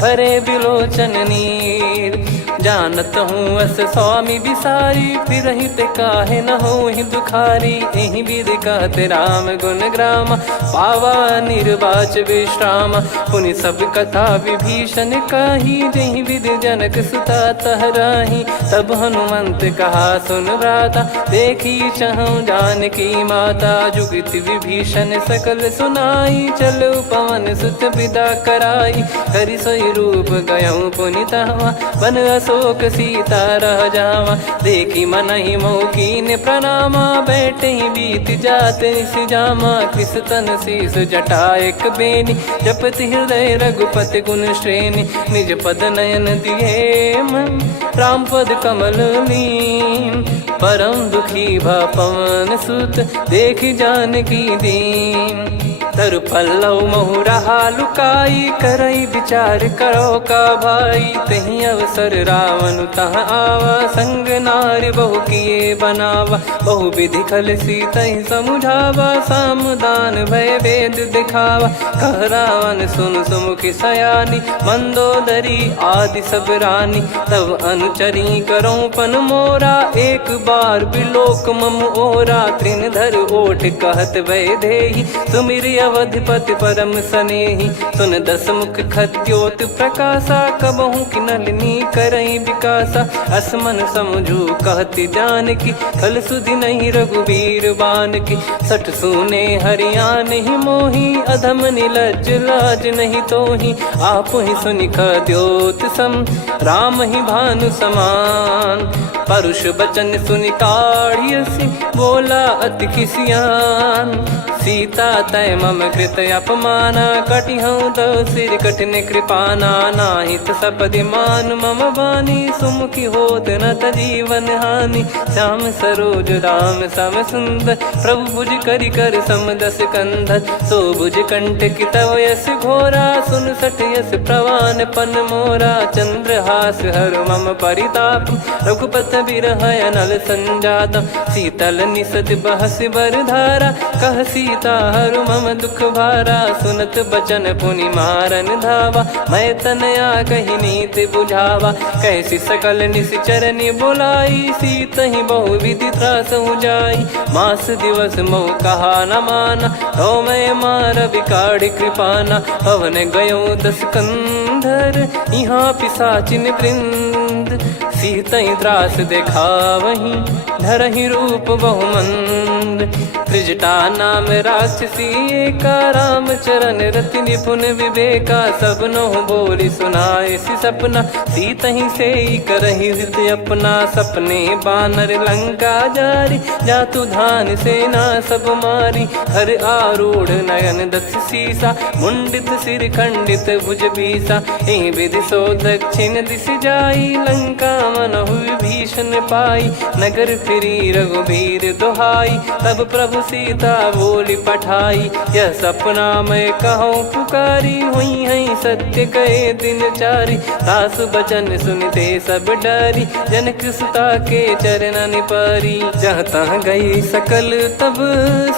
भरे बिलोचन नीर। जानत हूँ अस स्वामी बिसारी, फिरहित काहे न होहि दुखारी। एहि विधि कहत राम गुण ग्राम, पावा निर्वाच विश्राम। पुनि सब कथा विभीषण कही, जहि विधि जनक सुता तहराही। तब हनुमंत कहा सुन भ्राता, देखी चहु जानकी माता। जुगति विभीषण सकल सुनाई, चलो पवन सुत विदा कराई। हरि सोई रूप गयऊँ पुनि तहवा, बन अशोक सीता रह जावा। देखी मनहि मौकीन प्रणामा, बैठे ही बीत जात निस जामा। कृस तन शीस जटा एक बेनी, जपति हृदय रघुपति गुण श्रेणी। निज पद नयन दिए मन, राम पद कमल लीन। परम दुखी भा पवन सुत, देखि जानकी दीन। तरु पल्लव महु रहा लुकाई, करई विचार करो का भाई। तहि अवसर रावण तह आवा, संग नारी बहु किए बनावा। बहु विधि खल सीतहि समुझावा, सामदान भय वेद दिखावा। कह रावण सुन सुमुखि सयानी, मंदोदरी आदि सब रानी। तब अनुचरी करो पन मोरा, एक बार बिलोक मम ओरा। तृण धर ओठ कहत भय देहि, सुमिर अवधिपति परम सनेहि। सुन दस मुख खद्योत प्रकाशा, कबहु कि नलिनी करई विकासा। असमन समझू कहति जानकी, खल सुधि नहीं रघुबीर बान की। सठ सुने हरियाण ही मोही, अधम निलज्ज लाज नहीं तोही। आप ही सुनि खद्योत सम, राम ही भानु समान। परुष बचन सुनि काढ़ियसि, बोला अति किसियान। सीता तय मम कृत अपमाना, कटिहऊँ तो सिर कठिन कृपाना। नाहित सपदि मान मम बानी, सुमुखी होत न जीवन हानि। श्याम सरोज राम सम सुंदर, प्रभु भुज करि कर सम दस कंधर। सो भुज कंठ की तव यस घोरा, सुन सठ यस प्रवान पन मोरा। चंद्रहास हर मम परिताप, रघुपत बिरह अनल संजातम। शीतल निसत बहस बर धारा, कह सीता हर मम दुख भारा। सुनत बचन पुनि मारन धावा, मैं तनया कही नीति बुझावा। कैसी सकल निश्चरनि बुलाई, सीतहि बहु विधि त्रासहु जाई। मास दिवस मोह कहा न माना, तो मैं मार बिकाढ़ कृपाना। पवन गयो दस कंधर, यहाँ पिशाचिन वृंद। सीतहि त्रास देखावहीं, धरहि रूप बहुमंद। त्रिजटा नाम राक्षसी एका, राम चरण रति निपुण विवेका। सबनो बोली सुनाए सी सपना, सीत ही से करही हृदय अपना। सपने बानर लंका जारी, जातु धान सेना सब मारी। हर आरूढ़ नयन दस सीसा, मुंडित सिर खंडित भुज बीसा। एहि विधि सो दक्षिण दिश जाई, लंका मनहु विभीषण पाई। नगर फिरी रघुबीर दुहाई, तब प्रभु सीता बोली पठाई। यह सपना मैं कहूँ पुकारी, हुई है सत्य कहे दिन चारी। सासु बचन सुनते सब डरी, जनक सुता के चरण पारी। जहाँ तहाँ गई सकल तब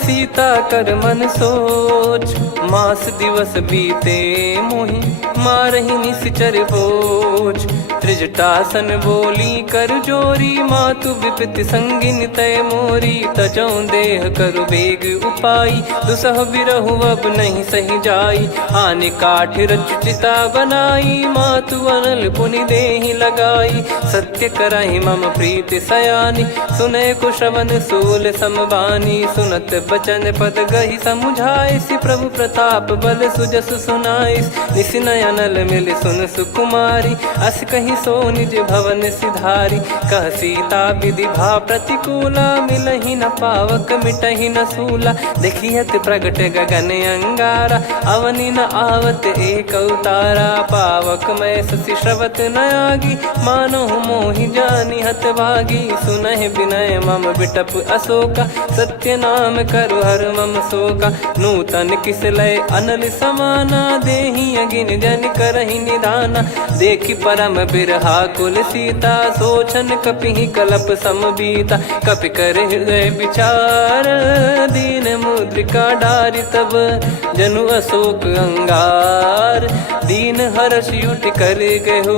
सीता कर मन सोच। मास दिवस बीते मोहि मारहि निश्चर बोझ। त्रिजटासन बोली कर जोरी, मातु विपित संगिन तय मोरी। तजौ देह करु बेग उपाई, दुसह बिरहु अब नहीं सही जाई। आने काठ रचिता बनाई, मातु अनल पुनि देहि लगाई। सत्य करहि मम प्रीति सयानी, सुनय कुशवन सूल समबानी। सुनत बचन पद गहि समुझाए, सि प्रभु प्रताप बल सुजस सुनाइस। निस नयनल मिल सुन सुकुमारी, अस कहि सो निज भवन सिधारी। कह सीता विधि भा प्रतिकूला, मिलहि न पावक मिटहि न सूला। देखियत प्रगट गगन अंगारा, अवनि न आवत एक अवतारा। पावक मैं शशि श्रवत न आगी, मानो मोहि जानि हत भागी। सुनहि विनय मम बिटप अशोका, सत्य नाम करु हर मम शोका। नूतन किस लय अनल समाना, देहि अगिन जन करहि निदाना। देखि परम बिरहा कुल सीता, सोचन कपिहि कलप समबीता। कपि कर हृदय विचार, दीन मुद्रिका डारि तब जनु अशोक अंगार। दीन हर्ष युट कर गहु,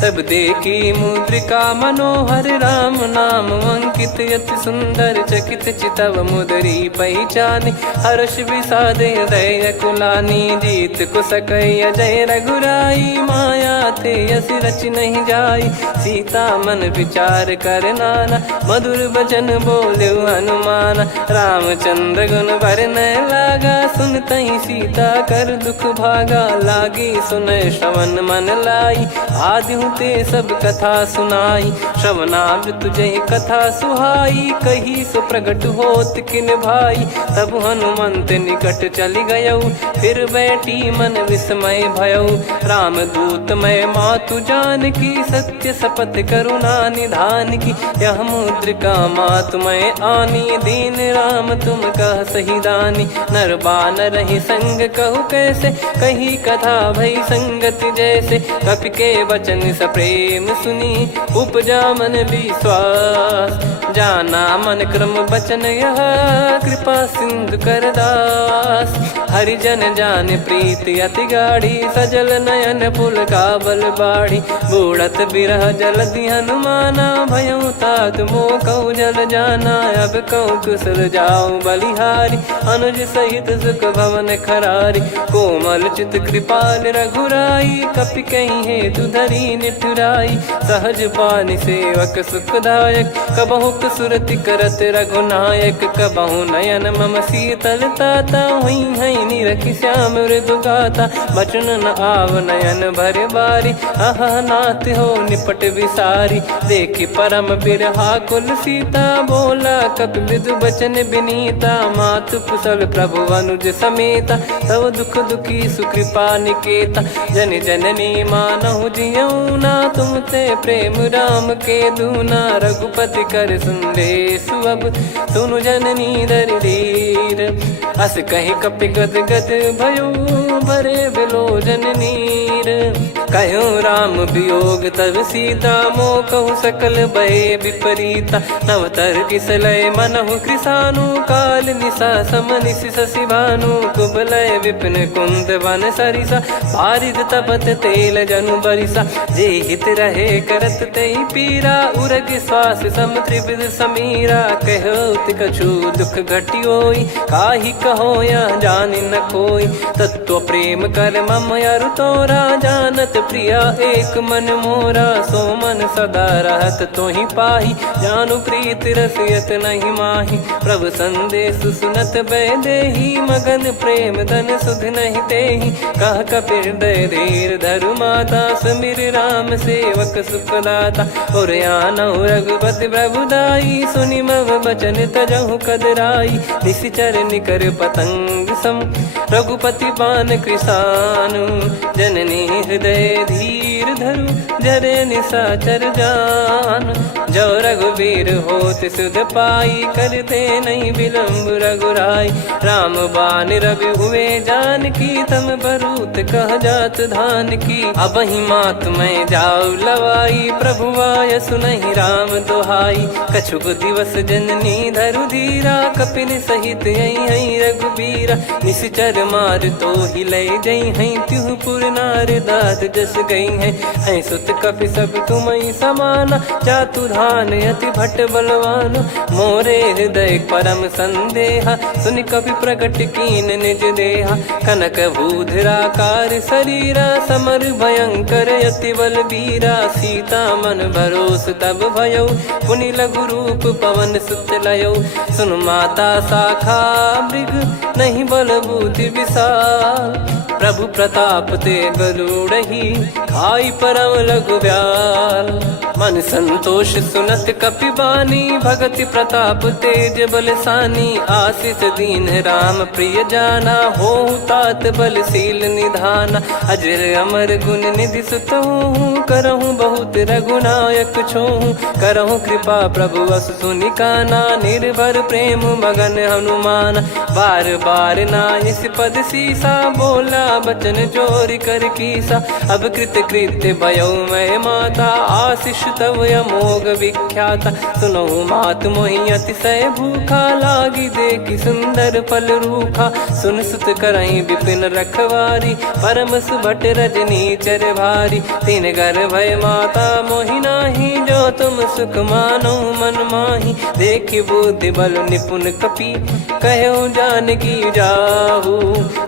तब देखी मुद्रिका मनोहर। राम नाम अंकित अति सुंदर, चकित चितव मुदरी पहचानी। हर्ष विषाद हृदय कुलानी, जीत को सकय जय रघुराई। माया थे यस रच नहीं जाई, सीता मन विचार कर नाना। मधुर बचन बोले हनुमान, रामचंद्र गुण वरन लागा। सुनतहि सीता कर दुख भागा, लागी सुनय श्रवण मन लाई। आदि ते सब कथा सुनाई, श्रवणामृत जय कथा सुहाई। कही सो प्रगट होत किन भाई, तब हनुमंत निकट चली गयऊ। फिर बैठी मन विस्मय भयऊ, राम दूत मैं मातु जान की। सत्य शपथ करुणा निधान की, यह मुद्रिका मातु मैं आनी। दीन राम तुम कह सही दानी, नर बानर ही संग कहु कैसे। कही कथा भई संगति जैसे, कपि के वचन सप्रेम सुनी। उपजा मन विश्वास, जाना मन क्रम बचन यह। कृपा सिंधु कर दास, हरिजन जान प्रीति अति गाढ़ी। सजल नयन पुल काबल बाढ़ी, बूढ़त बिरह जलधि हनुमाना। भयउ तात मोह कहु जल जाना, अब कहु कुशल जाऊं बलिहारी। अनुज सहित सुख भवन खरारी, कोमल चित कृपाल रघुराई। कपि कहीं हेतु धरी निठुराई, सहज पानि सेवक सुखदायक। कबहु सुरति करत रघुनायक, कबहु नयन मम शीतल ताता। हुई है निरखि श्याम मृदु गाता, बचन न आव नयन भर बारी। अह नाथ हो निपट विसारी, देखि परम बिरहा कुल सीता। बोला कपि मृदु बचन बिनीता, मातु कुशल प्रभु अनुज समेता। तव दुख दुखी सुकृपा निकेता, जन जननी मानहु जियऊ ना। तुम ते प्रेम राम के दूना, रघुपति कर संदेशु अब सुनु जननी दर धीर। अस कहि कपि गद गद भयो, भरे विलोचन नीर। कहो राम वियोग तब सीता, मोह कहु सकल भय विपरीता। नवतर किसलय मनहु कृसानु, काल निशा समनिश शशि भानु। कुबलय विपिन कुंद वन सरिसा, पारिद तपत तेल जनु बरिसा। जे हित रहे करत तेहि पीरा, उरग श्वास सम त्रिविध समीरा। कहो कछु दुख घटियोई, काहि कहो या जानि न कोई। तत्व प्रेम कर मम अरु तोरा, जानत प्रिया एक मन मोरा। सो मन सदा रहत तोहि पाही, जानु प्रीत रसियत नहीं माही। प्रभु संदेश सुनत बैदेही, मगन प्रेम धन सुध नहीं तेहि। कह कपिर हृदय धीर धरु माता, सुमिर राम सेवक सुखदाता। और आनौ रघुपति प्रभुदाई, सुनि मम बचन तजहु कदराई। निशिचर निकर पतंग सम, रघुपति पान कृसानु। जननी हृदय धीर धरु, जरे निशाचर जान। जो रघुवीर होत सुध पाई, करते नहीं विलम्ब रघुराई। राम बान रवि हुए जानकी, तम बरूत कह जात धान की। अब ही मात मैं जाऊ लवाई, प्रभु आय सुनहि राम दोहाई। कछुक दिवस जननी धरु धीरा, कपिन सहित यही रघुबीरा। निशिचर मार तो ही ले जई हैं, त्युह पुर नार दाद जस गई हैं। सुत कपि सब तुमहि समाना, जातु धान अति भट बलवान। मोरे हृदय परम संदेहा, सुनि कपि प्रकट कीन निज देहा। कनक भूधराकार शरीरा, समर भयंकर अति बलबीरा। सीता मन भरोस तब भयौ, पुनि लघु रूप पवन सुत लयौ। सुन माता शाखा मृग, नहीं बल बुद्धि विशाल। प्रभु प्रताप ते गरुड़हि, खाई परम लघु ब्याल। मन संतोष सुनत कपि बानी, भगति प्रताप तेज बलसानी। आशीष दीन राम प्रिय जाना, होहु तात बलशील निधाना। अजर अमर गुण निधि सुतहु, करहु बहुत रघुनायक छोहु। करहु कृपा प्रभु अस सुनि काना, निर्भर प्रेम मगन हनुमान। बार बार नायस पद सीसा, बोला बचन चोरी कर कीसा। अब कृत कृत्य भयो मैं माता, आशीष तव अमोघ विख्याता। सुनो मात मोहि अतिशय भूखा, लागी देखी सुंदर फल रूखा। सुन सुत करई विपिन रखवारी, परम सुभट रजनी चर भारी। तीन घर भय माता मोहि नाही, जो तुम सुख मानो मन माही। देखी बुद्धि बल निपुण कपि, कहु जानकी जाहू।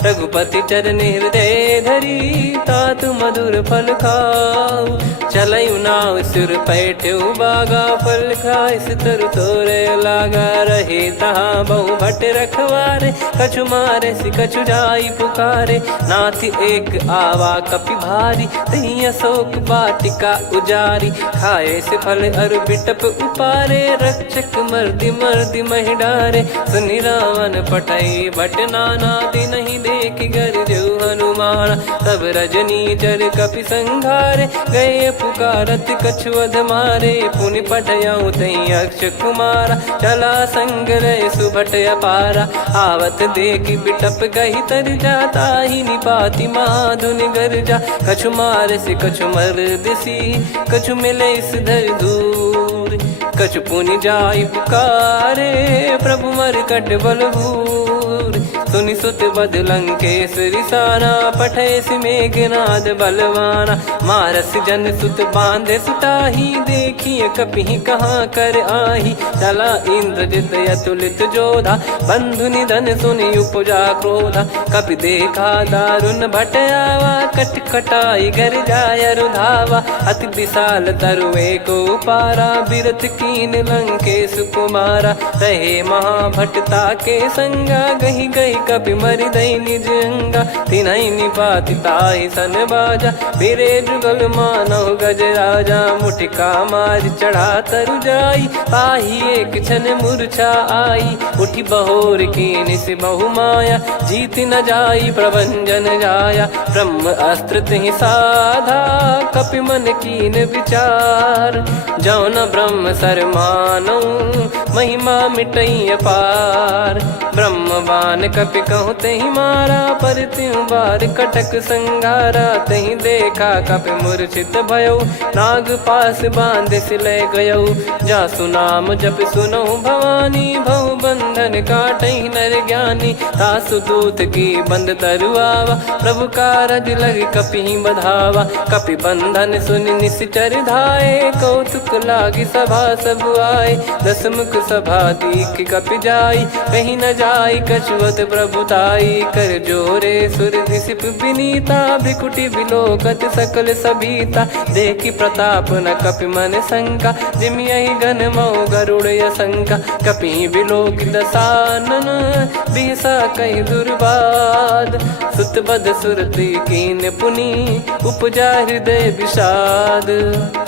रघुपति चरण हृदय धरी, तात मधुर फल खाऊ। चलयु नाव सिर पैठ्यु बागा, फल खाय तरु तोरे लागा। रहे तहाँ बहु भट रखवारे, कछु मारे सि कछु जाई पुकारे। नाथ एक आवा कपि भारी, तही अशोक वाटिका उजारी। खाए से फल अरु बिटप उपारे, रक्षक मर्दि मर्दि महि डारे। सुनि रावण पठई भट नाना, तिनहि देखि गर देउ हनुमान। तब रजनी चर कपि संघारे, गए पुकारत कछु अध मारे। पुनि पठयउ तई अक्ष कुमारा, चला संग रहे सुभट अपारा। आवत देखि बिटप गही तर जाता, ही निपाति माधुनि गर्जा। कछु मार से कछु मर्दिसी, कछु मिले इस धर दूर। कछु पुनि जाई पुकारे, प्रभु मरकट बलभूर। सुनि सुत बद लंकेश रिसाना, पठयसि मेघनाद बलवाना। मारस जन सुत बांधे सुताही, देखिए कपिहि कहाँ कर आही। चला इंद्रजित अतुलित जोधा, बंधु निधन सुनि उपजा क्रोधा। कपि देखा दारुण भट आवा, कट कटाई घर जाय रुधावा। अति विशाल तरुए को पारा, बिरत कीन लंकेश कुमारा। रहे महाभटता के संगा, गही गही कपि मरि दई निज अंगा। तिनहि निपाति ताहि सन बाजा, फिरे जुगल मानव गज राजा। मुटिका मार चढ़ा तरु जाई, पाही एक क्षण मूर्छा आई। उठी बहोर कीन से बहु माया, जीत न जाई प्रभंजन जाया। ब्रह्म अस्त्र तिहि साधा, कपि मन कीन विचार। जौ न ब्रह्म सर मानौ, महिमा मिटई अपार। ब्रह्म बान कपि कहु तहि मारा, पर त्यों बार कटक संगारा। तहि देखा कपि मूर्छित भयो, नाग पास बांध सिले गयो। जासु नाम जप सुनहु भवानी, भव बंधन काटहि नर ज्ञानी। तासु दूत की बंद तरुआवा, प्रभु कारज लग कपि बधावा। कपि बंधन सुनि निश्चर धाये, कौतुक लागी सभा सब आए। दसमुख सभा दीख कपि जाई, कहीं न जाई कछुअत प्रभुताई कर जोरे सुर दिसिप विनीता भ्रिकुटी विलोकत सकल सबीता देखी प्रताप न कपि मन शंका जिमि यही गण मऊ गरुड़ असंका कपि विलोकित सानन बिहसा कही दुर्बाद सुत बद सुरति कीन पुनि उपजा हृदय विषाद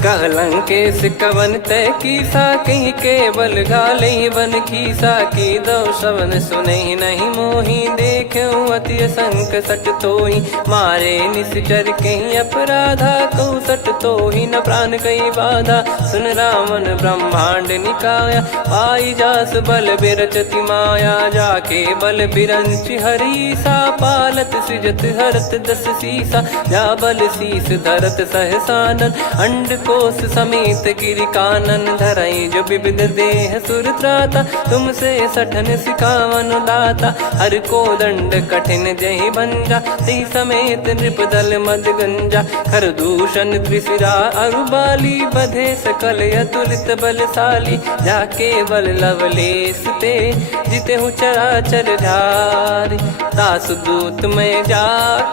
कहलंकेश कवन तय कीसा कहीं केवल घाले बन खीसा की दो शवन सुने नहीं मोही देख अति संक सट तोही मारे निश्चर कहीं अपराधा कहू सट तोही न प्राण कहीं बाधा सुन रावण ब्रह्मांड निकाया पाई जास बल बिरचति माया जाके बल बिरंच हरीसा पालत सृजत हरत दस सीसा जा बल शीस धरत सहसानन अंड कोश समेत गिरि कानन धरई जो विविध देह सुर त्राता तुमसे सठन सिखावन दाता हर को दंड कठिन जहि भंजा ती समेत नृपदल मद गंजा खर दूषण त्रिशिरा अरुबाली बधे सकल अतुलित बलशाली जाके बल लवलेस ते जिते हूँ चराचर झारी दास दूत में जा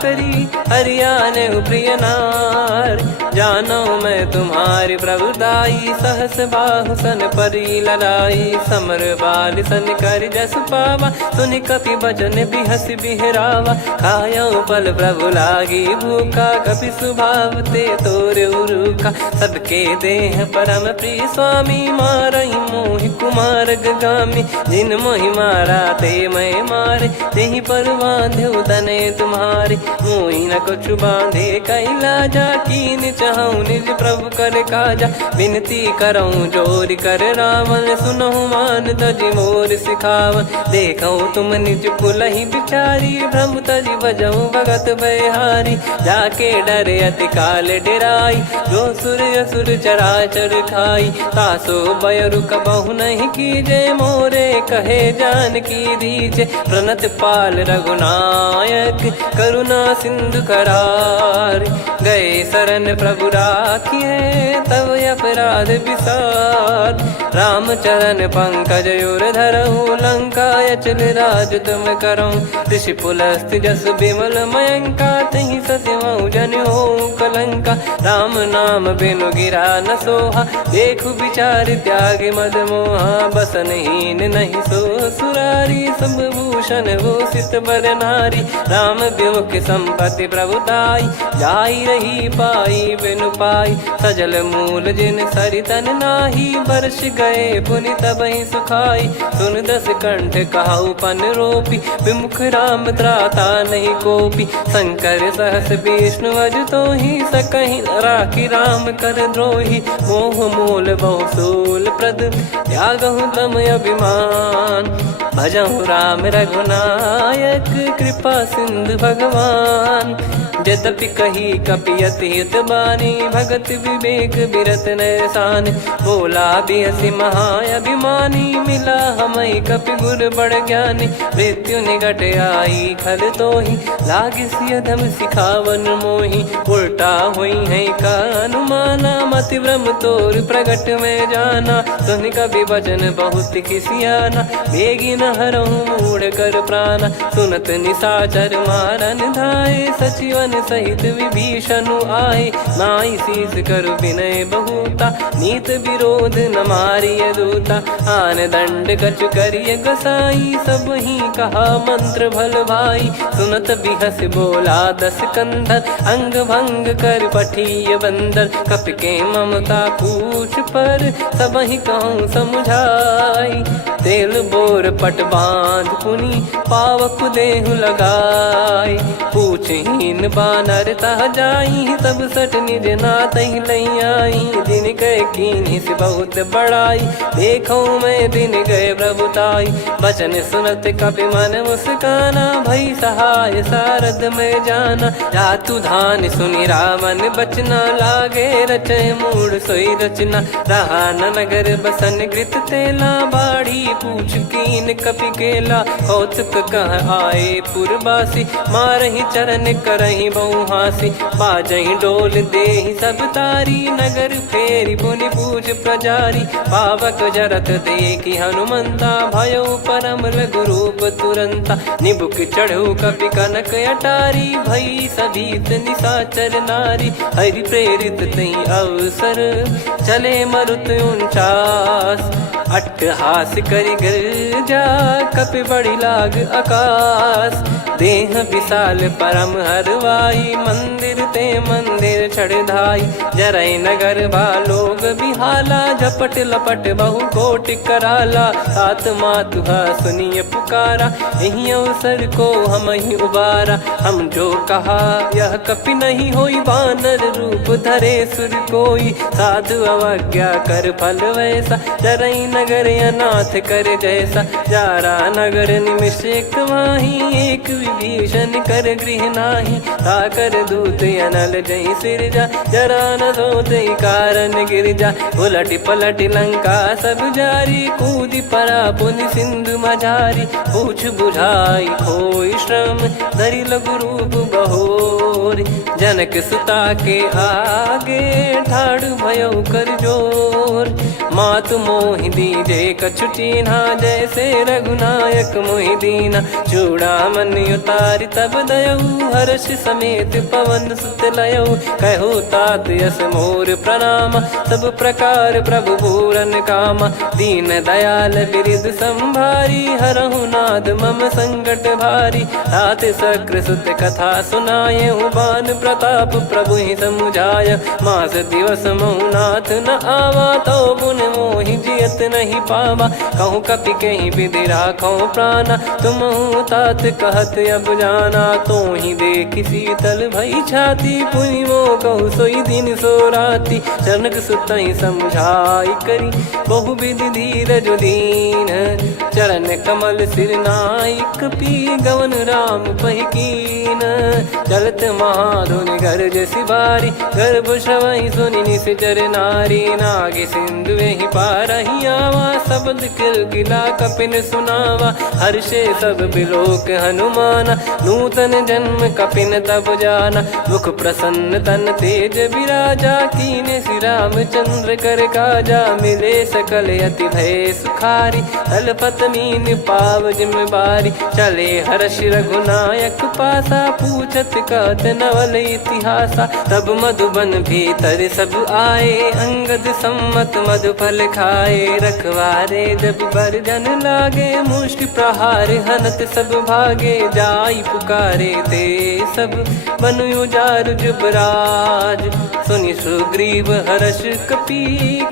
करी हरियाने प्रिय नार जानो मैं तुम्हारी प्रभुताई सहस बाहु सन परी ललाई समर बाल सन कर जस पावा सुन कपि भजन बिहस बिहरावा खायो पल प्रभु लागी भूखा कपि स्वभाव ते तोर उरुखा सबके देह परम प्रिय स्वामी मारई मोहि कुमार गगामी जिन मोहि मारा ते मैं मारे तेहि पर बांधे तने तुम्हारे मोहि न कुछ बांधे कैला जा कीन चाहूं निज प्रभु कर काजा विनती करऊं जोर कर रावण सुनहु मान तज मोर सिखावन देखऊं तुम निज कुलहि बिचारी भ्रम तज बजऊं भगत बहारी जाके डरे अति काल डेराई जो सुर असुर चराचर खाई तासो बयरु कबहु नहीं कीजे मोरे कहे जान की दीजे प्रणत पाल रघुनायक करुणा सिंधु करार गए शरण प्रभु राखिए तब अपराध विसार राम चरण पंकज उर धरहु लंका अचल राज तुम करऊं ऋषि पुलस्त्य जस विमल मयंका तहि ससिमऊ जन हो कलंका राम नाम बिनु गिरा न सोहा देखु विचार त्याग मद मोहा बसनहीन नहीं सो सुरारी सब भूषण भूषित बर नारी राम विमुख संपत्ति प्रभुताई जाई रही पाई बिनु पाई सजल मूल जिन सरितन नाही बरस गए पुनि तबहि सुखाई सुन दस कंठ कहाऊ पन रोपी विमुख राम त्राता नहीं कोपी शंकर सहस विष्णु अज तो ही सकहि राखी राम कर द्रोही मोह मूल बहु सूल प्रद त्यागहु तम अभिमान भजहु राम रघुनायक कृपा सिंधु भगवान यद्यपि कही कपियत हित बानी भगत विवेक बिरत नैसान बोला बिहसी महाअभिमानी मिला हमई कपि गुर बड़ ज्ञानी मृत्यु निकट आई खल तो ही लागे सियधम सिखावन मोही उल्टा हुई है का अनुमाना मति ब्रह्म तोर प्रगट में जाना सुन कभी भजन बहुत किसियाना बेगी न हरहु मूढ़ कर प्राणा सुनत निशाचर मारन धाये सचिवन सहित विभीषणु आए नाई शीस कर विनय बहुता नीत विरोध न मारिय दूता आन दंड कछ करिय गसाई सब ही कहा मंत्र भल भाई सुनत बिहस बोला दस कंधर अंग भंग कर पठिय बंदर कप के ममता पूछ पर सब ही कहूँ समझाई तेल बोर पट बांध पुनि पावक देहु लगाई पूछहीन बानर तह जाई सब सट निज नाथ लई आई दिन गए कीनी से बहुत बड़ाई देखो मैं दिन गए प्रभुताई बचन सुनत कपि मन मुस्काना भई सहाय सारद में जाना जातु धान सुनि रावण बचना लागे रचय मूड सोई रचना रहा न नगर बसन कृत तेला बाड़ी पूछ कीन कपि केला कौतुक कह आए पुरबासी मारहि चरण कर सुनहि बहु हासी बाजहि डोल देहि सब तारी नगर फेरी पुनि पूज प्रजारी पावक जरत देखी हनुमंता भयो परम रघुरूप तुरंता निबुक चढ़ऊ कपि कनक अटारी भई सभीत निशाचर नारी हरि प्रेरित तई अवसर चले मरुत 49 अट्टहास करि गिरजा कपि बड़ी लाग आकाश देह विशाल परम हरवाई मंदिर ते मंदिर चढ़धाई जरई नगर बालोग बिहाला झपट लपट बहु कोटि कराला सात मातुहा सुनिय पुकारा यही अवसर को हम ही उबारा हम जो कहा यह कपि नहीं होई वानर रूप धरे सुर कोई साधु अवज्ञा कर फल वैसा जरई नगर अनाथ कर जैसा जारा नगर निमिष एक माही एक विभीषण कर गृह नाही ताकर दूत अनल जय सिर जा जरा न सोते कारण गिर जा उलट पलट लंका सब जारी कूदी परा पुनि सिंधु मझारी पूछ बुझाई खोई श्रम धरि लघु रूप बहोरी जनक सुता के आगे ठाड़ भयो कर जोर मातु मोहि दीजे कछु चीन्हा जैसे रघुनायक मोहि दीना चूड़ामन उतारि तब दयऊ हर्ष समेत पवन सुत लयऊ कहो तात यस मोर प्रणाम सब प्रकार प्रभु पूरन कामा दीन दयाल बिरिद संभारी हरहु नाद मम संकट भारी तात सक्र सुत कथा सुनाये बान प्रताप प्रभु ही समुझाय मास दिवस महुनाथ न आवा तो गुण मोहि जियत नहीं पावा कहूँ कपि कहीं विधि राखो प्राणा तुम तात कहत अब जाना तो ही देख शीतल भई छाती पुनि मो कहु सोई दिन सो राती जनक सुतई समझाई करी बहु विधि धीरज दीन चरण कमल सिर नायक पी गवन राम पहिकीन चलत महाधुनि गर्ज सिबारी गर्भ श्रवई सुनि निश्चर नारी नागे सिंधु ही पारही आवा शब्द किलकिला कपिन सुनावा हर्षे सब बिलोक हनुमाना नूतन जन्म कपिन तब जाना मुख प्रसन्न तन तेज विराजा कीने श्री रामचंद्र कर काजा मिले सकल अति भय सुखारी तलपत मीन पाव जिम्मेवारी चले हर्ष रघुनायक पासा पूछत कहत नवल इतिहासा तब मधुबन भीतर सब आए अंगद सम्मत मधुफल खाए रखवारे जब बरजन लागे मुष्टि प्रहार हनत सब भागे जाई पुकारे ते सब बनु उजार जुबराज सुनि सुग्रीव हर्ष कपि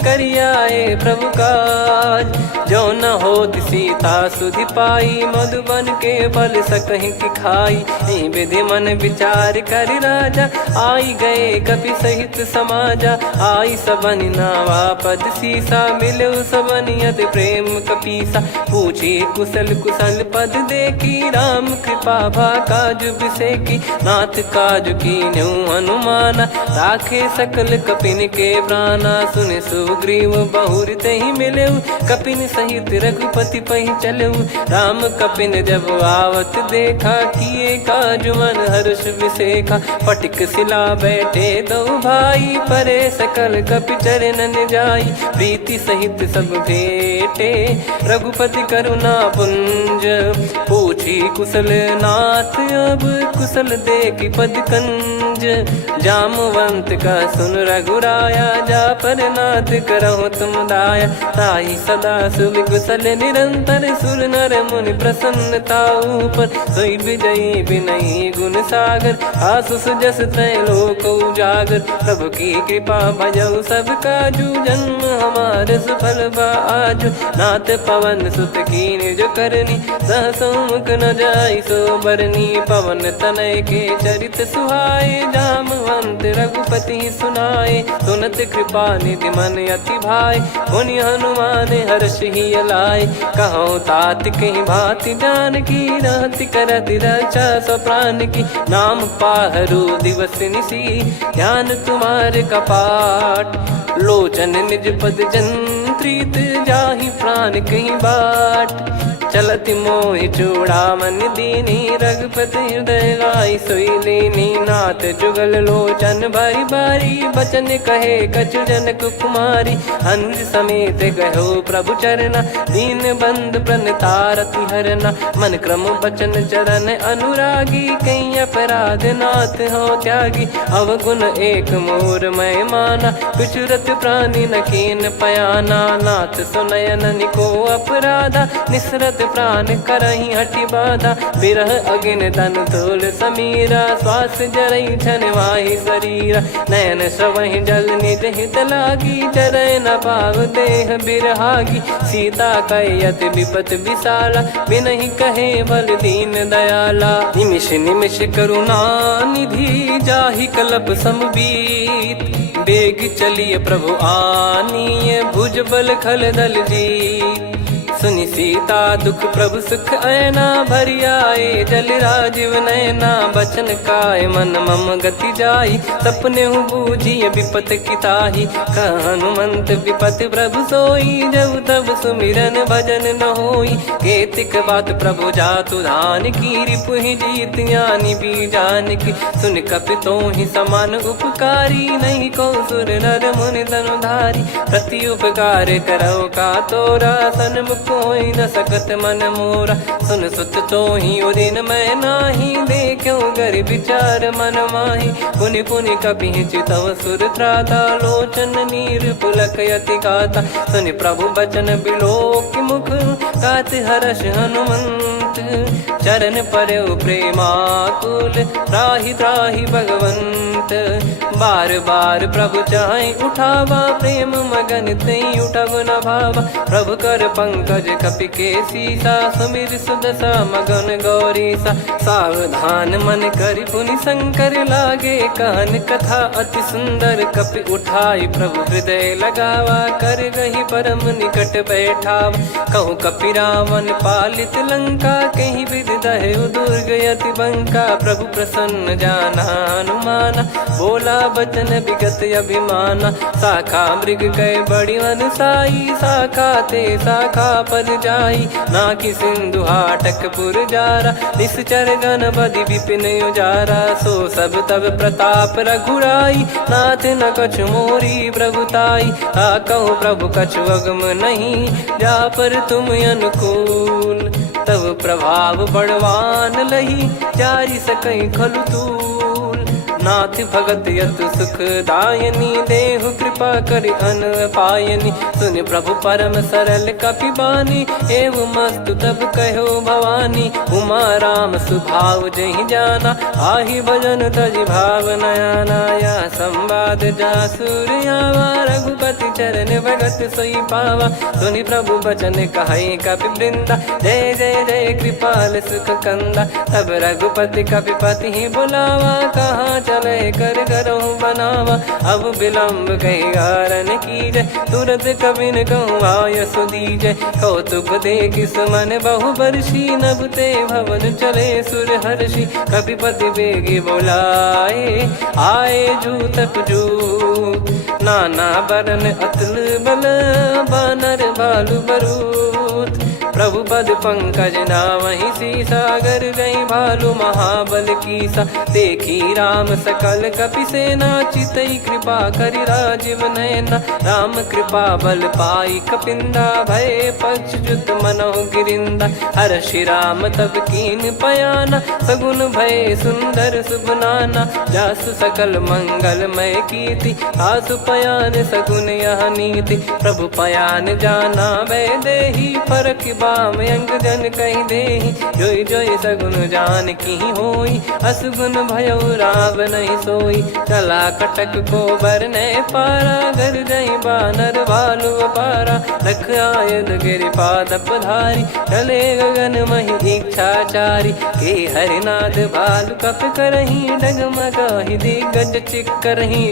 करियाए प्रभु काज जो न होत सीता सुधि पाई मधुबन के फल सकहि की खाई विधि मन विचार कर राजा आई गए कपि सहित समाजा आई सबन नावा पद सीसा मिलो सबनियत प्रेम कपीसा पूछी कुशल कुशल पद देखी राम कृपा भा काज बिसेकी नाथ काज की न्यू हनुमाना राखे सकल कपिन के प्राणा सुन सुग्रीव बहुर ही मिले कपिन सहित रघुपति पही चले राम कपिन जब आवत देखा किए काज मन हर्ष विसेखा फटिक सिला बैठे दो भाई परे सकल कपि चरणन जाई प्रीति सहित सब भेटे रघुपति करुणा पुंज पूछी कुशल नाथ अब कुशल देखी पद कंज जामवंत का सुन रघुराया जा पर नाथ करहु तुम दाया ताई सदा सुभि कुशल निरंतर सुर नर मुनि प्रसन्नता ऊपर सोई विजयी विनयी गुण सागर आसुस जस तय लोक उजागर प्रभु की कृपा भजऊ सब काजू जन्म हमार सफल आज नाथ पवन सुत की निज करनी सहसमुख न जाय सो बरनी पवन तनय के चरित सुहाए जामवंत रघुपति सुनाए सुनत कृपा निधि मन अति भाई पुनि हनुमान हर्ष ही अलाय कहो तात कहीं भांति जान की रहति करति रक्षा सो प्राण की नाम पाहरू दिवस निसी ध्यान तुम्हारे कपाट लोचन निज पद जंत्रित जाहि प्राण कहीं बाट चलति मोहि चूड़ामणि दीनी रघुपति हृदय लाई सोई लीनी नाथ जुगल लोचन बारी बारी बचन कहे कछु जनक कुमारी अनुज समेत गहो प्रभु चरना दीन बंद प्रणतारति हरना मन क्रम बचन चरण अनुरागी कई अपराध नाथ हो त्यागी अवगुण एक मोर मैं माना विचुरत प्राणी न कीन पयाना नाथ सुनयन निको अपराधा निसरत प्राण करही हटि बाधा बिरह अगिन तन तोल समीरा श्वास जरई छन वाहि शरीरा नयन सवहि जल निज हित लागी जरय न पाव देह बिरहागी सीता कयत विपत विशाला बिनहि कहे बल दीन दयाला निमिष निमिष करुणा निधि जाहि कलप समबीत बेग चलिए प्रभु आनीय भुज बल खल दल जीत सुनि सीता दुख प्रभु सुख ऐना भरि आए जल राजीव नैना बचन काय मन मम गति जाई सपने हूँ बूझिय विपत किताही हनुमंत विपत प्रभु सोई जब तब सुमिरन भजन न होई केतिक बात प्रभु जातु धान की रिपु ही जीत यानी भी जान की सुन कपितो ही समान उपकारी नहीं को सुर नर मुनि तनुधारी प्रति उपकार करो का तोरा सन्मुख कोई न सकत मन मोरा सुन सुत तो ही उदिन मैं नाही देखो गर विचार मन माही पुनि पुनि कपि चितव सुर त्राता लोचन नीर पुलक यति गाता सुनि प्रभु बचन बिलोक मुख गात हर्ष हनुमंत चरण परयो प्रेमाकुल त्राहि त्राहि भगवंत बार बार प्रभु चाहे उठावा प्रेम मगन तई उठब न भावा प्रभु कर पंकज कपि के सीसा सुमिर सुदशा मगन गौरीसा सावधान मन करि पुनि शंकर लागे कान कथा अति सुंदर कपि उठाई प्रभु हृदय लगावा कर गही परम निकट बैठाव कहूँ कपि रावण पालित लंका कहीं विधि दहु दुर्ग यति बंका प्रभु प्रसन्न जाना हनुमाना बोला बचन विगत अभिमाना शाखा मृग गए बड़ी अनुसाई शाखा ते शाखा पर जाई नाकि सिंधु हाटक पुर जारा निश्चर गण बदि विपिन उजारा सो सब तब प्रताप रघुराई नाथ न कछु मोरी प्रभुताई कहो प्रभु कछु अगम नहीं जा पर तुम अनुकूल तब प्रभाव बड़वान लही जारी सकई खलु तूल नाथ भगत यत सुख दायनी देहु कृपा करि अन पायनी सुन प्रभु परम सरल कपि बानी एव मस्तु तब कहो भवानी उमा राम सुभाव जहि जाना आहि भजन तजि भाव नयाना या संवाद जासुर आवा रघुपति चरण भगत सोई पावा सुनि प्रभु बचन कहै कपि वृंदा जय जय जय कृपाल सुख कंदा तब रघुपति कपि पति ही बुलावा कहाँ चले कर करहूँ बनावा अब विलम्ब कही कारण कीजय तुरंत कबिन कहूँ आयस दीजय कौतुक देखि सुमन बहु बरसी नभ ते भवन चले सुर हर्षि कपिपति बेगी बोलाए आए जूतक जूत नाना बरन अतुल बल बानर भालु बरूत प्रभु पद पंकज नावहि सीसागर गई भालु महाबल कीसा देखी राम सकल कपि सेना चितई कृपा करि राजीव नयना राम कृपा बल पाई कपिंदा भय पक्ष जुत मनोह गिरिंदा हर्षि राम तब कीन पयाना सगुन भय सुंदर सुगुनाना जासु सकल मंगलमय कीर्ति आसु पयान सगुन यह नीति प्रभु पयान जाना वै देही फरक बाम अंग जन कही देही जोई जोई सगुन जान की होई असगुन भयो राव नहीं सोई चला कटक को बरने पारा घर जई बानर भालु पारा लख आयद गिरि पाद पधारी चले गगन मही इच्छाचारी के हरिनाथ भालु कप करही डगमगाही दिग्गज चिक करही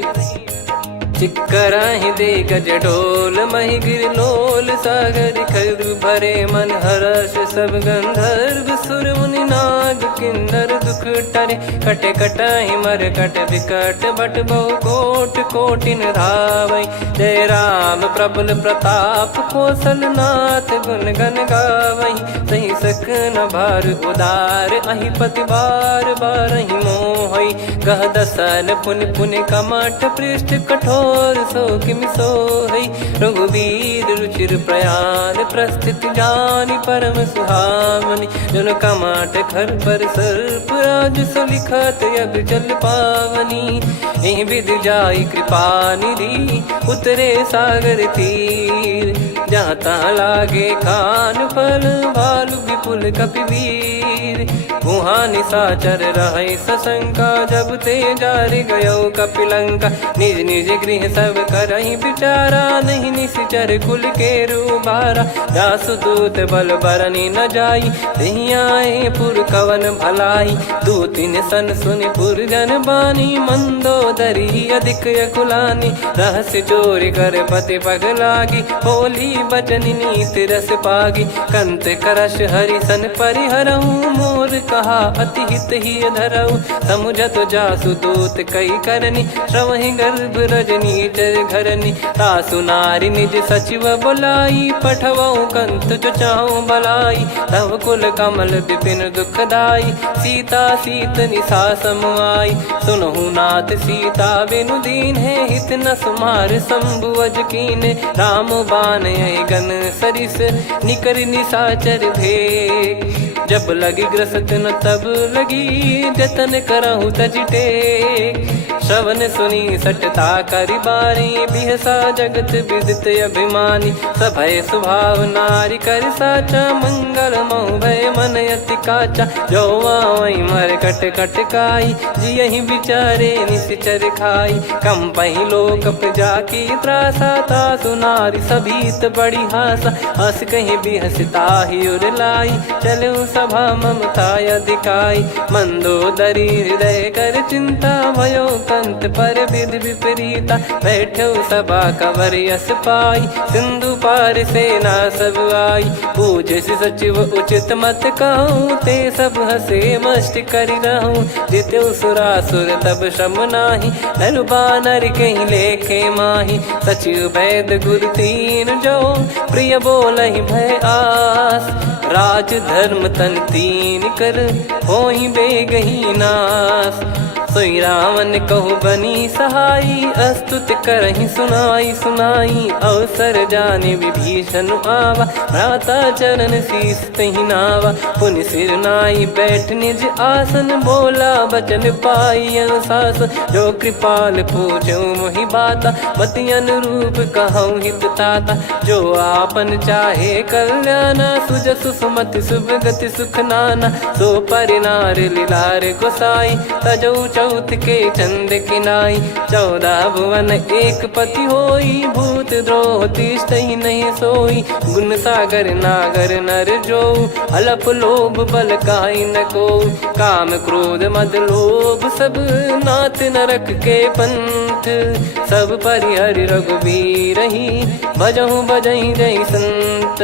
चिक्कराहि दे गज ढोल मही गिर लोल सागर खर भरे मन हर्ष सब गंधर्व सुर मुनि नाग किन्नर दुख टरे कटे कटाहि मर कट विकट बट बहु कोट कोटिन धावै जय राम प्रबल प्रताप कौशल नाथ गुण गन गावै सही सकन भार उदार अहि पति बार बारहि मोहै गह दसन पुन पुन कमठ पृष्ठ कठोर सो किम सोहै रघुवीर रुचिर प्रयाण प्रस्थित जानि परम सुहावनि जन कमठ खर पर सर्प राज सलिखत अब जल पावनी एहि विधि जाई कृपा निधि उतरे सागर तीर जहाँ तहाँ लागे खान फल भालु विपुल कपिवीर वहाँ निशाचर रहे सशंका जब ते जारि गयो कपिलंका निज निज गृह सब करहि बिचारा नहीं निश्चर कुल के रूबारा जासु दूत बल बरनी न जाई तहि आए पुर कवन भलाई दूतिन सन सुनि पुर जन बानी मंदोदरी अधिक अकुलानी रहस्य चोरी कर पति पग लागी होली बचन नीति रस पागी कंत करश हरि सन परिहरहु मोर कहा अति हित ही धरऊ समुझत जासु दूत कई करनी श्रवहि गर्भ रजनी चर घरनी तासु नारी निज सचिव बुलाई पठवऊ कंत जो चाहूं बलाई तव कुल कमल विपिन दुखदाई सीता सीत निशा समुआई सुनहु नाथ सीता बिनु दीन है हित न सुमार शंभु अज कीने राम बान गन सरिस निकर निशाचर भेग जब लगी ग्रसत न तब लगी जतन करहु तज टेक श्रवण सुनी सटता करि बारी बिहसा जगत विदित अभिमानी सभय स्वभाव नारी कर साचा मंगल मऊ भय मन अति काचा जो आवई मर कट कट काई जियहि बिचारे निश्चर खाई कम पही लोक जाकी त्रासा तासु नारी सभीत बड़ी हासा हस कहीं बिहसता ही उर लाई चलऊ सभा ममता अधिकाई मंदोदरी हृदय कर चिंता भयो कंत पर विध विपरीता बैठो सभा कवर यस पाई सिंधु पार सेना सब आई पूज सचिव उचित मत कहूँ ते सब हसे मस्त करि रहूं जित्यो सुरासुर तब श्रम नाही नर बानर कहीं लेखे माही सचिव वैद गुरु तीन जो प्रिय बोलहि भय आस राज धर्म तन तीन कर होई बेगही नास सोई रावण कहु बनी सहाई अस्तुत करहि सुनाई सुनाई अवसर जाने विभीषण आवा भ्राता चरण शीस तहि नावा पुनि सिर नाई बैठ निज आसन बोला बचन पाई अनुशास जो कृपाल पूछो मोहि बाता मति अनुरूप कहूँ हित ताता जो आपन चाहे कल्याणा सुजसु सुमति शुभ गति सुख नाना सो परिनार लीलार गोसाई तजौ चौथ के चंद किनाई 14 भुवन एक पति होई भूत द्रोह तिष्ठहि नहीं सोई गुण सागर नागर नर जो अलप लोभ बल काई न को काम क्रोध मद लोभ सब नाथ नरक के पंथ सब परिहरि रघुबीर ही भजहु बजहि जय संत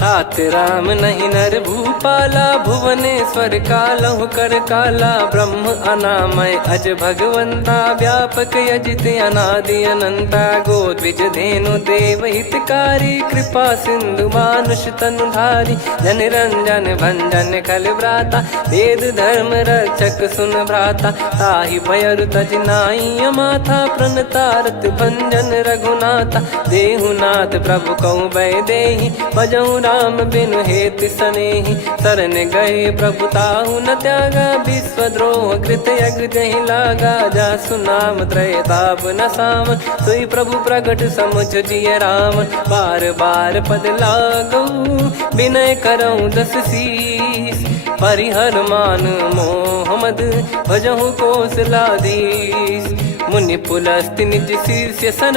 तात राम नहीं नर भूपाला भुवनेश्वर कालहु कर काला ब्रह्म अनामय अज भगवंता व्यापक यजित अनादि अनंता गोद्विज धेनु देव हितकारी कृपा सिंधु मानुष तनुधारी जन रंजन भंजन खल भ्राता वेद धर्म रक्षक सुन भ्राता ताहि भयर तज नाई माथा प्रणतारत भंजन रघुनाथा देहुनाथ प्रभु कहु भय देहि भजहु राम बिनु हेति सनेहि शरण गए प्रभु ताहु न त्यागा विश्वद्रोह कृत यज्ञ जहि लागा जासु नाम त्रय ताप न सावन सोई प्रभु प्रगट समुझ जिय राम बार बार पद लागऊ विनय करऊँ 10 शीस परिहर मान मोहम्मद भजहु कौशलाधीश मुनि पुलस्ति निज शीर्ष सन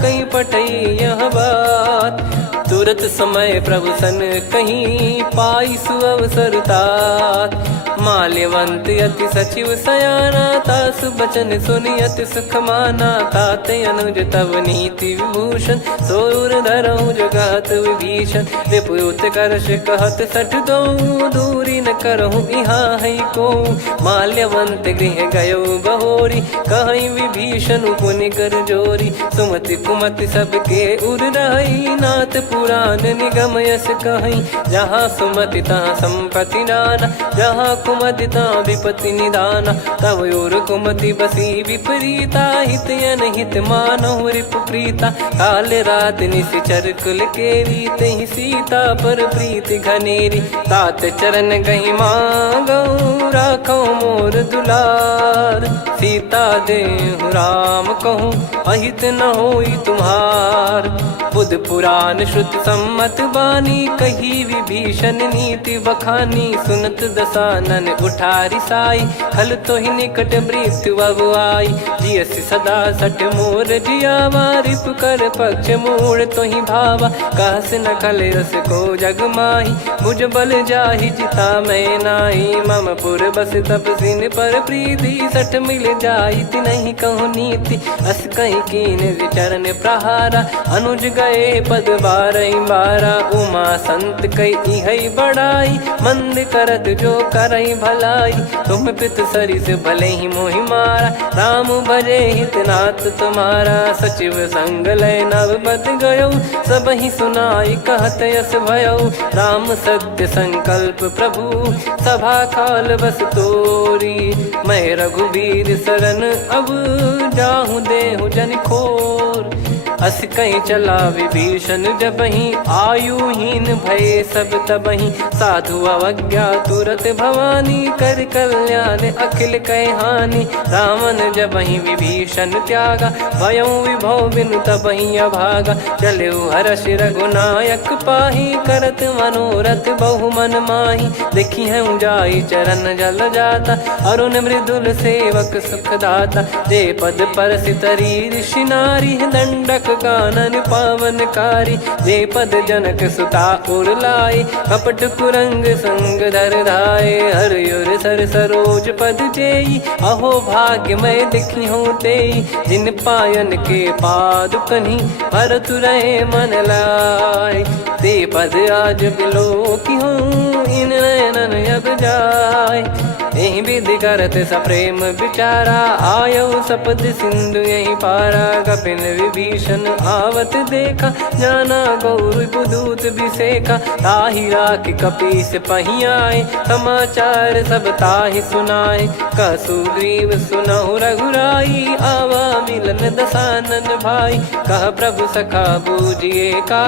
कहीं पटई यह बात तुरत समय प्रभु सन कहीं पाई सुअवसर तात माल्यवंत अति सचिव सयाना तासु बचन सुनियत सुख माना। ताते अनुज तव नीति विभूषण सोर धरहु जगत विभीषण। रिपुत करश कहत सठ दो दूरी न करहु यहाँ है को। माल्यवंत गृह गयो बहोरी कहीं विभीषण पुनि कर जोरी। सुमति कुमति सबके उर रही नाथ पुराण निगम यस कहीं। जहाँ सुमति तहाँ संपत्ति नाना जहाँ कुमति तहाँ विपत्ति निदाना। तव और कुमति बसी विपरीता हित अनहित मानहु रिपु प्रीता। काल रात निशिचर कुल केरी तहि सीता पर प्रीति घनेरी। तात चरण गही मांगऊ राखो मोर दुलार। सीता देहु राम कहूँ अहित न होई तुम्हार। बुध पुराण श्रुति सम्मत बानी कही विभीषण नीति बखानी। सुनत दसानन उठारी साई खल तो ही निकट मृत्यु अब आई। जियसि सदा सठ मोर जियावा रिप कर पक्ष मूड़ तो ही भावा। कहस न कलेस को जग माही भुज बल जाहि जिता मैं नाई। मम पुर बस तब सिन पर प्रीति सठ मिल जाई नहीं कहूँ नीति। अस कहीं कीन विचरण प्रहारा अनुज गए पद बारही बारा। उमा संत कई है बड़ाई मंद करत जो करई भलाई। तुम पित सरिस भले ही मोहि मारा राम भजे हितनाथ तुम्हारा। सचिव संग लय नव बद गयो सब ही सुनाई कहत यस भयो। राम सत्य संकल्प प्रभु सभा काल बस तोरी। मैं रघुबीर शरण अब जाहूँ देहु जन खोर। अस कहीं चला विभीषण जबहि आयुहीन भय सब तबहि। साधु अवज्ञा तुरत भवानी कर कल्याण अखिल कह हानि। रावण जबहि विभीषण त्यागा भयउ विभव बिनु तबहि अभागा। चलऊ हर्ष रघुनायक पाही करत मनोरथ बहु मन माही। देखी हूँ जाई चरण जल जाता अरुण मृदुल सेवक सुखदाता। जे पद पर सितरी ऋषि नारी दंडक कानन पावनकारी। जे पद जनक सुता उर लाए कपट कुरंग संग धर धाये। हरियुर सर सरोज पद जेई अहो भाग्य मैं दिखी हूँ तेई। जिन पायन के पादुकनी भरत रहे मन लाए। ते पद आज बिलो की हूँ इन नयनन अब जाय। यही विधि करत सप्रेम विचारा आयो सपद सिंधु यही पारा। कपिन विभीषण आवत देखा जाना गौर बुदूत बिसेखा। ताहि राख कपीस पही आए समाचार सब ताहि सुनाए। कह सुग्रीव सुनहु रघुराई आवा मिलन दसानन भाई। कह प्रभु सखा बूझिए का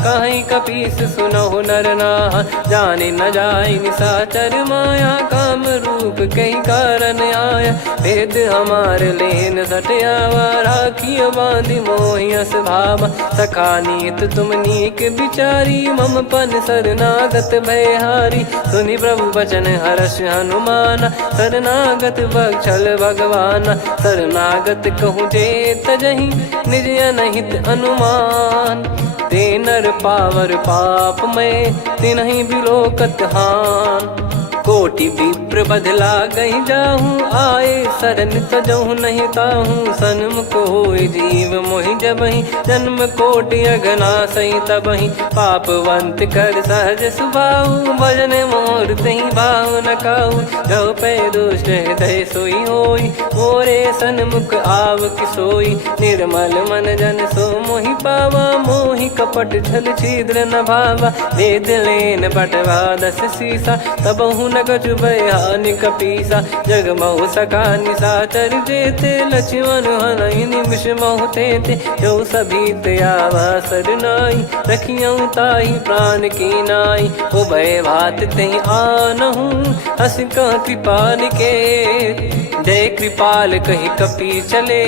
कहीं कपीस सुनहु नर नाहा। जाने न जाय निशाचर माया काम रूप कई कारण आया। भेद हमार लेन सटयावा राखिय बांधि मोहियस भावा। सखा नीत तुम नीक बिचारी मम पन शरणागत भयहारी। सुनि प्रभु वचन हर्ष हनुमाना शरणागत बक्षल भगवाना। शरणागत कहूँ जे तजहि निज अनहित अनुमान। ते नर पावर पाप में तिन्हि बिलोकत हान। कोटि विप्र बदला गई जाहूँ आए शरण तजहूँ नहीं ताहूँ। सन्मुख होय जीव मोहि जबहि जन्म कोटि अघना सही तबहि। पापवंत कर सहज सुभाऊ भजन मोर तहि भाव न काऊ। जो पै दुष्ट हृदय सोई होई मोरे सन्मुख आव किसोई। निर्मल मन जन सो मोहि पावा मोहि कपट छल छिद्र न भावा। वेद लेन बटवा दस सीसा तबहु न कछु भयानि कपीसा। जग महु सखा निशाचर जेते लक्ष्मण हनहि निमिष महु तेते। जो सभी त्यावा सरनाई रखियऊ ताहि प्राण की नाई। उभय भात तहि आनहु हस कह कृपाल के। जय कृपाल कहि कपी चले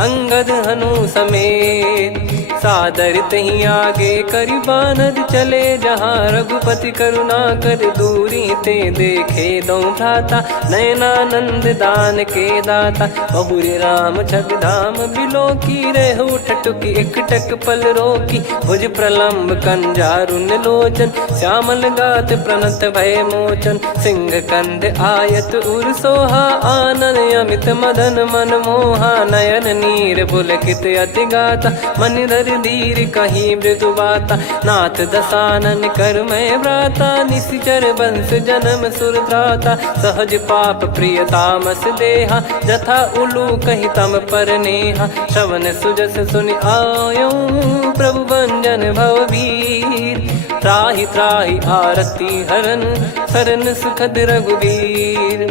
अंगद हनु समेत। सादर तही आगे करी बानर चले जहाँ रघुपति करुणा कर दूरी ते देखे दो भ्राता नयनानंद दान के दाता बहुरे राम छग धाम बिलो की रेहु ठटुकी एकटक पल रोकी भुज प्रलंब कंजारुन लोचन श्यामल गात प्रणत भय मोचन सिंह कंध आयत उर सोहा आनन अमित मदन मन मोहा नयन नीर पुलकित अति गाता मन धर धीर कहीं मृदु बाता नाथ दसानन कर मैं व्राता निशिचर बंस जन्म सुर त्राता सहज पाप प्रिय तामस देहा जथा उलू कही तम पर नेहा श्रवण सुजस सुनि आयो प्रभु भंजन भववीर त्राहि त्राहि आरती हरन सरन सुखद रघुवीर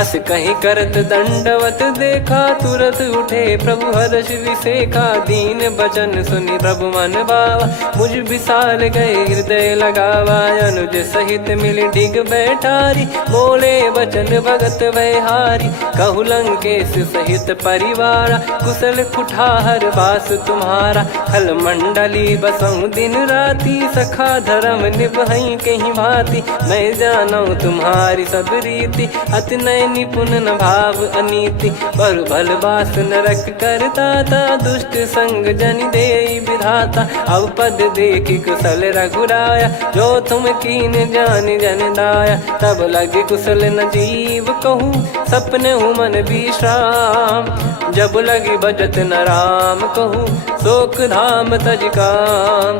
अस कहीं करत दंडवत देखा तुरत उठे प्रभु हर्ष विसेखा दीन बचन सुनि प्रभु मन भावा मुझ विशाल गए हृदय लगावा अनुज सहित मिल डिग बैठारी बोले बचन भगत वैहारी कहु लंकेश सहित परिवारा कुशल कुठार बास तुम्हारा खल मंडली बसऊं दिन राती सखा धर्म निभई कहीं भांति मैं जानू तुम्हारी सब रीति अति नय निपुण न भाव अनीति पर भल बास नरक करता था दुष्ट संग जन दे विधाता अब पद देखी कुशल रघुराया जो तुम कीन जान जन दाया तब लगे कुशल न जीव कहूँ सपने मन विश्राम जब लगी बजत न राम कहूँ शोक धाम तज काम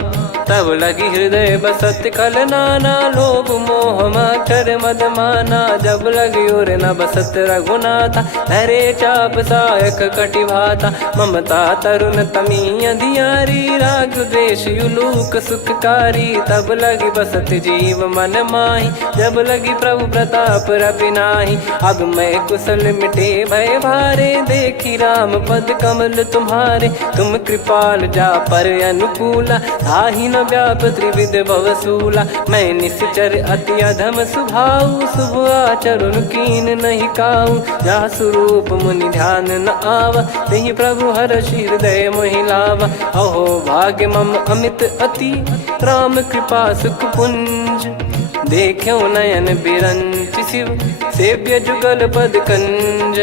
तब लगी हृदय बसत खल नाना लोभ मोह मच्छर मद माना जब लगी और न बसत रघुनाथा धरे चाप सायक कटि भाता ममता तरुण तमी अधियारी राग द्वेष युलूक सुखकारी तब लगी बसत जीव मन माही जब लगी प्रभु प्रताप रविनाही अब मैं कुशल मिटे भय भारे देखी राम पद कमल तुम्हारे तुम कृपाल जा पर अनुकूला ताहि न व्याप त्रिविध भवसूला मैं निश्चर अति अधम सुभाऊ शुभ आचरण कीन नहीं काऊ जा स्वरूप मुनि ध्यान न आवा तहि प्रभु हर्ष हृदय मोहि लावा अहो भाग्य मम अमित अति राम कृपा सुख पुंज देखो नयन बिरंच शिव सेव्य जुगल पद कंज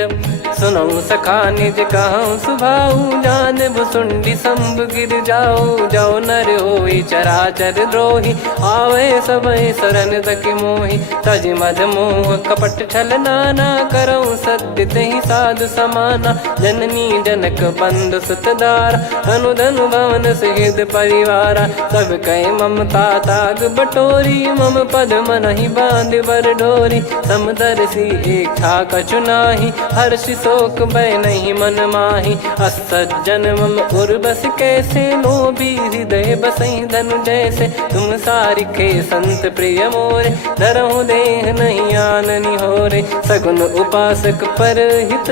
सुनऊ सखा निज कहूँ सुभाऊ जान भुसुंडी संभ गिर जाओ जाओ नर होई चराचर द्रोही आवे सबय शरण तक मोहि तज मद मोह कपट छल नाना करऊँ सत्य तहि साधु समाना जननी जनक बंधु सुतदारा धनु धनु भवन सहित परिवारा सब कहे ममता ताग बटोरी मम पद मनहि बांध बर डोरी समदर्शी इच्छा कछु नाही हर्षि शोक भय नहीं मन माही असज्जन मम उर बस कैसे लोभी हृदय बसई धनु जैसे तुम सारिखे संत प्रिय मोरे धरहु देह नहीं आननि होरे सगुन उपासक पर हित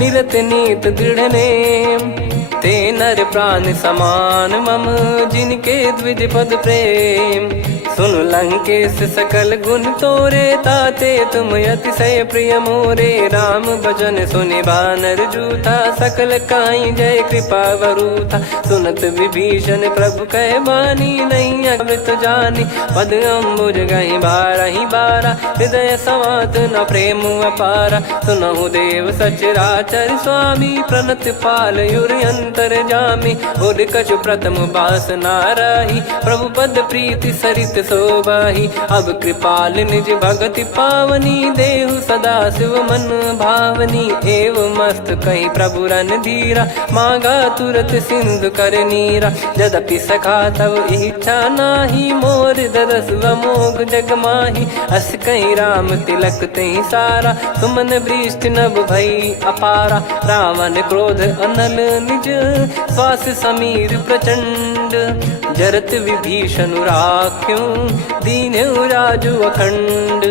निरत नीत दृढ़ नेम ते नर प्राण समान मम जिनके द्विज पद प्रेम सुन लंकेश सकल गुण तोरे ताते तुम अतिशय प्रिय मोरे राम भजन सुनि बानर जूथा सकल काई जय कृपा वरूथा सुनत विभीषण प्रभु कह बानी नहीं अमृत जानी पद अम्बुज गहि बारहि बारा हृदय समात न प्रेम अपारा सुनहु देव सचराचर स्वामी प्रणत पाल युर अंतर जामी उर कछु प्रथम बास नाराही प्रभु पद प्रीति सरित शोभाही अब कृपाल निज भगति पावनी देहु सदा शिव मन भावनी एव मस्त कही प्रभु रन धीरा मांगा तुरत सिंधु कर नीरा यद्यपि सखा तब इच्छा नाही मोर दरस वमोग जग माही अस कहीं राम तिलक तही सारा सुमन वृष्टि नभ भई अपारा रावण क्रोध अनल निज श्वास समीर प्रचंड जरत विभीषण राख्यों दीन्हु राजु अखंड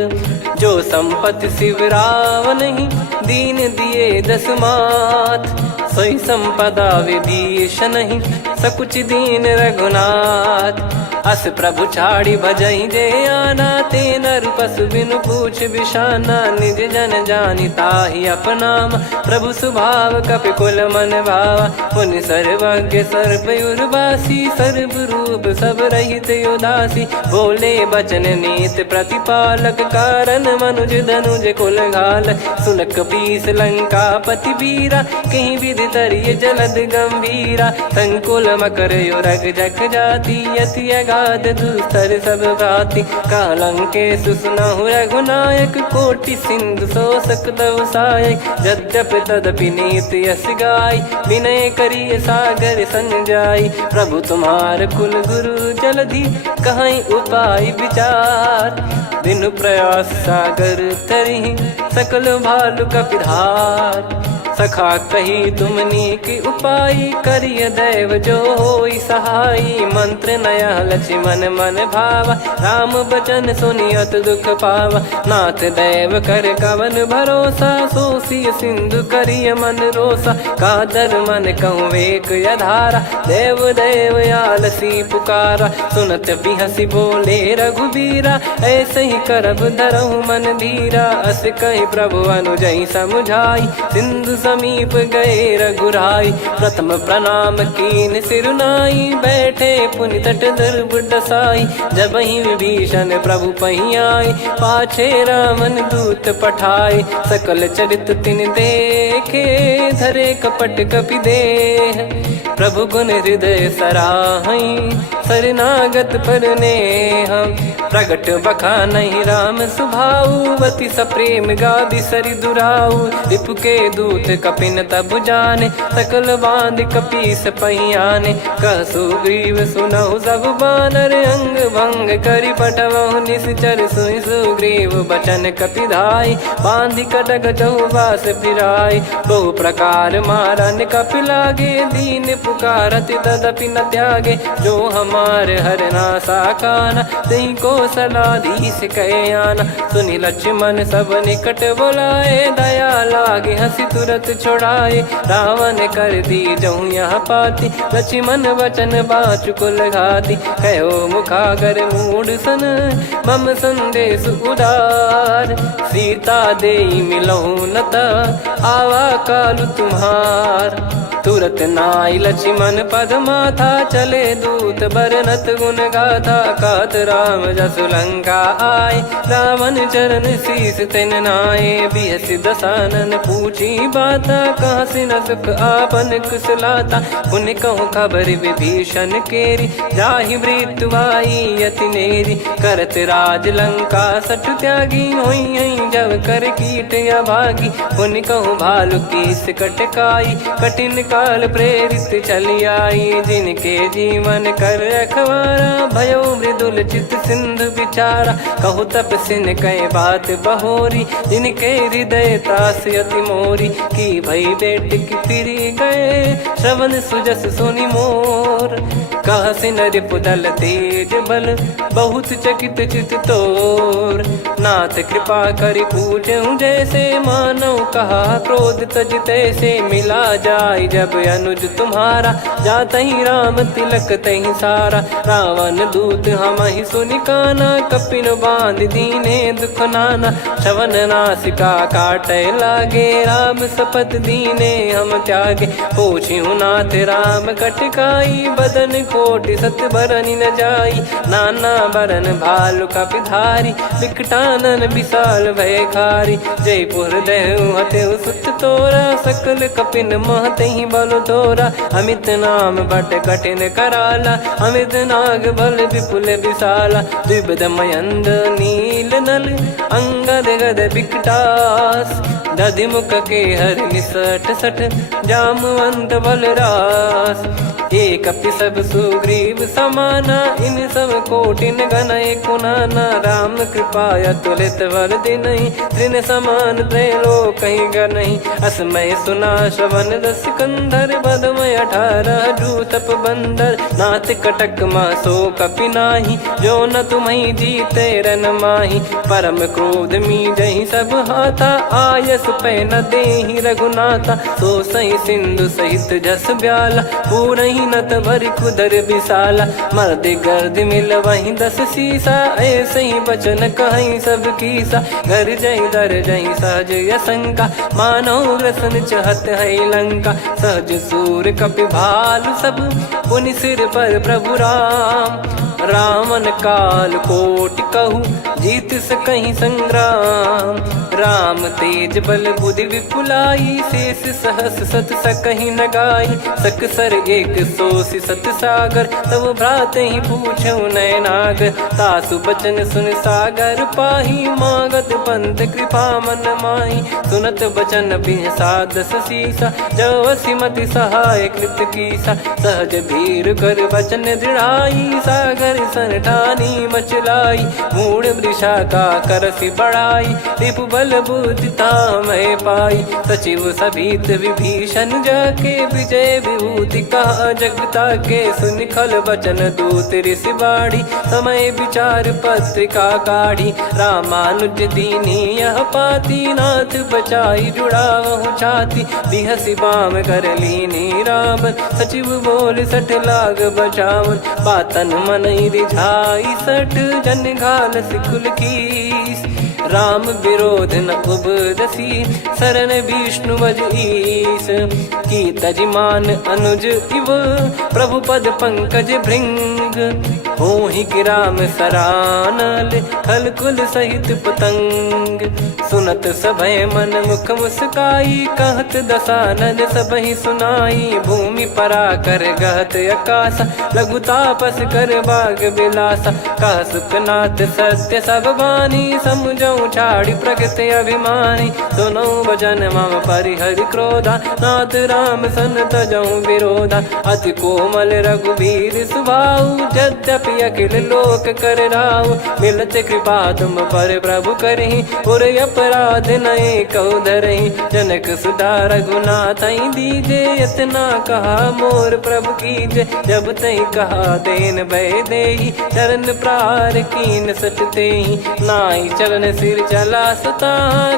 जो संपत्ति शिव रावण ही दीन दिए दस मात सोई संपदा विभीषण ही सकुच दीन रघुनाथ अस प्रभु छाड़ी भजई जे आना, ते नर पशु बिनु पूछ बिशाना, निज जन जानी ताहि अपनाम, प्रभु स्वभाव कपि कुल मन भावा, पुनि सर्वज्ञ सर्व उर्वासी, सर्व रूप सब रहित उदासी, बोले बचन नीत प्रतिपालक, कारण मनुज धनुज कुल घाल, सुनक पीस लंका पति वीरा, कहीं विधि तरिय जलद गंभीरा, संकुल मकर युरग जख जाति, यति अगाध दुस्तर सब भाति, कालंके सुसुनहु रघुनायक, कोटि सिंधु शोषक तव सहायक, यद्यपि तदपि नीति यस गाय, विनय करिय सागर संग जाई, प्रभु तुम्हार कुल गुरु जलधि, कहीं उपाय विचार, बिनु प्रयास सागर तरि, सकल भालु कपिधार, सखा कही तुमनी की उपाय, करिय दैव जो होई सहाई, मंत्र नया लक्ष्मण मन भावा, राम बचन सुनियत दुख पावा, नाथ दैव कर कवन भरोसा, सोसिय सिंधु करिय मन रोसा, कादर मन कहूँ एक यधारा, देव देव आलसी पुकारा, सुनत बिहसी बोले रघुबीरा, ऐसे ही करब धरहु मन धीरा, अस कही प्रभु अनुजई समुझाई, सिंधु समीप गए रघुराई, प्रथम प्रणाम कीन सिरुनाई, बैठे पुनि तट दर्भ डसाई, जब ही विभीषण प्रभु पही आए, पाछे रामन दूत पठाए, सकल चरित तिन देखे, धरे कपट कपि देह, प्रभु गुण हृदय सराहई, शरणागत पर नेह, प्रगट बखा नहीं राम सुभाऊ, बति सप्रेम गादि सरि दुराऊ, रिपु के दूत कपिन तब जाने, सकल बांध कपीस पहियाने, कह सुग्रीव सुनहु सब बानर, अंग भंग करि पटवहु निश्चर, सुनि सुग्रीव बचन कपिधाई, बांधि कटक चौबास फिराई, बहु प्रकार मारन कपि लागे, दीन पुकारत तदपि न त्यागे, जो हमार हरना साकाना, तई को सलाधीश कहे आना, सुनि लक्ष्मण सब निकट बोलाए, दया लागे हंसी तुरत छोड़ाए, रावण कर दी जऊँ यहाँ पाती, लक्ष्मण वचन बाचु कुल घाती, कहो मुखागर मूड सन, मम संदेश उदार, सीता देई मिलहु नता, आवा कालु तुम्हार, तुरत नाई लक्ष्मण पद माथा, चले दूत बरनत गुण गाथा, कहत राम जसु लंका आए, रावण चरण शीस तिन नाये, बिहसि दसानन पूछी बाता, कहाँ से न सुख आपन कुशलाता, पुन कहूँ खबर विभीषण केरी, जाहि मृत्यु आई यति नेरी, करत राज लंका सठ त्यागी, होई जब कर कीट अभागी, पुन कहूँ भालु कीस कटकाई, कठिन काल प्रेरित चली आई, जिनके जीवन कर रखवारा, भयो मृदुल चित सिंधु विचारा, कहु तप सिन कई बात बहोरी, जिनके हृदय तास यति मोरी, की भई बेट की फिरी गए, श्रवण सुजस सुनि मोर, कह सिन रिपुदल तेज बल, बहुत चकित चित तोर, नाथ कृपा करि पूजऊं जैसे, मानव कहा क्रोध तज तैसे, मिला जाय जब अनुज तुम्हारा, जात ही राम तिलक तही सारा, रावण दूत हम ही सुनि काना, कपिन बांध दीने दुख नाना, श्रवण नासिका काटे लागे, राम सपत दीने हम त्यागे, पूछिहु नाथ राम कटकाई, बदन कोटि सत बरनि न जाई, नाना बरन भालु कपिधारी, विकटानन विशाल भयकारी, जयपुर देहु हतेहु सुत तोरा, सकल कपिन महतहि बल तोरा, अमित नाम बट कठिन कराला, अमित नाग बल विपुल विशाला, द्विविध मयंद नील नल, अंगद गद विकटास, दधिमुख के हर निसठ सठ, जामवंत बलरास, एक अपि सब सुग्रीव समाना, इन सब कोटिन गणय कुनाना, राम कृपा अतुलित वर दिनहि, तृण समान त्रैलोक कहीं गनहि, असमय सुना श्रवण रस कंधर, बदमय 18 जूतप बंदर, नाथ कटक मासो कपि नाही, जो न तुम्हि जीते रन माही, परम क्रोध मी जहि सब हाथा, आयस आस पे न देहि रघुनाथा, सो सही सिंधु सहित जस ब्याला, पूरही नत भरि कुदर विशाला, मर्द गर्द मिल वही 10 सीसा, ऐसे ही बचन कहीं सब कीसा, घर जय दर जय सहज यसंका, मानो ग्रसन चहत है लंका, सहज सूर कपि भालु सब, पुनि सिर पर प्रभु राम, रामन काल कोटि कहू, जीत सकहीं संग्राम, राम तेज बल बुद्धि विपुलाई, शेष सहस सत सकहीं न गाई, सकसर एक सोसी सत सागर, तब भ्रात ही पूछो नयनागर, तासु बचन सुन सागर पाही, मागत पंथ कृपा मन माही, सुनत बचन बिसादस सीसा, जो सिमति सहाय कृत कीसा, सहज धीर कर बचन दृढ़ाई, सागर सन ठानी मचलाई, मूढ़ वृषा का करसी बढ़ाई, रिपु बल बुद्धि तामय पाई, सचिव सभीत विभीषण जाके, विजय विभूति कहा जगता के, सुन खल बचन दूत ऋषि बाड़ी, समय विचार पत्रिका काढ़ी, रामानुज दीनी यह पाती, नाथ बचाई जुड़ावहु छाती, बिहसी बाम कर लीनी रावण, सचिव बोल सठ लाग बचावन, बातन मन रिझाई सठ, जन घाल सिकुल कीस, राम विरोध न उपदसी, शरण विष्णु बज ईस, की तजिमान अनुज इव, प्रभु पद पंकज भृंग, होहि गिराम सरानल, खल कुल सहित पतंग, सुनत सभय मन मुख मुस्काई, कहत दसानन सबहि सुनाई, भूमि परा कर गहत आकाशा, लघु तापस कर बाग बिलासा, कह सुखनाथ सत्य सब बानी, समझौ छाड़ी प्रकृति अभिमानी, सुनो भजन मम परिहरि क्रोधा, नाथ राम सन तजौ विरोधा, अति कोमल रघुवीर सुभाऊ, यद्यपि अखिल लोक कर राऊ, मिलत कृपा तुम पर प्रभु करहि, पुर अपराध नए कौ धरहि, जनक सुधा रघुनाथ दीजे, इतना कहा मोर प्रभु कीजे, जब तई कहा देन भय देहि, चरण प्रार कीन सटतेहि, नाई चरण सिर चला सता,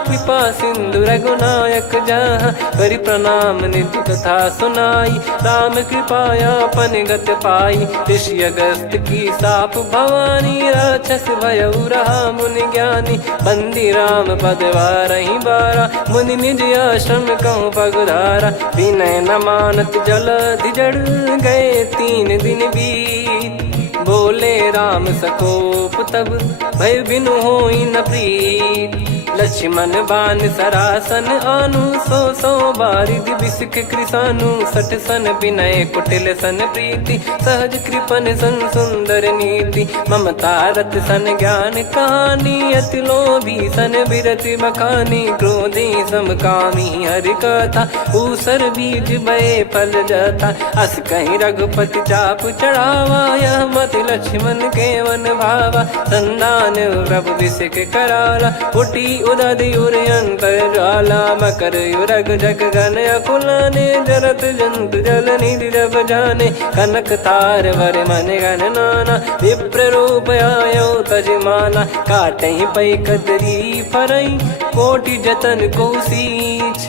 कृपा सिंधु रघुनायक जहाँ, करि प्रणाम निधि कथा सुनाई, राम कृपाया अपन गत पाई, ऋषि अगस्त की साप भवानी, राक्षस भयउ रहा मुनि ज्ञानी, बंदी राम पद वारहि बारा, मुनि निज आश्रम कहूँ पगधारा, विनय न मानत जलधि जड़, गए 3 दिन बीत, बोले राम सकोप तब, भय बिनु होई न प्रीत, लक्ष्मण बान सरासन आनु, 100 बारिद बिसक कृसानु, 60 सन विनय कुटिल सन प्रीति, सहज कृपन सन सुंदर नीति, ममता रत सन ज्ञान कहानी, अति लोभी सन बिरति बखानी, क्रोधी समकामी हरि कथा, ऊसर बीज भय फल जाता, अस कहीं रघुपति चाप चढ़ावा, यह मत लक्ष्मण के वन भावा, संदान प्रभु बिसिक कराला, उठी उदधि उर अंतर ज्वाला, मकर युरग जग गन अकुलाने, जरत जंतु जल निधि जब जाने, कनक तार वर मन गन नाना, विप्र रूप आयो तजमाना, काटे पै कदरी फरई, कोटि जतन को सींच,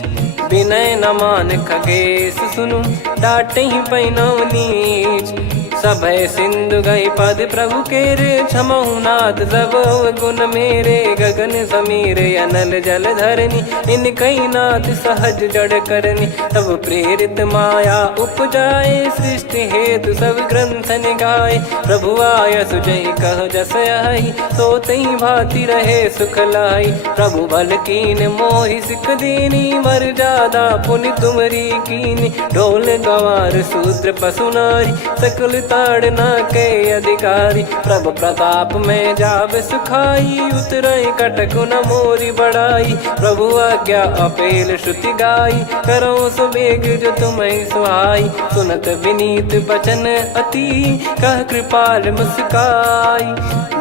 विनय न मान खगेश सुनु, डाटे ही पैनव नीच, सभय सिंधु गई पद प्रभु केरे, क्षमहु नाथ सब गुण मेरे, गगन समीर अनल जल धरनी, इन कई नाथ सहज जड़ करनी, तब प्रेरित माया उपजाए, सृष्टि हेतु सब ग्रंथ निगाए, प्रभु आय सुजय कह जस आई, सोतई भांति रहे सुख लाई, प्रभु बल कीन मोहि सिख दीनी, मर्यादा पुनि तुमरी कीनी, ढोल गवार शूद्र पशु नारी, सकल ताड़ना के अधिकारी, प्रभु प्रताप में जाब सुखाई, उतरई कटक न मोरी बढ़ाई, प्रभु आज्ञा अपेल श्रुति गाई, करो सुबेग जो तुम्हें सुहाई, सुनत विनीत बचन अति, कह कृपाल मुस्काई,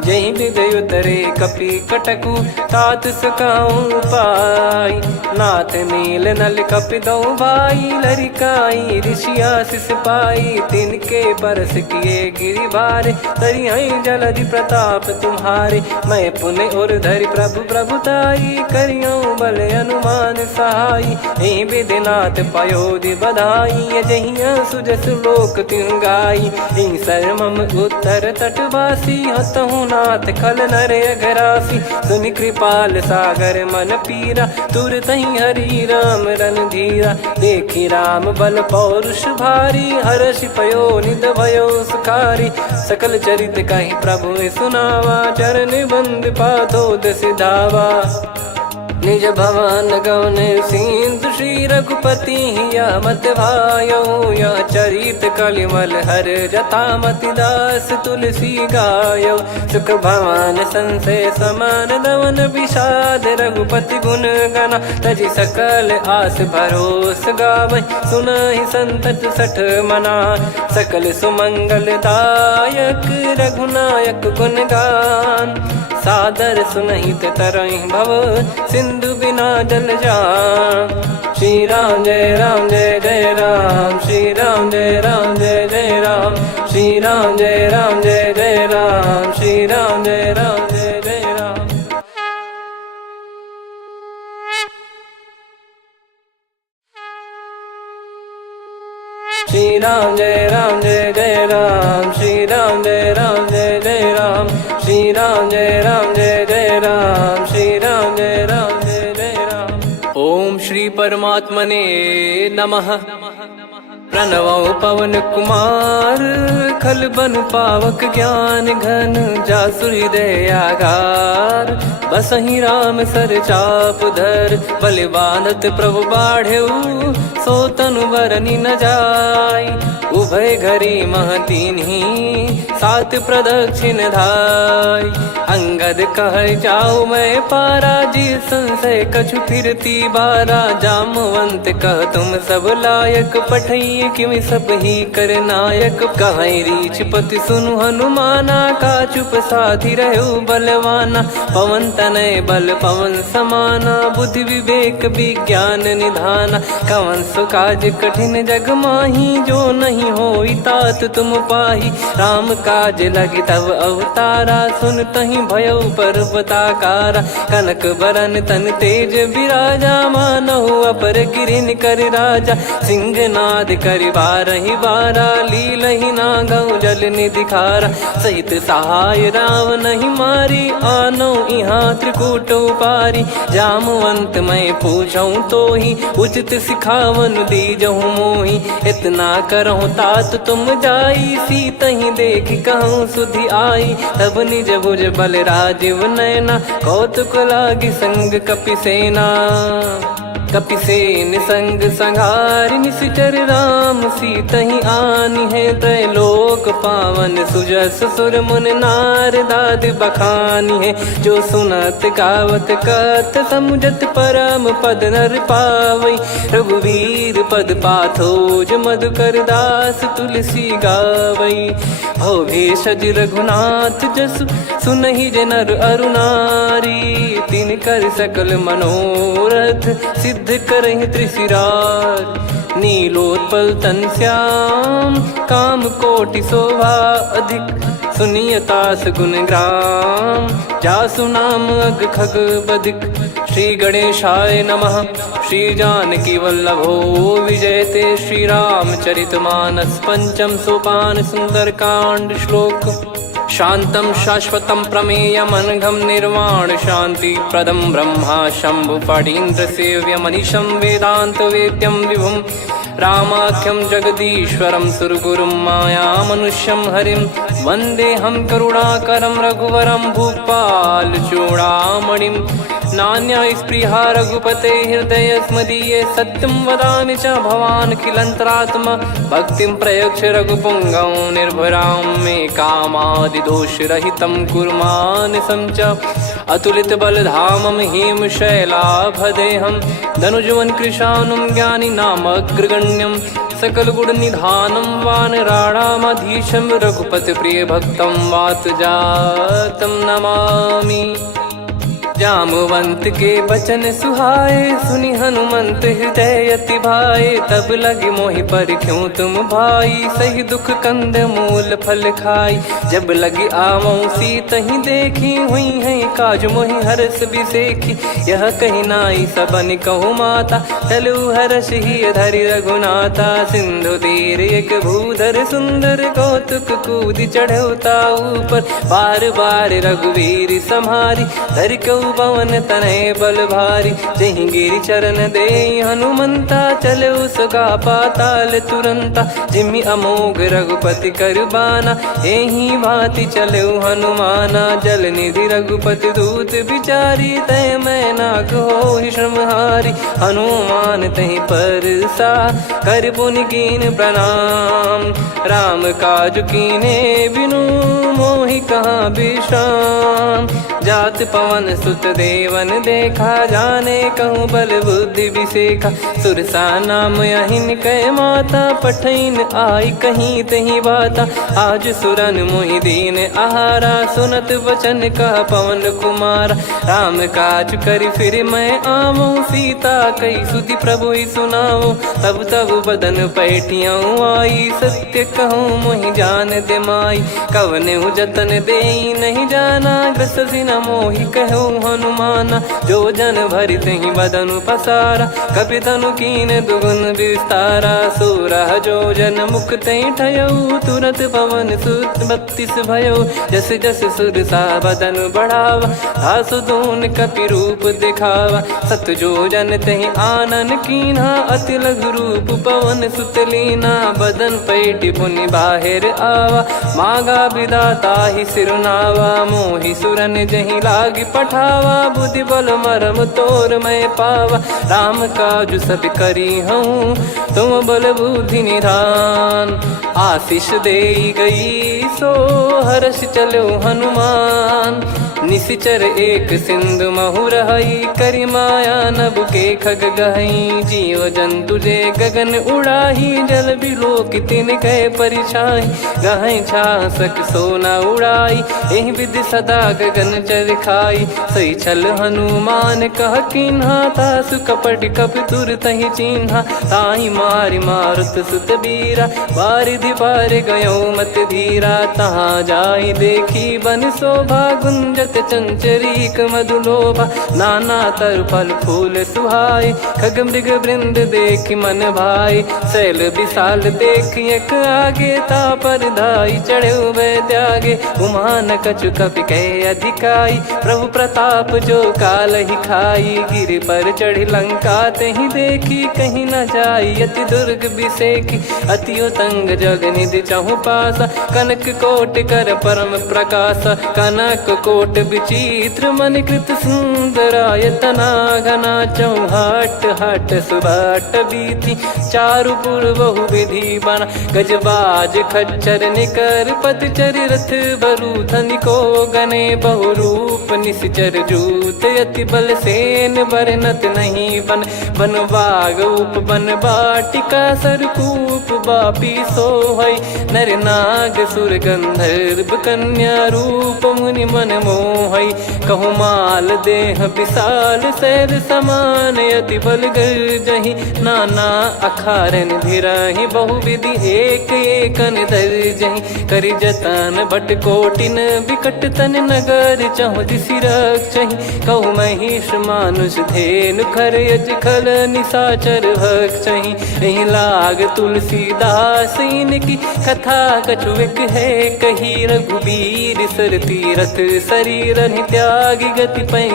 जही हृदय उतरे कपि कटकु, तात सकाऊं पाई, नाथ नील नल कपि दो भाई, लरिकाई ऋषि आशीष पाई, तिनके बरस किए गिरिबारे, तरी जलधि प्रताप तुम्हारे। मैं पुण्य और धरि प्रभु प्रभुताई, करियो बल अनुमान सहाई। ए विधिनाथ पयोधि बधाई, जहिया सुजस लोक तिहु गाई। ए सरमम उत्तर तटवासी, हतहु नाथ खल नर अघरासी। सुनि कृपाल सागर मन पीरा, तुरत ही हरि राम रन धीरा। देखी राम बल पौरुष भारी, हर्षि पयो निध भयो सुखारी। सकल चरित कहि प्रभु सुनावा, चरण बंद पाथोद सिधावा। निज भवन गवन सिंधु, श्री रघुपति हिया मत भायो। यह चरित कलिमल हर जथा, मति दास तुलसी गायो। सुख भवन संशय समान, दवन विषाद रघुपति गुण गना। तजि सकल आस भरोस गावै, सुनहि संतत सठ मना। सकल सुमंगल दायक, रघुनायक गुण गान। सादर सुनहित तरहि भव, सिंधु बिना जल जान। श्री राम जय राम जय जय राम, श्री राम जय राम जय जय राम। श्री राम जय राम जय जय राम, श्री राम जय राम जय जय राम। श्री राम जय राम जय जय राम, श्री राम जय राम जय जय राम। श्री राम जय राम जय जय राम, श्री राम जय राम जय जय राम। ओम श्री परमात्मने नमः। प्रणवो पवन कुमार, खल बन पावक ज्ञान घन। जासु हृदय आगार, बसहि राम सर चाप धर। बलिवानत प्रभु बाढ़ेऊ, सो तनु बरनि न जाय। उभय घरी महतीन्ही, सात प्रदक्षिण धाय। अंगद कह जाऊ मैं पारा, जी संशय कछु फिरती बारा। जामवंत कह तुम सब लायक, पठई किमि सब ही कर नायक। कहीं रीछ पति सुनु हनुमाना, का चुप साधि रहु बलवाना। पवन तनय बल पवन समाना, बुद्धि विवेक विज्ञान निधाना। कवन सो काज कठिन जग माही, जो नहीं होई तात तुम पाही। राम काज लगी तब अवतारा, सुन तहि भयो पर्वताकारा। कनक बरन तन तेज विराजा, मानहु अपर गिरिन कर राजा। सिंहनाद करि बारहि बारा, लीलहि नागौ जल निधि खारा। सहित सहाय राम नहीं मारी, आनो इहाँ त्रिकूट उपारी। जामवंत मैं पूछऊँ तोहि, उचित सिखावन दीजहु मोहि। इतना करहु तात तुम जाई, सीतहि देख कहूँ सुधि आई। तब निज भुज बल राजीव नैना, कौतुक लागी संग कपिसेना। कपिसेन संग संघारि, निशिचर राम सीतहि आनी है। त्रैलोक पावन सुजस सुर मुन नार, दाद बखानी है। जो सुनत गावत कथ, समुझत परम पद नर पावै। रघुवीर पद पाथोज, मधुकर दास तुलसी गावै। भव भेषज रघुनाथ जसु, सुनहि जे नर अरु नारी। तिन कर सकल मनोरथ, सिद्ध करहि त्रिशिरार। नीलोत्पल तन श्याम, काम कोटि शोभा अधिक। सुनियतास गुण ग्राम, जासु नाम अग खग बदिक। श्री गणेशाय नमः। श्री जानकी वल्लभो विजयते, श्री रामचरितमानस। पंचम सोपान सुंदरकांड श्लोक। शांतं शाश्वतं प्रमेयमनघं निर्वाण शांति प्रदं ब्रह्मा शंभु फणीन्द्र सेव्यमनिशं वेदांत वेद्यं विभुं। रामाख्यं जगदीश्वरं सुरगुरुं मायामनुष्यं हरिं। वन्देऽहं करुणाकरं रघुवरं भूपाल चूडामणिं। नान्या स्पृहा रघुपते हृदयस्मदीये, सत्यं वदामि च भवान् खिलन्तरात्मा। भक्तिं प्रयच्छ रघुपुङ्गं निर्भरां मे कामादिदोषरहितं कुर्मानसं च। अतुलितबलधामं हेमशैलाभदेहं, धनुजवन् कृशानुं ज्ञानिनामग्रगण्यं। सकलगुणनिधानं वानराणामधीशं, रघुपतिप्रियभक्तं वातजातं नमामि। जामवंत के बचन सुहाए, सुनि हनुमंत हृदय अति भाए। तब लगे मोहि पर क्यों तुम भाई, सही दुख कंद मूल फल खाई। जब लगी आवऊं सीतहि देखी, हुई है काज मोहि हरस बिसेखी। यह कही नाई सबन कहु माता, चलु हरष ही धरि रघुनाथा। सिंधु तीर एक भूधर सुंदर, कौतुक कूद चढ़ौता ऊपर। बार बार रघुवीर सम्हारी, धर कऊ पवन तनय बल भारी। जहि गिरि चरण दे हनुमंता, चले उसका पाताल तुरंता। जिमि अमोघ रघुपति कर बाना, एहि भांति चले हनुमाना। जल निधि रघुपति दूत बिचारी, तय मैं नाग होहि श्रमहारी। हनुमान तहि परसा, कर पुनि कीन प्रणाम। राम काज कीने बिनु, मोहि कहाँ विश्राम। जात पवन सुत देवन देखा, जाने कहूँ बल बुद्धि विसेखा। सुरसा नाम अहिन कै माता, पठैन आई कहीं तहीं बाता। आज सुरन मोहि दीन आहारा, सुनत वचन कह पवन कुमारा। राम काज करि फिर मैं आवऊं, सीता कई सुधि प्रभु ही सुनाऊं। तब तब बदन पैठियाँ आई, सत्य कहूँ मोहि जान दे माई। कवने जतन दे नहीं जाना, ग्रसि न मोहि कहूँ हनुमाना। जो जन भरि तहि बदन पसारा, कपि तनु कीन दुगुन विस्तारा। सोरह जो जन मुख तहि ठयऊ, तुरत पवन सुत 32 भयऊ। जस जस सुरसा बदन बढ़ावा, आसु दून कपि रूप दिखावा। सत जो जन तहि आनन कीन्हा, अति लघु रूप पवन सुत लीना। बदन पैठि पुनि बाहिर आवा, मागा विधाता ही सिरुनावा। मोहि सुरन जहि लागी पठावा, बुद्धि बल मरम तोर मैं पावा। राम काज सब करी हूँ, तुम बल बुद्धि निधान। आशीष दे गई सो हर्ष चलो हनुमान। निशिचर एक सिंधु महु रहई, करि माया नभ के खग गहई। जीव जंतु जे गगन उड़ाही, जल बिलो की तिन गए परिछाई। गहई छासक सोना उड़ाई, एहि विधि सदा गगन चर खाई। सही छल हनुमान कह कीन्हा, तासु कपट कपि तुर तहि चिन्हा। ताहि मारि मारुत सुत बीरा, बारिधि पार गयो मत धीरा। तहाँ जाई देखी बन शोभा, गुंजत चंचरीक मधुलोभा। नाना तर फल फूल सुहाई, खग मृग वृंद देख मन भाई। शैल विशाल देख एक आगे, तापर धाई चढ़े वै त्यागे। उमान कछु कपि कहे अधिकाई, प्रभु प्रताप जो काल ही खाई। गिर पर चढ़ी लंका तहि देखी, कहीं न जाई अति दुर्ग बिसेखी। अति उतंग जग निधि चहु पासा, कनक कोट कर परम प्रकाशा। कनक कोट विचित्र मन कृत सुंदरायतना। घना चौहाट हाट सुबाट बीथी, चारु पुर बहु विधि बना। गजबाज खच्चर निकर पतचर, रथ बरु धनिको गने। बहु रूप निश्चर जूत, अति बल सेन बरनत नहीं बन। बन बाग उप बन बाटिका, सरकूप बापी सोहई। नर नाग सुर गंधर्व कन्या, रूप मुनि मन मोहई। कहु माल देह विशाल, शैल समान अति बल गर्जहि। नाना अखारन भिराहि, बहु विधि एक एकन दर्जहि। करि जतन भट कोटिन, विकट तन नगर चहु दिसि रक्षहि। कहु महिष मानुष धेनु, खर यज खल निशाचर भक्षहि। एहि लाग तुलसीदास इनकी, कथा कछु एक है कही। रघुबीर सर तीरथ शरीर त्यागी, गति पै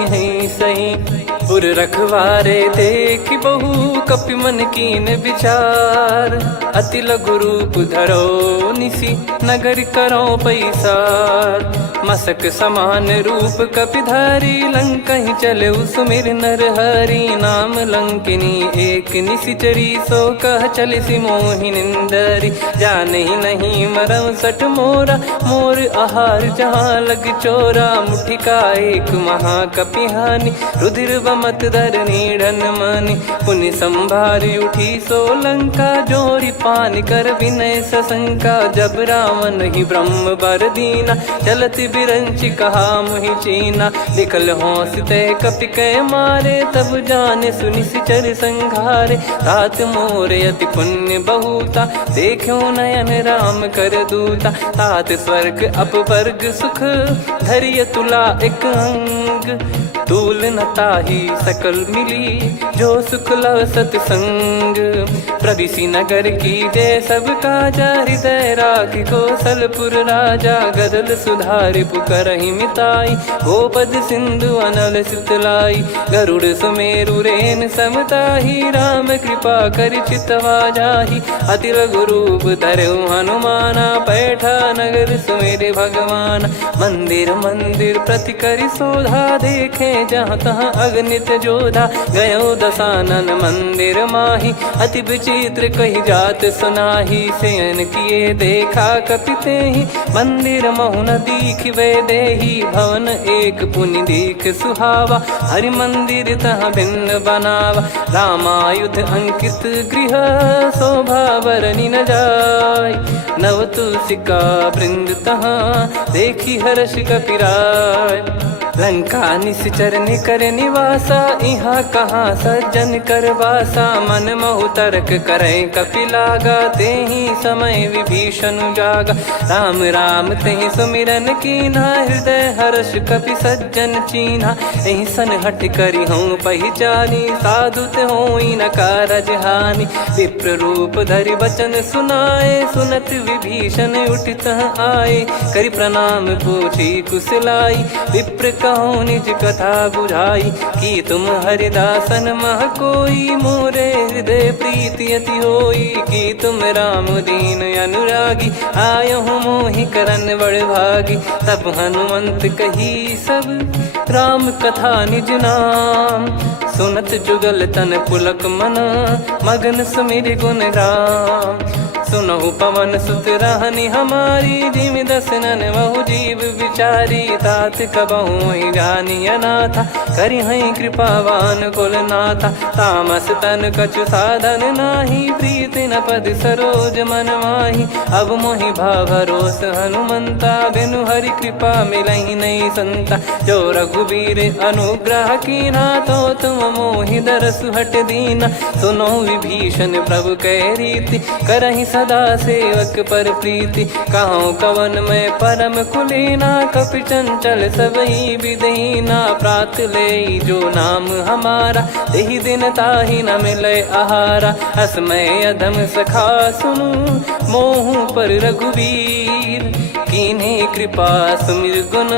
सही। पुर रखवारे देखि बहु, कपि मन कीन विचार। अति लघु रूप धरो निसि, नगर करो पैसार। मसक समान रूप कपिधारी, लंकहि चले सुमिर नर हरि। नाम लंकिनी एक निशिचरी, सो कह चलिसि मोहि निंदरी। जानहि नहीं मरम सठ मोरा, मोर आहार जहाँ लग चोरा। मुठिका एक महाकपि हानि, रुधिर समत धरनी ढन मानी। पुनि संभारी उठी सोलंका, जोरी पान कर विनय सशंका। जब रावण ही ब्रह्म बर दीना, चलत बिरंच कहा मुहि चीना। निकल होंस तय कपि कै मारे, तब जाने सुनि सिचर संघारे। तात मोर अति पुण्य बहुता, देखो नयन राम कर दूता। तात स्वर्ग अपवर्ग सुख, धैर्य तुला एक अंग। तूल न ताहि सकल मिली, जो सुख लव सतसंग। प्रविशि नगर की जय सब काजा, हृदय राखि कौशलपुर राजा। गदल सुधारि पुकारहि मिताई, गोपद सिंधु अनल सितलाई। गरुड़ सुमेरु रेन समताहि, राम कृपा कर चितवा जाहि। अति लघु रूप धरऊ हनुमाना, पैठा नगर सुमेरे भगवान। मंदिर मंदिर प्रति करि शोधा, देखे जहाँ तहाँ अगणित जोधा। गयो दशानन मंदिर माही, अति विचित्र कही जात सुनाही। शयन किए देखा कपिते ही, मंदिर महु न दीख वे देही। भवन एक पुनि दीख सुहावा, हरि मंदिर तहाँ भिन्न बनावा। रामायुध अंकित गृह, शोभा बरनि न जाय। नव तुलसिका वृंद तहाँ, देखी हर्ष कपिराय। लंका निश्चर निकर निवासा, यहाँ कहाँ सज्जन कर वासा। मन महु तर्क करें कपिलागा, तेहि समय विभीषण जागा। राम राम तेहि सुमिरन कीन्हा, हृदय हर्ष कपि सज्जन चीन्हा। एहि सन हट करि हूँ पहिचानी, साधु ते होई न कारज हानि। विप्र रूप धरि बचन सुनाए, सुनत विभीषण उठित आए। करि प्रणाम पूछी कुशलाई, विप्र कहूँ निज कथा बुझाई। कि तुम हरिदासन मह कोई, मोरे हृदय प्रीति अति होई। कि तुम राम दीन अनुरागी, आयहु मोहि करन बड़ भागी। तब हनुमंत कही सब, राम कथा निज नाम। सुनत जुगल तन पुलक मना, मगन सुमिर गुण राम। सुनहु पवन सुत रहनी हमारी, जिमि दसनन बहु जीव विचारी। तात कबहु जानी अनाथा, करि हई कृपावान कुल नाथा। तामस तन कछु साधन नाही, प्रीति न पद सरोज मन माही। अब मोहि भावरोस हनुमंता, बिनु हरि कृपा मिलहि नहीं संता। जो रघुबीर अनुग्रह कीन्हा, तो तुम मोहि दरसु हट दीना। सुनो विभीषण प्रभु कै रीति, करहि सदा सेवक पर प्रीति। कहूँ कवन में परम कुलीना, कपि चंचल सबई विदहीना। प्रात ले जो नाम हमारा, तेहि दिन ताहि न मिले आहारा। असमय अधम सखा सुनु, मोहु पर रघुवीर। कीन्हे कृपा सुमिर गुण,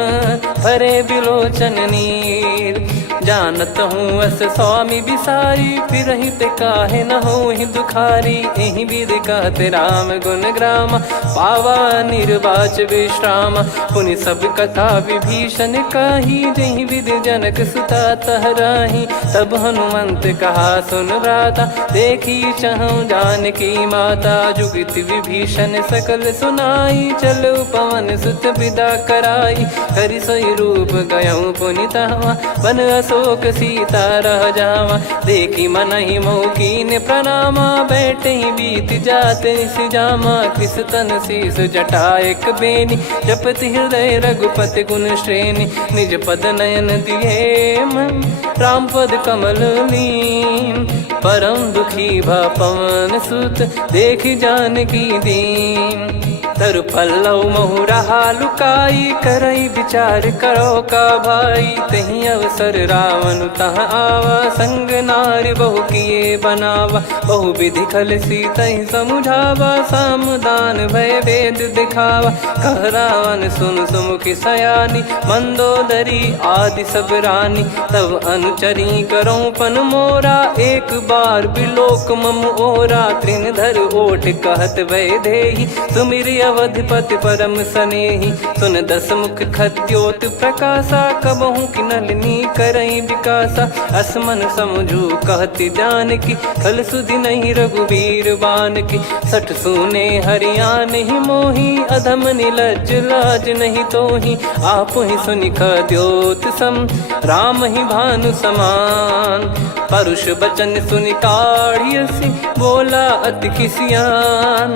भरे बिलोचन नीर। जानत हूँ अस स्वामी बिसारी, फिरहि ते काहे न होहि दुखारी। एहि विधि कहते राम गुण ग्राम, पावा निर्वाच विश्राम। पुनि सब कथा विभीषण काही, जहि विधि जनक सुता तहराही। तब हनुमंत कहा सुन भ्राता, देखी चहु जानकी माता। जुगित विभीषण सकल सुनाई, चलो पवन सुत विदा कराई। हरि सोई रूप गयऊँ पुनि तहवा, बन अशोक सीता रह जावा। देखी मनहि मौकीन प्रणामा, बैठे ही बीत जात निस जामा। कृस तन शीस जटा एक बेनी, जपति हृदय रघुपति गुण श्रेणी। निज पद नयन दिए मन, राम पद कमल लीन। परम दुखी भा पवन सुत, देखि जानकी दीन। तरु पल्लव महु रहा लुकाई, करई विचार करो का भाई। तही अवसर रावण तहाँ आवा, संग नारी बहु किए बनावा। बहु विधि खल सीतहि समुझावा, सामदान भय वेद दिखावा। कह रावण सुन सुमुखि सयानी, मंदोदरी आदि सब रानी। तब अनुचरी करो पन मोरा, एक बार बिलोक मम ओरा। तृण धर ओठ कहत भय देहि, सुमिर अवधिपति परम स्नेही। सुन दस मुख खद्योत प्रकाशा, कबहू की नलिनी करई विकासा। असमन समझू कहती जान की, खल सुधि नहीं रघुबीर बान की। सठ सुने हरियाण ही मोही, अधम निलज लाज नहीं तोही। आप ही सुनि खद्योत सम, राम ही भानु समान। परुष बचन सुनि काढ़ियसि, बोला अति किसियान।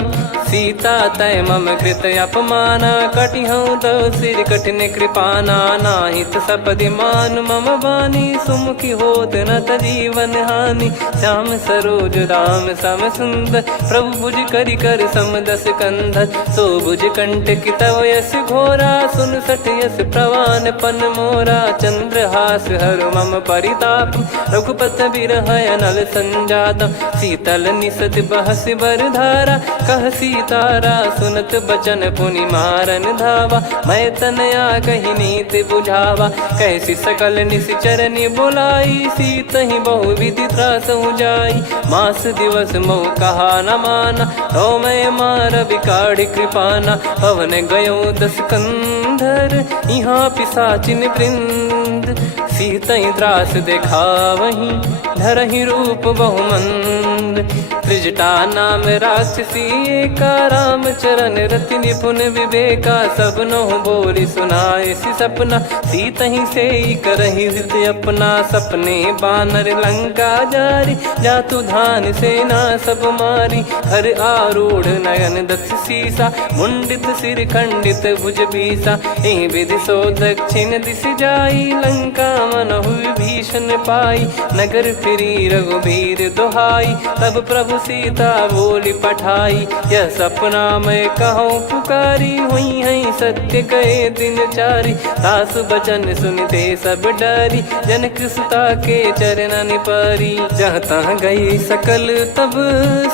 सीता तय मम कृत अपमाना, कटिहऊँ तव सिर कठिन कृपाना। नाहित सपदि मान मम बानी, सुमुखी होत न जीवन हानि। श्याम सरोज राम सम सुंदर, प्रभु भुज करि कर सम दस कंधर। सो भुज कंटक तव यस घोरा, सुन सठ यस प्रवान पन मोरा। चंद्रहास हर मम परिताप, रघुपत बिरह अनल संजातम। शीतल निसत बहस बर धारा, कह सीतारा सुनत बचन पुनि मारन धावा। मैं तनया कही नीति बुझावा, कैसी सकल निश्चर बुलाई। सीत ही बहु विधि त्रास जाई, मास दिवस मोह कहा न माना। तो मैं मार बिकाढ़ कृपाना, पवन गयो दस कंधर। यहाँ पिशाचिन वृंद, सीतई त्रास देखावहीं, धरहि रूप बहुमंद। त्रिजटा नाम राक्षसी एका, राम चरण रति निपुण विवेका। सबनो बोली सुनाए सि सपना, सीतहि से करहि हृदय अपना। सपने बानर लंका जारी, जातु धान सेना सब मारी। हर आरूढ़ नयन दस सीसा, मुंडित सिर खंडित भुज बीसा। एहि विधि सो दक्षिण दिश जाई, लंका मनहु भीषण पाई। नगर फिरी रघुबीर दुहाई, तब प्रभु सीता बोली पठाई। यह सपना मैं कहूँ पुकारी, हुई है सत्य कहे दिन चारी। सासु बचन सुनते सब डरी, जनक सुता के चरण परी। जहाँ तहाँ गई सकल तब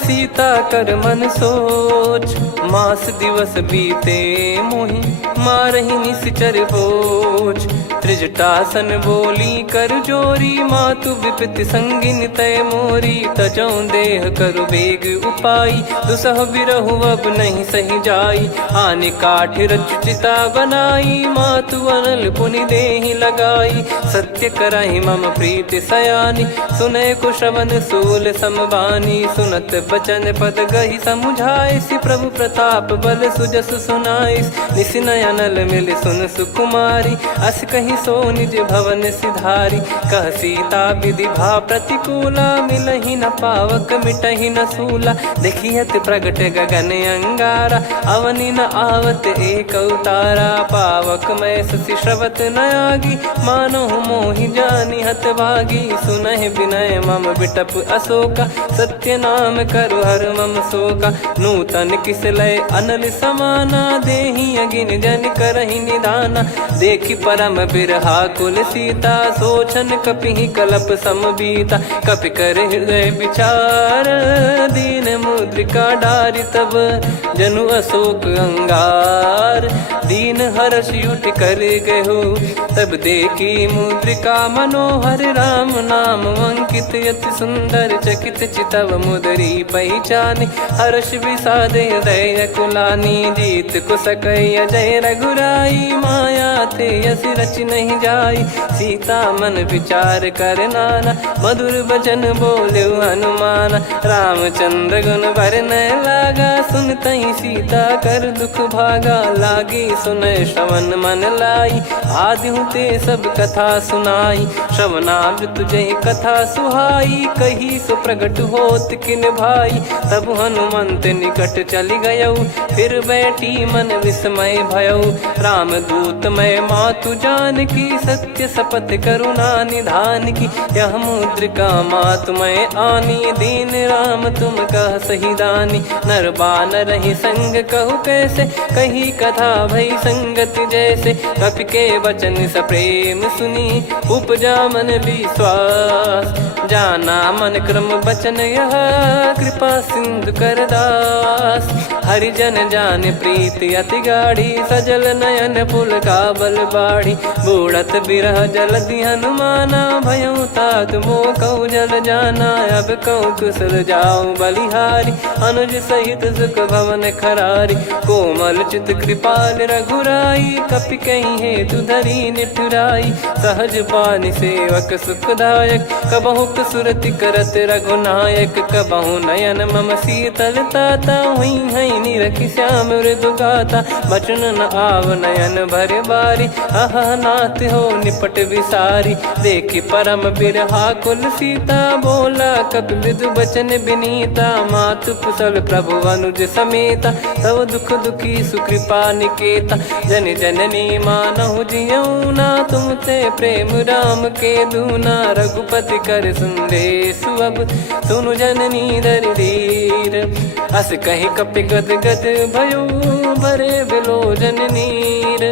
सीता कर मन सोच। मास दिवस बीते मोहि, मारहि निश्चर बोझ। त्रिजटासन बोली कर जोरी, मातु विपति संगिन तय मोरी। तजौ देह करु बेग उपाई, दुसह बिरहु अब नहीं सही जाई। आने काठ रचिता बनाई, मातु अनल पुनि देहि लगाई। सत्य करहि मम प्रीति सयानी, सुनय को श्रवण सूल समबानी। सुनत बचन पद गहि समुझाए, सि प्रभु प्रताप बल सुजस सुनाइस। निसिनय अनल मिल सुन सुकुमारी, अस कहीं सो निज भवन सिधारी। कह सीता विधि भा प्रतिकूला, मिलहि न पावक मिटहि न सूला। देखियत प्रगट गगन अंगारा, अवनि न आवत एक उतारा। पावक मैं शशि श्रवत न आगी, मानो मोहि जानि हत भागी। सुनहि विनय मम बिटप अशोका, सत्य नाम करु हर मम शोका। नूतन किस लय अनल समाना, देहि अगिन जन करहि निदाना। देखि परम बिरहा कुल सीता, सोचन कपिहि कलप समबीता। कपि कर हृदय विचार, दीन मुद्रिका डारि तब। जनु अशोक अंगार, दीन हर्ष उठ कर गहु। तब देखी मुद्रिका मनोहर, राम नाम अंकित अति सुंदर। चकित चितव मुदरी पहचाने, हर्ष विषाद हृदय कुलानी। जीत को सकय जय रघुराई, माया थे यस रच नहीं जाई। सीता मन विचार कर नाना, मधुर बचन बोले हनुमान। रामचंद्र गुण बरनय लागा, सुनतहि सीता कर दुख भागा। लागी सुनय श्रवण मन लाई, आदि ते सब कथा सुनाई। श्रवणामृत जय कथा सुहाई, कही सो प्रगट होत किन भाई। तब हनुमंत निकट चली गयौ, फिर बैठी मन विस्मय भयौ। राम दूत मैं मातु जान की, सत्य शपथ करुणा निधान की। यह मुद्रिका मातु मैं आनी, दीन राम तुम कह सही दानी। नर बानर ही संग कहु कैसे, कही कथा भई संगति जैसे। कपि के वचन सप्रेम सुनी, उपजा मन विश्वास। जाना मन क्रम बचन यह, कृपा सिंधु कर दास। हरिजन जान प्रीति अति गाढ़ी, सजल नयन पुल का बल बाढ़ी। बूढ़त बिरह जलधि हनुमाना, भयउ तात मोह कहु जल जाना। अब कहु कुशल जाऊं बलिहारी, अनुज सहित सुत सुख भवन खरारी। कोमल चित कृपाल रघुराई, कपि कहीं हेतु धरी निठुराई। सहज पानि सेवक सुखदायक, कबहुक सुरति करत रघुनायक। कबहु नयन मम शीतल ताता, हुई हई निरखि श्याम मृदु गाता। बचन न आव नयन भर बारी, अह नाथ हो निपट विसारी। देखि परम बिरहा कुल सीता, बोला कपि मृदु बचन बिनीता। मातु कुशल प्रभु अनुज समेता, तव दुख दुखी सुकृपा निकेता। जन जननी मानहु जियऊ ना, तुम ते प्रेम राम के दूना। रघुपति कर संदेशु अब, सुनु जननी दर धीर। अस कहीं कपि गद गद भयो, भरे बिलोचन नीर।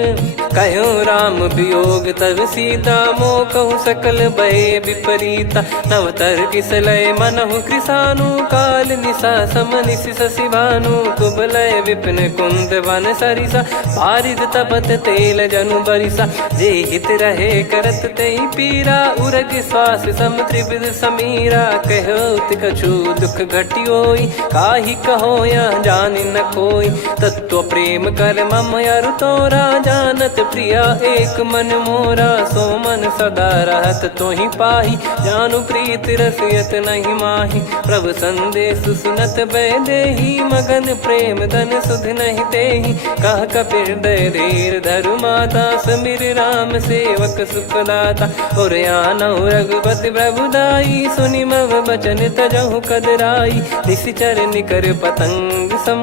कहो राम वियोग तब सीता, मोह कहूँ सकल भय विपरीता। नवतर किसलय मनहु कृसानु, काल निशा समनिश शशि भानु। कुबलय विपिन कुंद वन सरिसा, पारिद तपत तेल जनु बरिसा। जे हित रहे करत तेहि पीरा, उरग श्वास सम त्रिविध समीरा। कहो कछु दुख घटियोई, काहि कहो या जानि न कोई। तत्व प्रेम कर मम अरु तोरा, जानत प्रिया एक मन मोरा। सो मन सदा रहत तोहि पाही, जानु प्रीत रसियत नहीं माही। प्रभु संदेश सुनत बैदेही, मगन प्रेम धन सुध नहीं तेहि। कह कपि हृदय धीर धरु माता, समीर राम सेवक सुखदाता। और आनहु रघुपति प्रभुदाई, सुनि मम बचन तजहु कदराई। निशिचर निकर पतंग सम,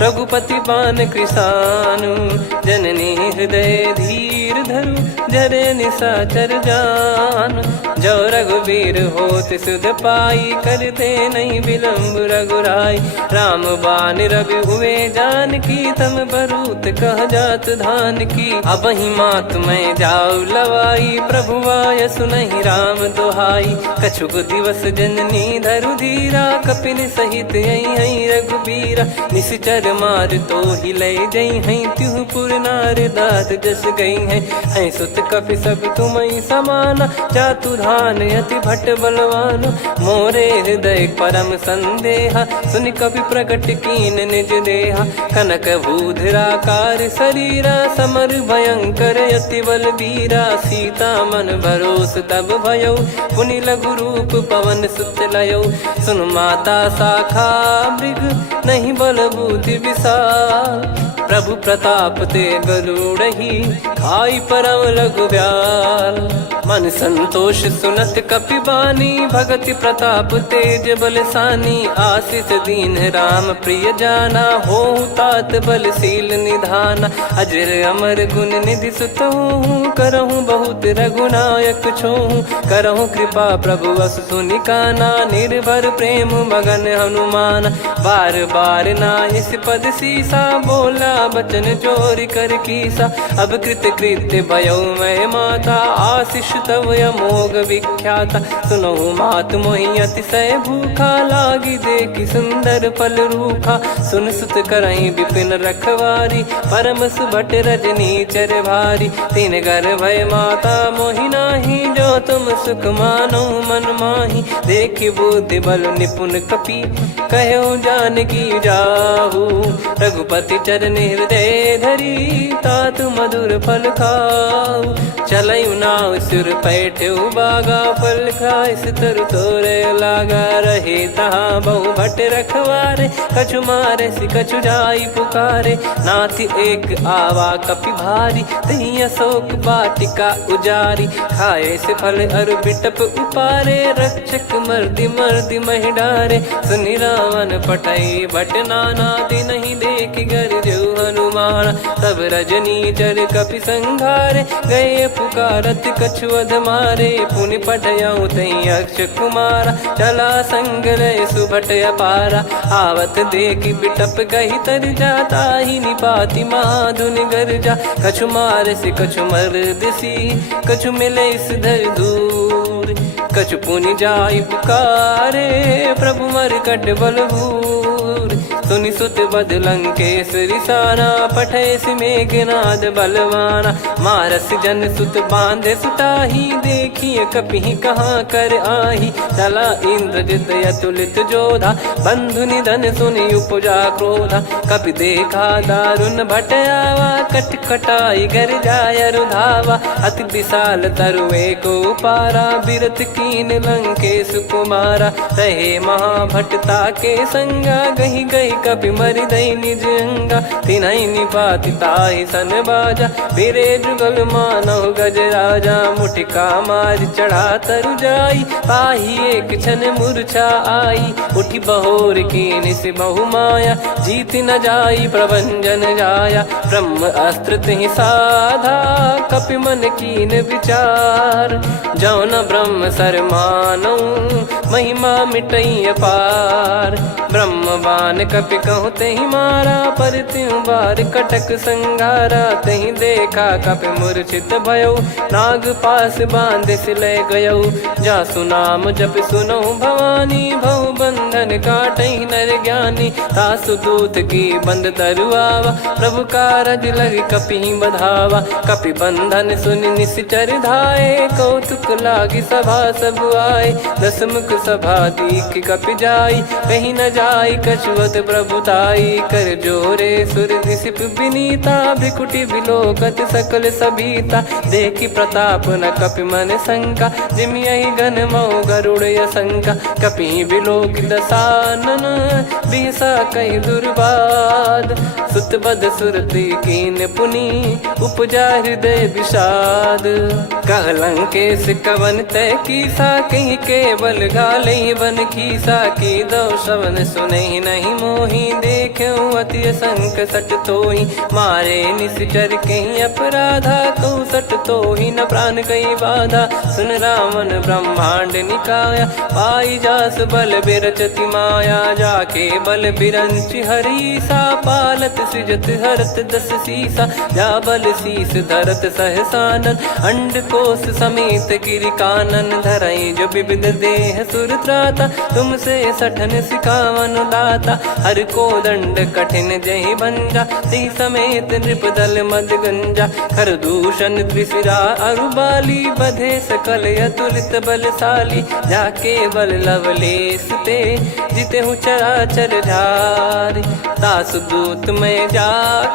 रघुपति पान कृसानु। जननी हृदय धीर धरु, जरे निशाचर जान। जो रघुवीर होत सुध पाई, करते नहीं विलम्ब रघुराई। राम बान रवि हुए जानकी, तम बरूत कह जात धान की। अब ही मात मैं जाऊ लवाई, प्रभु आय सुनहि राम दोहाई। कछुक दिवस जननी धरु धीरा, कपिन सहित यही रघुबीरा। निश्चर मार तो ही ले जई हैं, त्युह पुर नार दाद जस गई हैं। सुत कपि सब तुमहि समाना, जातु धान अति भट बलवान। मोरे हृदय परम संदेहा, सुनि कपि प्रकट कीन निज देहा। कनक भूधराकार शरीरा, समर भयंकर अति बल बीरा। सीता मन भरोस तब भयो, पुनि लघु रूप पवन सुत लयो। सुन माता शाखा मृग, नहीं बल बुद्धि विशाल। प्रभु प्रताप ते गरुड़हि, खाई परम लघु ब्याल। मन संतोष सुनत कपि बानी, भगति प्रताप तेज बलसानी। आशीष दीन राम प्रिय जाना, होहु तात बलशील निधाना। अजर अमर गुण निधि सुतहु, करहु बहुत रघुनायक छोहु। करहु कृपा प्रभु अस सुनि काना, निर्भर प्रेम मगन हनुमान। बार बार नाइस पद सीसा, बोला बचन चोरी कर कीसा। अब कृत कृत्य भयो मैं माता, आशीष तव अमोघ विख्याता। सुनहु मात मोहि अतिशय भूखा, लागी देखि सुंदर फल रूखा। सुन सुत करहि विपिन रखवारी, परम सुभट रजनी चर भारी। तीन घर भय माता मोहि नाही, जो तुम सुख मानो मन माही। देखि बुद्धि बल निपुण कपि, कहो जानकी जाहू। रघुपति चरण हृदय धरी, तात मधुर फल खाऊ। चलऊ नाव सिर पैठ्यु बागा, फल खाय सितर तोरे लागा। रहे तहाँ बहु भट रखवारे, कछु मारे सि कछु जाई पुकारे। नाथ एक आवा कपि भारी, तही अशोक वाटिका उजारी। खाए से फल अरु बिटप उपारे, रक्षक मर्दि मर्दि महि डारे। सुनि रावण पटई भट नाना, तिनहि देखि गरजऊ हनुमान। तब रजनी चर कपि संघारे, गए पुकारत कछु अध मारे। पुनि पटयऊ तई अक्ष कुमारा, चला संग रहे सुभट अपारा। आवत देखि बिटप गही तर जाता, ही निपाति माधुनि गर्जा। कछु मार से कछु मर्द सी, कछु मिले इस धर दूर। कछु पुनि जाई पुकारे, प्रभु मरकट बलभूर। सुनि सुत बद लंकेश्वरी साना, पठैसि मेघनाद बलवाना। मारस जन सुत बांधे सुताही, देखिए कपिहि कहाँ कर आही। चला इंद्रजित अतुलित जोधा, बंधु निधन सुनि उपजा क्रोधा। कपि देखा दारुण भट आवा, कट कटाई घर जाय रुधावा। अति विशाल तरुए को पारा, बिरत कीन लंकेश कुमारा। रहे महाभटता के संगा, गही गही कपि मरि दई निज अंगा। तिन्हि निपाति ताहि सन बाजा, बिरे जुगल मानव गज राजा। मुटिका मार चढ़ा तरु जाई, पाही एक क्षण मूर्छा आई। उठी बहोर कीन से बहु माया, जीत न जाई प्रभंजन जाया। ब्रह्म अस्त्र तिहि साधा, कपि मन कीन विचार। जौ न ब्रह्म सर मानौ, महिमा मिटई अपार। ब्रह्म बान कपि कहु तेहि मारा, पर त्यों बार कटक संगारा। तहि देखा कपि मूर्छित भयौ, नाग पास बांध सिले गयौ। जासु नाम जप सुनौ भवानी, भव बंधन काटहि नर ज्ञानी। तासु दूत की बंद तरुआवा, प्रभु कारज लग कपि बधावा। कपि बंधन सुनि निश्चर धाये, कौतुक लागी सभा सब आए। दसमुख सभा दीख कपि जाई, कहीं न जाई कछुवत प्रभुताई। कर जोरे सुर दिसिप विनीता, भ्रिकुटि विलोकत सकल सबीता। देखि प्रताप न कपि मन शंका, जिमियहि गन मऊ गरुड़ असंका। कपि विलोक दसानन, बिहसा कहि दुर्बाद। सुत बद सुरति कीन पुनि, उपजा हृदय विषाद। कह लंकेश कवन तय कीसा, कहीं केवल घाले बन खीसा। की दो श्रवण सुनहि नहीं मोहि, देखऊं अति संक सट तोहि। मारे निश्चर कहीं अपराधा, कहूँ सट तोहि न प्राण कहीं बाधा। सुन रावण ब्रह्मांड निकाया, पाई जास बल बिरचति माया। जाके बल बिरंचि हरीसा, पालत सृजत हरत दस सीसा। जा बल शीस धरत सहसानन, अंड कोश समेत गिरि कानन। धरई जो विविध देह सुर त्राता, तुमसे सठन सिखावन दाता। हर को दंड कठिन जहि भंजा, ती समेत नृप दल मद गंजा। खर दूषण त्रिशिरा अरुबाली, बधे सकल अतुलित बलशाली। जाके बल लवलेस ते, जिते हूँ चराचर झारी। तासु दूत में जा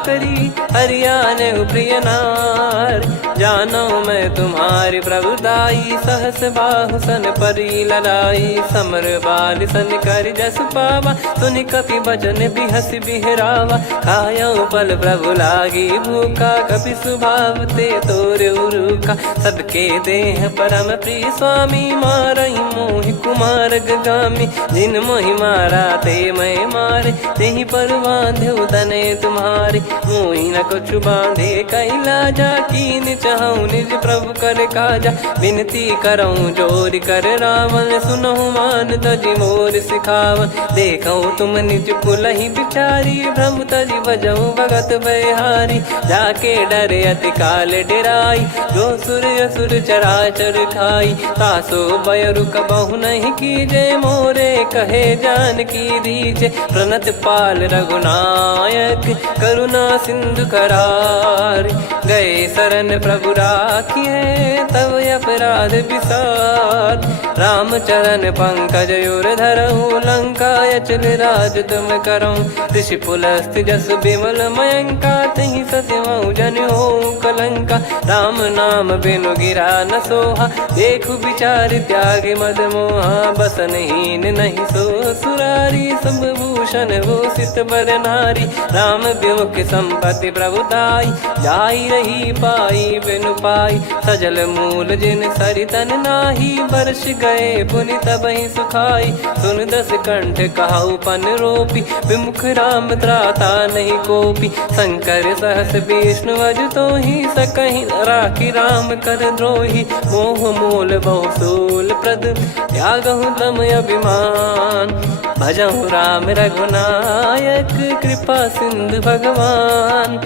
करी, हरियाने प्रिय नार। जानो मैं तुम्हारी प्रभुताई, सहस बाहु सन परी ललाई। समर बाल सन कर जस पावा, सुनि कपि बचन बिहस बिहरावा। खायऊ पल प्रभु लागी भूखा, कपि स्वभाव ते तोर उरुखा। सबके देह परम प्रिय स्वामी, मारई मोहि कुमार गगामी। जिन मोहि मारा ते मैं मारे, तेहि पर बांधे तने तुम्हारे। मोहि न कुछ बांधे कैलाजा, कीन चाहूं निज प्रभु कर काजा। विनती करऊं जोर कर रावण, सुनहु मान तजि मोर सिखावन। देखऊं तुम निज कुलहि बिचारी, भ्रम तजि बजऊं भगत बहारी। जाके डरे अति काल डेराई, जो सुर असुर चराचर खाई। तासो भय रुक बहु नहीं कीजे, मोरे कहे जान की दीजे। प्रणत पाल रघुनायक, करुणा सिंधु करार। गए शरण प्रभु राखिए, तब अपराध विसार। राम चरण पंकज उर धरऊं, लंका अचल राज तुम करऊं। ऋषि पुलस्त्य जस विमल मयंका, तहि सत्यमऊ जन होऊं कलंका। राम नाम बिनु गिरा न सोहा, देखु विचार त्याग मद मोहा। बसनहीन नहीं सो सुरारी, सब भूषण भूषित बर नारी। राम विमुख संपत्ति प्रभुताई, जाई रही पाई बिनु पाई। सजल मूल जिन सरितन नाही, वर्ष गए पुनि तबहि सुखाई। सुन दस कंठ कहाऊ पन रोपी, विमुख राम त्राता नहीं कोपी। शंकर सहस विष्णु अज तोहि, सकहि न राखी राम कर द्रोही। मोह मूल बहु सूल प्रद, त्यागहु तम अभिमान। भजहु राम रघुनायक, कृपा सिंधु भगवान।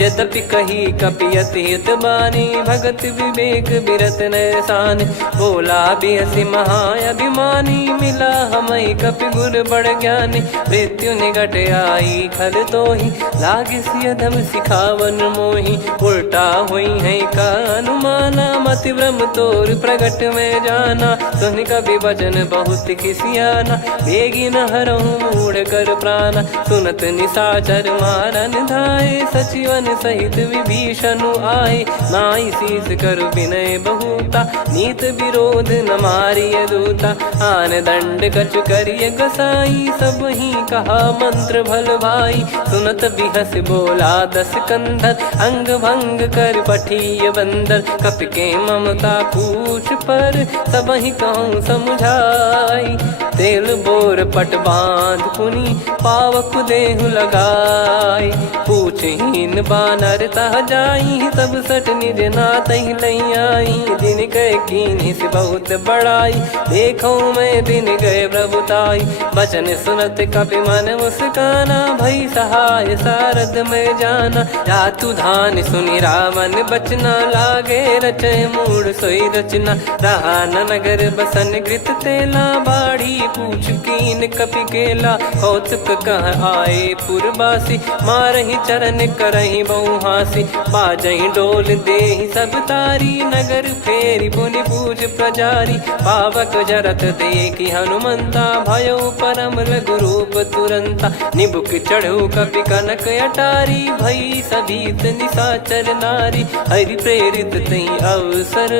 यद्यपि कही कपियत हित बानी, भगत विवेक बिरत नैसान। बोला बिहसी महाअभिमानी, मिला हमई कपि गुर बड़ ज्ञानी। मृत्यु निकट आई खल तोहि, लागे सियधम सिखावन मोहि। उल्टा हुई है का अनुमाना, मति भ्रम तोर प्रगट में जाना। सुन कवि वचन बहुत खिसियाना, बेगी न हरहु मूढ़ कर प्राण। सुनत निशाचर मारन धाये, सचिवन सहित विभीषण आए। नाई शीस कर विनय बहुता, नीत विरोध न मारिय दूता। आन दंड कछु करिय गसाई, सब ही कहा मंत्र भल भाई। सुनत बिहस बोला दस कंधर, अंग भंग कर पठिय बंदर। कपि के ममता पूछ पर, सब ही कहूँ समझाई। तेल बोर पट बांध पुनि, पावक देहु लगाई। पूछहीन बानर तह जाई, सब सट निज नाथ लई आई। दिन कह कीन्ही से बहुत बड़ाई, देखो मैं दिन गए प्रभुताई। बचन सुनत कपि मन मुस्काना, भई सहाय सारद में जाना। जातु धान सुनि रावण बचना, लागे रचय मूढ़ सोई रचना। रहा न नगर बसन कृत तेला, बाड़ी पूछ कीन कपि केला। कौतुक कह आए पुरबासी, मारहि चरण करहि बहु हासी। बाजहि डोल देहि सब तारी, नगर फेरी पुनि पूज प्रजारी। पावक जरत देखि हनुमंता, भयो परम लघु रूप तुरंता। निबुक चढ़ऊ कपि कनक अटारी, भई सभीत निशाचर नारी। हरि प्रेरित तई अवसर,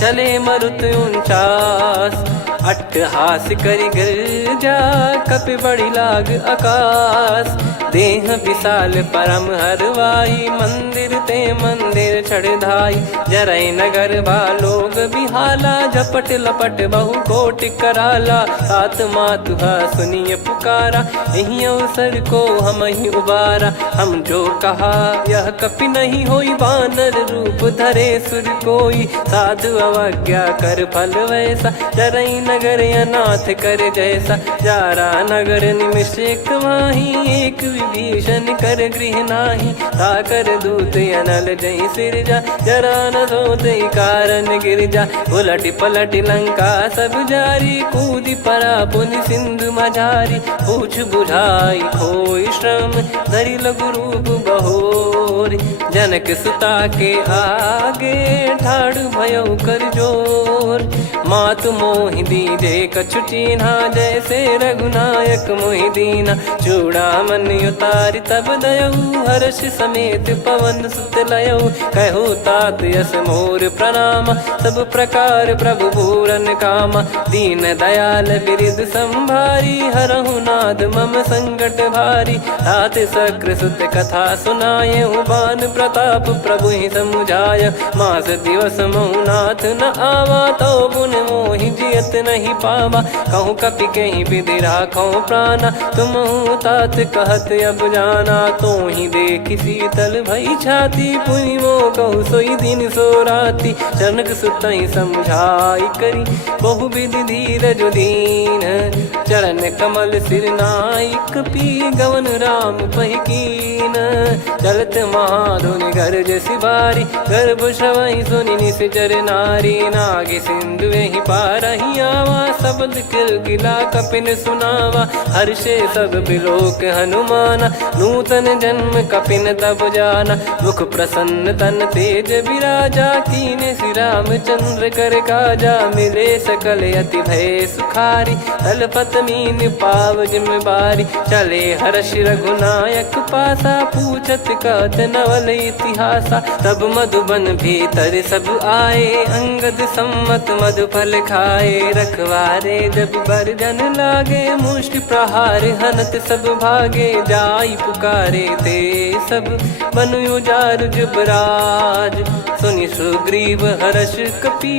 चले मरुत 49। अट्टहास करि गिरजा, कपि बड़ी लाग आकाश। देह विशाल परम हरवाई, मंदिर ते मंदिर चढ़धाई। जरई नगर भालोग बिहाला, झपट लपट बहु कोटि कराला। सात मातुहा सुनिय पुकारा, यही अवसर को हम ही उबारा। हम जो कहा यह कपि नहीं होई, वानर रूप धरे सुर कोई। साधु अवज्ञा कर फल वैसा, जरई नगर अनाथ कर जैसा। जारा नगर निमिष एक माही, एक विभीषण कर गृह नाही। ताकर दूत अनल जय सिरजा, जरा न सोते कारण गिरजा। उलट पलट लंका सब जारी, कूदी परा पुनि सिंधु मझारी। पूछ बुझाई खोई श्रम, धरि लघु रूप बहोरी। जनक सुता के आगे, ठाड़ भयो कर जोर। मातु मोहि दीजे कछु चीन्हा, जैसे रघुनायक मोहि दीना। चूड़ामन उतारि तब दयऊ, हर्ष समेत पवन सुत लयऊ। कहु तात यस मोर प्रणाम, सब प्रकार प्रभु पूरन कामा। दीन दयाल बिरिद संभारी, हरहु नाद मम संकट भारी। तात सक्र सुत कथा सुनायहु, बान प्रताप प्रभु ही समुझाय। मास दिवस महु नाथ न आवा, तो पुन मोहि जियत नहीं पावा। कहूँ कपि कहीं विधि राखो प्राणा, तुम तात कहत अब जाना। तो ही देखी शीतल भई छाती, पुनि मो कहु सोई दिन सो राती। जनक सुतहि समझाई करी, बहु विधि धीरज दीन। चरण कमल सिर नाई, कपि गवन राम पहिकीन। चलत महाधुनि गरज सिबारी, गर्भ श्रवहि सुनि निश्चर नारी। नागे सिंधु ही पारहि आवा, शब्द किलकिला कपिन सुनावा। हर्षे सब बिलोक हनुमाना, नूतन जन्म कपिन तब जाना। मुख प्रसन्न तन तेज विराजा, कीने श्री रामचंद्र कर काजा। मिले सकल अति भय सुखारी, तलपत मीन पाव जिम्मेवारी। चले हर्ष रघुनायक पासा, पूछत कहत नवल इतिहासा। तब मधुबन भीतर सब आए, अंगद सम्मत मधुफल खाए। रखवारे जब बरजन लागे, मुष्टि प्रहार हनत सब भागे। जाई पुकारे ते सब, बन उजार जुबराज। सुनि सुग्रीव हर्ष कपि,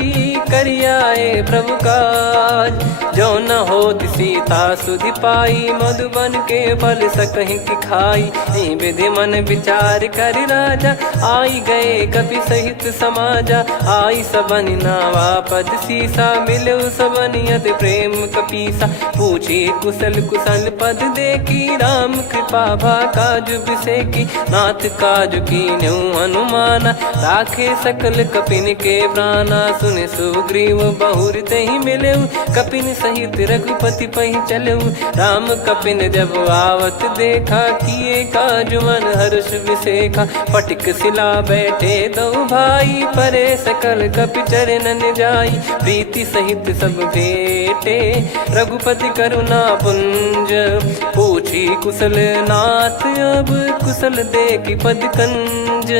करियाए प्रभु काज। जो न होत सीता सुधि पाई, मधुबन के फल सकहि की खाई। विधि मन विचार कर राजा, आई गए कपि सहित समाजा। आई सबन नावा पद सी सीसा, मिलो सबनियत प्रेम कपीसा। पूछी कुशल कुशल पद देखी, राम कृपा भा काज बिसेकी। नाथ काज कीन्हु हनुमाना, राखे सकल कपिन के प्राणा। सुन सुग्रीव बहुर तहि मिलऊ, कपिन सहित रघुपति पहि चलऊ। राम कपिन जब आवत देखा, किए काज मन हर्ष विसेखा। फटिक सिला बैठे दो भाई, परे सकल कपि चरणन जाई। प्रीति सहित सब भेटे, रघुपति करुणा पुंज। पूछी कुशल नाथ, अब कुशल देखि पद कंज।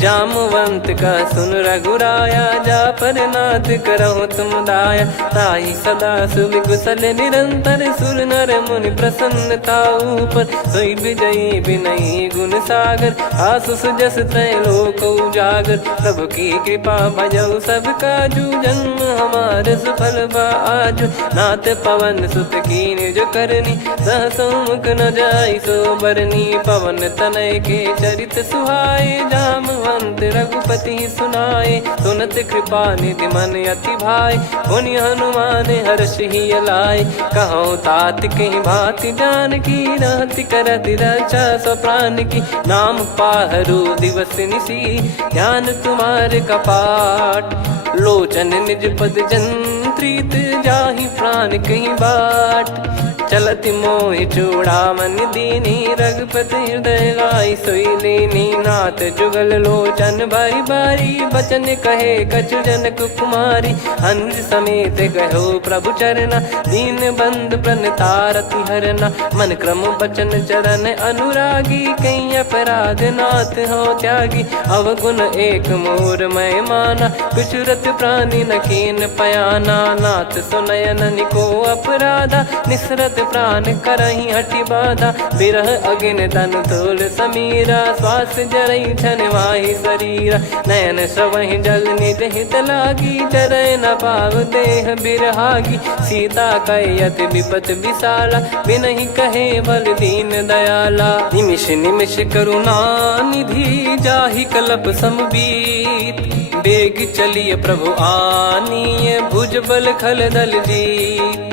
जामवंत का सुन रघुराया, जा पर नाथ करहु तुम दाया। ताहि सदा सुविकुशल निरंतर, सुर नर मुनि प्रसन्नता ऊपर। सोई विजयी विनयी गुण सागर, आसुस जस त्रैलोक उजागर। प्रभु की कृपा भजऊ सब काजू, जन्म हमार सफल बा आजु। नाथ पवन सुत कीन्ह जो करनी, सहसो मुख न जाई सो बरनी। पवन तनय के चरित सुहाए, जामवंत रघुपति सुनाए। सुनत कृपा निधि मन अति भाई, पुनि हनुमान हर्ष ही लाए। कहो तात कहीं भांति जानकी, रहति करति रक्षा सो प्राण की। नाम पाहरु दिवस निसी, ध्यान तुम्हारे कपाट। लोचन निज पद जंत्रित, जाहि प्राण कहीं बाट। चलति मोहि चूड़ामणि दीनी, रघुपति हृदय लाई सोई लीनी। नाथ जुगल लोचन बारी बारी, बचन कहे कछु जनक कुमारी। हंस समेत कहो प्रभु चरना, दीन बंधु प्रणतारति हरना। मन क्रम बचन चरण अनुरागी, कहीं अपराध नाथ हो त्यागी। अवगुण एक मोर मैं माना, कुछुरत प्राणी न कीन पयाना। नाथ सुनयन निको अपराधा, निसरत प्राण करही हटि बाधा। बिरह अगिन तन तोल समीरा, श्वास जरई छन वाहि शरीरा। नयन श्रवहि जल निज हित लागी, चरय न पाव देह बिरहागी। सीता कयत विपत विशाला, बिनहि कहे बल दीन दयाला। निमिष निमिष करुणा निधि, जाहि कलप समबीत। बेग चलिय प्रभु आनीय, भुज बल खल दल जीत।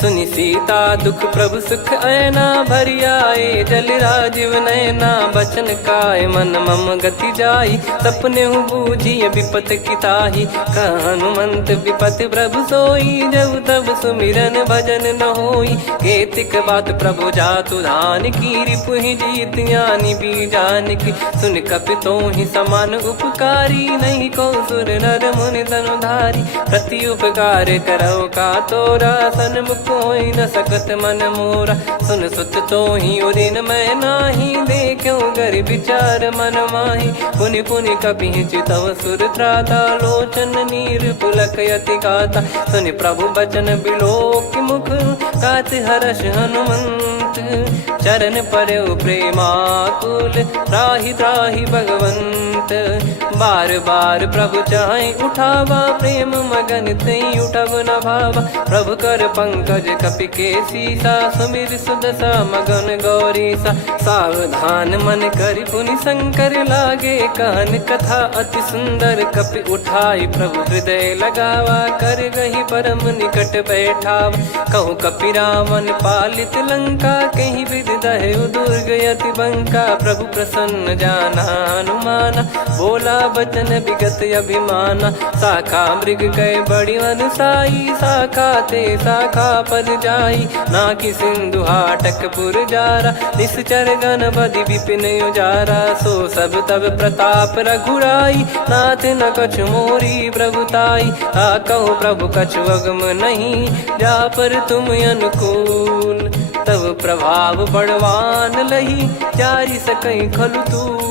सुनि सीता दुख प्रभु सुख ऐना, भरि आए जल राजीव नैना। बचन काय मन मम गति जाई, सपने हूँ बूझिय विपत किताही। हनुमंत विपत प्रभु सोई, जब तब सुमिरन भजन न होई। केतिक बात प्रभु जातु धान की, रिपुहि जीत ज्ञानी बीजान की। सुन कपि तोहि समान उपकारी, नहीं को सुर नर मुनि तनुधारी। प्रति उपकार करौ का तोरा, सन्मुख कोई न सकत मन मोरा। सुन सुत तो ही उदिन मैं नाही, देखो गर विचार मन माही। पुनि पुनि कपि चितव सुर त्राता, लोचन नीर पुलक यति गाता। सुनि प्रभु बचन बिलोक मुख, गात हर्ष हनुमंत। चरण परौ प्रेमाकुल, त्राहि त्राहि भगवंत। बार बार प्रभु चाहि उठावा, प्रेम मगन तई उठब न भावा। प्रभु कर पंकज कपि के सीसा, सुमिर सुदशा मगन गौरीसा। सावधान मन करि पुनि शंकर लागे, कहन कथा अति सुंदर। कपि उठाई प्रभु हृदय लगावा, कर गही परम निकट बैठावा। कहूँ कपि रावण पालित लंका, कहीं विधि दहु दुर्ग यति बंका। प्रभु प्रसन्न जाना हनुमाना, बोला बचन विगत अभिमाना। शाखा मृग कह बड़ी अनुसाई, शाखा ते शाखा पर जाई। नाकि सिंधु हाटक पुर जारा, निश्चर गण बधि विपिन उजारा। सो सब तब प्रताप रघुराई, नाथ न कछु मोरी प्रभुताई। कहो प्रभु कछु अगम नहीं, जा पर तुम अनुकूल। तब प्रभाव बड़वान लही, जारी सकई खलु तूल।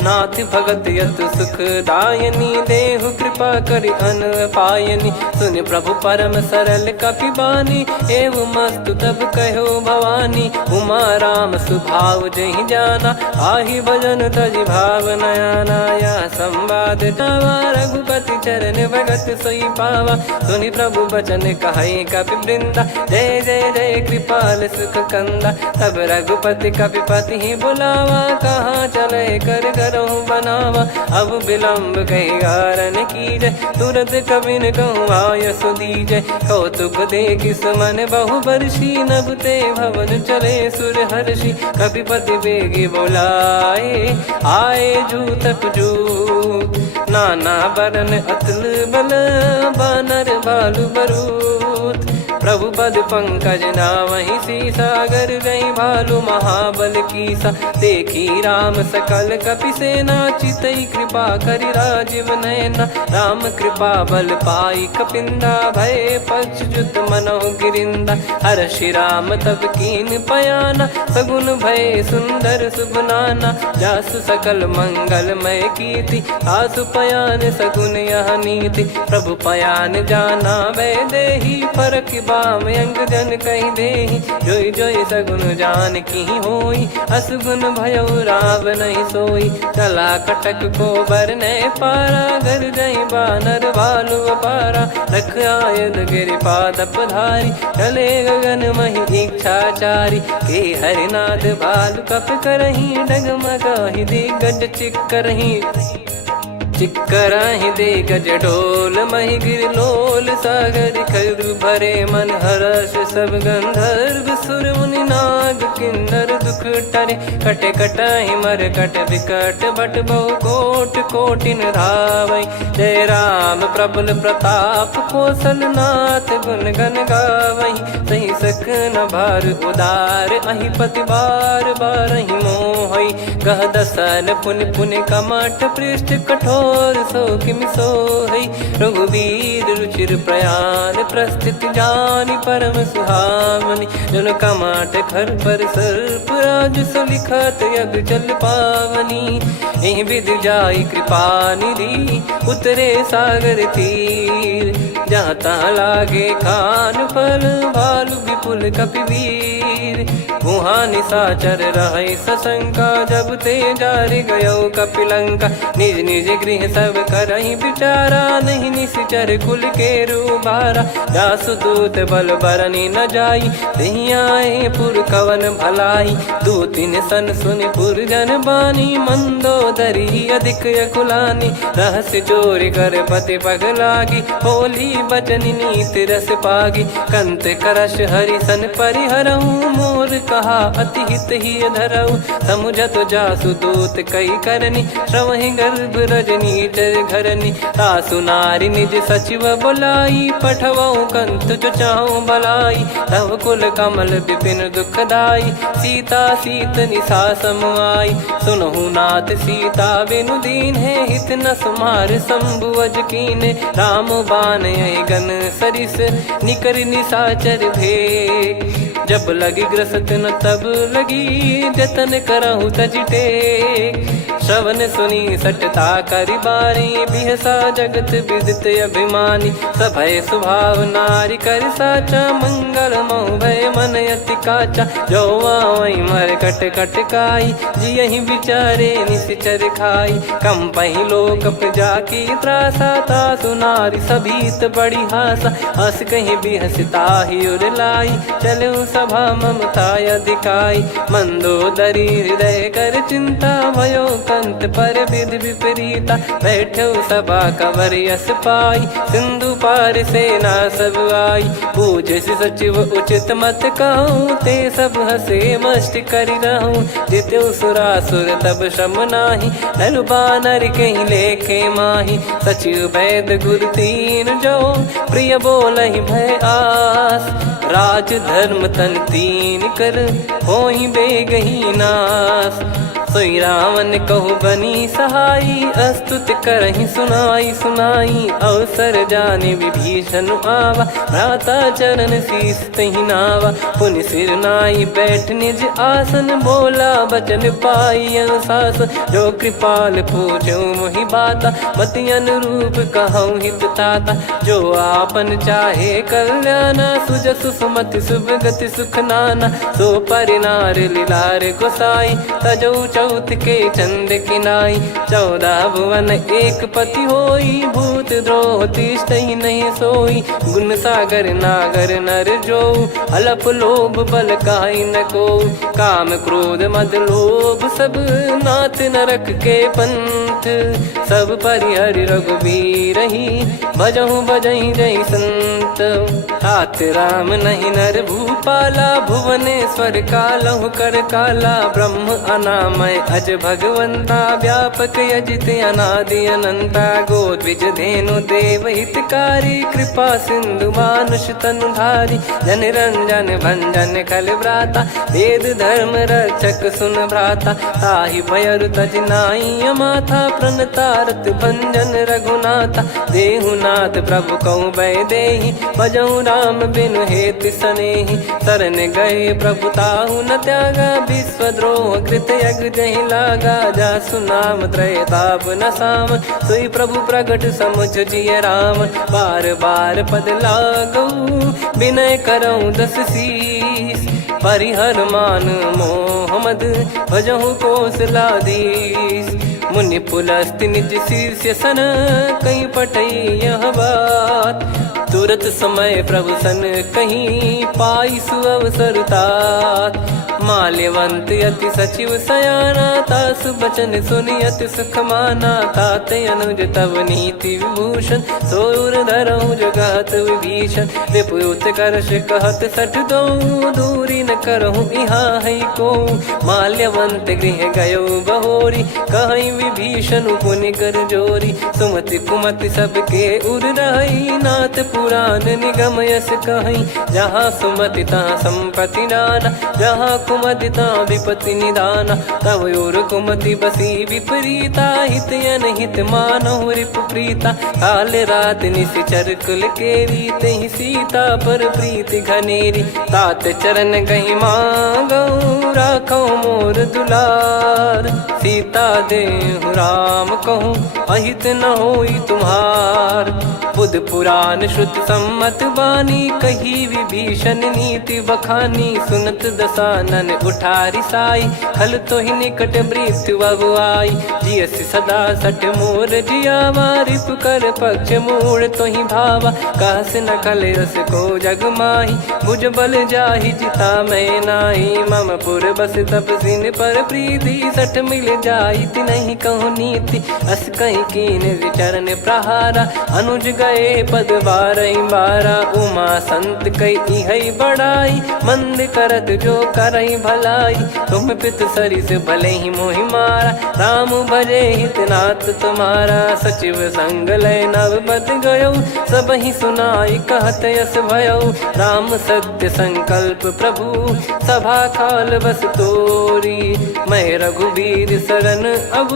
नाथ भगत यत सुख दायनी, देहु कृपा करि अन पायनी। सुन प्रभु परम सरल कपि बानी, एव मस्तु तब कहो भवानी। उमा राम सुभाव जहि जाना, आहि भजन तजि भाव नयाना। या संवाद जावा, रघुपति चरण भगत सोई पावा। सुनि प्रभु बचन कहै कपि वृंदा, जय जय जय कृपाल सुख कंदा। तब रघुपति कपिपति ही बुलावा, कहाँ चले कर कहूँ बनावा, अब विलम्ब कही कारण कीजय, तुरंत कबिन कहूँ आयस दीजय। कौतुक देखि सुमन बहु बरसी, नभ ते भवन चले सुर हर्षि। कपिपति बेगी बोलाए, आए जूतक जूत, नाना बरन अतुल बल, बानर भालु बरूत। प्रभु पद पंकज नावहि सीसा, गर गई भालु महाबल कीसा। देखी राम सकल कपि सेना, चितई कृपा करि राजीव नयना। राम कृपा बल पाई कपिंदा, भय पक्षजुत मनहु गिरिंदा। हर्षि राम तब कीन पयाना, सगुन भय सुंदर शुभ नाना। जासु सकल मंगलमय कीर्ति, आसु पयान सगुन यह नीति। प्रभु पयान जाना वै देहि, फरक बाम अंग जन कहि देहि। जोई जोई सगुन जान की होई, असगुन भयो राव नहीं सोई। चला कटक को बरने पारा, घर गई बानर भालु अपारा। रख आयद गिरिपाद पधारी, चले गगन मही इच्छाचारी। के हरिनाद भालु कप करही, डगमगाहि दिग्गज चिक्करही। चिक्कराहि दिग्गज ढोल, महि गिर लोल। सागर खर भरे मन हर्ष, सब गंधर्व सुर मुनि नाग किन्नर दुख टरे। कटे कटाहि मर कट विकट, बट बहु कोट कोटिन धावै। जय राम प्रबल प्रताप, कौशल नाथ गुण गन गावै। सही सकन भार उदार, अहि पति बार बारहि मोहै। गह दसन पुन पुन कमठ, पृष्ठ कठोर सो किम सोहै। रघुवीर रुचिर प्रयाण, प्रस्थित जानि परम सुहावनि। जन कमाट खर पर सर्प, राज सलिखत यग जल पावनी। एहि विधि जाई कृपा निधि, उतरे सागर तीर। जहाँ तहाँ लागे खान फल, भालु विपुल कपिवीर। वहाँ निशाचर रहै सशंका, जब ते जारि गयो कपिलंका। निज निज गृह सब करहि विचारा, नहीं निश्चर कुल के रूबारा। जासु दूत बल बरनि न जाई, तेहि आए पुर कवन भलाई। दूतिन सन सुन पुर जन बानी, मंदोदरी अधिक अकुलानी। रहस्य चोरी कर पति पगलागी, होली बचन नीति रस पागी। कंत करश हरिसन परिहरहु, मोर कहा अति हित ही धरऊ। समुझत जासु दूत कई करनी, श्रवहि गर्भ रजनी चर घरनी। तासु नारी निज सचिव बुलाई, पठवऊ कंत जो चाहूं भलाई। तव कुल कमल विपिन दुखदाई, सीता सीत निशा समुआई। सुनहु नाथ सीता बिनु दीन है, हित न सुमार शंभु अज कीने। राम बान गन सरिस, निकर निशाचर भेग। जब लगी ग्रसत न तब लगी, जतन करहु तज टेक। श्रवण सुनी सटता करि बारी, बिहसा जगत विदित अभिमानी। सभय स्वभाव नारी कर साचा, मंगल मऊ भय मन अति काचा। जो आवै मर कट कट काई, जियहि विचारे निश्चर खाई। कम पहि लोक प्रजा की त्रासा, तासु नारी सभीत बड़ी हासा। हस कहीं बिहसता ही उर लाई, चलऊ सभा ममता अधिकाई। मंदोदरी हृदय कर चिंता, भयो कंत पर विधि विपरीता। बैठो सभा कवर यस पाई, सिंधु पार सेना सब आई। पूज सचिव उचित मत कहूँ, ते सब हसे मष्ट करि रहूँ। जित्यु सुरासुर तब श्रम नाही, नर बानर कहीं लेखे माही। सचिव वैद गुरु तीन जो, प्रिय बोलहि भय आस। राज धर्म तन तीन कर, होहि बेगहि नास। सोई रावण कहु बनी सहाई, अस्तुत करहि सुनाई सुनाई। अवसर जाने विभीषण आवा, भ्राता चरण शीस तहि नावा। पुनि सिर नाई बैठ निज आसन, बोला बचन पाई अनुशासन। जो कृपाल पूछो मोहि बाता, मति अनुरूप कहूँ हित ताता। जो आपन चाहे कल्याणा, सुजसु सुमति शुभ गति सुख नाना। सो पर किनार लीलार गोसाई, तजौ चौथ के चंद किनाई। 14 भुवन एक पति होई, भूत द्रोह तिष्ठहि नहीं सोई। गुण सागर नागर नर जो, अलप लोभ बल काई न को। काम क्रोध मद लोभ सब, नाथ नरक के पंथ। सब परिहरि रघुबीर ही, भजहु भजहि जय संत। तात राम नहीं नर भूपाला, भुवनेश्वर कालहु कर काला। ब्रह्म अनामय अज भगवंता, व्यापक यजित अनादि अनंता। गोद्विज धेनु देव हितकारी, कृपा सिंधु मानुष तनुधारी। जन रंजन भंजन खल भ्राता, वेद धर्म रक्षक सुन भ्राता। ताहि भयरु तज नाई माथा, प्रणतारत भंजन रघुनाथा। देहुनाथ प्रभु कहु बै देहि, भजहु राम बिनु हेति सनेहि। शरण गए प्रभु ताहु न त्यागा, विश्वद्रोह कृत यज्ञ जहि लागा। जासु नाम त्रयताप न साम, सोई प्रभु प्रगट समुझ जिय राम। बार बार पद लागऊ, विनय करऊँ दस शीस। परिहर मान मोह मद, भजहु कौशलाधीश। मुनि पुलस्त्य निज शीर्ष सन, कहीं पटई यह बात। तुरत समय प्रभु सन कहीं, पाई सुअवसर तात। माल्यवंत अति सचिव सयाना, तासु बचन सुनि अति सुख माना। ताते अनुज तव नीति विभूषण, सोर धरहु जगत विभीषण। विपुत करश कहत सठ दो, दूरी न करहु इहाँ है को। माल्यवंत गृह गयो बहोरी, कहीं विभीषण पुनि कर जोरी। सुमति कुमति सबके उर रही, नाथ पुराण निगम यस कहीं। जहाँ सुमति तहाँ संपत्ति नाना, जहाँ कुमति तहाँ विपत्ति निदाना। तव और कुमति बसी विपरीता, हित अनहित मानहु रिपु प्रीता। काल रात निशिचर कुल केरी, तेहि सीता पर प्रीति घनेरी। तात चरण गहि मांगऊ, राखौ मोर दुलार। सीता देहु राम कहूँ, अहित न होई तुम्हार। बुध पुराण श्रुत सम्मत बानी, कही विभीषण नीति बखानी। सुनत दसानन उठारी साई, खल तो ही निकट मृत्यु अब आई। जियस सदा सठ मोर जियावा, रिपु कर पक्ष मूड़ तो ही भावा। कहस न खल रस को जग माही, भुज बल जाहि जिता मैं नाही। मम पुर बस तपसिन पर प्रीति, सठ मिल जाई नहीं कहूँ नीति। अस कहीं कीन विचरण प्रहारा, अनुज गए पद बारही बारा। उमा संत कई है बड़ाई, मंद करत जो करई भलाई। तुम पित सरिस भले ही मोहि मारा, राम भजे हितनाथ तुम्हारा। सचिव संग लय नव बद गयो, सब ही सुनाई कहत यस भयो। राम सत्य संकल्प प्रभु, सभा काल बस तोरी। मैं रघुबीर शरण अब,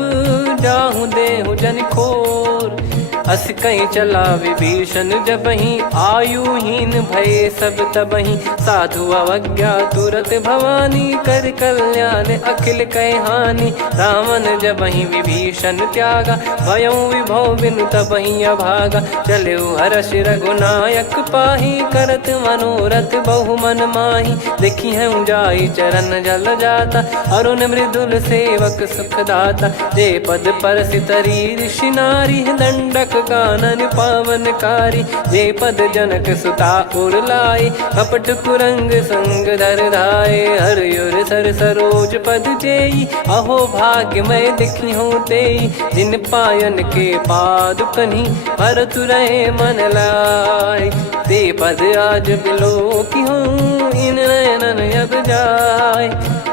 जाहु देहु जन खोर। अस कहीं चला विभीषण जबहि, आयुहीन भय सब तबहि। साधु अवज्ञा तुरत भवानी, कर कल्याण अखिल कह हानि। रावण जबहि विभीषण त्यागा, भयउ विभव बिनु तबहि अभागा। चले हर्ष रघुनायक पाही, करत मनोरथ बहु मन माही। देखी है जाई चरण जल जाता, अरुण मृदुल सेवक सुखदाता। जे पद पर सितरी ऋषि नारी, दंडक कानन पावनकारी। जे पद जनक सुता उर लाए, कपट कुरंग संग धर धाये। हरियुर सर सरोज पद जेई, अहो भाग्य मैं दिखी हूँ तेई। जिन पायन के पाद कन्ही, भरत रहे मन लाए। ते पद आज बिलो की हूँ, इन नयनन अब जाय।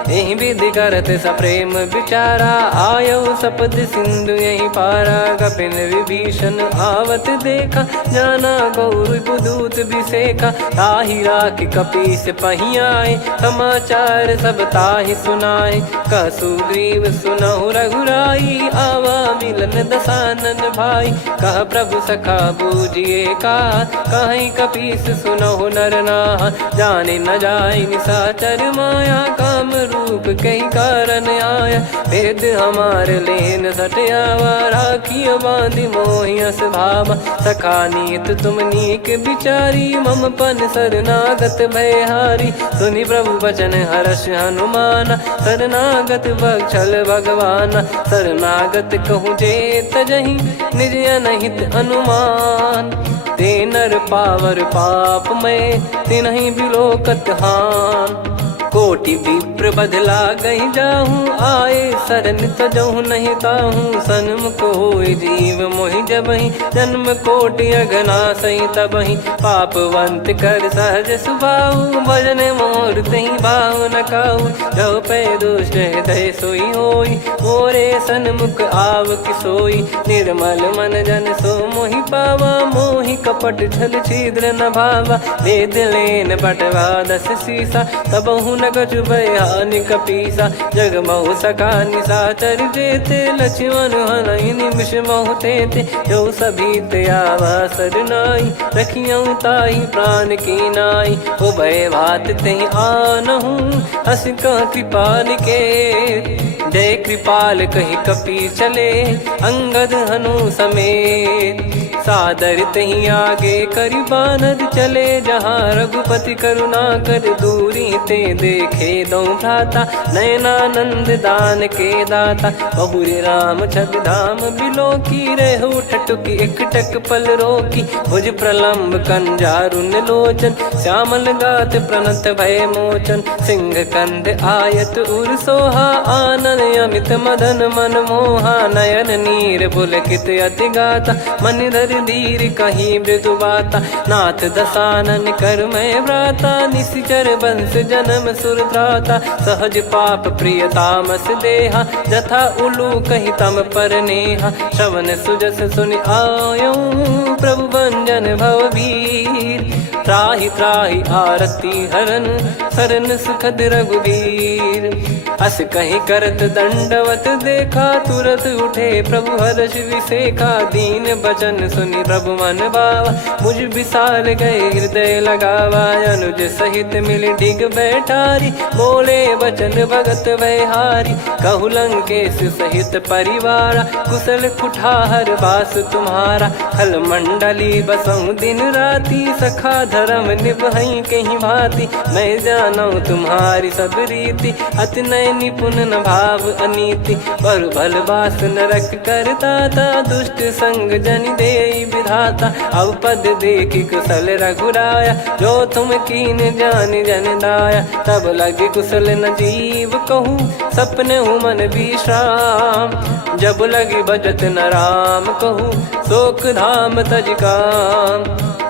यही विधि करत सप्रेम विचारा, आयो सपद सिंधु यही पारा। कपिन विभीषण आवत देखा, जाना गौर बुदूत विसेखा। ताहि राखि कपीस पही आए, समाचार सब ताहि सुनाए। कह सुग्रीव सुनहु रघुराई, आवा मिलन दसानन भाई। कह प्रभु सखा बूझिए का, कहीं कपीस सुनहु नर नाहा। जाने न जाय निशाचर माया, काम रूप कई कारण आया। वेद हमारे लेन सटयावा, राखियो बांधि मोहियस भावा। सखा नीत तुम नीक बिचारी, मम पन शरणागत भयहारी। सुनि प्रभु वचन हर्ष हनुमाना, शरणागत बक्षल भगवाना। शरणागत कहूँ जे तजहि, निज अनहित अनुमान। ते नर पावर पाप में, तिन्हि बिलोकत हान। कोटि विप्र बदला गई जाहूँ, आए शरण तजहु नहीं ताहूँ। सन्मुख होय जीव मोहि जबहि, जन्म कोटि अगना सही तबहि। पापवंत कर सहज सुभाऊ, भजन मोर तहि भाव न काऊ। जो पै दुष्ट हृदय सोई होई, मोरे सन्मुख आव किसोई। निर्मल मन जन सो मोहि पावा, मोहि कपट छल छिद्र न भावा। वेद लेन बटवा 10 सीसा, तबहु न कछु भय हानि कपीसा। जग महु सका निशाचर जेते, लक्ष्मण हनहि निमिष महु तेते। जो सभी त्यावा सरनाई, रखियऊ ताहि प्राण की नाई। उभय भात तेहि आनहु, हस कह कृपाल के। जय कृपाल कहि कपि चले, अंगद हनु समेत। सादर तही आगे करि बानर चले, जहाँ रघुपति करुणा कर दूरी ते देखे दो भ्राता। नयनानंद दान के दाता, बहुरी राम छग धाम बिलो की। रेहु ठटुकी एकटक पल रोकी, भुज प्रलम्ब कंजारुन लोचन। श्यामल गात प्रणत भय मोचन, सिंह कंध आयत उर सोहा। आनन अमित मदन मन मोहा, नयन नीर पुलकित अति गाता। मन धर धीर कहीं मृदु बाता, नाथ दसानन कर मैं व्राता। निश्चर वंश जन्म सुर त्राता, सहज पाप प्रिय तामस देहा। जथा उलू कही तम पर नेहा, श्रवण सुजस सुनि आयो। प्रभु भंजन भवभीर, त्राहि त्राहि आरती हरन। शरण सुखद रघुवीर, अस कहीं करत दंडवत देखा। तुरत उठे प्रभु हर्ष विसेखा, दीन बचन सुनि प्रभु मन भावा। मुझ विसार गए हृदय लगावा, अनुज सहित मिल डिग बैठारी। बोले बचन भगत वैहारी, कहु लंकेश सहित परिवारा। कुशल कुठार बास तुम्हारा, खल मंडली बसऊं दिन राती। सखा धर्म निभई कहीं भांति, मैं जानू तुम्हारी सब रीति। अति नय निपुण न भाव अनीति, पर भल बास नरक करता था। दुष्ट संग जन देई विधाता, अब पद देखी कुशल रघुराया। जो तुम कीन जान जन दाया, तब लगे कुशल न जीव कहूँ। सपने हूँ मन विश्राम, जब लगी बजत न राम कहूँ। शोक धाम तज काम,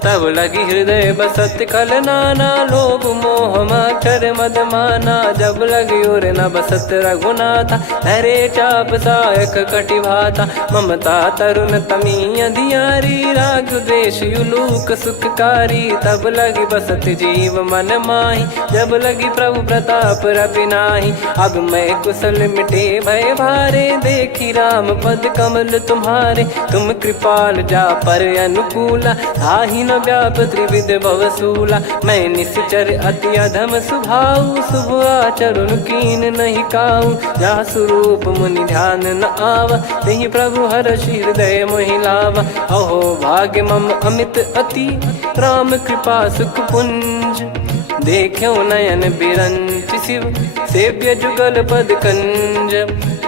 तब लगी हृदय बसत कल नाना। लोभ मोह मच्छर मद माना, जब लगी उर न बसत रघुनाथा। धरे चाप सायक कटि भाता, ममता तरुण तमी अधियारी। राग द्वेष युलूक सुखकारी, तब लगी बसत जीव मन माही। जब लगी प्रभु प्रताप रवि नाही, अब मैं कुशल मिटे भय भारे। देखी राम पद कमल तुम्हारे, तुम कृपाल जा पर अनुकूला। आही न व्याप त्रिविध भवसूला, मैं निश्चर अति अधम सुभाऊ। शुभ आचरण कीन नहीं काऊ, जा स्वरूप मुनि ध्यान न आवा। नहीं प्रभु हर्ष हृदय मोहि लावा, अहो भाग्य मम अमित अति। राम कृपा सुख पुंज, देख्यो नयन बिरंच शिव। सेव्य जुगल पद कंज,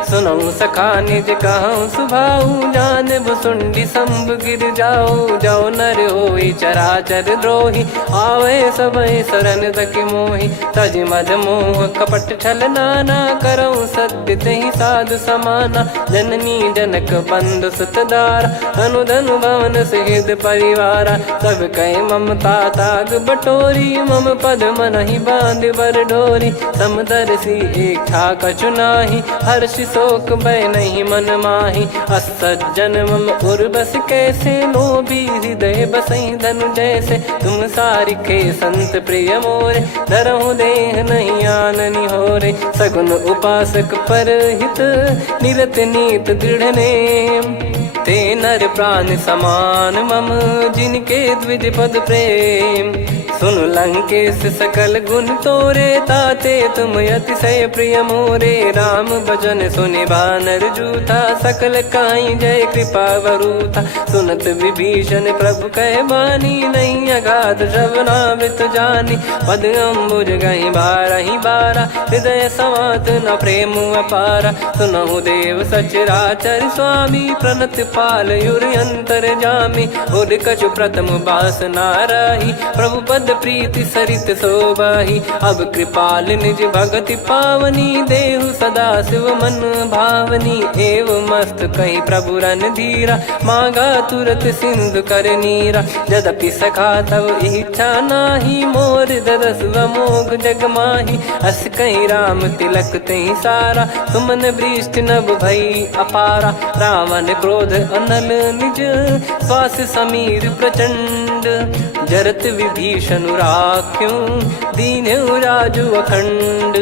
सुनऊ सखा निज कहूँ सुभाऊ। जान भुसुंडी शंभ गिर जाओ, जाओ नर होई चराचर द्रोही। आवे सबय शरण तक मोहि, तज मद मोह कपट छल नाना। करऊँ सत्य तहि साधु समाना, जननी जनक बंधु सुतदारा। अनुधनु भवन सहित परिवारा, सब कहे ममता ताग बटोरी। मम पद मनहि बांध बर डोरी, समदर्शी इच्छा कछु नाही। हर्ष शोक भय नहीं मन माही, असज्जन मम उर बस कैसे। लोभी हृदय बसई धनु जैसे, तुम सारिखे संत प्रिय मोरे। धरहु देह नहीं आननि होरे, सगुन उपासक पर हित। निरत नीत दृढ़ नेम, ते नर प्राण समान मम। जिनके द्विज पद प्रेम, सुन लंकेश सकल गुण तोरे, ताते तुम अतिशय प्रिय मोरे। राम भजन सुनि बानर जूथा, सकल काई जय कृपा वरूथा। सुनत विभीषण प्रभु कह बानी, नहीं अगाध श्रवणामृत जानी। पद अम्बुज गहि बारहि बारा, हृदय समात न प्रेम अपारा। सुनहु देव सचराचर स्वामी, प्रणत पाल युर अंतर जामी। उर कछु प्रथम बास नाराही, प्रभु पद प्रीति सरित शोभाही। अब कृपाल निज भगति पावनी, देहु सदा शिव मन भावनी। एव मस्त कही प्रभु रन धीरा, मांगा तुरत सिंधु कर नीरा। यद्यपि सखा तब इच्छा नाही, मोर दरस अमोघ जग माही। अस कहीं राम तिलक तही सारा, सुमन वृष्ट नभ भई अपारा। रावण क्रोध अनल निज, श्वास समीर प्रचंड। जरत विभीषण राख्यों, दीन्हु राजु अखंड।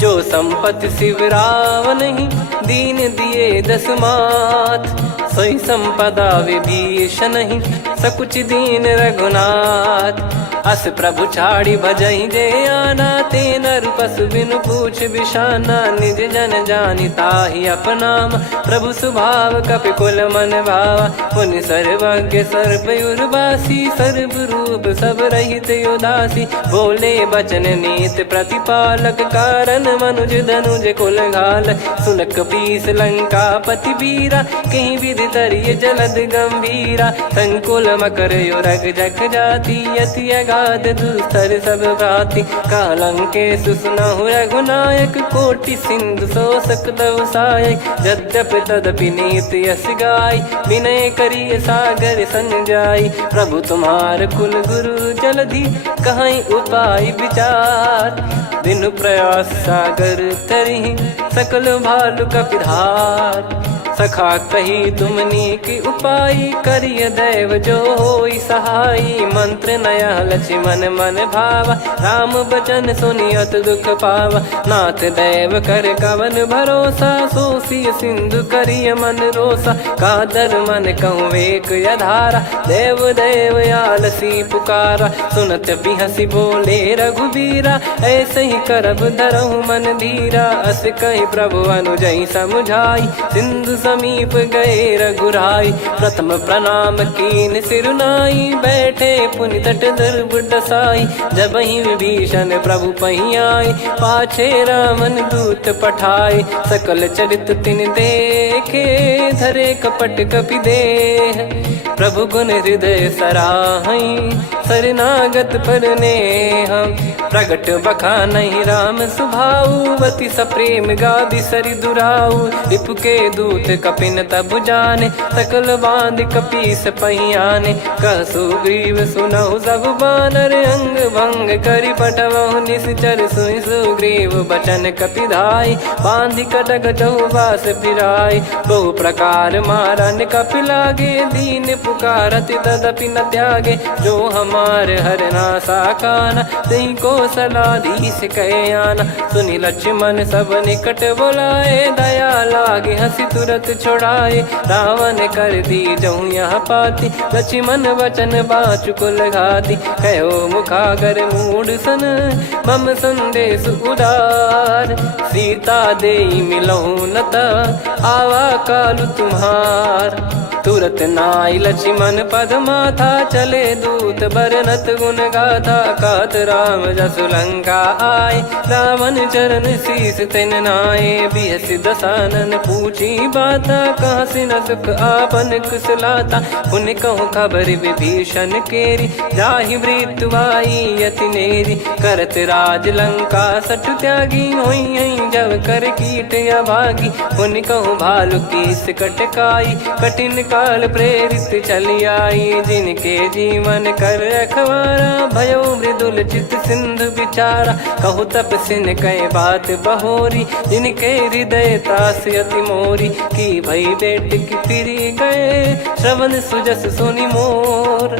जो संपत्ति शिव रावण ही, दीन दिए दस मात। सोई संपदा विभीषण ही, सकुच दीन रघुनाथ। अस प्रभु छाड़ी भजई जे आना, ते नर पशु बिनु पूछ बिशाना। निज जन जानि ताहि अपनाम, प्रभु स्वभाव कपि कुल मन भावा। मुनि सर्वज्ञ सर्व उर्वासी, सर्व रूप सब रहित उदासी। बोले बचन नीत प्रतिपालक, कारण मनुज धनुज कुल घाल। सुन कपीस लंका पति वीरा, कहीं विधि तरिय जलद गंभीरा। संकुल मकर युरग जख जाति, यति अगाध दुस्तर सब भांति। कालंकेश सुनहु रघुनायक, कोटि सिंधु शोषक तव सहायक। यद्यपि तदपि नीति यस गाय, विनय करिय सागर सन जाई। प्रभु तुम्हार कुल गुरु जलधि, कहीं उपाय विचार। बिनु प्रयास सागर तरिहि, सकल भालु कपिधार। सखा कही तुमनी की उपाय, करिय दैव जो होई सहाई। मंत्र नया लक्ष्मण मन भावा, राम बचन सुनियत दुख पावा। नाथ दैव कर कवन भरोसा, सोसिय सिंधु करिय मन रोसा। कादर मन कहूँ वेक यधारा, देव देव आलसी पुकारा। सुनत बिहसी बोले रघुबीरा, ऐसे ही करब धरहु मन धीरा। अस कही प्रभु अनुजई समुझाई, सिंधु समीप गए रघुराई। प्रथम प्रणाम कीन सिरुनाई, बैठे पुनि तट दर्भ डसाई। जब ही विभीषण प्रभु पही आए, पाछे रामन दूत पठाए। सकल चरित तिन देखे, धरे कपट कपि देह। प्रभु गुण हृदय सराहई, शरणागत पर नेह। प्रगट बखानहि राम सुभाऊ, बति सप्रेम गादि सरि दुराऊ। रिपु के दूत कपिन तब जाने, सकल बांध कपीस पहियाने। कह सुग्रीव सुनहु सब बानर, अंग भंग करि पठवहु निश्चर। सुनि सुग्रीव बचन कपिधाई, बांधि कटक चहुबास फिराई। बहु प्रकार मारन कपि लागे, दीन पुकारत तदपि न त्यागे। जो हमार हरनासा काना, तही को सलाधीश कहे आना। सुनि लक्ष्मण सब निकट बुलाए, दया लागे हंसी तुरत छोड़ाए। रावण कर दी जहु यहाँ पाती, लक्ष्मण वचन बाचु कुल घाती। कहो मुखागर मूढ़ सन, मम संदेश उदार। सीता देई मिलहु नता, आवा कालु तुम्हार। तुरत नाई लक्ष्मण पद माथा, चले दूत बरनत गुण गाथा। कहत राम जसु लंका आए, रावण चरण शीस तिन नाये। बिहसि दसानन पूछी बाता, कहाँ से न सुख आपन कुशलाता। पुन कहूँ खबर विभीषण केरी, जाहि मृत्यु आई यति नेरी। करत राज लंका सठ त्यागी, होई जब कर कीट अभागी। पुन कहूँ भालु कीस कटकाई, कठिन काल प्रेरित चली आई। जिनके जीवन कर रखवारा, भयो मृदुल चित सिंधु विचारा। कहु तपसिन कह बात बहोरी, जिनके हृदय तास अति मोरी। की भई बेट की फिरी गए, श्रवण सुजस सुनि मोर।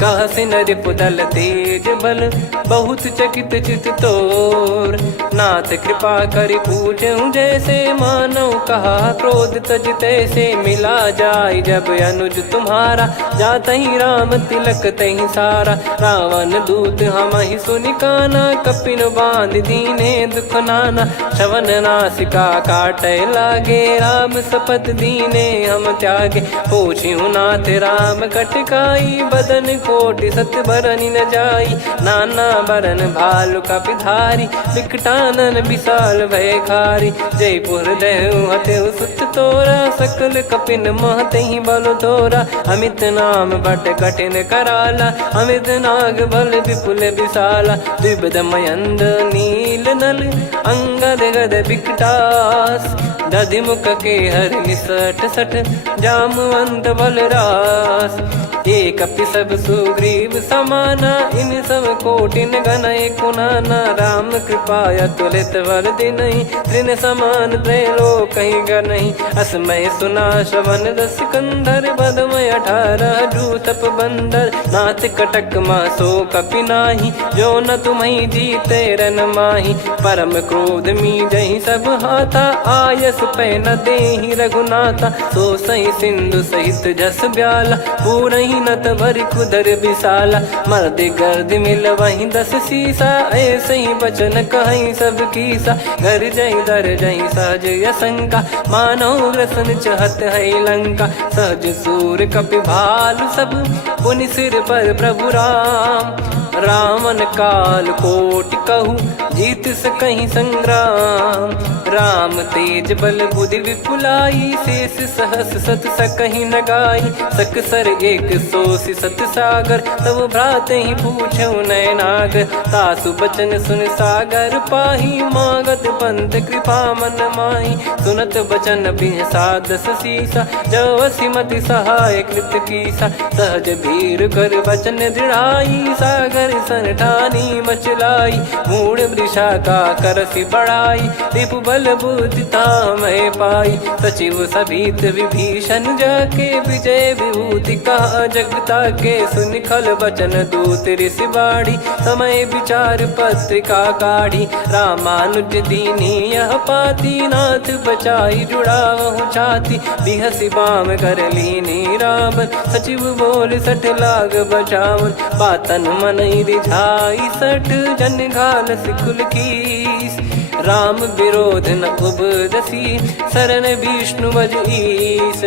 कह सिन रिपुदल तेज बल, बहुत चकित चित तोर। नाथ कृपा करि पूछऊं जैसे, मानव कहा क्रोध तज तैसे। मिला जाय जब अनुज तुम्हारा, जाता ही राम तिलक तही सारा। रावण दूत हम ही सुनि काना, कपिन बांध दीने दुख नाना। श्रवण नासिका काटे लागे, राम शपथ दीने हम त्यागे। पूछियो नाथ राम कटकाई, बदन कोटि सत बरनि न जाई। नाना बरन भालु कपिधारी, विकटानन विशाल भयखारी। जयपुर देहु हतेउ सुत तोरा, सकल कपिन महतहि बल तोरा। अमित नाम बट कठिन कराला, अमित नाग बल विपुल विशाला। द्विविध मयंद नील नल, अंगद गद विकटास। दधिमुख के हर निसठ सठ, जामवंत बलरास। एक कपि सब सुग्रीव समाना, इन सब कोटिन गणय कुनाना। राम कृपाया तुलित वर दिनहि, त्रिन समान त्रैलोक गणहि। असमय सुना श्रवण दस कंधर, बदमय 18 जूतप बंदर। नाथ कटक मासो कपि नाही, जो न तुम्हि जीते रन माही। परम क्रोध मीजहि सब हाथा, आयस पै न देहि रघुनाथा। सो सही सिंधु सहित जस ब्याला, पूरहि नत भरि कुदर विशाला। मर्द गर्द मिल वहीं 10 सीसा, ऐसे ही बचन कहीं सब कीसा। घर जय दर जय सहज यसंका, मानव रसन चहत है लंका। सहज सूर कपि भालु सब, पुनि सिर पर प्रभु राम। रावण काल कोटि कहु, जीत सकहि संग्राम। राम तेज बल बुद्धि विपुलाई, शेष सहस सत सकहि न गाई। सकसर एक सोसी सत सागर, तब भ्राते ही पूछौ नयनाग। तासु बचन सुन सागर पाही, मागत पंथ कृपा मन माही। सुनत बचन बिहसा 10 सीसा, जव सिमति सहाय कृत कीसा। सहज भीर कर बचन दृढ़ाई, सागर सन ठानी मचलाई। मूढ़ वृषा का करसि बढ़ाई, रिपु बल बुद्धि तामय पाई। सचिव सभीत विभीषण जाके, विजय विभूति कहा जगता के। सुनि खल बचन दूत ऋषि बाड़ी, समय विचार पत्रिका काढ़ी। रामानुज दीनी यह पाती, नाथ बचाई जुड़ावहु छाती। बिहसि बाम कर लीनी रावण, सचिव बोल 60 लाग बचावन। बातन मन रिझाई 60, जन घाल सिकुल कीस। राम विरोध न उपजसी, शरण विष्णु बज ईस।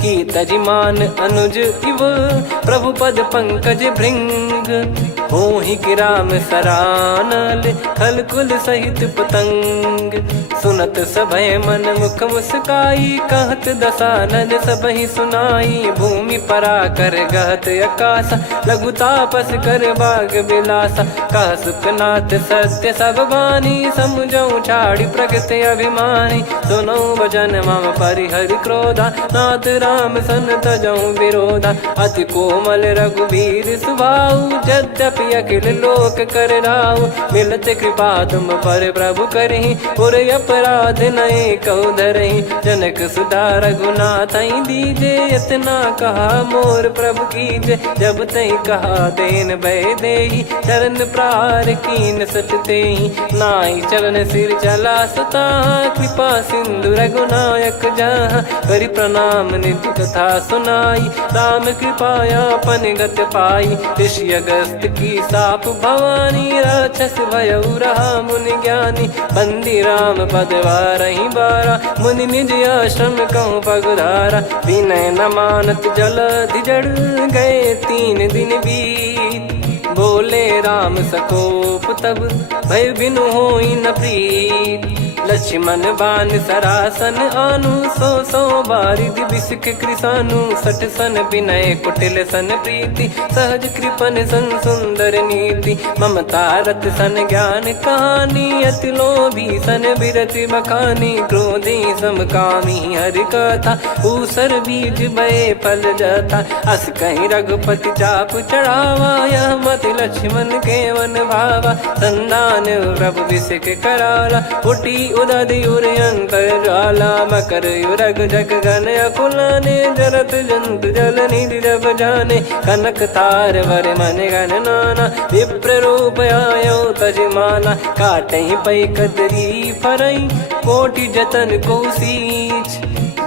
की तजिमान अनुज इव, प्रभु पद पंकज भृंग। होहि कि राम सरानल, खल कुल सहित पतंग। सुनत सभय मन मुख मुस्काई, कहत दसानन सबहि सुनाई। भूमि परा कर गहत आकाशा, लघु तापस कर बाग बिलासा। कह सुखनाथ सत्य सब बानी, समुझौ छाड़ी प्रगति अभिमानी। सुनो भजन मम परिहरि क्रोधा, नाथ राम सन तजौ विरोधा। अति कोमल रघुवीर सुभाऊ, यद्यपि अखिल लोक कर राऊ। मिलत कृपा तुम पर प्रभु करहि, पुर अपराध नए कहु धरहि। जनक सुधा रघुनाथ दीजे, इतना कहा मोर प्रभु कीजे। जब तई कहा देन भय देहि, चरण प्रार कीन सट तेहि। नाई चरण सिर चला सता, कृपा सिंधु रघुनायक जहाँ। करि प्रणाम नित्य कथा सुनाई, राम कृपाया पन गत पाई। ऋषि अगस्त की साप भवानी, राक्षस भयउ रहा मुनि ज्ञानी। बंदी राम पद वारहि बारा, मुनि निज आश्रम कहूँ पगुधारा। विनय न मानत जलधि जड़, गए 3 दिन बीत। बोले राम सकोप तब, भय बिनु होई न प्रीत। लक्ष्मण बान सरासन आनु, 100 बारिधि बिसक कृसानु। 60 सन विनय कुटिल सन प्रीति, सहज कृपन सन सुंदर नीति। ममता रत सन ज्ञान कहानी, अति लोभी सन बिरति बखानी। क्रोधी समकामी हरि कथा, ऊसर बीज भय फल जथा। अस कहीं रघुपति चाप चढ़ावा, यह मत लक्ष्मण के वन भावा। संदान प्रभु बिसक कराला, उठी उदधि उर अंतर ज्वाला। मकर युरग जग गन अकुलाने, जरत जंतु जल निधि जब जाने। कनक तार वर मन गण नाना, विप्र रूप आयो तजमाना। काटहि पै कदरी फरई, कोटि जतन को सींच।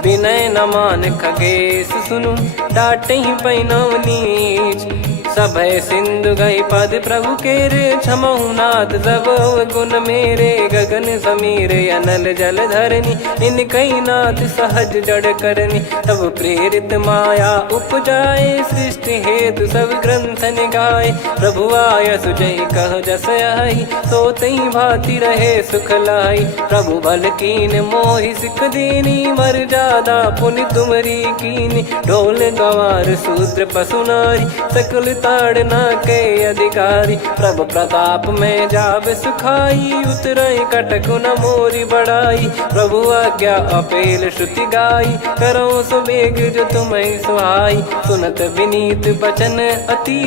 विनय न मान खगेश सुनु, डांटे ही पैनव नीच। सभय सिंधु गई पद प्रभु केरे, क्षमहु नाथ सब गुण मेरे। गगन समीरे अनल जल धरनी, इन कई नाथ सहज जड़ करनी। तब प्रेरित माया उपजाए, सृष्टि हेतु सब ग्रंथ निगाए। प्रभु आय सुजय कह जस आई, सो तई भांति रहे सुख लाई। प्रभु बल कीन मोहि सिख दीनी, मर्यादा पुनि तुमरी कीनी। ढोल गवार शूद्र पशु नारी, सकल ताड़ना के अधिकारी। प्रभु प्रताप में जाब सुखाई, उतरई कटक न मोरी बढ़ाई। प्रभु आज्ञा अपेल श्रुति गाई, करो सुबेग जो तुम्हें सुहाई। सुनत विनीत बचन अति,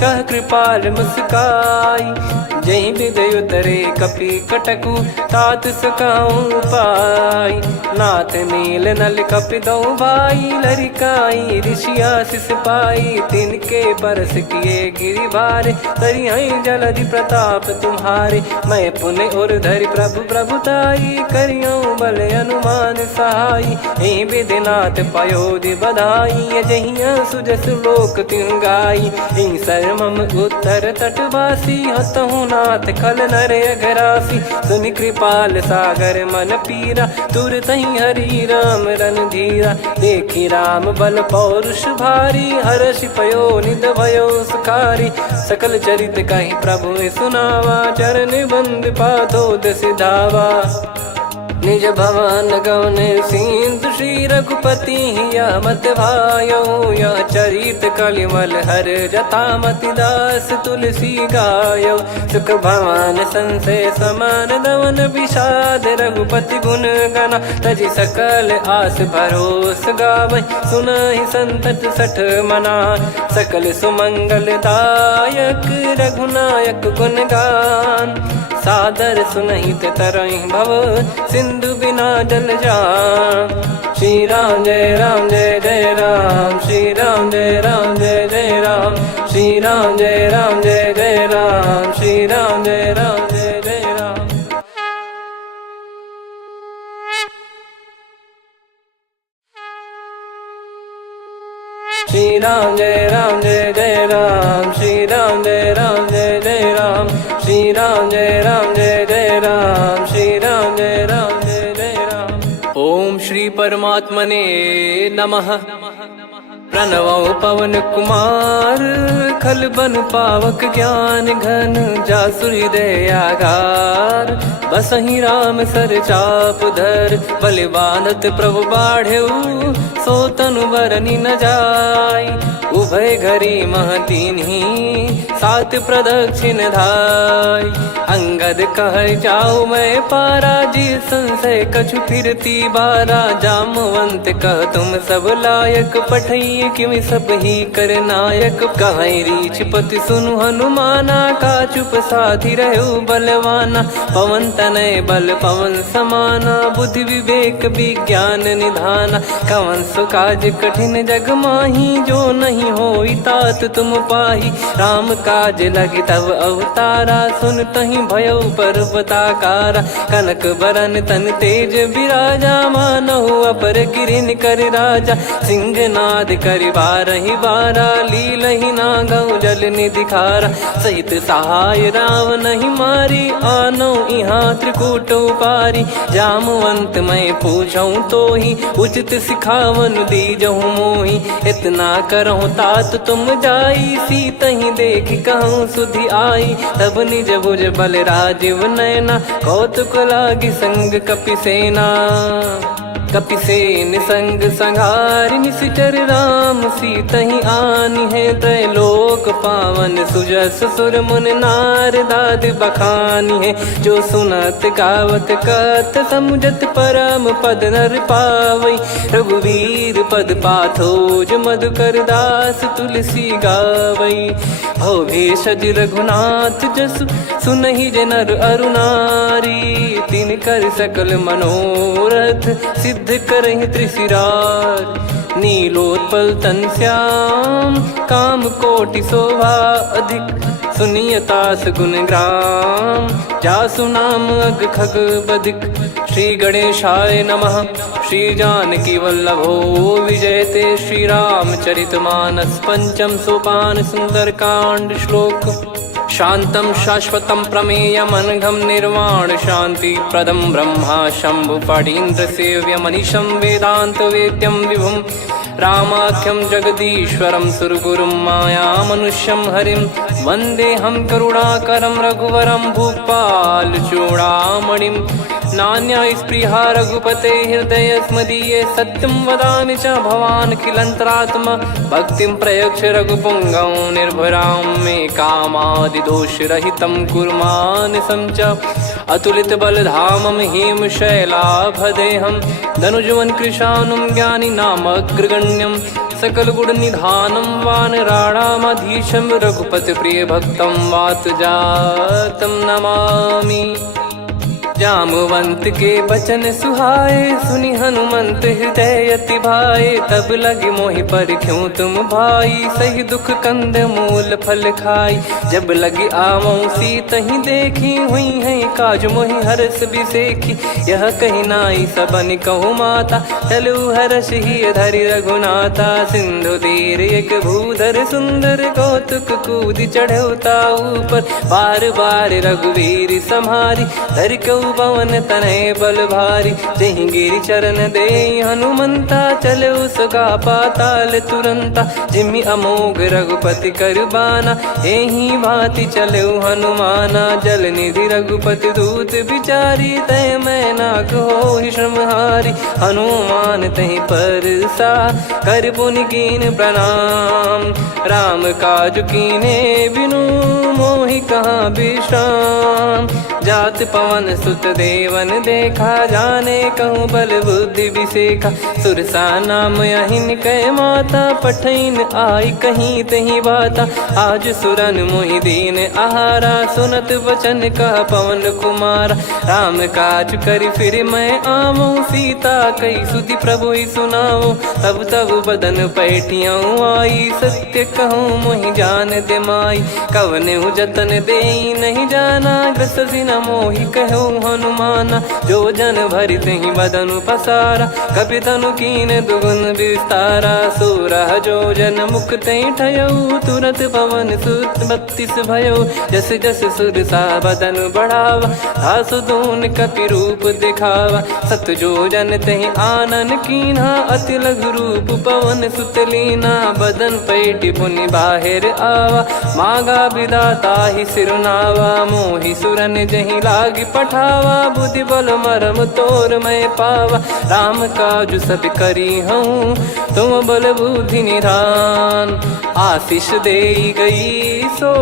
कह कृपाल मुस्काई। जय विदय उतरे कपि कटकु, तात सकाऊं पाई। नाथ नील नल कपि दो भाई, लरिकाई ऋषि आशीष पाई। तिनके परस किए गिरि भारे, तरिहै जलधि प्रताप तुम्हारे। मैं पुण्य और धरि प्रभु प्रभुताई, करियऊं बल अनुमान सहाई। हे विधिनाथ पयोधि बधाई, जहिया सुजस लोक तिहुँ गाई। हे सरमम उत्तर तटवासी, हतहु नाथ खल नर अघरासी। सुनि कृपाल सागर मन पीरा, तुरत ही हरि राम रणधीरा। देखी राम बल पौरुष भारी, हर्षि पयो निध भयो सुखारी। सकल चरित कहि प्रभु सुनावा, चरण बंद पादोद सिधावा। निज भवन गौन सिंधु, श्री रघुपति हिया मत भायो। यह चरित कलिमल हर जथा, मति दास तुलसी गायो। सुख भवन संशय समान दवन, विषाद रघुपति गुण गना। तजि सकल आस भरोस गावै, सुनहि संतत सठ मना। सकल सुमंगल दायक, रघुनायक गुण गान। सादर सुनहित तरहि भव, सिंधु बिना जल जान। श्री राम जय राम जय जय राम, श्री राम जय राम जय जय राम। श्री राम जय राम जय जय राम, श्री राम जय राम जय जय राम। श्री राम जय राम जय जय राम, श्री राम जय राम जय जय राम। श्री राम जय राम जय जय राम, श्री राम जय राम जय जय राम। ओम श्री परमात्मने नमः। प्रणवौ पवन कुमार, खल बन पावक ज्ञान घन। जासु हृदय आगार, बसहि राम सर चाप धर। बलि बांधत प्रभु बाढ़ेउ, सो तनु बरनि न जाय। उभय घरी महतीन्ही, सात प्रदक्षिण धाय। अंगद कह जाऊ मैं पारा, जी संशय कछु फिरती बारा। जामवंत कह तुम सब लायक, पठई किमि सब ही कर नायक। कहै रीछ पति सुनु हनुमाना, का चुप साधि रहु बलवाना। पवन तनय बल पवन समाना, बुद्धि विवेक विज्ञान निधाना। कवन सो काज कठिन जग माही, जो नहीं होई तात तुम पाही। राम काज लगी तब अवतारा, सुन तहि भयउ पर्वताकारा। कनक बरन तन तेज विराजा, मानहु अपर गिरिन कर राजा। सिंहनाद करि बारहि बारा, लीलहि नागौ जल निधि खारा। सहित सहाय राम नहीं मारी, आनो इहाँ त्रिकूट उपारी। जामवंत मैं पूछऊं तोहि, उचित सिखावन दीजहु मोहि। इतना करहु तात तुम जाई, सीतहि देख कहूँ सुधि आई। तब निज भुज बल राजीव नयना, कौतुक लागी संग कपि सेना। कपिसेन संग संहारि निशिचर राम, सीतहि आनि है त्रैलोक पावन। सुजस सुर मुन नार दाद बखानी है, जो सुनत गावत कथ समुझत परम पद नर पावै। रघुवीर पद पाथोज मधुकर दास, तुलसी गावै। भव भेषज रघुनाथ जसु, सुनहि जे नर अरु नारी। तिन कर सकल मनोरथ, सिद्ध करहि त्रिशिरार। नीलोत्पल तन श्याम, काम कोटि शोभा अधिक। सुनियतास गुण ग्राम, जासु नाम अग खग बधिक। श्री गणेशाय नमः। श्री जानकी वल्लभो विजयते श्रीरामचरितमानस पंचम सोपान सुंदरकांड श्लोक। शांतं शाश्वतं प्रमेयमनघं निर्वाण शांति प्रदं ब्रह्मा शंभु फणीन्द्र सेव्य मनीषं वेदांत वेद्यं विभुं रामाख्यं जगदीश्वरं सुरगुरुं माया मनुष्यं हरिं वन्देऽहं करुणाकरं रघुवरं भूपाल चूडामणिं। नान्या स्पृहा रघुपते हृदय स्मदीये सत्यं वदामि च भवान् खिलन्तरात्मा भक्तिं प्रयच्छ रघुपुङ्गं निर्भरां मे कामादिदोषरहितं कुर्मानसं च अतुलित बलधामं हेमशैलाभदेहं धनुजवन् कृशानुं ज्ञानिनामग्रगण्यं सकलगुणनिधानं वानराणामधीशं रघुपतिप्रियभक्तं वातजातं नमामि। जामवंत के बचन सुहाए सुनि हनुमंत हृदय अति भाए तब लगे मोहि पर क्यों तुम भाई सही दुख कंद मूल फल खाई। जब लगी आवों सीत ही देखी हुई है काज मोहि हरस बिसेखी यह कही नाई सबन कहु माता चलु हरस ही धरि रघुनाथा। सिंधु तीर एक भूधर सुंदर कौतुक कूद चढ़ौता ऊपर बार बार रघुवीर सम्हारी धरि कऊ पवन तनय बल भारी। जहीं गिरि चरण दे हनुमंता चले उसका पाताल तुरंता जिमि अमोघ रघुपति करबाना एही भांति चले हनुमाना। जल निधि रघुपति दूत बिचारी तय मैं नाग हो श्रमहारी हनुमान तहि पर सा कर पुनि कीन प्रणाम। राम काज कीने बिनु मोहि कहाँ विश्राम जात पवन सुत देवन देखा जाने कहूँ बल बुद्धि विसेखा। सुरसा नाम यहिन कै माता पठैन आई कहीं तही बाता आज सुरन मोहि दीन आहारा सुनत वचन कह पवन कुमारा। राम काज कर फिर मैं आऊँ सीता कई सुधि प्रभु ही सुनाओ तब तब बदन पैठियाँ आई सत्य कहूँ मोहि जान दे माई। कवने जतन दे नहीं जाना ग्रसि न मोहि कहूँ हनुमाना। जो जन भरि तहि बदनु पसारा कपि तनु कीन दुगुन विस्तारा। सोरह जो जन मुख तहि ठयऊ तुरत पवन सुत 32 भयऊ जस जस सुरसा बदन बढ़ावा आसु दून कपि रूप दिखावा। सत जो जन तहि आनन कीन्हा अति लघु रूप पवन सुत लीना। बदन पैटि पुनि बाहिर आवा मागा विदाता ही सिरुनावा। मोहि सुरन जहि लागी पठावा बुद्धि बल मरम तोर मैं पावा। राम काज सब करी हूँ तुम बल बुद्धि निधान आशीष दे गई सो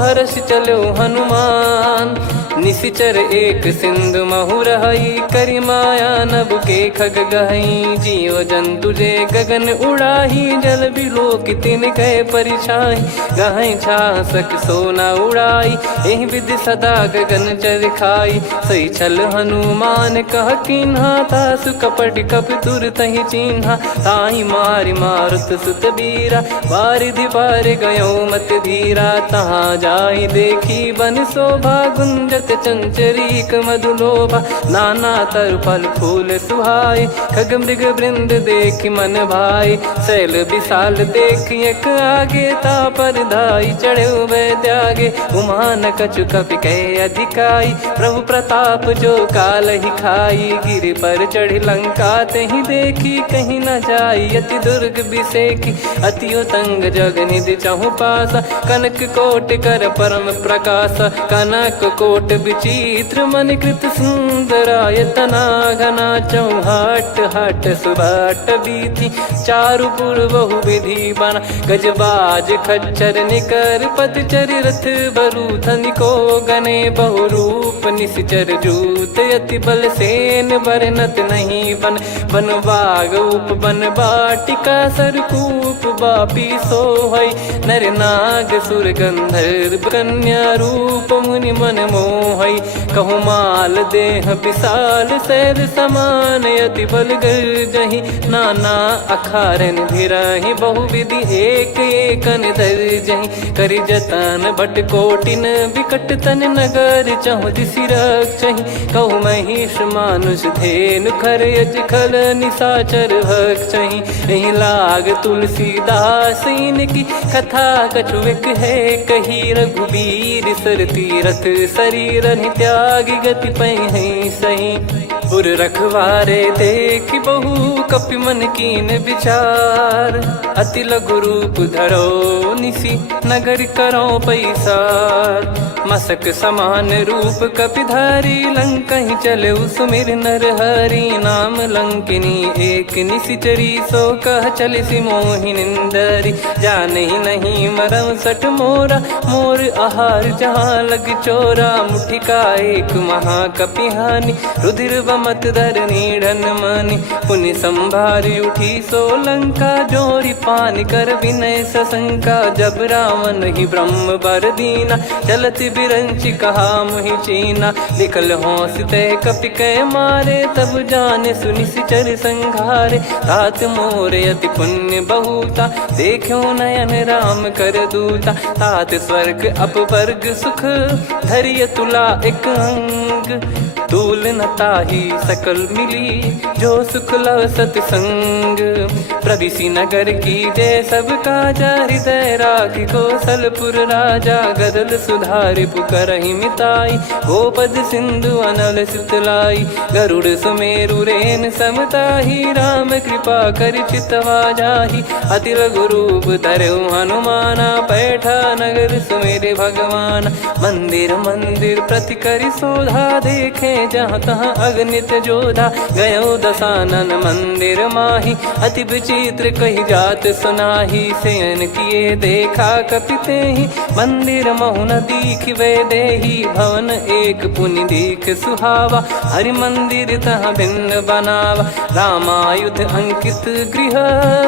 हर्ष चलो हनुमान। निशिचर एक सिंधु महु रहई करी माया नभ के खग गहई। जीव जंतु जे गगन उड़ाही जल बिलो कितिन कह परिछाई। गहई छासक सोना उड़ाई एहि विधि सदा गगन चर खाई। सही छल हनुमान कह किन्हा तासु कपट कप तुर तहि चिन्हा। ताहि मारि मारुत सुत बीरा बारिधि पार गयो मत धीरा। तहाँ जाई देखी बन शोभा गुंजत चंचरीक मधुलोभा। नाना तरु फल फूल सुहाय खग मृग वृंद देख मन भाई। शैल विशाल देख एक आगे तापर धाई चढ़े वै त्यागे। उमान कछु कपि कह अधिकाई प्रभु प्रताप जो काल ही खाई। गिर पर चढ़ी लंका तहि देखी कहीं न जाई अति दुर्ग बिसेखी। अति उतंग जग निधि चहु पासा कनक कोट कर परम प्रकाश। कनक कोट विचित्र मन कृत सुंदरायतना घना चौहाट हाट सुबाट बीथी। चारु पुर बहु विधि बना गजबाज खच्चर निकर पदचर रथ बरु धनिको गने बहु रूप निश्चर जूत। यति बल सेन बरनत नहीं बन बन बाग उप बन बाटिका सरकूप बापी सोहई। नर नाग सुर गंधर्व कन्या रूप मुनि मन मोह मोहई। कहूँ माल देह विशाल सैद समान अति बल गर्जहि। नाना अखारन भिरहि बहुविधि एक एकन दर्जहि। करि जतन भट कोटिन विकट तन नगर चहु दिसि रक्षहि। कहु महिष मानुष धेनु खर यज खल निशाचर भक्षहि। एहि लाग तुलसीदास इनकी कथा कछु एक है कही। रघुबीर सर तीरथ शरीर त्यागी गति पहि सही। पुर रखवारे देखि बहु कपि मन कीन विचार। अति लघु रूप धरो निसि नगर करो पैसार। मसक समान रूप कपिधारी लंकहि चले सुमिर नर हरि। नाम लंकिनी एक निशिचरी सो कह चलिसि मोहि निंदरी। जानहि नहीं मरम सठ मोरा मोर आहार जहाँ लग चोरा। मुठिका एक महाकपिहानि रुधिर बमत धरनी ढन मानि। पुनि संभारी उठी सो लंका जोरी पानि कर विनय सशंका। जब रावण ही ब्रह्म बर दीना चलत बिरंचि कहा मुहि चीना। निकल होंस तय कपि कै मारे तब जाने सुनि सिचर संघारे। तात मोर अति पुण्य बहुता देखो नयन राम कर दूता। तात स्वर्ग अपवर्ग सुख धरिय तुला एक अंग। तूल न ताहि सकल मिली जो सुख लव सतसंग। प्रविशि नगर की जय सब काजा हृदय राखि कौशलपुर राजा। गदल सुधारि पुकरहि मिताई गोपद सिंधु अनल सितलाई। गरुड़ सुमेरु रेन समताहि राम कृपा कर चितवा जाहि। अति लघु रूप धरऊ हनुमाना पैठा नगर सुमेरे भगवान। मंदिर मंदिर प्रति करि शोधा देखे जहाँ तहाँ अगणित जोधा। गयो दशानन मंदिर माही अति विचित्र कही जात सुनाही। शयन किए देखा कपिते ही मंदिर महु न दीख वे देही। भवन एक पुनि दीख सुहावा हरि मंदिर तहाँ भिन्न बनावा। रामायुध अंकित गृह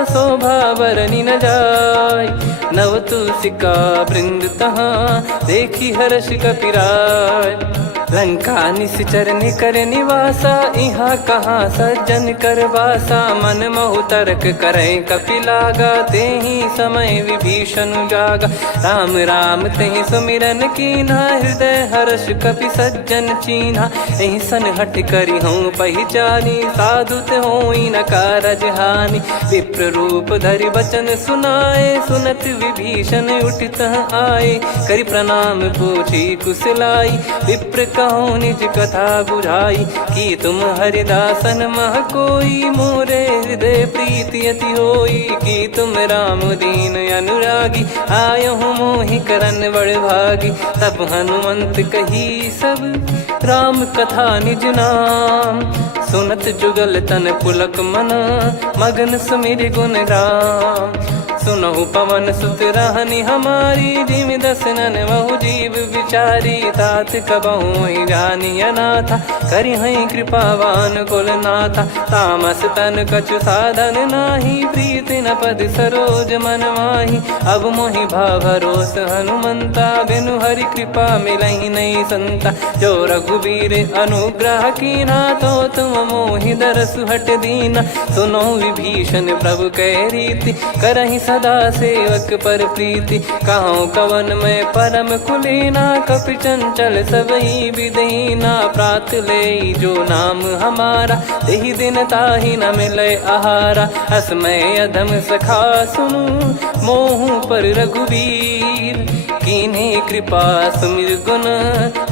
शोभा बरनि न जाय। नव तुलसिका वृंद तहाँ देखी हर्ष कपिराय। लंका निश्चर निकर निवासा यहाँ कहाँ सज्जन कर वासा। मन महु तर्क करें कपिलागा तेहि समय विभीषण जागा। राम राम तेहि सुमिरन कीन्हा हृदय हर्ष कपि सज्जन चीन्हा। एहि सन हट करि हूँ पहिचानी साधु ते होई न कारज हानि। विप्र रूप धरि बचन सुनाए सुनत विभीषण उठित आए। करि प्रणाम पूछी कुशलाई विप्र कहूँ निज कथा बुझाई। कि तुम हरिदासन मह कोई मोरे हृदय प्रीति अति होई। कि तुम राम दीन अनुरागी आयहु मोहि करन बड़ भागी। तब हनुमंत कही सब राम कथा निज नाम। सुनत जुगल तन पुलक मना मगन सुमिर गुण राम। सुनहु पवन सुत रहनी हमारी जिम दसनन बहु जीव विचारी। तात कबहु जानी अनाथा करि हई कृपावान कुल नाथा। तामस तन कछु साधन नाही प्रीति न पद सरोज मन माही। अब मोहि भावरोस हनुमंता बिनु हरि कृपा मिलहि नहीं संता। जो रघुबीर अनुग्रह कीना तो तुम मोहि दरसु हट दीना। सुनो विभीषण प्रभु कै रीति करहि सदा सेवक पर प्रीति। कहूँ कवन में परम कुलीना कपि चंचल सबई विदहीना। प्रात ले जो नाम हमारा तेहि दिन ताहि न मिले आहारा। असमय अधम सखा सुनु मोहु पर रघुवीर। कीन्हे कृपा सुमिर गुण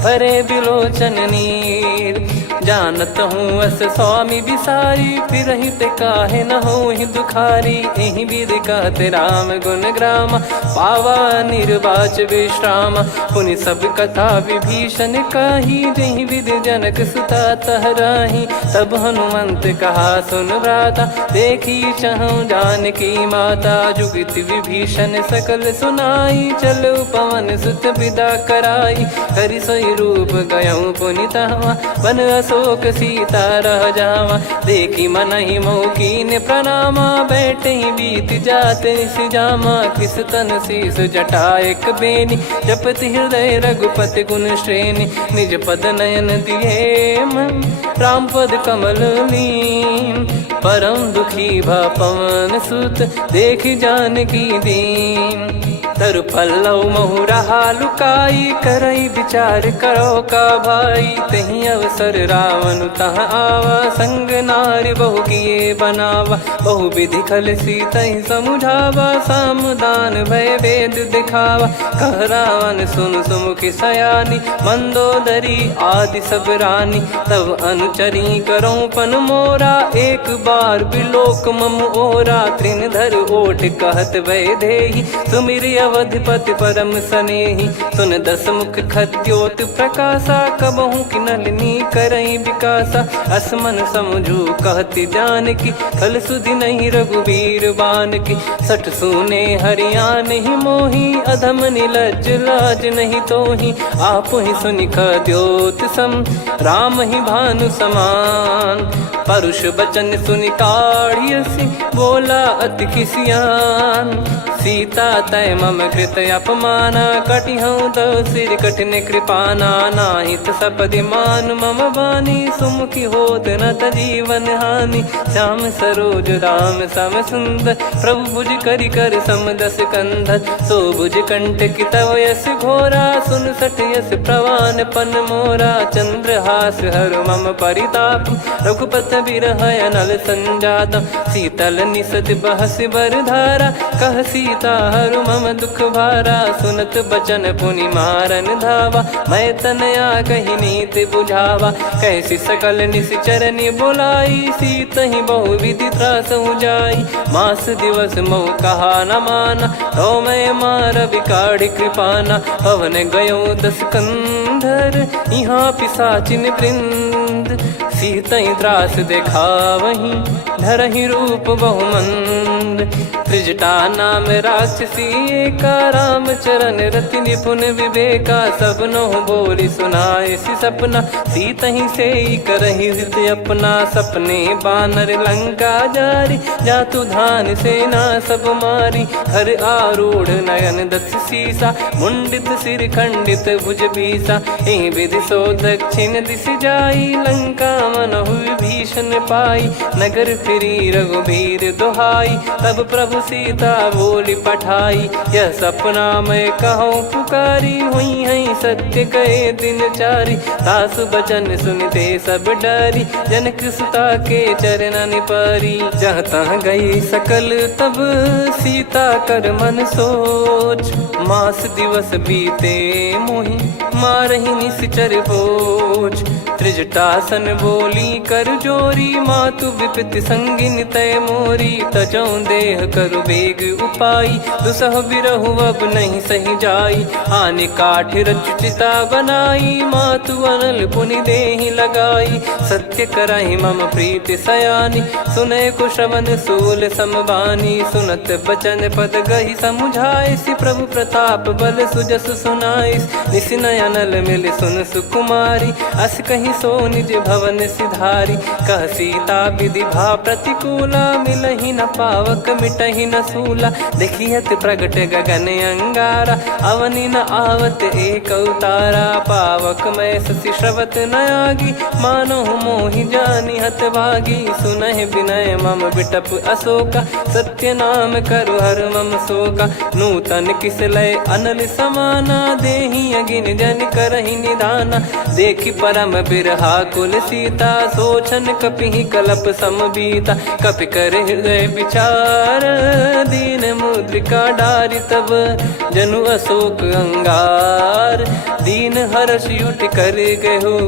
भरे बिलोचन नीर। जानत हूँ अस स्वामी बिसारी फिरहि ते काहे न होहि दुखारी। एहि विधि कहते राम गुण ग्राम पावा निर्वाच विश्राम। पुनि सब कथा विभीषण काही जहि विधि जनक सुता तहराही। तब हनुमंत कहा सुन भ्राता देखी चहु जानकी माता। जुगित विभीषण सकल सुनाई चलो पवन सुत विदा कराई। हरि सोई रूप गयऊँ पुनि तहवा बन शोक सीता रह जावा। देखी मन ही मौकीन प्रणामा, बैठे ही बीत जाते निस जामा। किस तन शीस जटा एक बेनी, जपति हृदय रघुपति गुण श्रेणी। निज पद नयन दिए मन, राम पद कमल लीन। परम दुखी भा पवन सुत, देखी जानकी दीन। तरु पल्लव महु रहा लुकाई, करई विचार करो का भाई। तही अवसर रावण तहाँ आवा, संग नारी बहु किए बनावा। बहु विधि खल सीतहि समुझावा, सामदान भय वेद दिखावा। कह रावण सुन सुमुखी सयानी, मंदोदरी आदि सब रानी। तब अनुचरी करो पन मोरा, एक बार बिलोक मम ओरा। तृण धर ओठ कहत वै देहि, सुमिर अवधिपति परम सनेहि। सुन दस मुख खद्योत प्रकाशा, कबहु की नलिनी करई विकासा। असमन समझू कहति जानकी, खल सुधि नहीं रघुवीर बानकी। सठ सुने हरियाण ही मोही, अधम निलज्ज लाज नहीं तोही। आप ही सुनि खद्योत सम, राम ही भानु समान। परुष बचन सुनि काढ़ियसि, बोला अति खिसियान। सीता तय मम कृत अपमाना, कटिहऊँ तव सिर कठिन कृपाना। नाहित सपदि मान मम बानी, सुमुखी होत न जीवन हानि। श्याम सरोज राम सम सुंदर, प्रभु भुज करि कर सम दस कंधर। सो भुज कंठ की तव यस घोरा, सुन सठ यस प्रवान पन मोरा। चंद्रहास हर मम परिताप, रघुपत बिरह अनल संजात। शीतल निसत बहस बर धारा, कह सीता हरु मम दुख भारा। सुनत बचन पुनि मारन धावा, मैं तनया कही नीति बुझावा। कैसी सकल निश्चरनि बुलाई, सीत ही बहु विधि त्रास जाई। मास दिवस मोह कहा न माना, तो मैं मार बिकाढ़ी कृपाना। पवन गयो दस कंधर, यहाँ पिशाचिन वृंद। सीतहि त्रास देखावहीं, धरहि रूप बहुमंद। त्रिजटा नाम राक्षसी एका, राम चरण रति निपुण विवेका। सबनो बोली सुनाए सि सपना, सीतहि से करहि हृद अपना। सपने बानर लंका जारी, जातु धान सेना सब मारी। हर आरूढ़ नयन दस सीसा, मुंडित सिर खंडित भुज बीसा। एहि विधि सो दक्षिण दिश जाई, लंका मनहु भीषण पाई। नगर फिरी रघुबीर दुहाई, तब प्रभु सीता बोली पठाई। यह सपना मैं कहूँ पुकारी, हुई है सत्य कहे दिन चारी। सासु बचन सुनते सब डरी, जनक सुता के चरण परी। जहाँ तहाँ गई सकल तब, सीता कर मन सोच। मास दिवस बीते मोहि, मारहि निश्चर बोझ। त्रिजटासन बोली कर जोरी, मातु विपति संगिन तय मोरी। तजौ देह करु बेग उपाई, दुसह बिरहु अब नहीं सही जाई। आने काठ रचिता बनाई, मातु अनल पुनि देहि लगाई। सत्य करहि मम प्रीति सयानी, सुनय को श्रवण सूल समबानी। सुनत बचन पद गहि समुझाइसि, प्रभु प्रताप बल सुजस सुनाइस। निस नयनल मिल सुन सुकुमारी, अस कहि सो निज भवन सिधारी। कह सीता विधि भा प्रतिकूला, मिलहि न पावक मिटहि न सूला। देखियत प्रगट गगन अंगारा, अवनि न आवत एक अवतारा। पावक मैं ससि श्रवत न आगी, मानो मोहि जानि हत भागी। सुनहि विनय मम बिटप अशोका, सत्य नाम करु हर मम शोका। नूतन किस लय अनल समाना, देहि अगिन जन करहि निधाना। देखि परम बिरहा कुल सीता, सोचन कपिहि कलप समबीता। कपि कर हृदय विचार, दीन मुद्रिका डारि तब जनु अशोक अंगार। दीन हर्ष उठ कर गहो,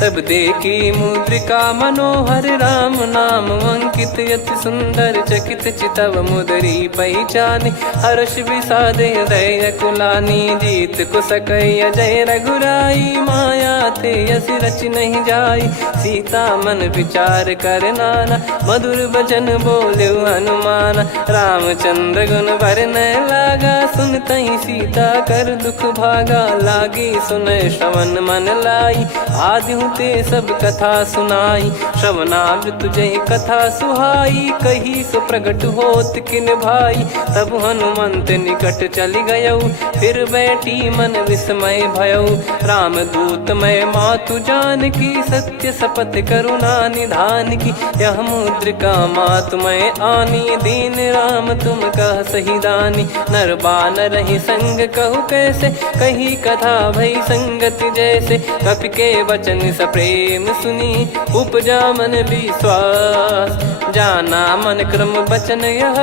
तब देखी मुद्रिका मनोहर। राम नाम अंकित यति सुंदर, चकित चितव मुदरी पहचान। हर्ष विषाद हृदय कुलानी, जीत को सकय जय रघुराई। माया थे यस रचि नहीं जाई। सीता मन विचार कर नाना, मधुर वचन बोले हनुमान। रामचंद्र गुण बरने लागा, सुनतहि सीता कर दुख भागा। लागी सुने श्रवण मन लाई, आदि ते सब कथा सुनाई। श्रवणाब तुझे कथा सुहाई, कही सो प्रगट होत किन भाई। तब हनुमंत निकट चली गयौ, फिर बैठी मन विस्मय भयौ। राम दूत मैं मातु जान की, सत्य शपथ करुणा निधान की। यह मुद्रिका मातु मैं आनी, दीन राम तुम कह सही दानी। नर बानर ही संग कहु कैसे, कही कथा भई संगति जैसे। कपि के वचन सप्रेम सुनी, उपजा मन विश्वास। जाना मन क्रम बचन यह,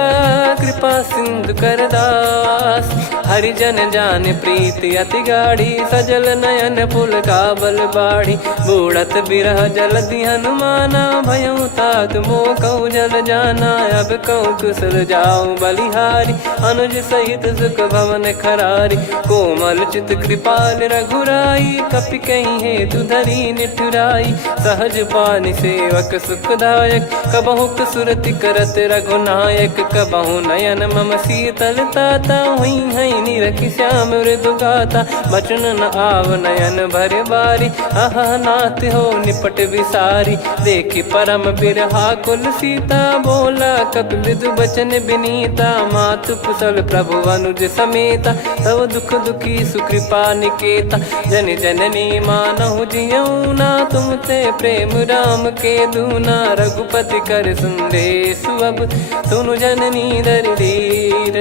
कृपा सिंधु कर दास। हरिजन जान प्रीति अति गाढ़ी, सजल नयन पुलकाबल बाढ़ी। बूढ़त बिरह जलधि हनुमाना, भयउ तात मोह कहु जल जाना। अब कहु कुशल जाऊं बलिहारी, अनुज सहित सुख भवन खरारी। कोमल चित कृपाल रघुराई, कपि कहीं हेतु धरी निठुराई। सहज पानि सेवक सुखदायक, कबहु सुरति करत रघुनायक। कबहु नयन मम शीतलता, हुई हई निरखि श्याम मृदु गाता। बचन न आव नयन भर बारी, अह नाथ हो निपट विसारी। देखि परम बिरहा कुल सीता, बोला कपि मृदु बचन बिनीता। मातु कुशल प्रभु अनुज समेता, तव दुख दुखी सुकृपा निकेता। जन जननी मानहु जियऊ ना, तुम ते प्रेम राम के दूना। रघुपति कर संदेशु अब, सुनु जननी दर धीर।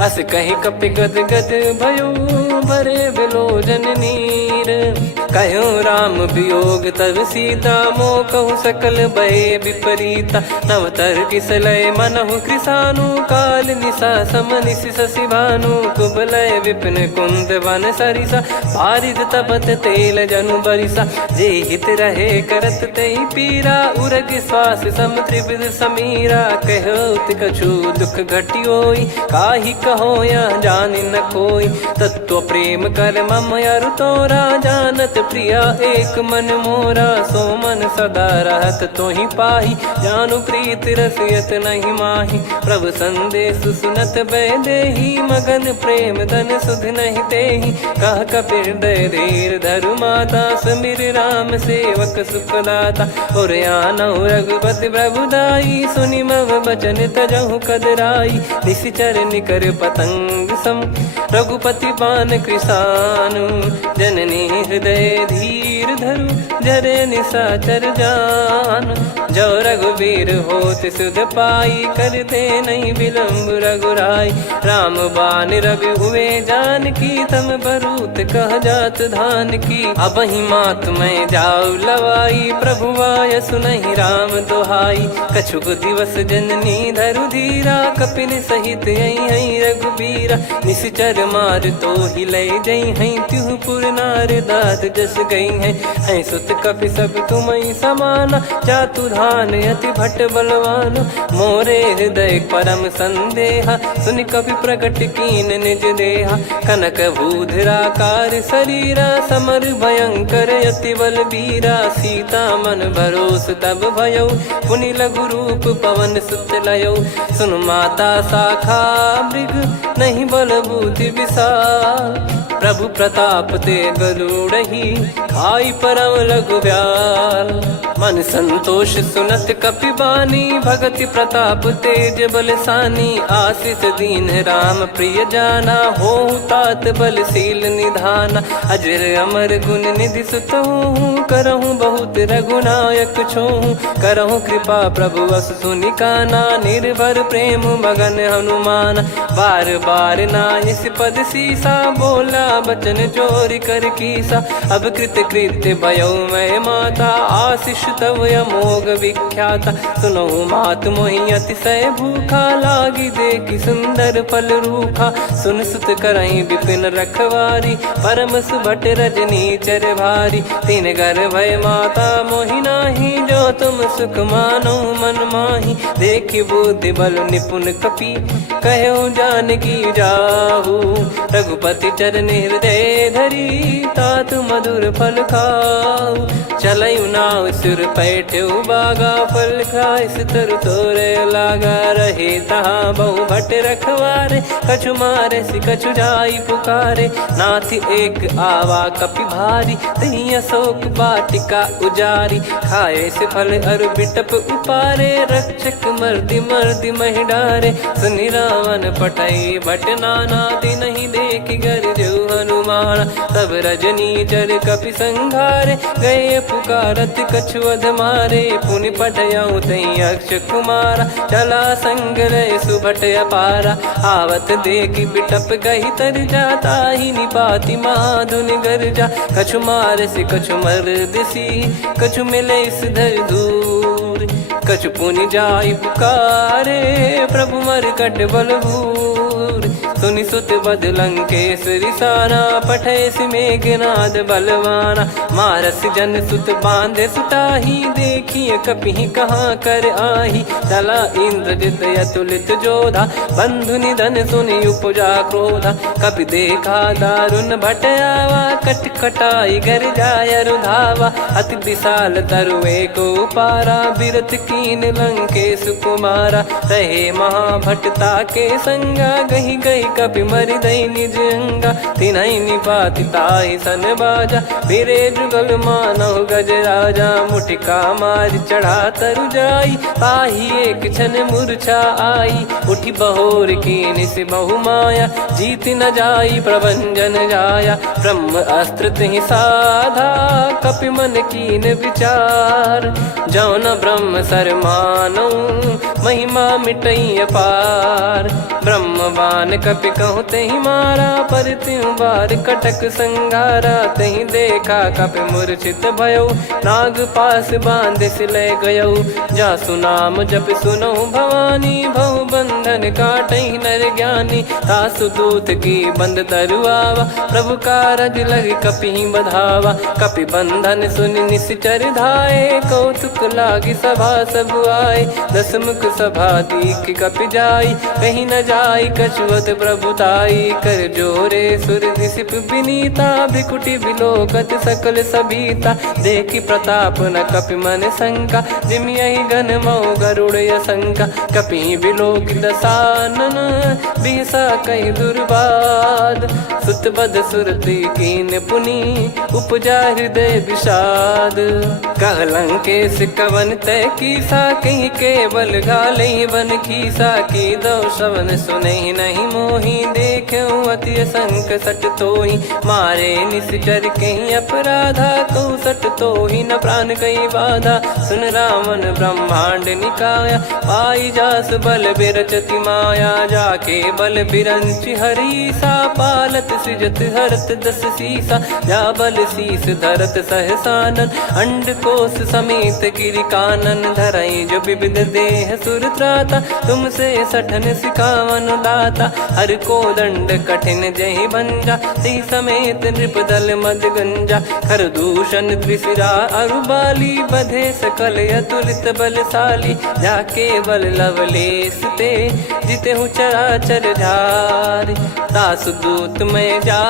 अस कहि कपि गद गद भयो, भरे बिलोचन नीर। कहूँ राम वियोग तब सीता, मोह कहूँ सकल भय विपरीता। नव तर किसलय मनहु कृसानु, काल निशा सम निशि शशि भानु। कुबलय विपिन कुंद वन सरिसा, पारिद तपत तेल जनु बरिसा। जे हित रहे करत तेहि पीरा, उरग श्वास सम त्रिविध समीरा। कहो कछु दुख घटियोई, काहि कहो या जानि न कोई। तत्व प्रेम कर मम अरु तोरा, जानत प्रिया एक मन मोरा। सो मन सदा रहत तोहि पाही, जानु प्रीत रसियत नहीं माही। प्रभु संदेश सुनत बैदेही, मगन प्रेम धन सुध नहीं तेहि। कह कपिर दय धीर धरु माता, समीर राम सेवक सुखदाता। और आनहु रघुपति प्रभु दाई, सुनि मव बचन तजहु कदराई। निशिचर निकर पतंग सम, रघुपति पान कृसानु। जननी हृदय धीर धरु, जरे निशाचर जान। जो रघुबीर होत सुध पाई, करते नहीं विलम्ब रघुराई। राम बान रवि हुए जान की, तम बरूत कह जात धान की। अब ही मात मैं जाऊ लवाई, प्रभु आय सुनहि राम दोहाई। कछुक दिवस जननी धरु धीरा, कपिन सहित यही रघुबीरा। निश्चर मार तो ही ले जई हैं, त्यों पुर नार दाद जस गई हैं। सुत कपि सब तुम समाना, जातु धान अति भट बलवान। मोरे हृदय परम संदेहा, सुन कपि प्रकट कीन निज देहा। कनक भूधराकार शरीरा, समर भयंकर अति बलबीरा। सीता मन भरोस तब भयौ, पुनि लघु रूप पवन सुत लयौ। सुन माता शाखा मृग, नहीं बल बुद्धि विशाल। प्रभु प्रताप ते गरुड़हि, खाई परम लघु ब्याल। मन संतोष सुनत कपि बानी, भगति प्रताप तेज बलसानी। आशीष दीन राम प्रिय जाना, होहु तात बलशील निधाना। अजर अमर गुण निधि सुतहु, करहु बहुत रघुनायक छोहु। करहु कृपा प्रभु अस सुनि काना, निर्भर प्रेम मगन हनुमान। बार बार नायस पद सीसा, बोला बचन चोरी कर कीसा। अब कृत कृत्य भयो मैं माता, आशीष तव अमोघ विख्याता। सुनहु मात मोहि अतिशय भूखा, लागी देखि सुंदर फल रूखा। सुन सुत करहि विपिन रखवारी, परम सुभट रजनी चर भारी। तीन घर भय माता मोहि नाही, जो तुम सुख मानो मन माही। देखि बुद्धि बल निपुण कपि, कहु जानकी जाहु। रघुपति चरण हृदय धरी तात मधुर फल खाऊ। चलयु नाव सिर पैठ्यु बागा फल खाइस तरु तोरे लागा। रहे तहाँ बहु भट रखवारे कछु मारे सि कछु जाई पुकारे। नाथ एक आवा कपि भारी तही अशोक बाटिका उजारी। खाए से फल अरु बिटप उपारे रक्षक मर्दि मर्दि महि डारे। सुनि रावण पटई भट नाना नहीं देखि गरजु हनुमान। तब रजनी चर कपि संघारे गए पुकारत कछु अध मारे। पुनि पटयऊ तई अक्ष कुमारा चला संग रहे सुभट अपारा। आवत देखि बिटप गही तर जाता ही निपाति महाधुन गर्जा। कछु मार से कछु मर्द सी कछु मिले इस धर दूर। कछु पुनि जाई पुकारे प्रभु मरकट बलभूर। सुनि सुत बद लंकेश्वरी साना पठैसि मेघनाद बलवाना। मारस जन सुत बांधे सुताही देखिए कपि कहाँ कर आही। चला इंद्रजित अतुलित जोधा बंधु निधन सुनि उपजा क्रोधा। कपि देखा दारुण भट आवा कट कटाई गर जाय रुधावा। अति विशाल तरुए को पारा बिरथ कीन लंकेश कुमारा। रहे महाभटता के संगा गही गही कपि मरि दई निज अंगा। तिन्है निपाति ताहि सन बाजा फिरे जुगल मानव गज राजा। मुटिका मार चढ़ा तरु जाई ताहि एक क्षण मूर्छा आई। उठी बहोर कीन से बहु माया जीत न जाई प्रभंजन जाया। ब्रह्म अस्त्र तिहि साधा कपि मन कीन विचार। जौ न ब्रह्म सर मानौ महिमा मिटई अपार। ब्रह्म बान कपि कहूँ तहि मारा पर त्यों बार कटक संगारा। तहि देखा कपि मूर्छित भयो नाग पास बांध सिले गयो। जासु नाम जप सुनो भवानी भव बंधन काटहि नर ज्ञानी। तासु दूत की बंद तरुआवा प्रभु कारज लग कपि बधावा। कपि बंधन सुनि निश्चर धाये कौतुक लागी सभा सब आए। दस मुख सभा दीख कपि जाई कहीं न जाई कछुवत प्रभुताई। कर जोरे सुर दिसिप विनीता भ्रिकुटि बिलोकत सकल सबीता। देखि प्रताप न कपि मन शंका जिमियहि गन मऊ गरुड़ असंका। कपि बिलोक दसानन बिहसा कहि दुर्बाद। सुत बद सुरति कीन पुनि उपजा हृदय विषाद। कहलंकेश कवन तय कीसा कहीं केवल घाले बन खीसा। की दो श्रवण सुनहि नहीं मोहि देखऊँ अति संक सट तोहि। मारे निश्चर कहीं अपराधा कहूँ सट तोहि न प्राण कहीं बाधा। सुन रावण ब्रह्मांड निकाया पाई जास बल बिरचति माया। जाके बल बिरंच हरीसा पालत सृजत हरत दस सीसा। जा बल शीस धरत सहसानन अंड कोश समेत गिरि कानन। धरई जो विविध देह सुर त्राता तुमसे सठन सिखावन दाता। हर को दंड कठिन जहि भंजा ती समेत नृप दल मद गंजा। खर दूषण त्रिशिरा अरुबाली बधे सकल अतुलित बलशाली। जाके बल लवलेस ते जिते हूँ चराचर झारी। दास दूत में जा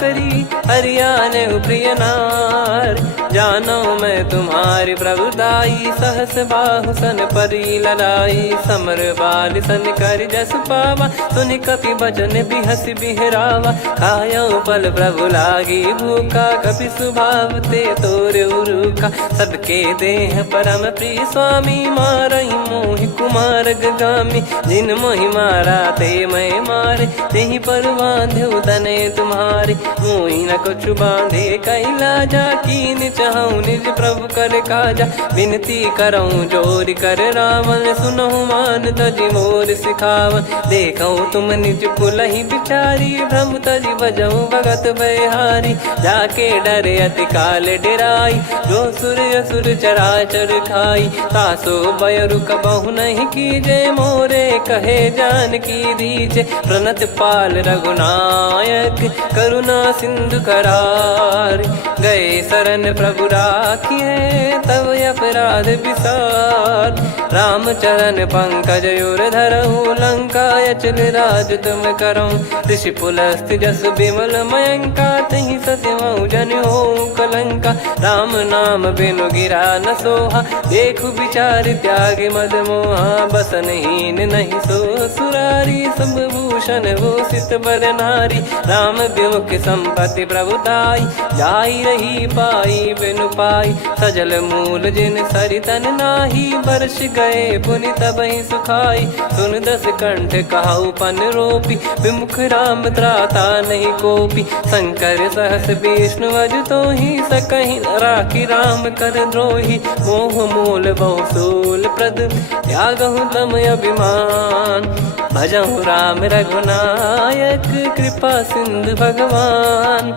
करी हरियाने प्रिय नार। जानो मैं तुम्हारी प्रभुदाई सहस बाहु सन परी लड़ाई। समर बाल सन कर जस पावा सुनि कपि भजन बिहस बिहरावा। खायो पल प्रभु लागी भूखा कपि स्वभाव ते तोर उरुखा। सबके देह परम प्रिय स्वामी मारहि मोहि कुमार गगामी। जिन मोहि मारा ते मैं मारे तेहि पर बांधो तने तुम्हारे। मोहि न कछु बांधे कैलाजा कीन चाहूँ निज प्रभु कर काजा। विनती करऊँ जोर कर रावण सुनहु मान तजि मोर सिखावन। देखऊँ तुम निज कुलहि बिचारी भ्रम तजि भजऊँ भगत बहारी। जाके डरे अति काल डेराई जो सुर असुर चराचर खाई। तासो बयरु कबहु नहीं कीजे मोरे कहे जान की दीजे। प्रणत पाल रघुनायक करुणा सिंधु करार गए शरण प्रभु प्रभु राखिए तब अपराध विसार। राम चरण पंकज उर धरहु लंका अचल राज तुम करऊँ। ऋषि पुलस्त्य जस विमल मयंका तहि सत्यमऊ जन हो कलंका। राम नाम बिनु गिरा न सोहा देखु विचार त्याग मद मोहा। बसनहीन नहीं सो सुरारी सब भूषण भूषित बर नारी। राम विमुख संपत्ति प्रभुताई जाई रही पाई बिनु पाई। सजल मूल जिन सरितन नाही बरस गए पुनि तबहि सुखाई। सुन दस कंठ कहाऊ पन रोपी विमुख राम त्राता नहीं कोपी। शंकर सहस विष्णु अज तो ही सकहि न राखी राम कर द्रोही। मोह मूल बहु सूल प्रद त्यागहु तम अभिमान। भजहु राम रघुनायक कृपा सिंधु भगवान।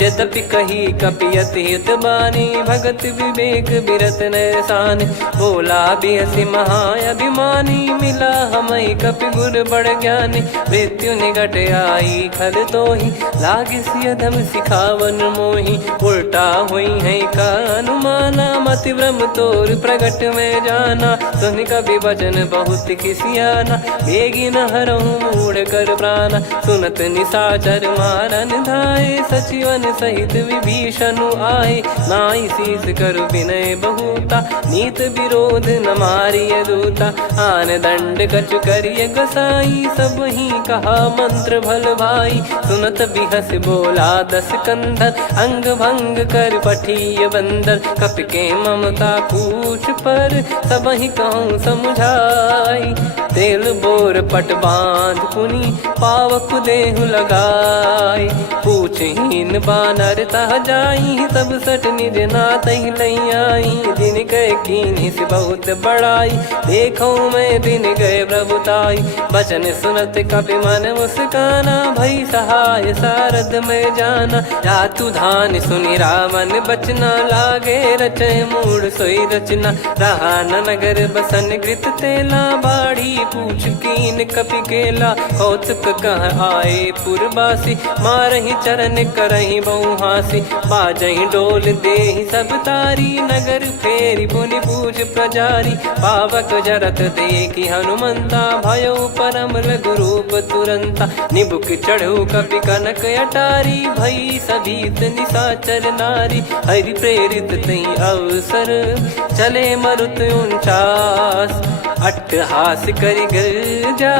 यद्यपि कही कपियति हित बानी भगत विवेक बिरत नैसान। बोला बिहसि महाअभिमानी मिला हमई कपि गुर बड़ ज्ञानी। मृत्यु निकट आई खल तोहि लागे सिय धम सिखावन मोहि। उल्टा हुई है का अनुमाना मति भ्रम तोर प्रगट में जाना। सुन कवि वचन बहुत खिसियाना बेगी न हरहु मूढ़ कर प्राणा। सुनत निशाचर मारन धाये सचिवन सहित विभीषण आए। नाई शीस करु विनय बहुता नीत विरोध न मारिय दूता। आन दंड कछु करिय गोसाई सब ही कहा मंत्र भल भाई। सुनत बिहस बोला दस कंधर अंग भंग कर पठिय बंदर। कपि के ममता पूछ पर सब ही कहूँ समझाई। तेल बोर पट बांध पुनि पावक देहु लगाई। पूछहीन बानर तह जाई सब सट निज नाथ ही लई आई। दिन गए कीन्ही से बहुत बड़ाई देखो मैं दिन गए प्रभुताई। बचन सुनत कपि मन मुस्काना भई सहाय सारद में जाना। जातु धान सुनि रावण बचना लागे रचे मूड सोई रचना। रहा न नगर बसन कृत तेला बाड़ी पूछ कीन कपि केला। कौतुक कह आए पुरबासी मारहि चरण करहि बहु हासी। बाजहि डोल देहि सब तारी नगर फेरी पुनि पूछ प्रजारी। पावक जरत देखि हनुमंता भयो परम रघुरूप तुरंता। निबुक चढ़ऊ कपि कनक अटारी भई सभीत निशाचर नारी। हरि प्रेरित तहि अवसर चले मरुत 49। अट्टहास करि गिरजा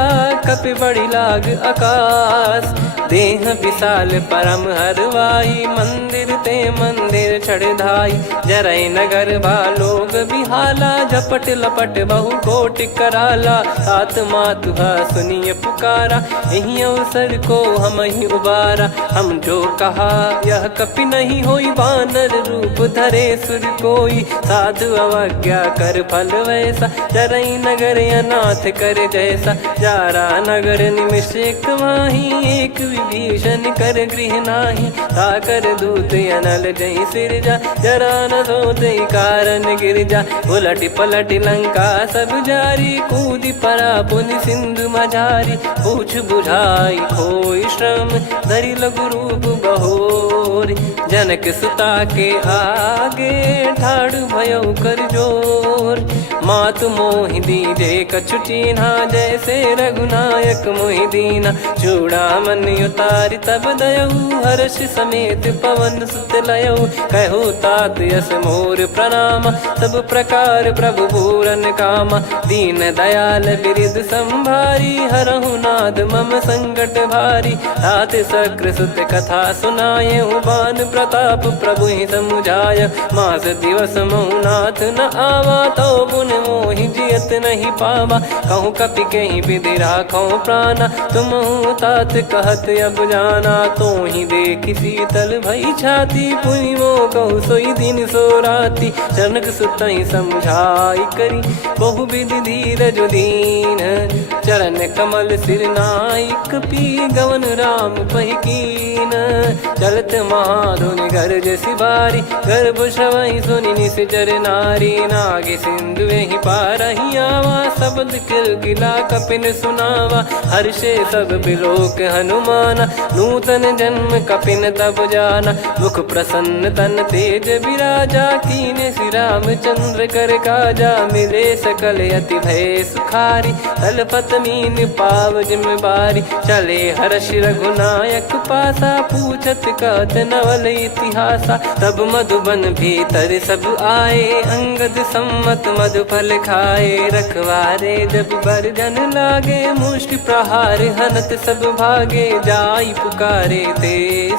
कपि बड़ी लाग आकाश। देह विशाल परम हरवाई मंदिर ते मंदिर चढ़धाई। जरई नगर बालोग बिहाला झपट लपट बहु कोटि कराला। सात मातुहा सुनिय पुकारा यही अवसर को हम ही उबारा। हम जो कहा यह कपि नहीं होई बानर रूप धरे सुर कोई। साधु अवज्ञा कर फल वैसा जरई नगर अनाथ कर जैसा। जारा नगर निमिष एक माही एक विभीषण कर गृह नाही। ताकर दूत अनल जय सिरजा जरा न सोते कारण गिरजा। उलट पलट लंका सब जारी कूदी परा पुनि सिंधु मझारी। पूछ बुझाई खोई श्रम धरि लघु रूप बहोरी। जनक सुता के आगे ठाड़ भयो कर जोर। मातु मोहि दीजे कछु चिन्हा जैसे रघुनायक मोहि दीना। चूड़ामन उतारि तब दयऊ हर्ष समेत पवन सुत लयऊ। कहो तात यस मोर प्रणाम सब प्रकार प्रभु पूरन कामा। दीन दयाल बिरिद संभारी हरहु नाद मम संकट भारी। तात सक्र सुत कथा सुनाये बान प्रताप प्रभु ही समुझाय। मास दिवस महु नाथ न आवा तो पुन मोहि जियत नहीं पावा। कहूँ कपि कहीं विधि राखो प्राणा तुम तात कहत अब जाना। तो ही देखी शीतल भई छाती पुनि मो कहु सोई दिन सो राती। जनक सुतहि समझाई करी बहु विधि धीरज दीन। चरण कमल सिर नाई कपी गवन राम पही कीन। चलत महाधुनि गर्ज सिबारी गर्भ श्रवहि सुनि निसिचर नारी। नागे सिंधु ही पारहि आवा शब्द किलकिला कपिन सुनावा। हर्षे सब बिलोक हनुमाना नूतन जन्म कपिन तब जाना। मुख प्रसन्न तन तेज विराजा कीने श्री रामचंद्र कर काजा। मिले सकल अति भय सुखारी तलपत मीन पाव जिम बारी। चले हर्ष रघुनायक पासा पूछत कहत नवल इतिहासा। तब मधुबन भीतर सब आए अंगद सम्मत मधुफल खाए। रखवारे जब बरजन लागे मुष्टि प्रहार हनत सब भागे। जाई पुकारे ते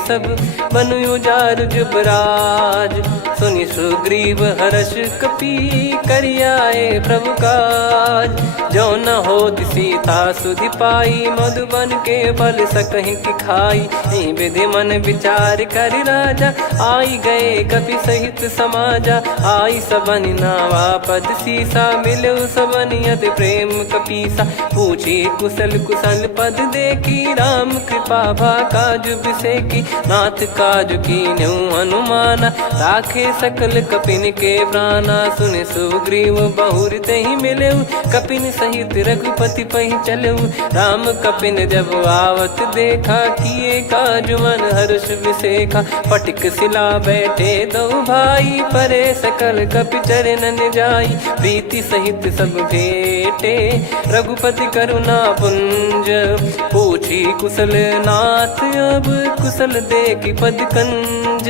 सब बन उजार जुबराज। सुनि सुग्रीव हर्ष कपि करियाए प्रभु काज। जो न होत सीता सुधि पाई मधुबन के बल सकहि की खाई। विधि मन विचार कर राजा आई गए कपि सहित समाजा। आई सबनि नावा पद सीसा मिलो सबनि अति प्रेम कपीसा। पूछी कुशल कुशल पद देखी राम कृपा भा काज बिसेकी। नाथ काज कीन्हु हनुमाना राखे सकल कपिन के प्राणा। सुन सुग्रीव बहुर तेहि मिलेउ कपिन सहित रघुपति पहि चलेउ। राम कपिन जब आवत देखा किए काज मन हर्ष विसेखा। फटिक सिला बैठे दो भाई परे सकल कपि चरणन जाई। प्रीति सहित सब भेटे रघुपति करुणा पुंज। पूछी कुशल नाथ अब कुशल देखी पद कंज।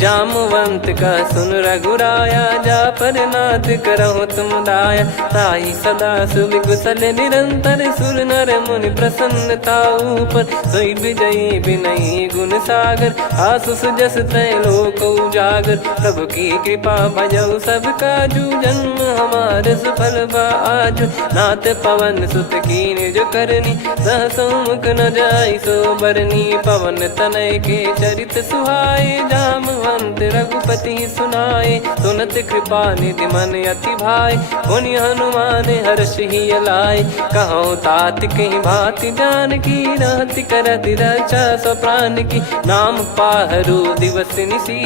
जामवंत का सुन रघुराया जा पर नाथ करहु तुम दाया। ताहि सदा सुभि कुशल निरंतर सुर नर मुनि प्रसन्नता ऊपर। सोई विजयी विनयी गुण सागर आसु सुजस त्रैलोक उजागर। प्रभु की कृपा भजऊ सब काजू जन्म हमार सफल बा आजु। नाथ पवन सुत कीन जो करनी सहसो मुख न जाई सो बरनी। पवन तनय के चरित सुहाए जामवंत रघुपति सुनाए। सुनत कृपा निधि मन अति भाई पुनि हनुमान हर्ष ही लाए। कहो तात कहीं भांति जान की रहति करति रक्षा सो प्राण की। नाम पाहरु दिवस निसी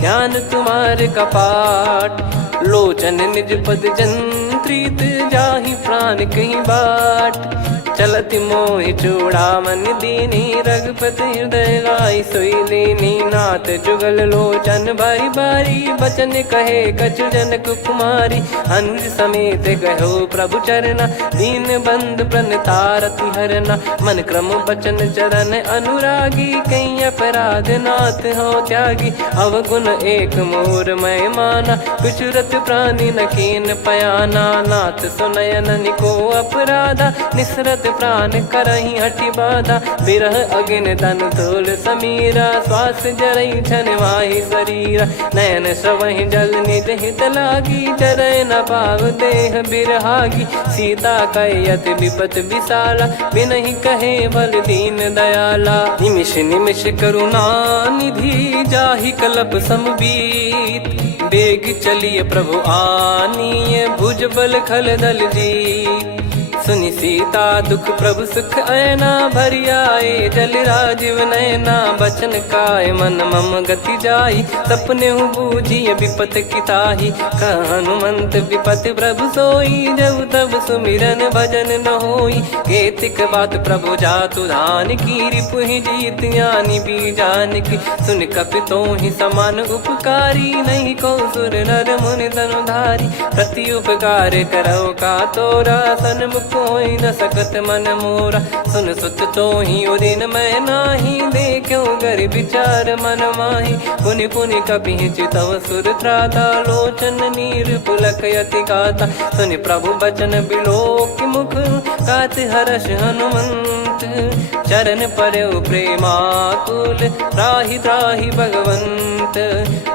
ज्ञान तुम्हारे कपाट। लोचन निज पद जंत्रित जाहि प्राण कहीं बाट। चलति मोहि चूड़ामन दीनी रघुपति हृदय लाई सोई लीनी। नाथ जुगल लोचन बारी बारी बचन कहे कछु जनक कुमारी। अनुज समेत गयो प्रभु चरना दीन बंद प्रणतारति हरना। मन क्रम बचन चरण अनुरागी कहीं अपराध नाथ हो त्यागी। अवगुण एक मोर मैं माना कुचरत प्राणी न कीन पयाना। नाथ सुनयन निको अपराधा निसरत प्राण करहि हटि बाधा। बिरह अगिन तन तोल समीरा श्वास जरई छन वाहि शरीरा। नयन श्रवहि जल निज हित लागी चरय न पाव देह बिरहागी। सीता कैयत विपत विशाला बिनहि कहे बल दीन दयाला। निमिष निमिष करुणा निधि जाहि कलप समबीत। बेग चलिए प्रभु आनीय भुज बल खल दल जीत। सुनि सीता दुख प्रभु सुख ऐना भरि आए। जल राजीव नैना बचन काय मन मम गति जाई। सपने हूँ बूझी विपत किताही हनुमंत विपत प्रभु सोई। जब तब सुमिरन भजन न होई। केतिक बात प्रभु जातु धान की रिपु ही जीत यानी बीजान की। सुन कपि तो ही समान उपकारी नहीं को सुर नर मुनि धनुधारी। प्रति उपकार करो का तोरा सन्मुख कोई न सकत मन मोरा। सुन सुत तो ही उदिन मैं नाही देखो गर विचार मन माही। पुनि पुनि कपि चितव सुर त्राता लोचन नीर पुलक यति गाता। सुनि प्रभु बचन बिलोक मुख कात हर्ष हनुमंत। चरण परउ प्रेमाकुल त्राहि त्राहि भगवंत।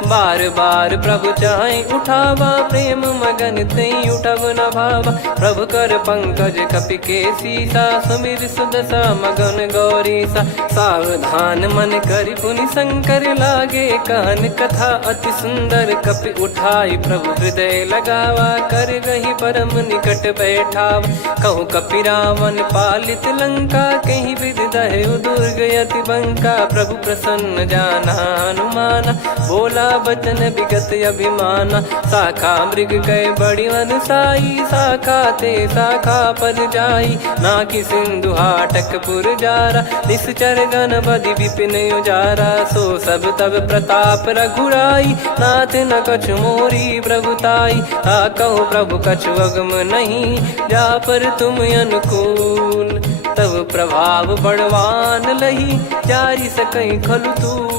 बार बार प्रभु चाहि उठावा प्रेम मगन तई उठब न भावा। प्रभु कर पंकज पंकज कपि के सीसा, सुमिर सुदशा मगन गौरीसा। सावधान मन करि पुनि शंकर लागे, कहन कथा अति सुंदर कपि उठाई। प्रभु हृदय लगावा, कर गही परम निकट बैठाव। कहु कपि रावण पालित लंका, कहीं विधि दहेउ दुर्ग अति बंका। प्रभु प्रसन्न जाना हनुमाना, बोला बचन विगत अभिमाना। शाखा मृग गए बड़ी अनुसाई, शाखा ते शाखा पर जाई। नाकि सिंधु हाटक पुर जारा, निश्चर गण बधि विपिन उजारा। सो सब तब प्रताप रघुराई, नाथ न कछु मोरी प्रभुताई। कहो प्रभु कछु अगम नहीं, जा पर तुम अनुकूल। तब प्रभाव बड़वान लही, जारी सकई खलु तूल।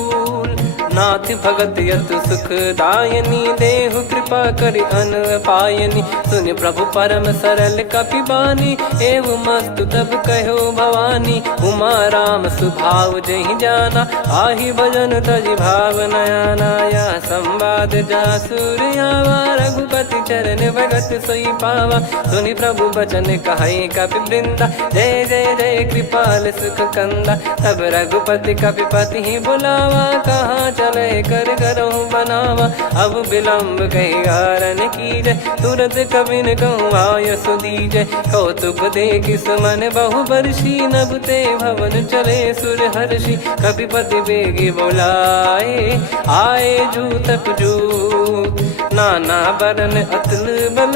नाथ भगत यत सुख दायनी, देहु कृपा करि अन पायनी। सुन प्रभु परम सरल कपि बानी, एव मस्तु तब कहो भवानी। उमा राम सुभाव जहि जाना, आहि भजन तजि भाव नया नाया। संवाद जासुर आवा, रघुपति चरण भगत सोई पावा। सुनि प्रभु बचन कहै कपि वृंदा, जय जय जय कृपाल सुख कंदा। तब रघुपति कपि पति ही बुलावा, कहाँ चले कर करहु बनावा। अब विलम्ब कही कारण कीजय, तुरत कबिन कहूँ आय सुदीजय। कौतुक देखि सुमन बहु बरसी, नभ ते भवन चले सुर हर्षि। कपिपति बेगी बोलाए, आए जूतप जूत। नाना बरन अतुल बल,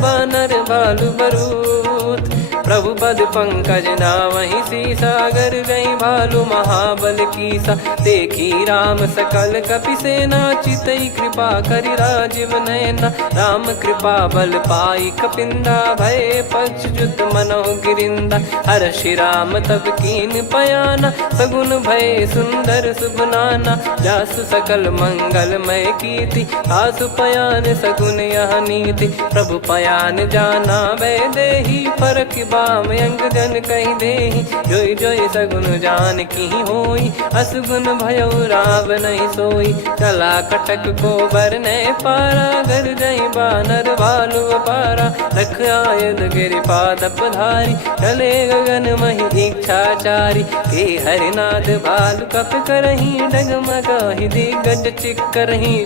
बानर बालु बरूत। प्रभु पद पंकज नामहि सीसा, गर गई भालु महाबल कीसा। देखी राम सकल कपि सेना, चितई कृपा करि राजीव नयना। राम कृपा बल पाई कपिंदा, भय पक्षजुत मनोह गिरिंदा। हर्षि राम तब कीन पयाना, सगुन भय सुंदर सुगुनाना। जासु सकल मंगलमय कीर्ति, आसु पयान सगुन यह नीति। प्रभु पयान जाना वै देहि, फरक बाम अंग जन कहि देहि। जोई जोई सगुन जान की होई, असुगुन भयो राव नहीं सोई। चला कटक को बरने पारा, घर जई बानर भालु अपारा। रख आयद गिरिपाद पधारी, चले गगन महि इच्छाचारी। हे हरिनाथ भालु कप करही, डगमगाहि दिग्गज चिक्करही।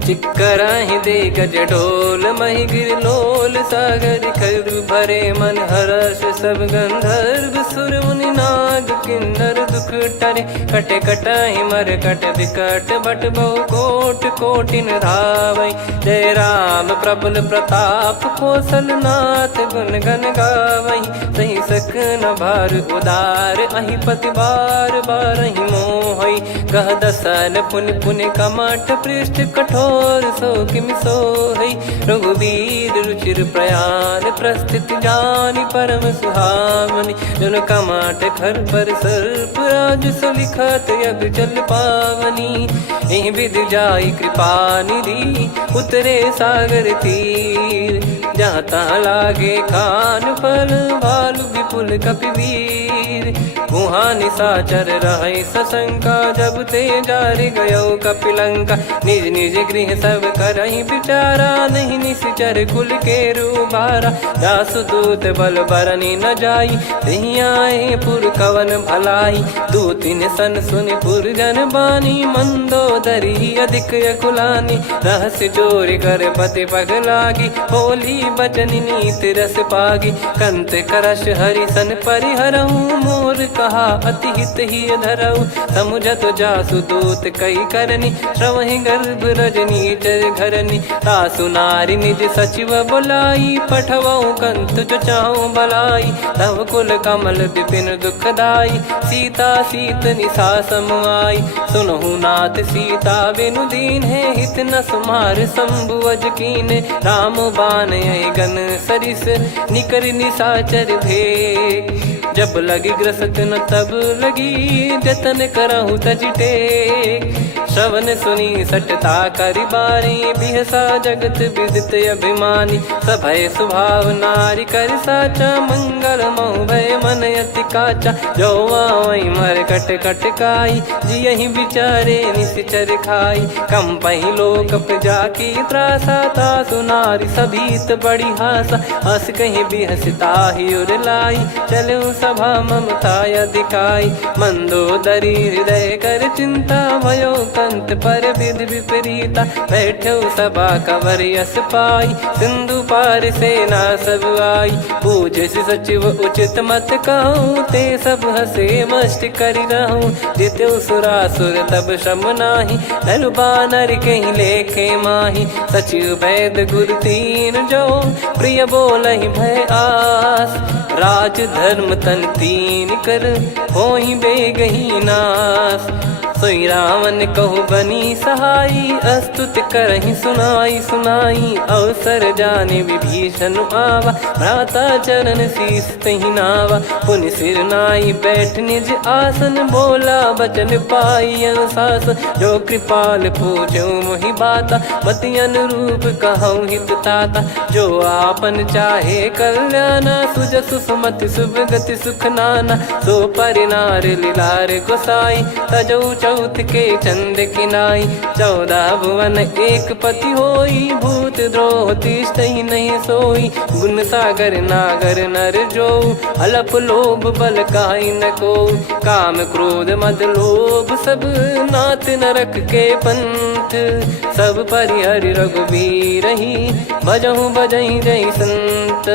चिक्कराहि दिग्गज ढोल, महि गिर लोल। सागर खरु भरे मन हर्ष, सब गंधर्व सुर मुनि नाग किन्नर दुख टरे। कट कटाहि मर कट विकट, बट बहु कोट कोटिन धावै। जय राम प्रबल प्रताप, कौशल नाथ गुण गण गावै। सही सक न भार उदार, अहि पति बार बारहि मोहै। गह दसन पुनि पुनि कमठ, पृष्ठ कठोर सो किमि सोहै। रघुवीर रुचिर प्रयाण, प्रस्थित जानि परम सुहावनी। जन कमाट खर पर सर्प, राज सलिखत यग जल पावनी। एहि विधि जाई कृपा निधि, उतरे सागर तीर। जहाँ तहाँ लागे खान फल, भालु विपुल कपिवीर। वहाँ निशाचर रहै सशंका, जब ते जारि गयो कपिलंका। निज निज गृह सब करहि विचारा, नहीं निश्चर कुल के रूबारा। दासुदूत बल बरनी न जाई, तेहि आए पुर कवन भलाई। दूतिन सन सुनि पुर जन बानी, मंदोदरी अधिक अकुलानी। रहस्य चोरी कर पति पग लागी, होली बचन नीत रस पागी। कंत करश हरि सन परिहरहु, मोर कहा अति हित ही धरऊ। समुझत जासु दूत कई करनी, श्रवहि गर्भ रजनी चर घरनी। तासु नारी निज सचिव बुलाई, पठवऊ कंत जो चाहूं भलाई। तव कुल कमल विपिन दुखदाई, सीता सीत निशा समुआई। सुनहु नाथ सीता बिनु दीन है, हित न सुमार शंभु अज कीने। राम बान यही गन सरिस, निकर निशाचर भेग। जब लगी ग्रसत न तब लगी, जतन करहु तज टेक। श्रवण सुनी सटता करि बारी, बिहसा जगत विदित अभिमानी। सभय स्वभाव नारी कर साचा, मंगल मोह भय मन अति काचा, जो आवई मर कट कट काई, जियहि बिचारे निश्चर खाई। कम पही लोक जाकी त्रासा, तासु नारी सभीत बड़ी हासा, हस कहीं भी हंसता ही उर लाई, चलो सभा ममता अधिकाई। मंदोदरी हृदय कर चिंता, भयो कंत पर विधि विपरीता, बैठो सभा कवर यस पाई, सिंधु पार सेना सब आई। पूज सचिव उचित मत कहूँ, ते सब हसे मस्त करि रहूँ, जित्यो सुरासुर तब श्रम नाही, धनु बानर कहीं लेखे माही। सचिव वैद गुरु तीन जो, प्रिय बोलहि भय आस, राज धर्म तन तीन कर, होई बेगही नास। सोई रावण कहु बनी सहाई, अस्तुत करहि सुनाई सुनाई, अवसर जाने विभीषण आवा, भ्राता चरण शीस तहि नावा। पुनि सिर नाई बैठ निज आसन, बोला बचन पाई अनुशासन, जो कृपाल पूछो मोहि बाता, मति अनुरूप कहूँ हित ताता। जो आपन चाहे कल्याणा, सुजसु सुमति सुभगति सुख नाना, सो परिनार लीलार गोसाई, तजौ चौथ के चंद किनाई। 14 भुवन एक पति होई, भूत द्रोह तिष्ठहि नहीं सोई, गुण सागर नागर नर जो, अलप लोभ बल काई न को। काम क्रोध मद लोभ सब, नाथ नरक के पंथ, सब परिहरि रघुबीर ही, भजहु भजहि जय संत।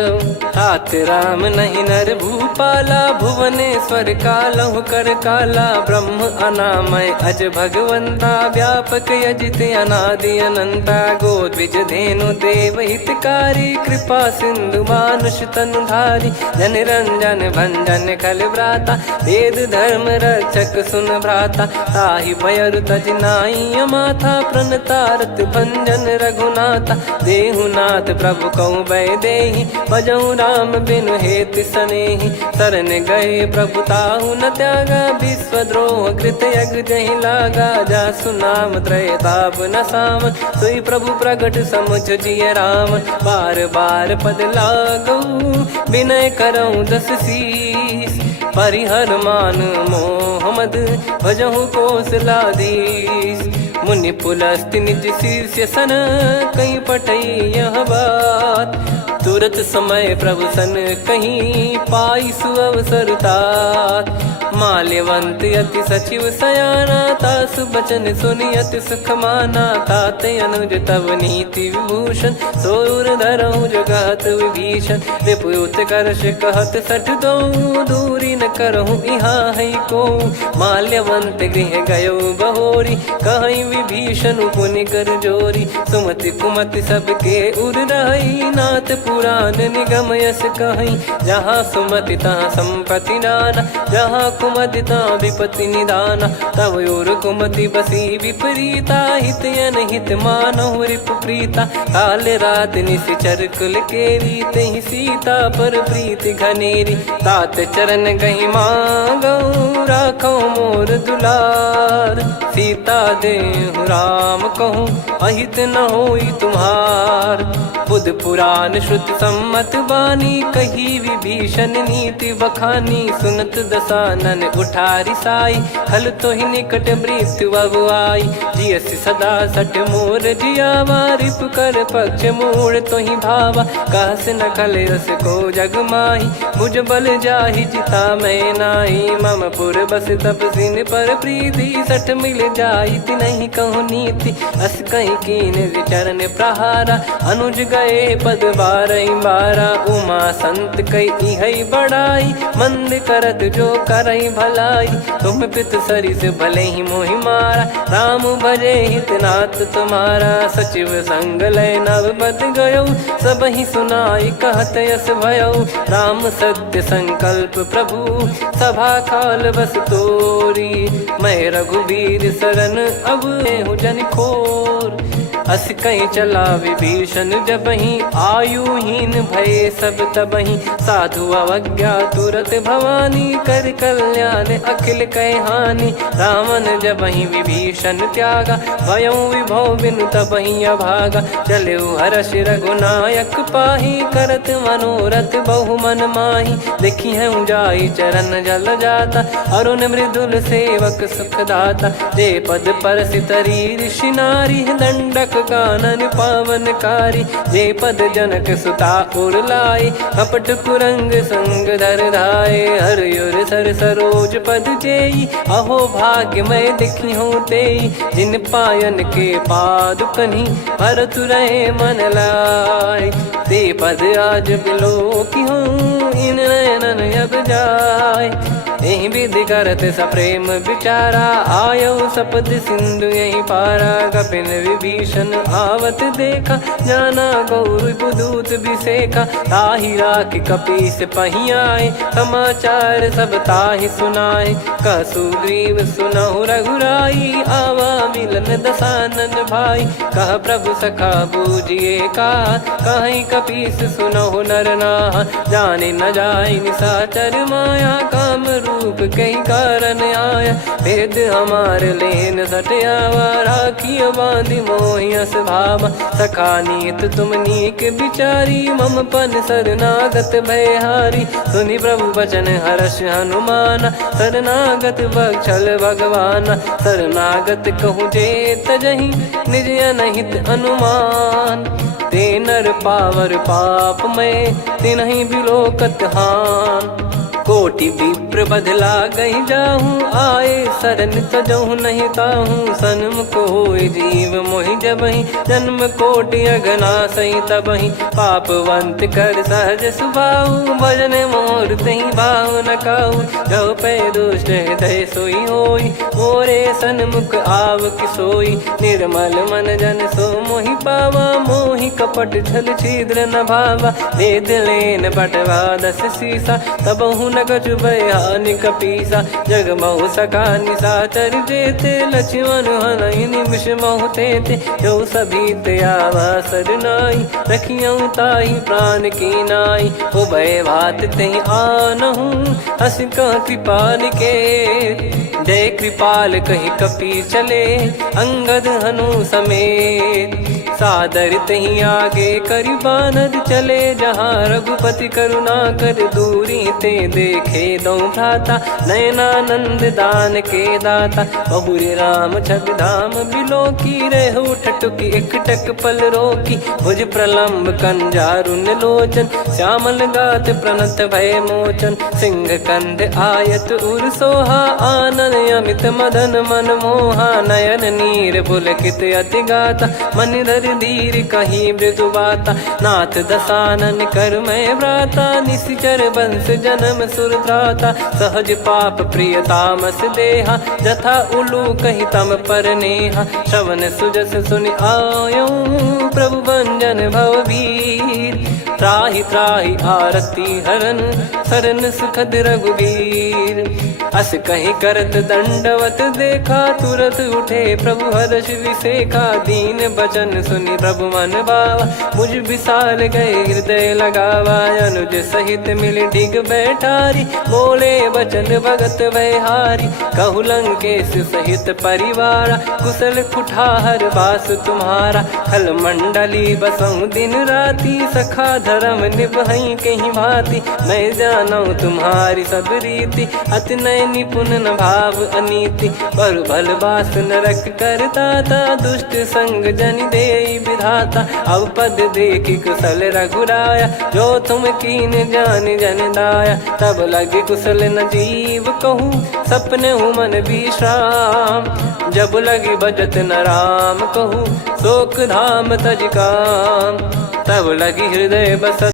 तात राम नहीं नर भूपाला, भुवनेश्वर कालहु कर काला, ब्रह्म अनामय अज भगवंता, व्यापक यजित अनादि अनंता। गोद्विज धेनु देव हितकारी, कृपा सिंधु मानुष तनुधारी, जन रंजन भंजन खल व्राता, वेद धर्म रक्षक सुन भ्राता। ताहि भयरु तज नाई माथा, प्रणतारत भंजन रघुनाथा। देहुनाथ प्रभु कहु बै देहि, भजहु राम बिनु हेत सनेहि। शरण गए प्रभु ताहु न त्यागा, विश्वद्रोह कृत यज्ञ जहि लागा। जासु नाम त्रय ताप न सामन, सोई प्रभु प्रगट समुझ जिय रामन। बार बार पद लागऊ, विनय करऊँ दस शीस, परिहर मान मोह मद, भजहु कौशलाधीश। मुनि पुलस्त्य निज शिष्य सन, कहीं पटई यह बात, तुरत समय प्रभु सन कहीं, पाई सुअवसर तात। माल्यवंत अति सचिव सयाना, तासु बचन सुनि अति सुख माना। तात अनुज तव नीति विभूषण, सोर धरऊँ जगत विभीषण। विपुत करश कहत सठ दो, दूरी न करहूँ यहाँ है को। माल्यवंत गृह गयो बहोरी, कहीं विभीषण पुनि कर जोरी। सुमति कुमति सबके उर रही, नाथ पुराण निगम यस कहीं। जहाँ सुमति तहाँ संपत्ति नाना, जहाँ कुमति तहाँ विपत्ति निदाना। तव और कुमति बसी विपरीता, हित अनहित मानहु रिपु प्रीता। काल रात निश्चर कुल केरी, तहि सीता पर प्रीति घनेरी। तात चरण गहि मांगऊँ, राखो मोर दुलार। सीता देहु राम कहूँ, अहित न होई तुम्हार। बुध पुराण श्रुति सम्मत बानी, कही विभीषण नीति बखानी। सुनत दसानन उठारी साई, खल तो ही निकट मृत्यु अब आई। जियस सदा सट मोर जियावा, रिप कर पक्ष मूड़ तो ही भावा। कहस न खल रस को जग माही, भुज बल जाहि जिता मैं नाई। मम पुर बस तब सिन पर प्रीति, सठ मिल जाई नहीं कहूँ नीति। अस कहीं कीन चरण प्रहारा, अनुज गए पद बारई बारा। उमा संत कई है बड़ाई, मंद करत जो करई भलाई। तुम पित सरिस भले ही मोहि मारा, राम भजे हित नाथ तुम्हारा। सचिव संग लय नव बद गयो, सब ही सुनाई कहत यस भयो। राम सत्य संकल्प प्रभु, सभा काल बस तोरी। मैं रघुबीर शरण अब हूँ जन खोर, अस कहीं चला विभीषण जबहि, आयुहीन भये सब तबहि। साधु अवज्ञा तुरत भवानी, कर कल्याण अखिल कह हानि। रावण जबहि विभीषण त्यागा, भयउ विभव बिनु तबहि अभागा। चलऊ हर्ष रघुनायक पाहि, करत मनोरथ बहु मन माहि। देखी है जाई चरण जल जाता, अरुण मृदुल सेवक सुख दाता। जे पद परसि तरी ऋषि नारी, दंडक कानन पावनकारी। जे पद जनक सुता उर लाई, कपट कुरंग संग धर धाये। हरियुर सर सरोज पद जेई, अहो भाग्य मैं दिखी हूँ तेई। जिन पायन के पाद कन्ही, भरत रहे मन लाय। ते पद आज बिलो की हूँ, इन नयनन अब जाय। यही विधि करत सप्रेम विचारा, आयो सपद सिंधु यही पारा। कपिन विभीषण आवत देखा, जाना गौर बुदूत बिसेखा। ताहि राख कपीस पही आए, समाचार सब ताहि सुनाए। कह सुग्रीव सुनहु रघुराई, आवा मिलन दसानन भाई। कह प्रभु सखा बूझिए का, कहीं कपीस सुनहु नर नाहा। जाने न जाय निशाचर माया, काम रूप कई कारण आया। भेद हमार लेन सटयावा, राखिय बांधि मोहियस भावा। सखा नीत तुम नीक बिचारी, मम पन शरणागत भयहारी। सुनि प्रभु बचन हर्ष हनुमाना, शरणागत बक्षल भगवाना। शरणागत कहूँ जे तजहि, निज अनहित अनुमान। ते नर पावर पाप में, तिन्हि बिलोकत हान। कोटि विप्र बदला गई जाहूँ, आए शरण तजहु नहीं ताहूँ। सन्मुख होय जीव मोहि जबहि, जन्म कोटि अगना सही तबहि। पापवंत कर सहज सुभाऊ, भजन मोर तहि भाव न काऊ। जो पै दुष्ट हृदय सोई होई, मोरे सन्मुख आव किसोई। निर्मल मन जन सो मोहि पावा, मोहि कपट छल छिद्र न भावा। वेद लेन बटवा दस सीसा, तबहु न कछु भयानि कपीसा। जग महु सका निशाचर जेते, लक्ष्मण हनहि निमिष महु तेते। जो सभी त्यावा सरनाई, रखियऊ ताहि प्राण की नाई। उभय भात तेहि आनहु, हस कह कृपाल के। जय कृपाल कहि कपी चले, अंगद हनु समेत। सादर तही आगे करि बानर चले, जहाँ रघुपति करुणा कर दूरी ते देखे दो भ्राता। नयनानंद दान के दाता, बहुरे राम छग धाम बिलो की। रहु ठटुकी एकटक पल रोकी, भुज प्रलम्ब कंजारुन लोचन। श्यामल गात प्रणत भय मोचन, सिंह कंध आयत उर सोहा। आनन अमित मदन मन मोहा, नयन नीर पुलकित अति गाता। मन धर धीर कहीं मृदु बाता, नाथ दसानन कर मैं व्राता। निशिचर वंश जन्म सुरत्राता, सहज पाप प्रिय तामस देहा। जथा उलू कही तम पर नेहा, श्रवण सुजस सुनि आयो। प्रभु भंजन भववीर, त्राहि त्राहि आरती हरन। शरण सुखद रघुवीर, अस कहीं करत दंडवत देखा। तुरत उठे प्रभु हर्ष विसेखा, दीन बचन सुनि प्रभु मन भावा। मुझ विशाल गए हृदय लगावा, अनुज सहित मिल डिग बैठारी। बोले बचन भगत वैहारी, कहु लंकेश सहित परिवारा। कुशल कुठार बास तुम्हारा, खल मंडली बसऊं दिन राती। सखा धर्म निभई कहीं भांति, मैं जानू तुम्हारी सब रीति। अति नय निपुण न भाव अनीति, पर भल बास नरक करता था। दुष्ट संग जन देई विधाता, अब पद देखी कुशल रघुराया। जो तुम कीन जान जन दाया, तब लगे कुशल न जीव कहूँ। सपने हूँ मन विश्राम, जब लगी भजत न राम कहूँ। शोक धाम तज काम, तब लगी हृदय बसत।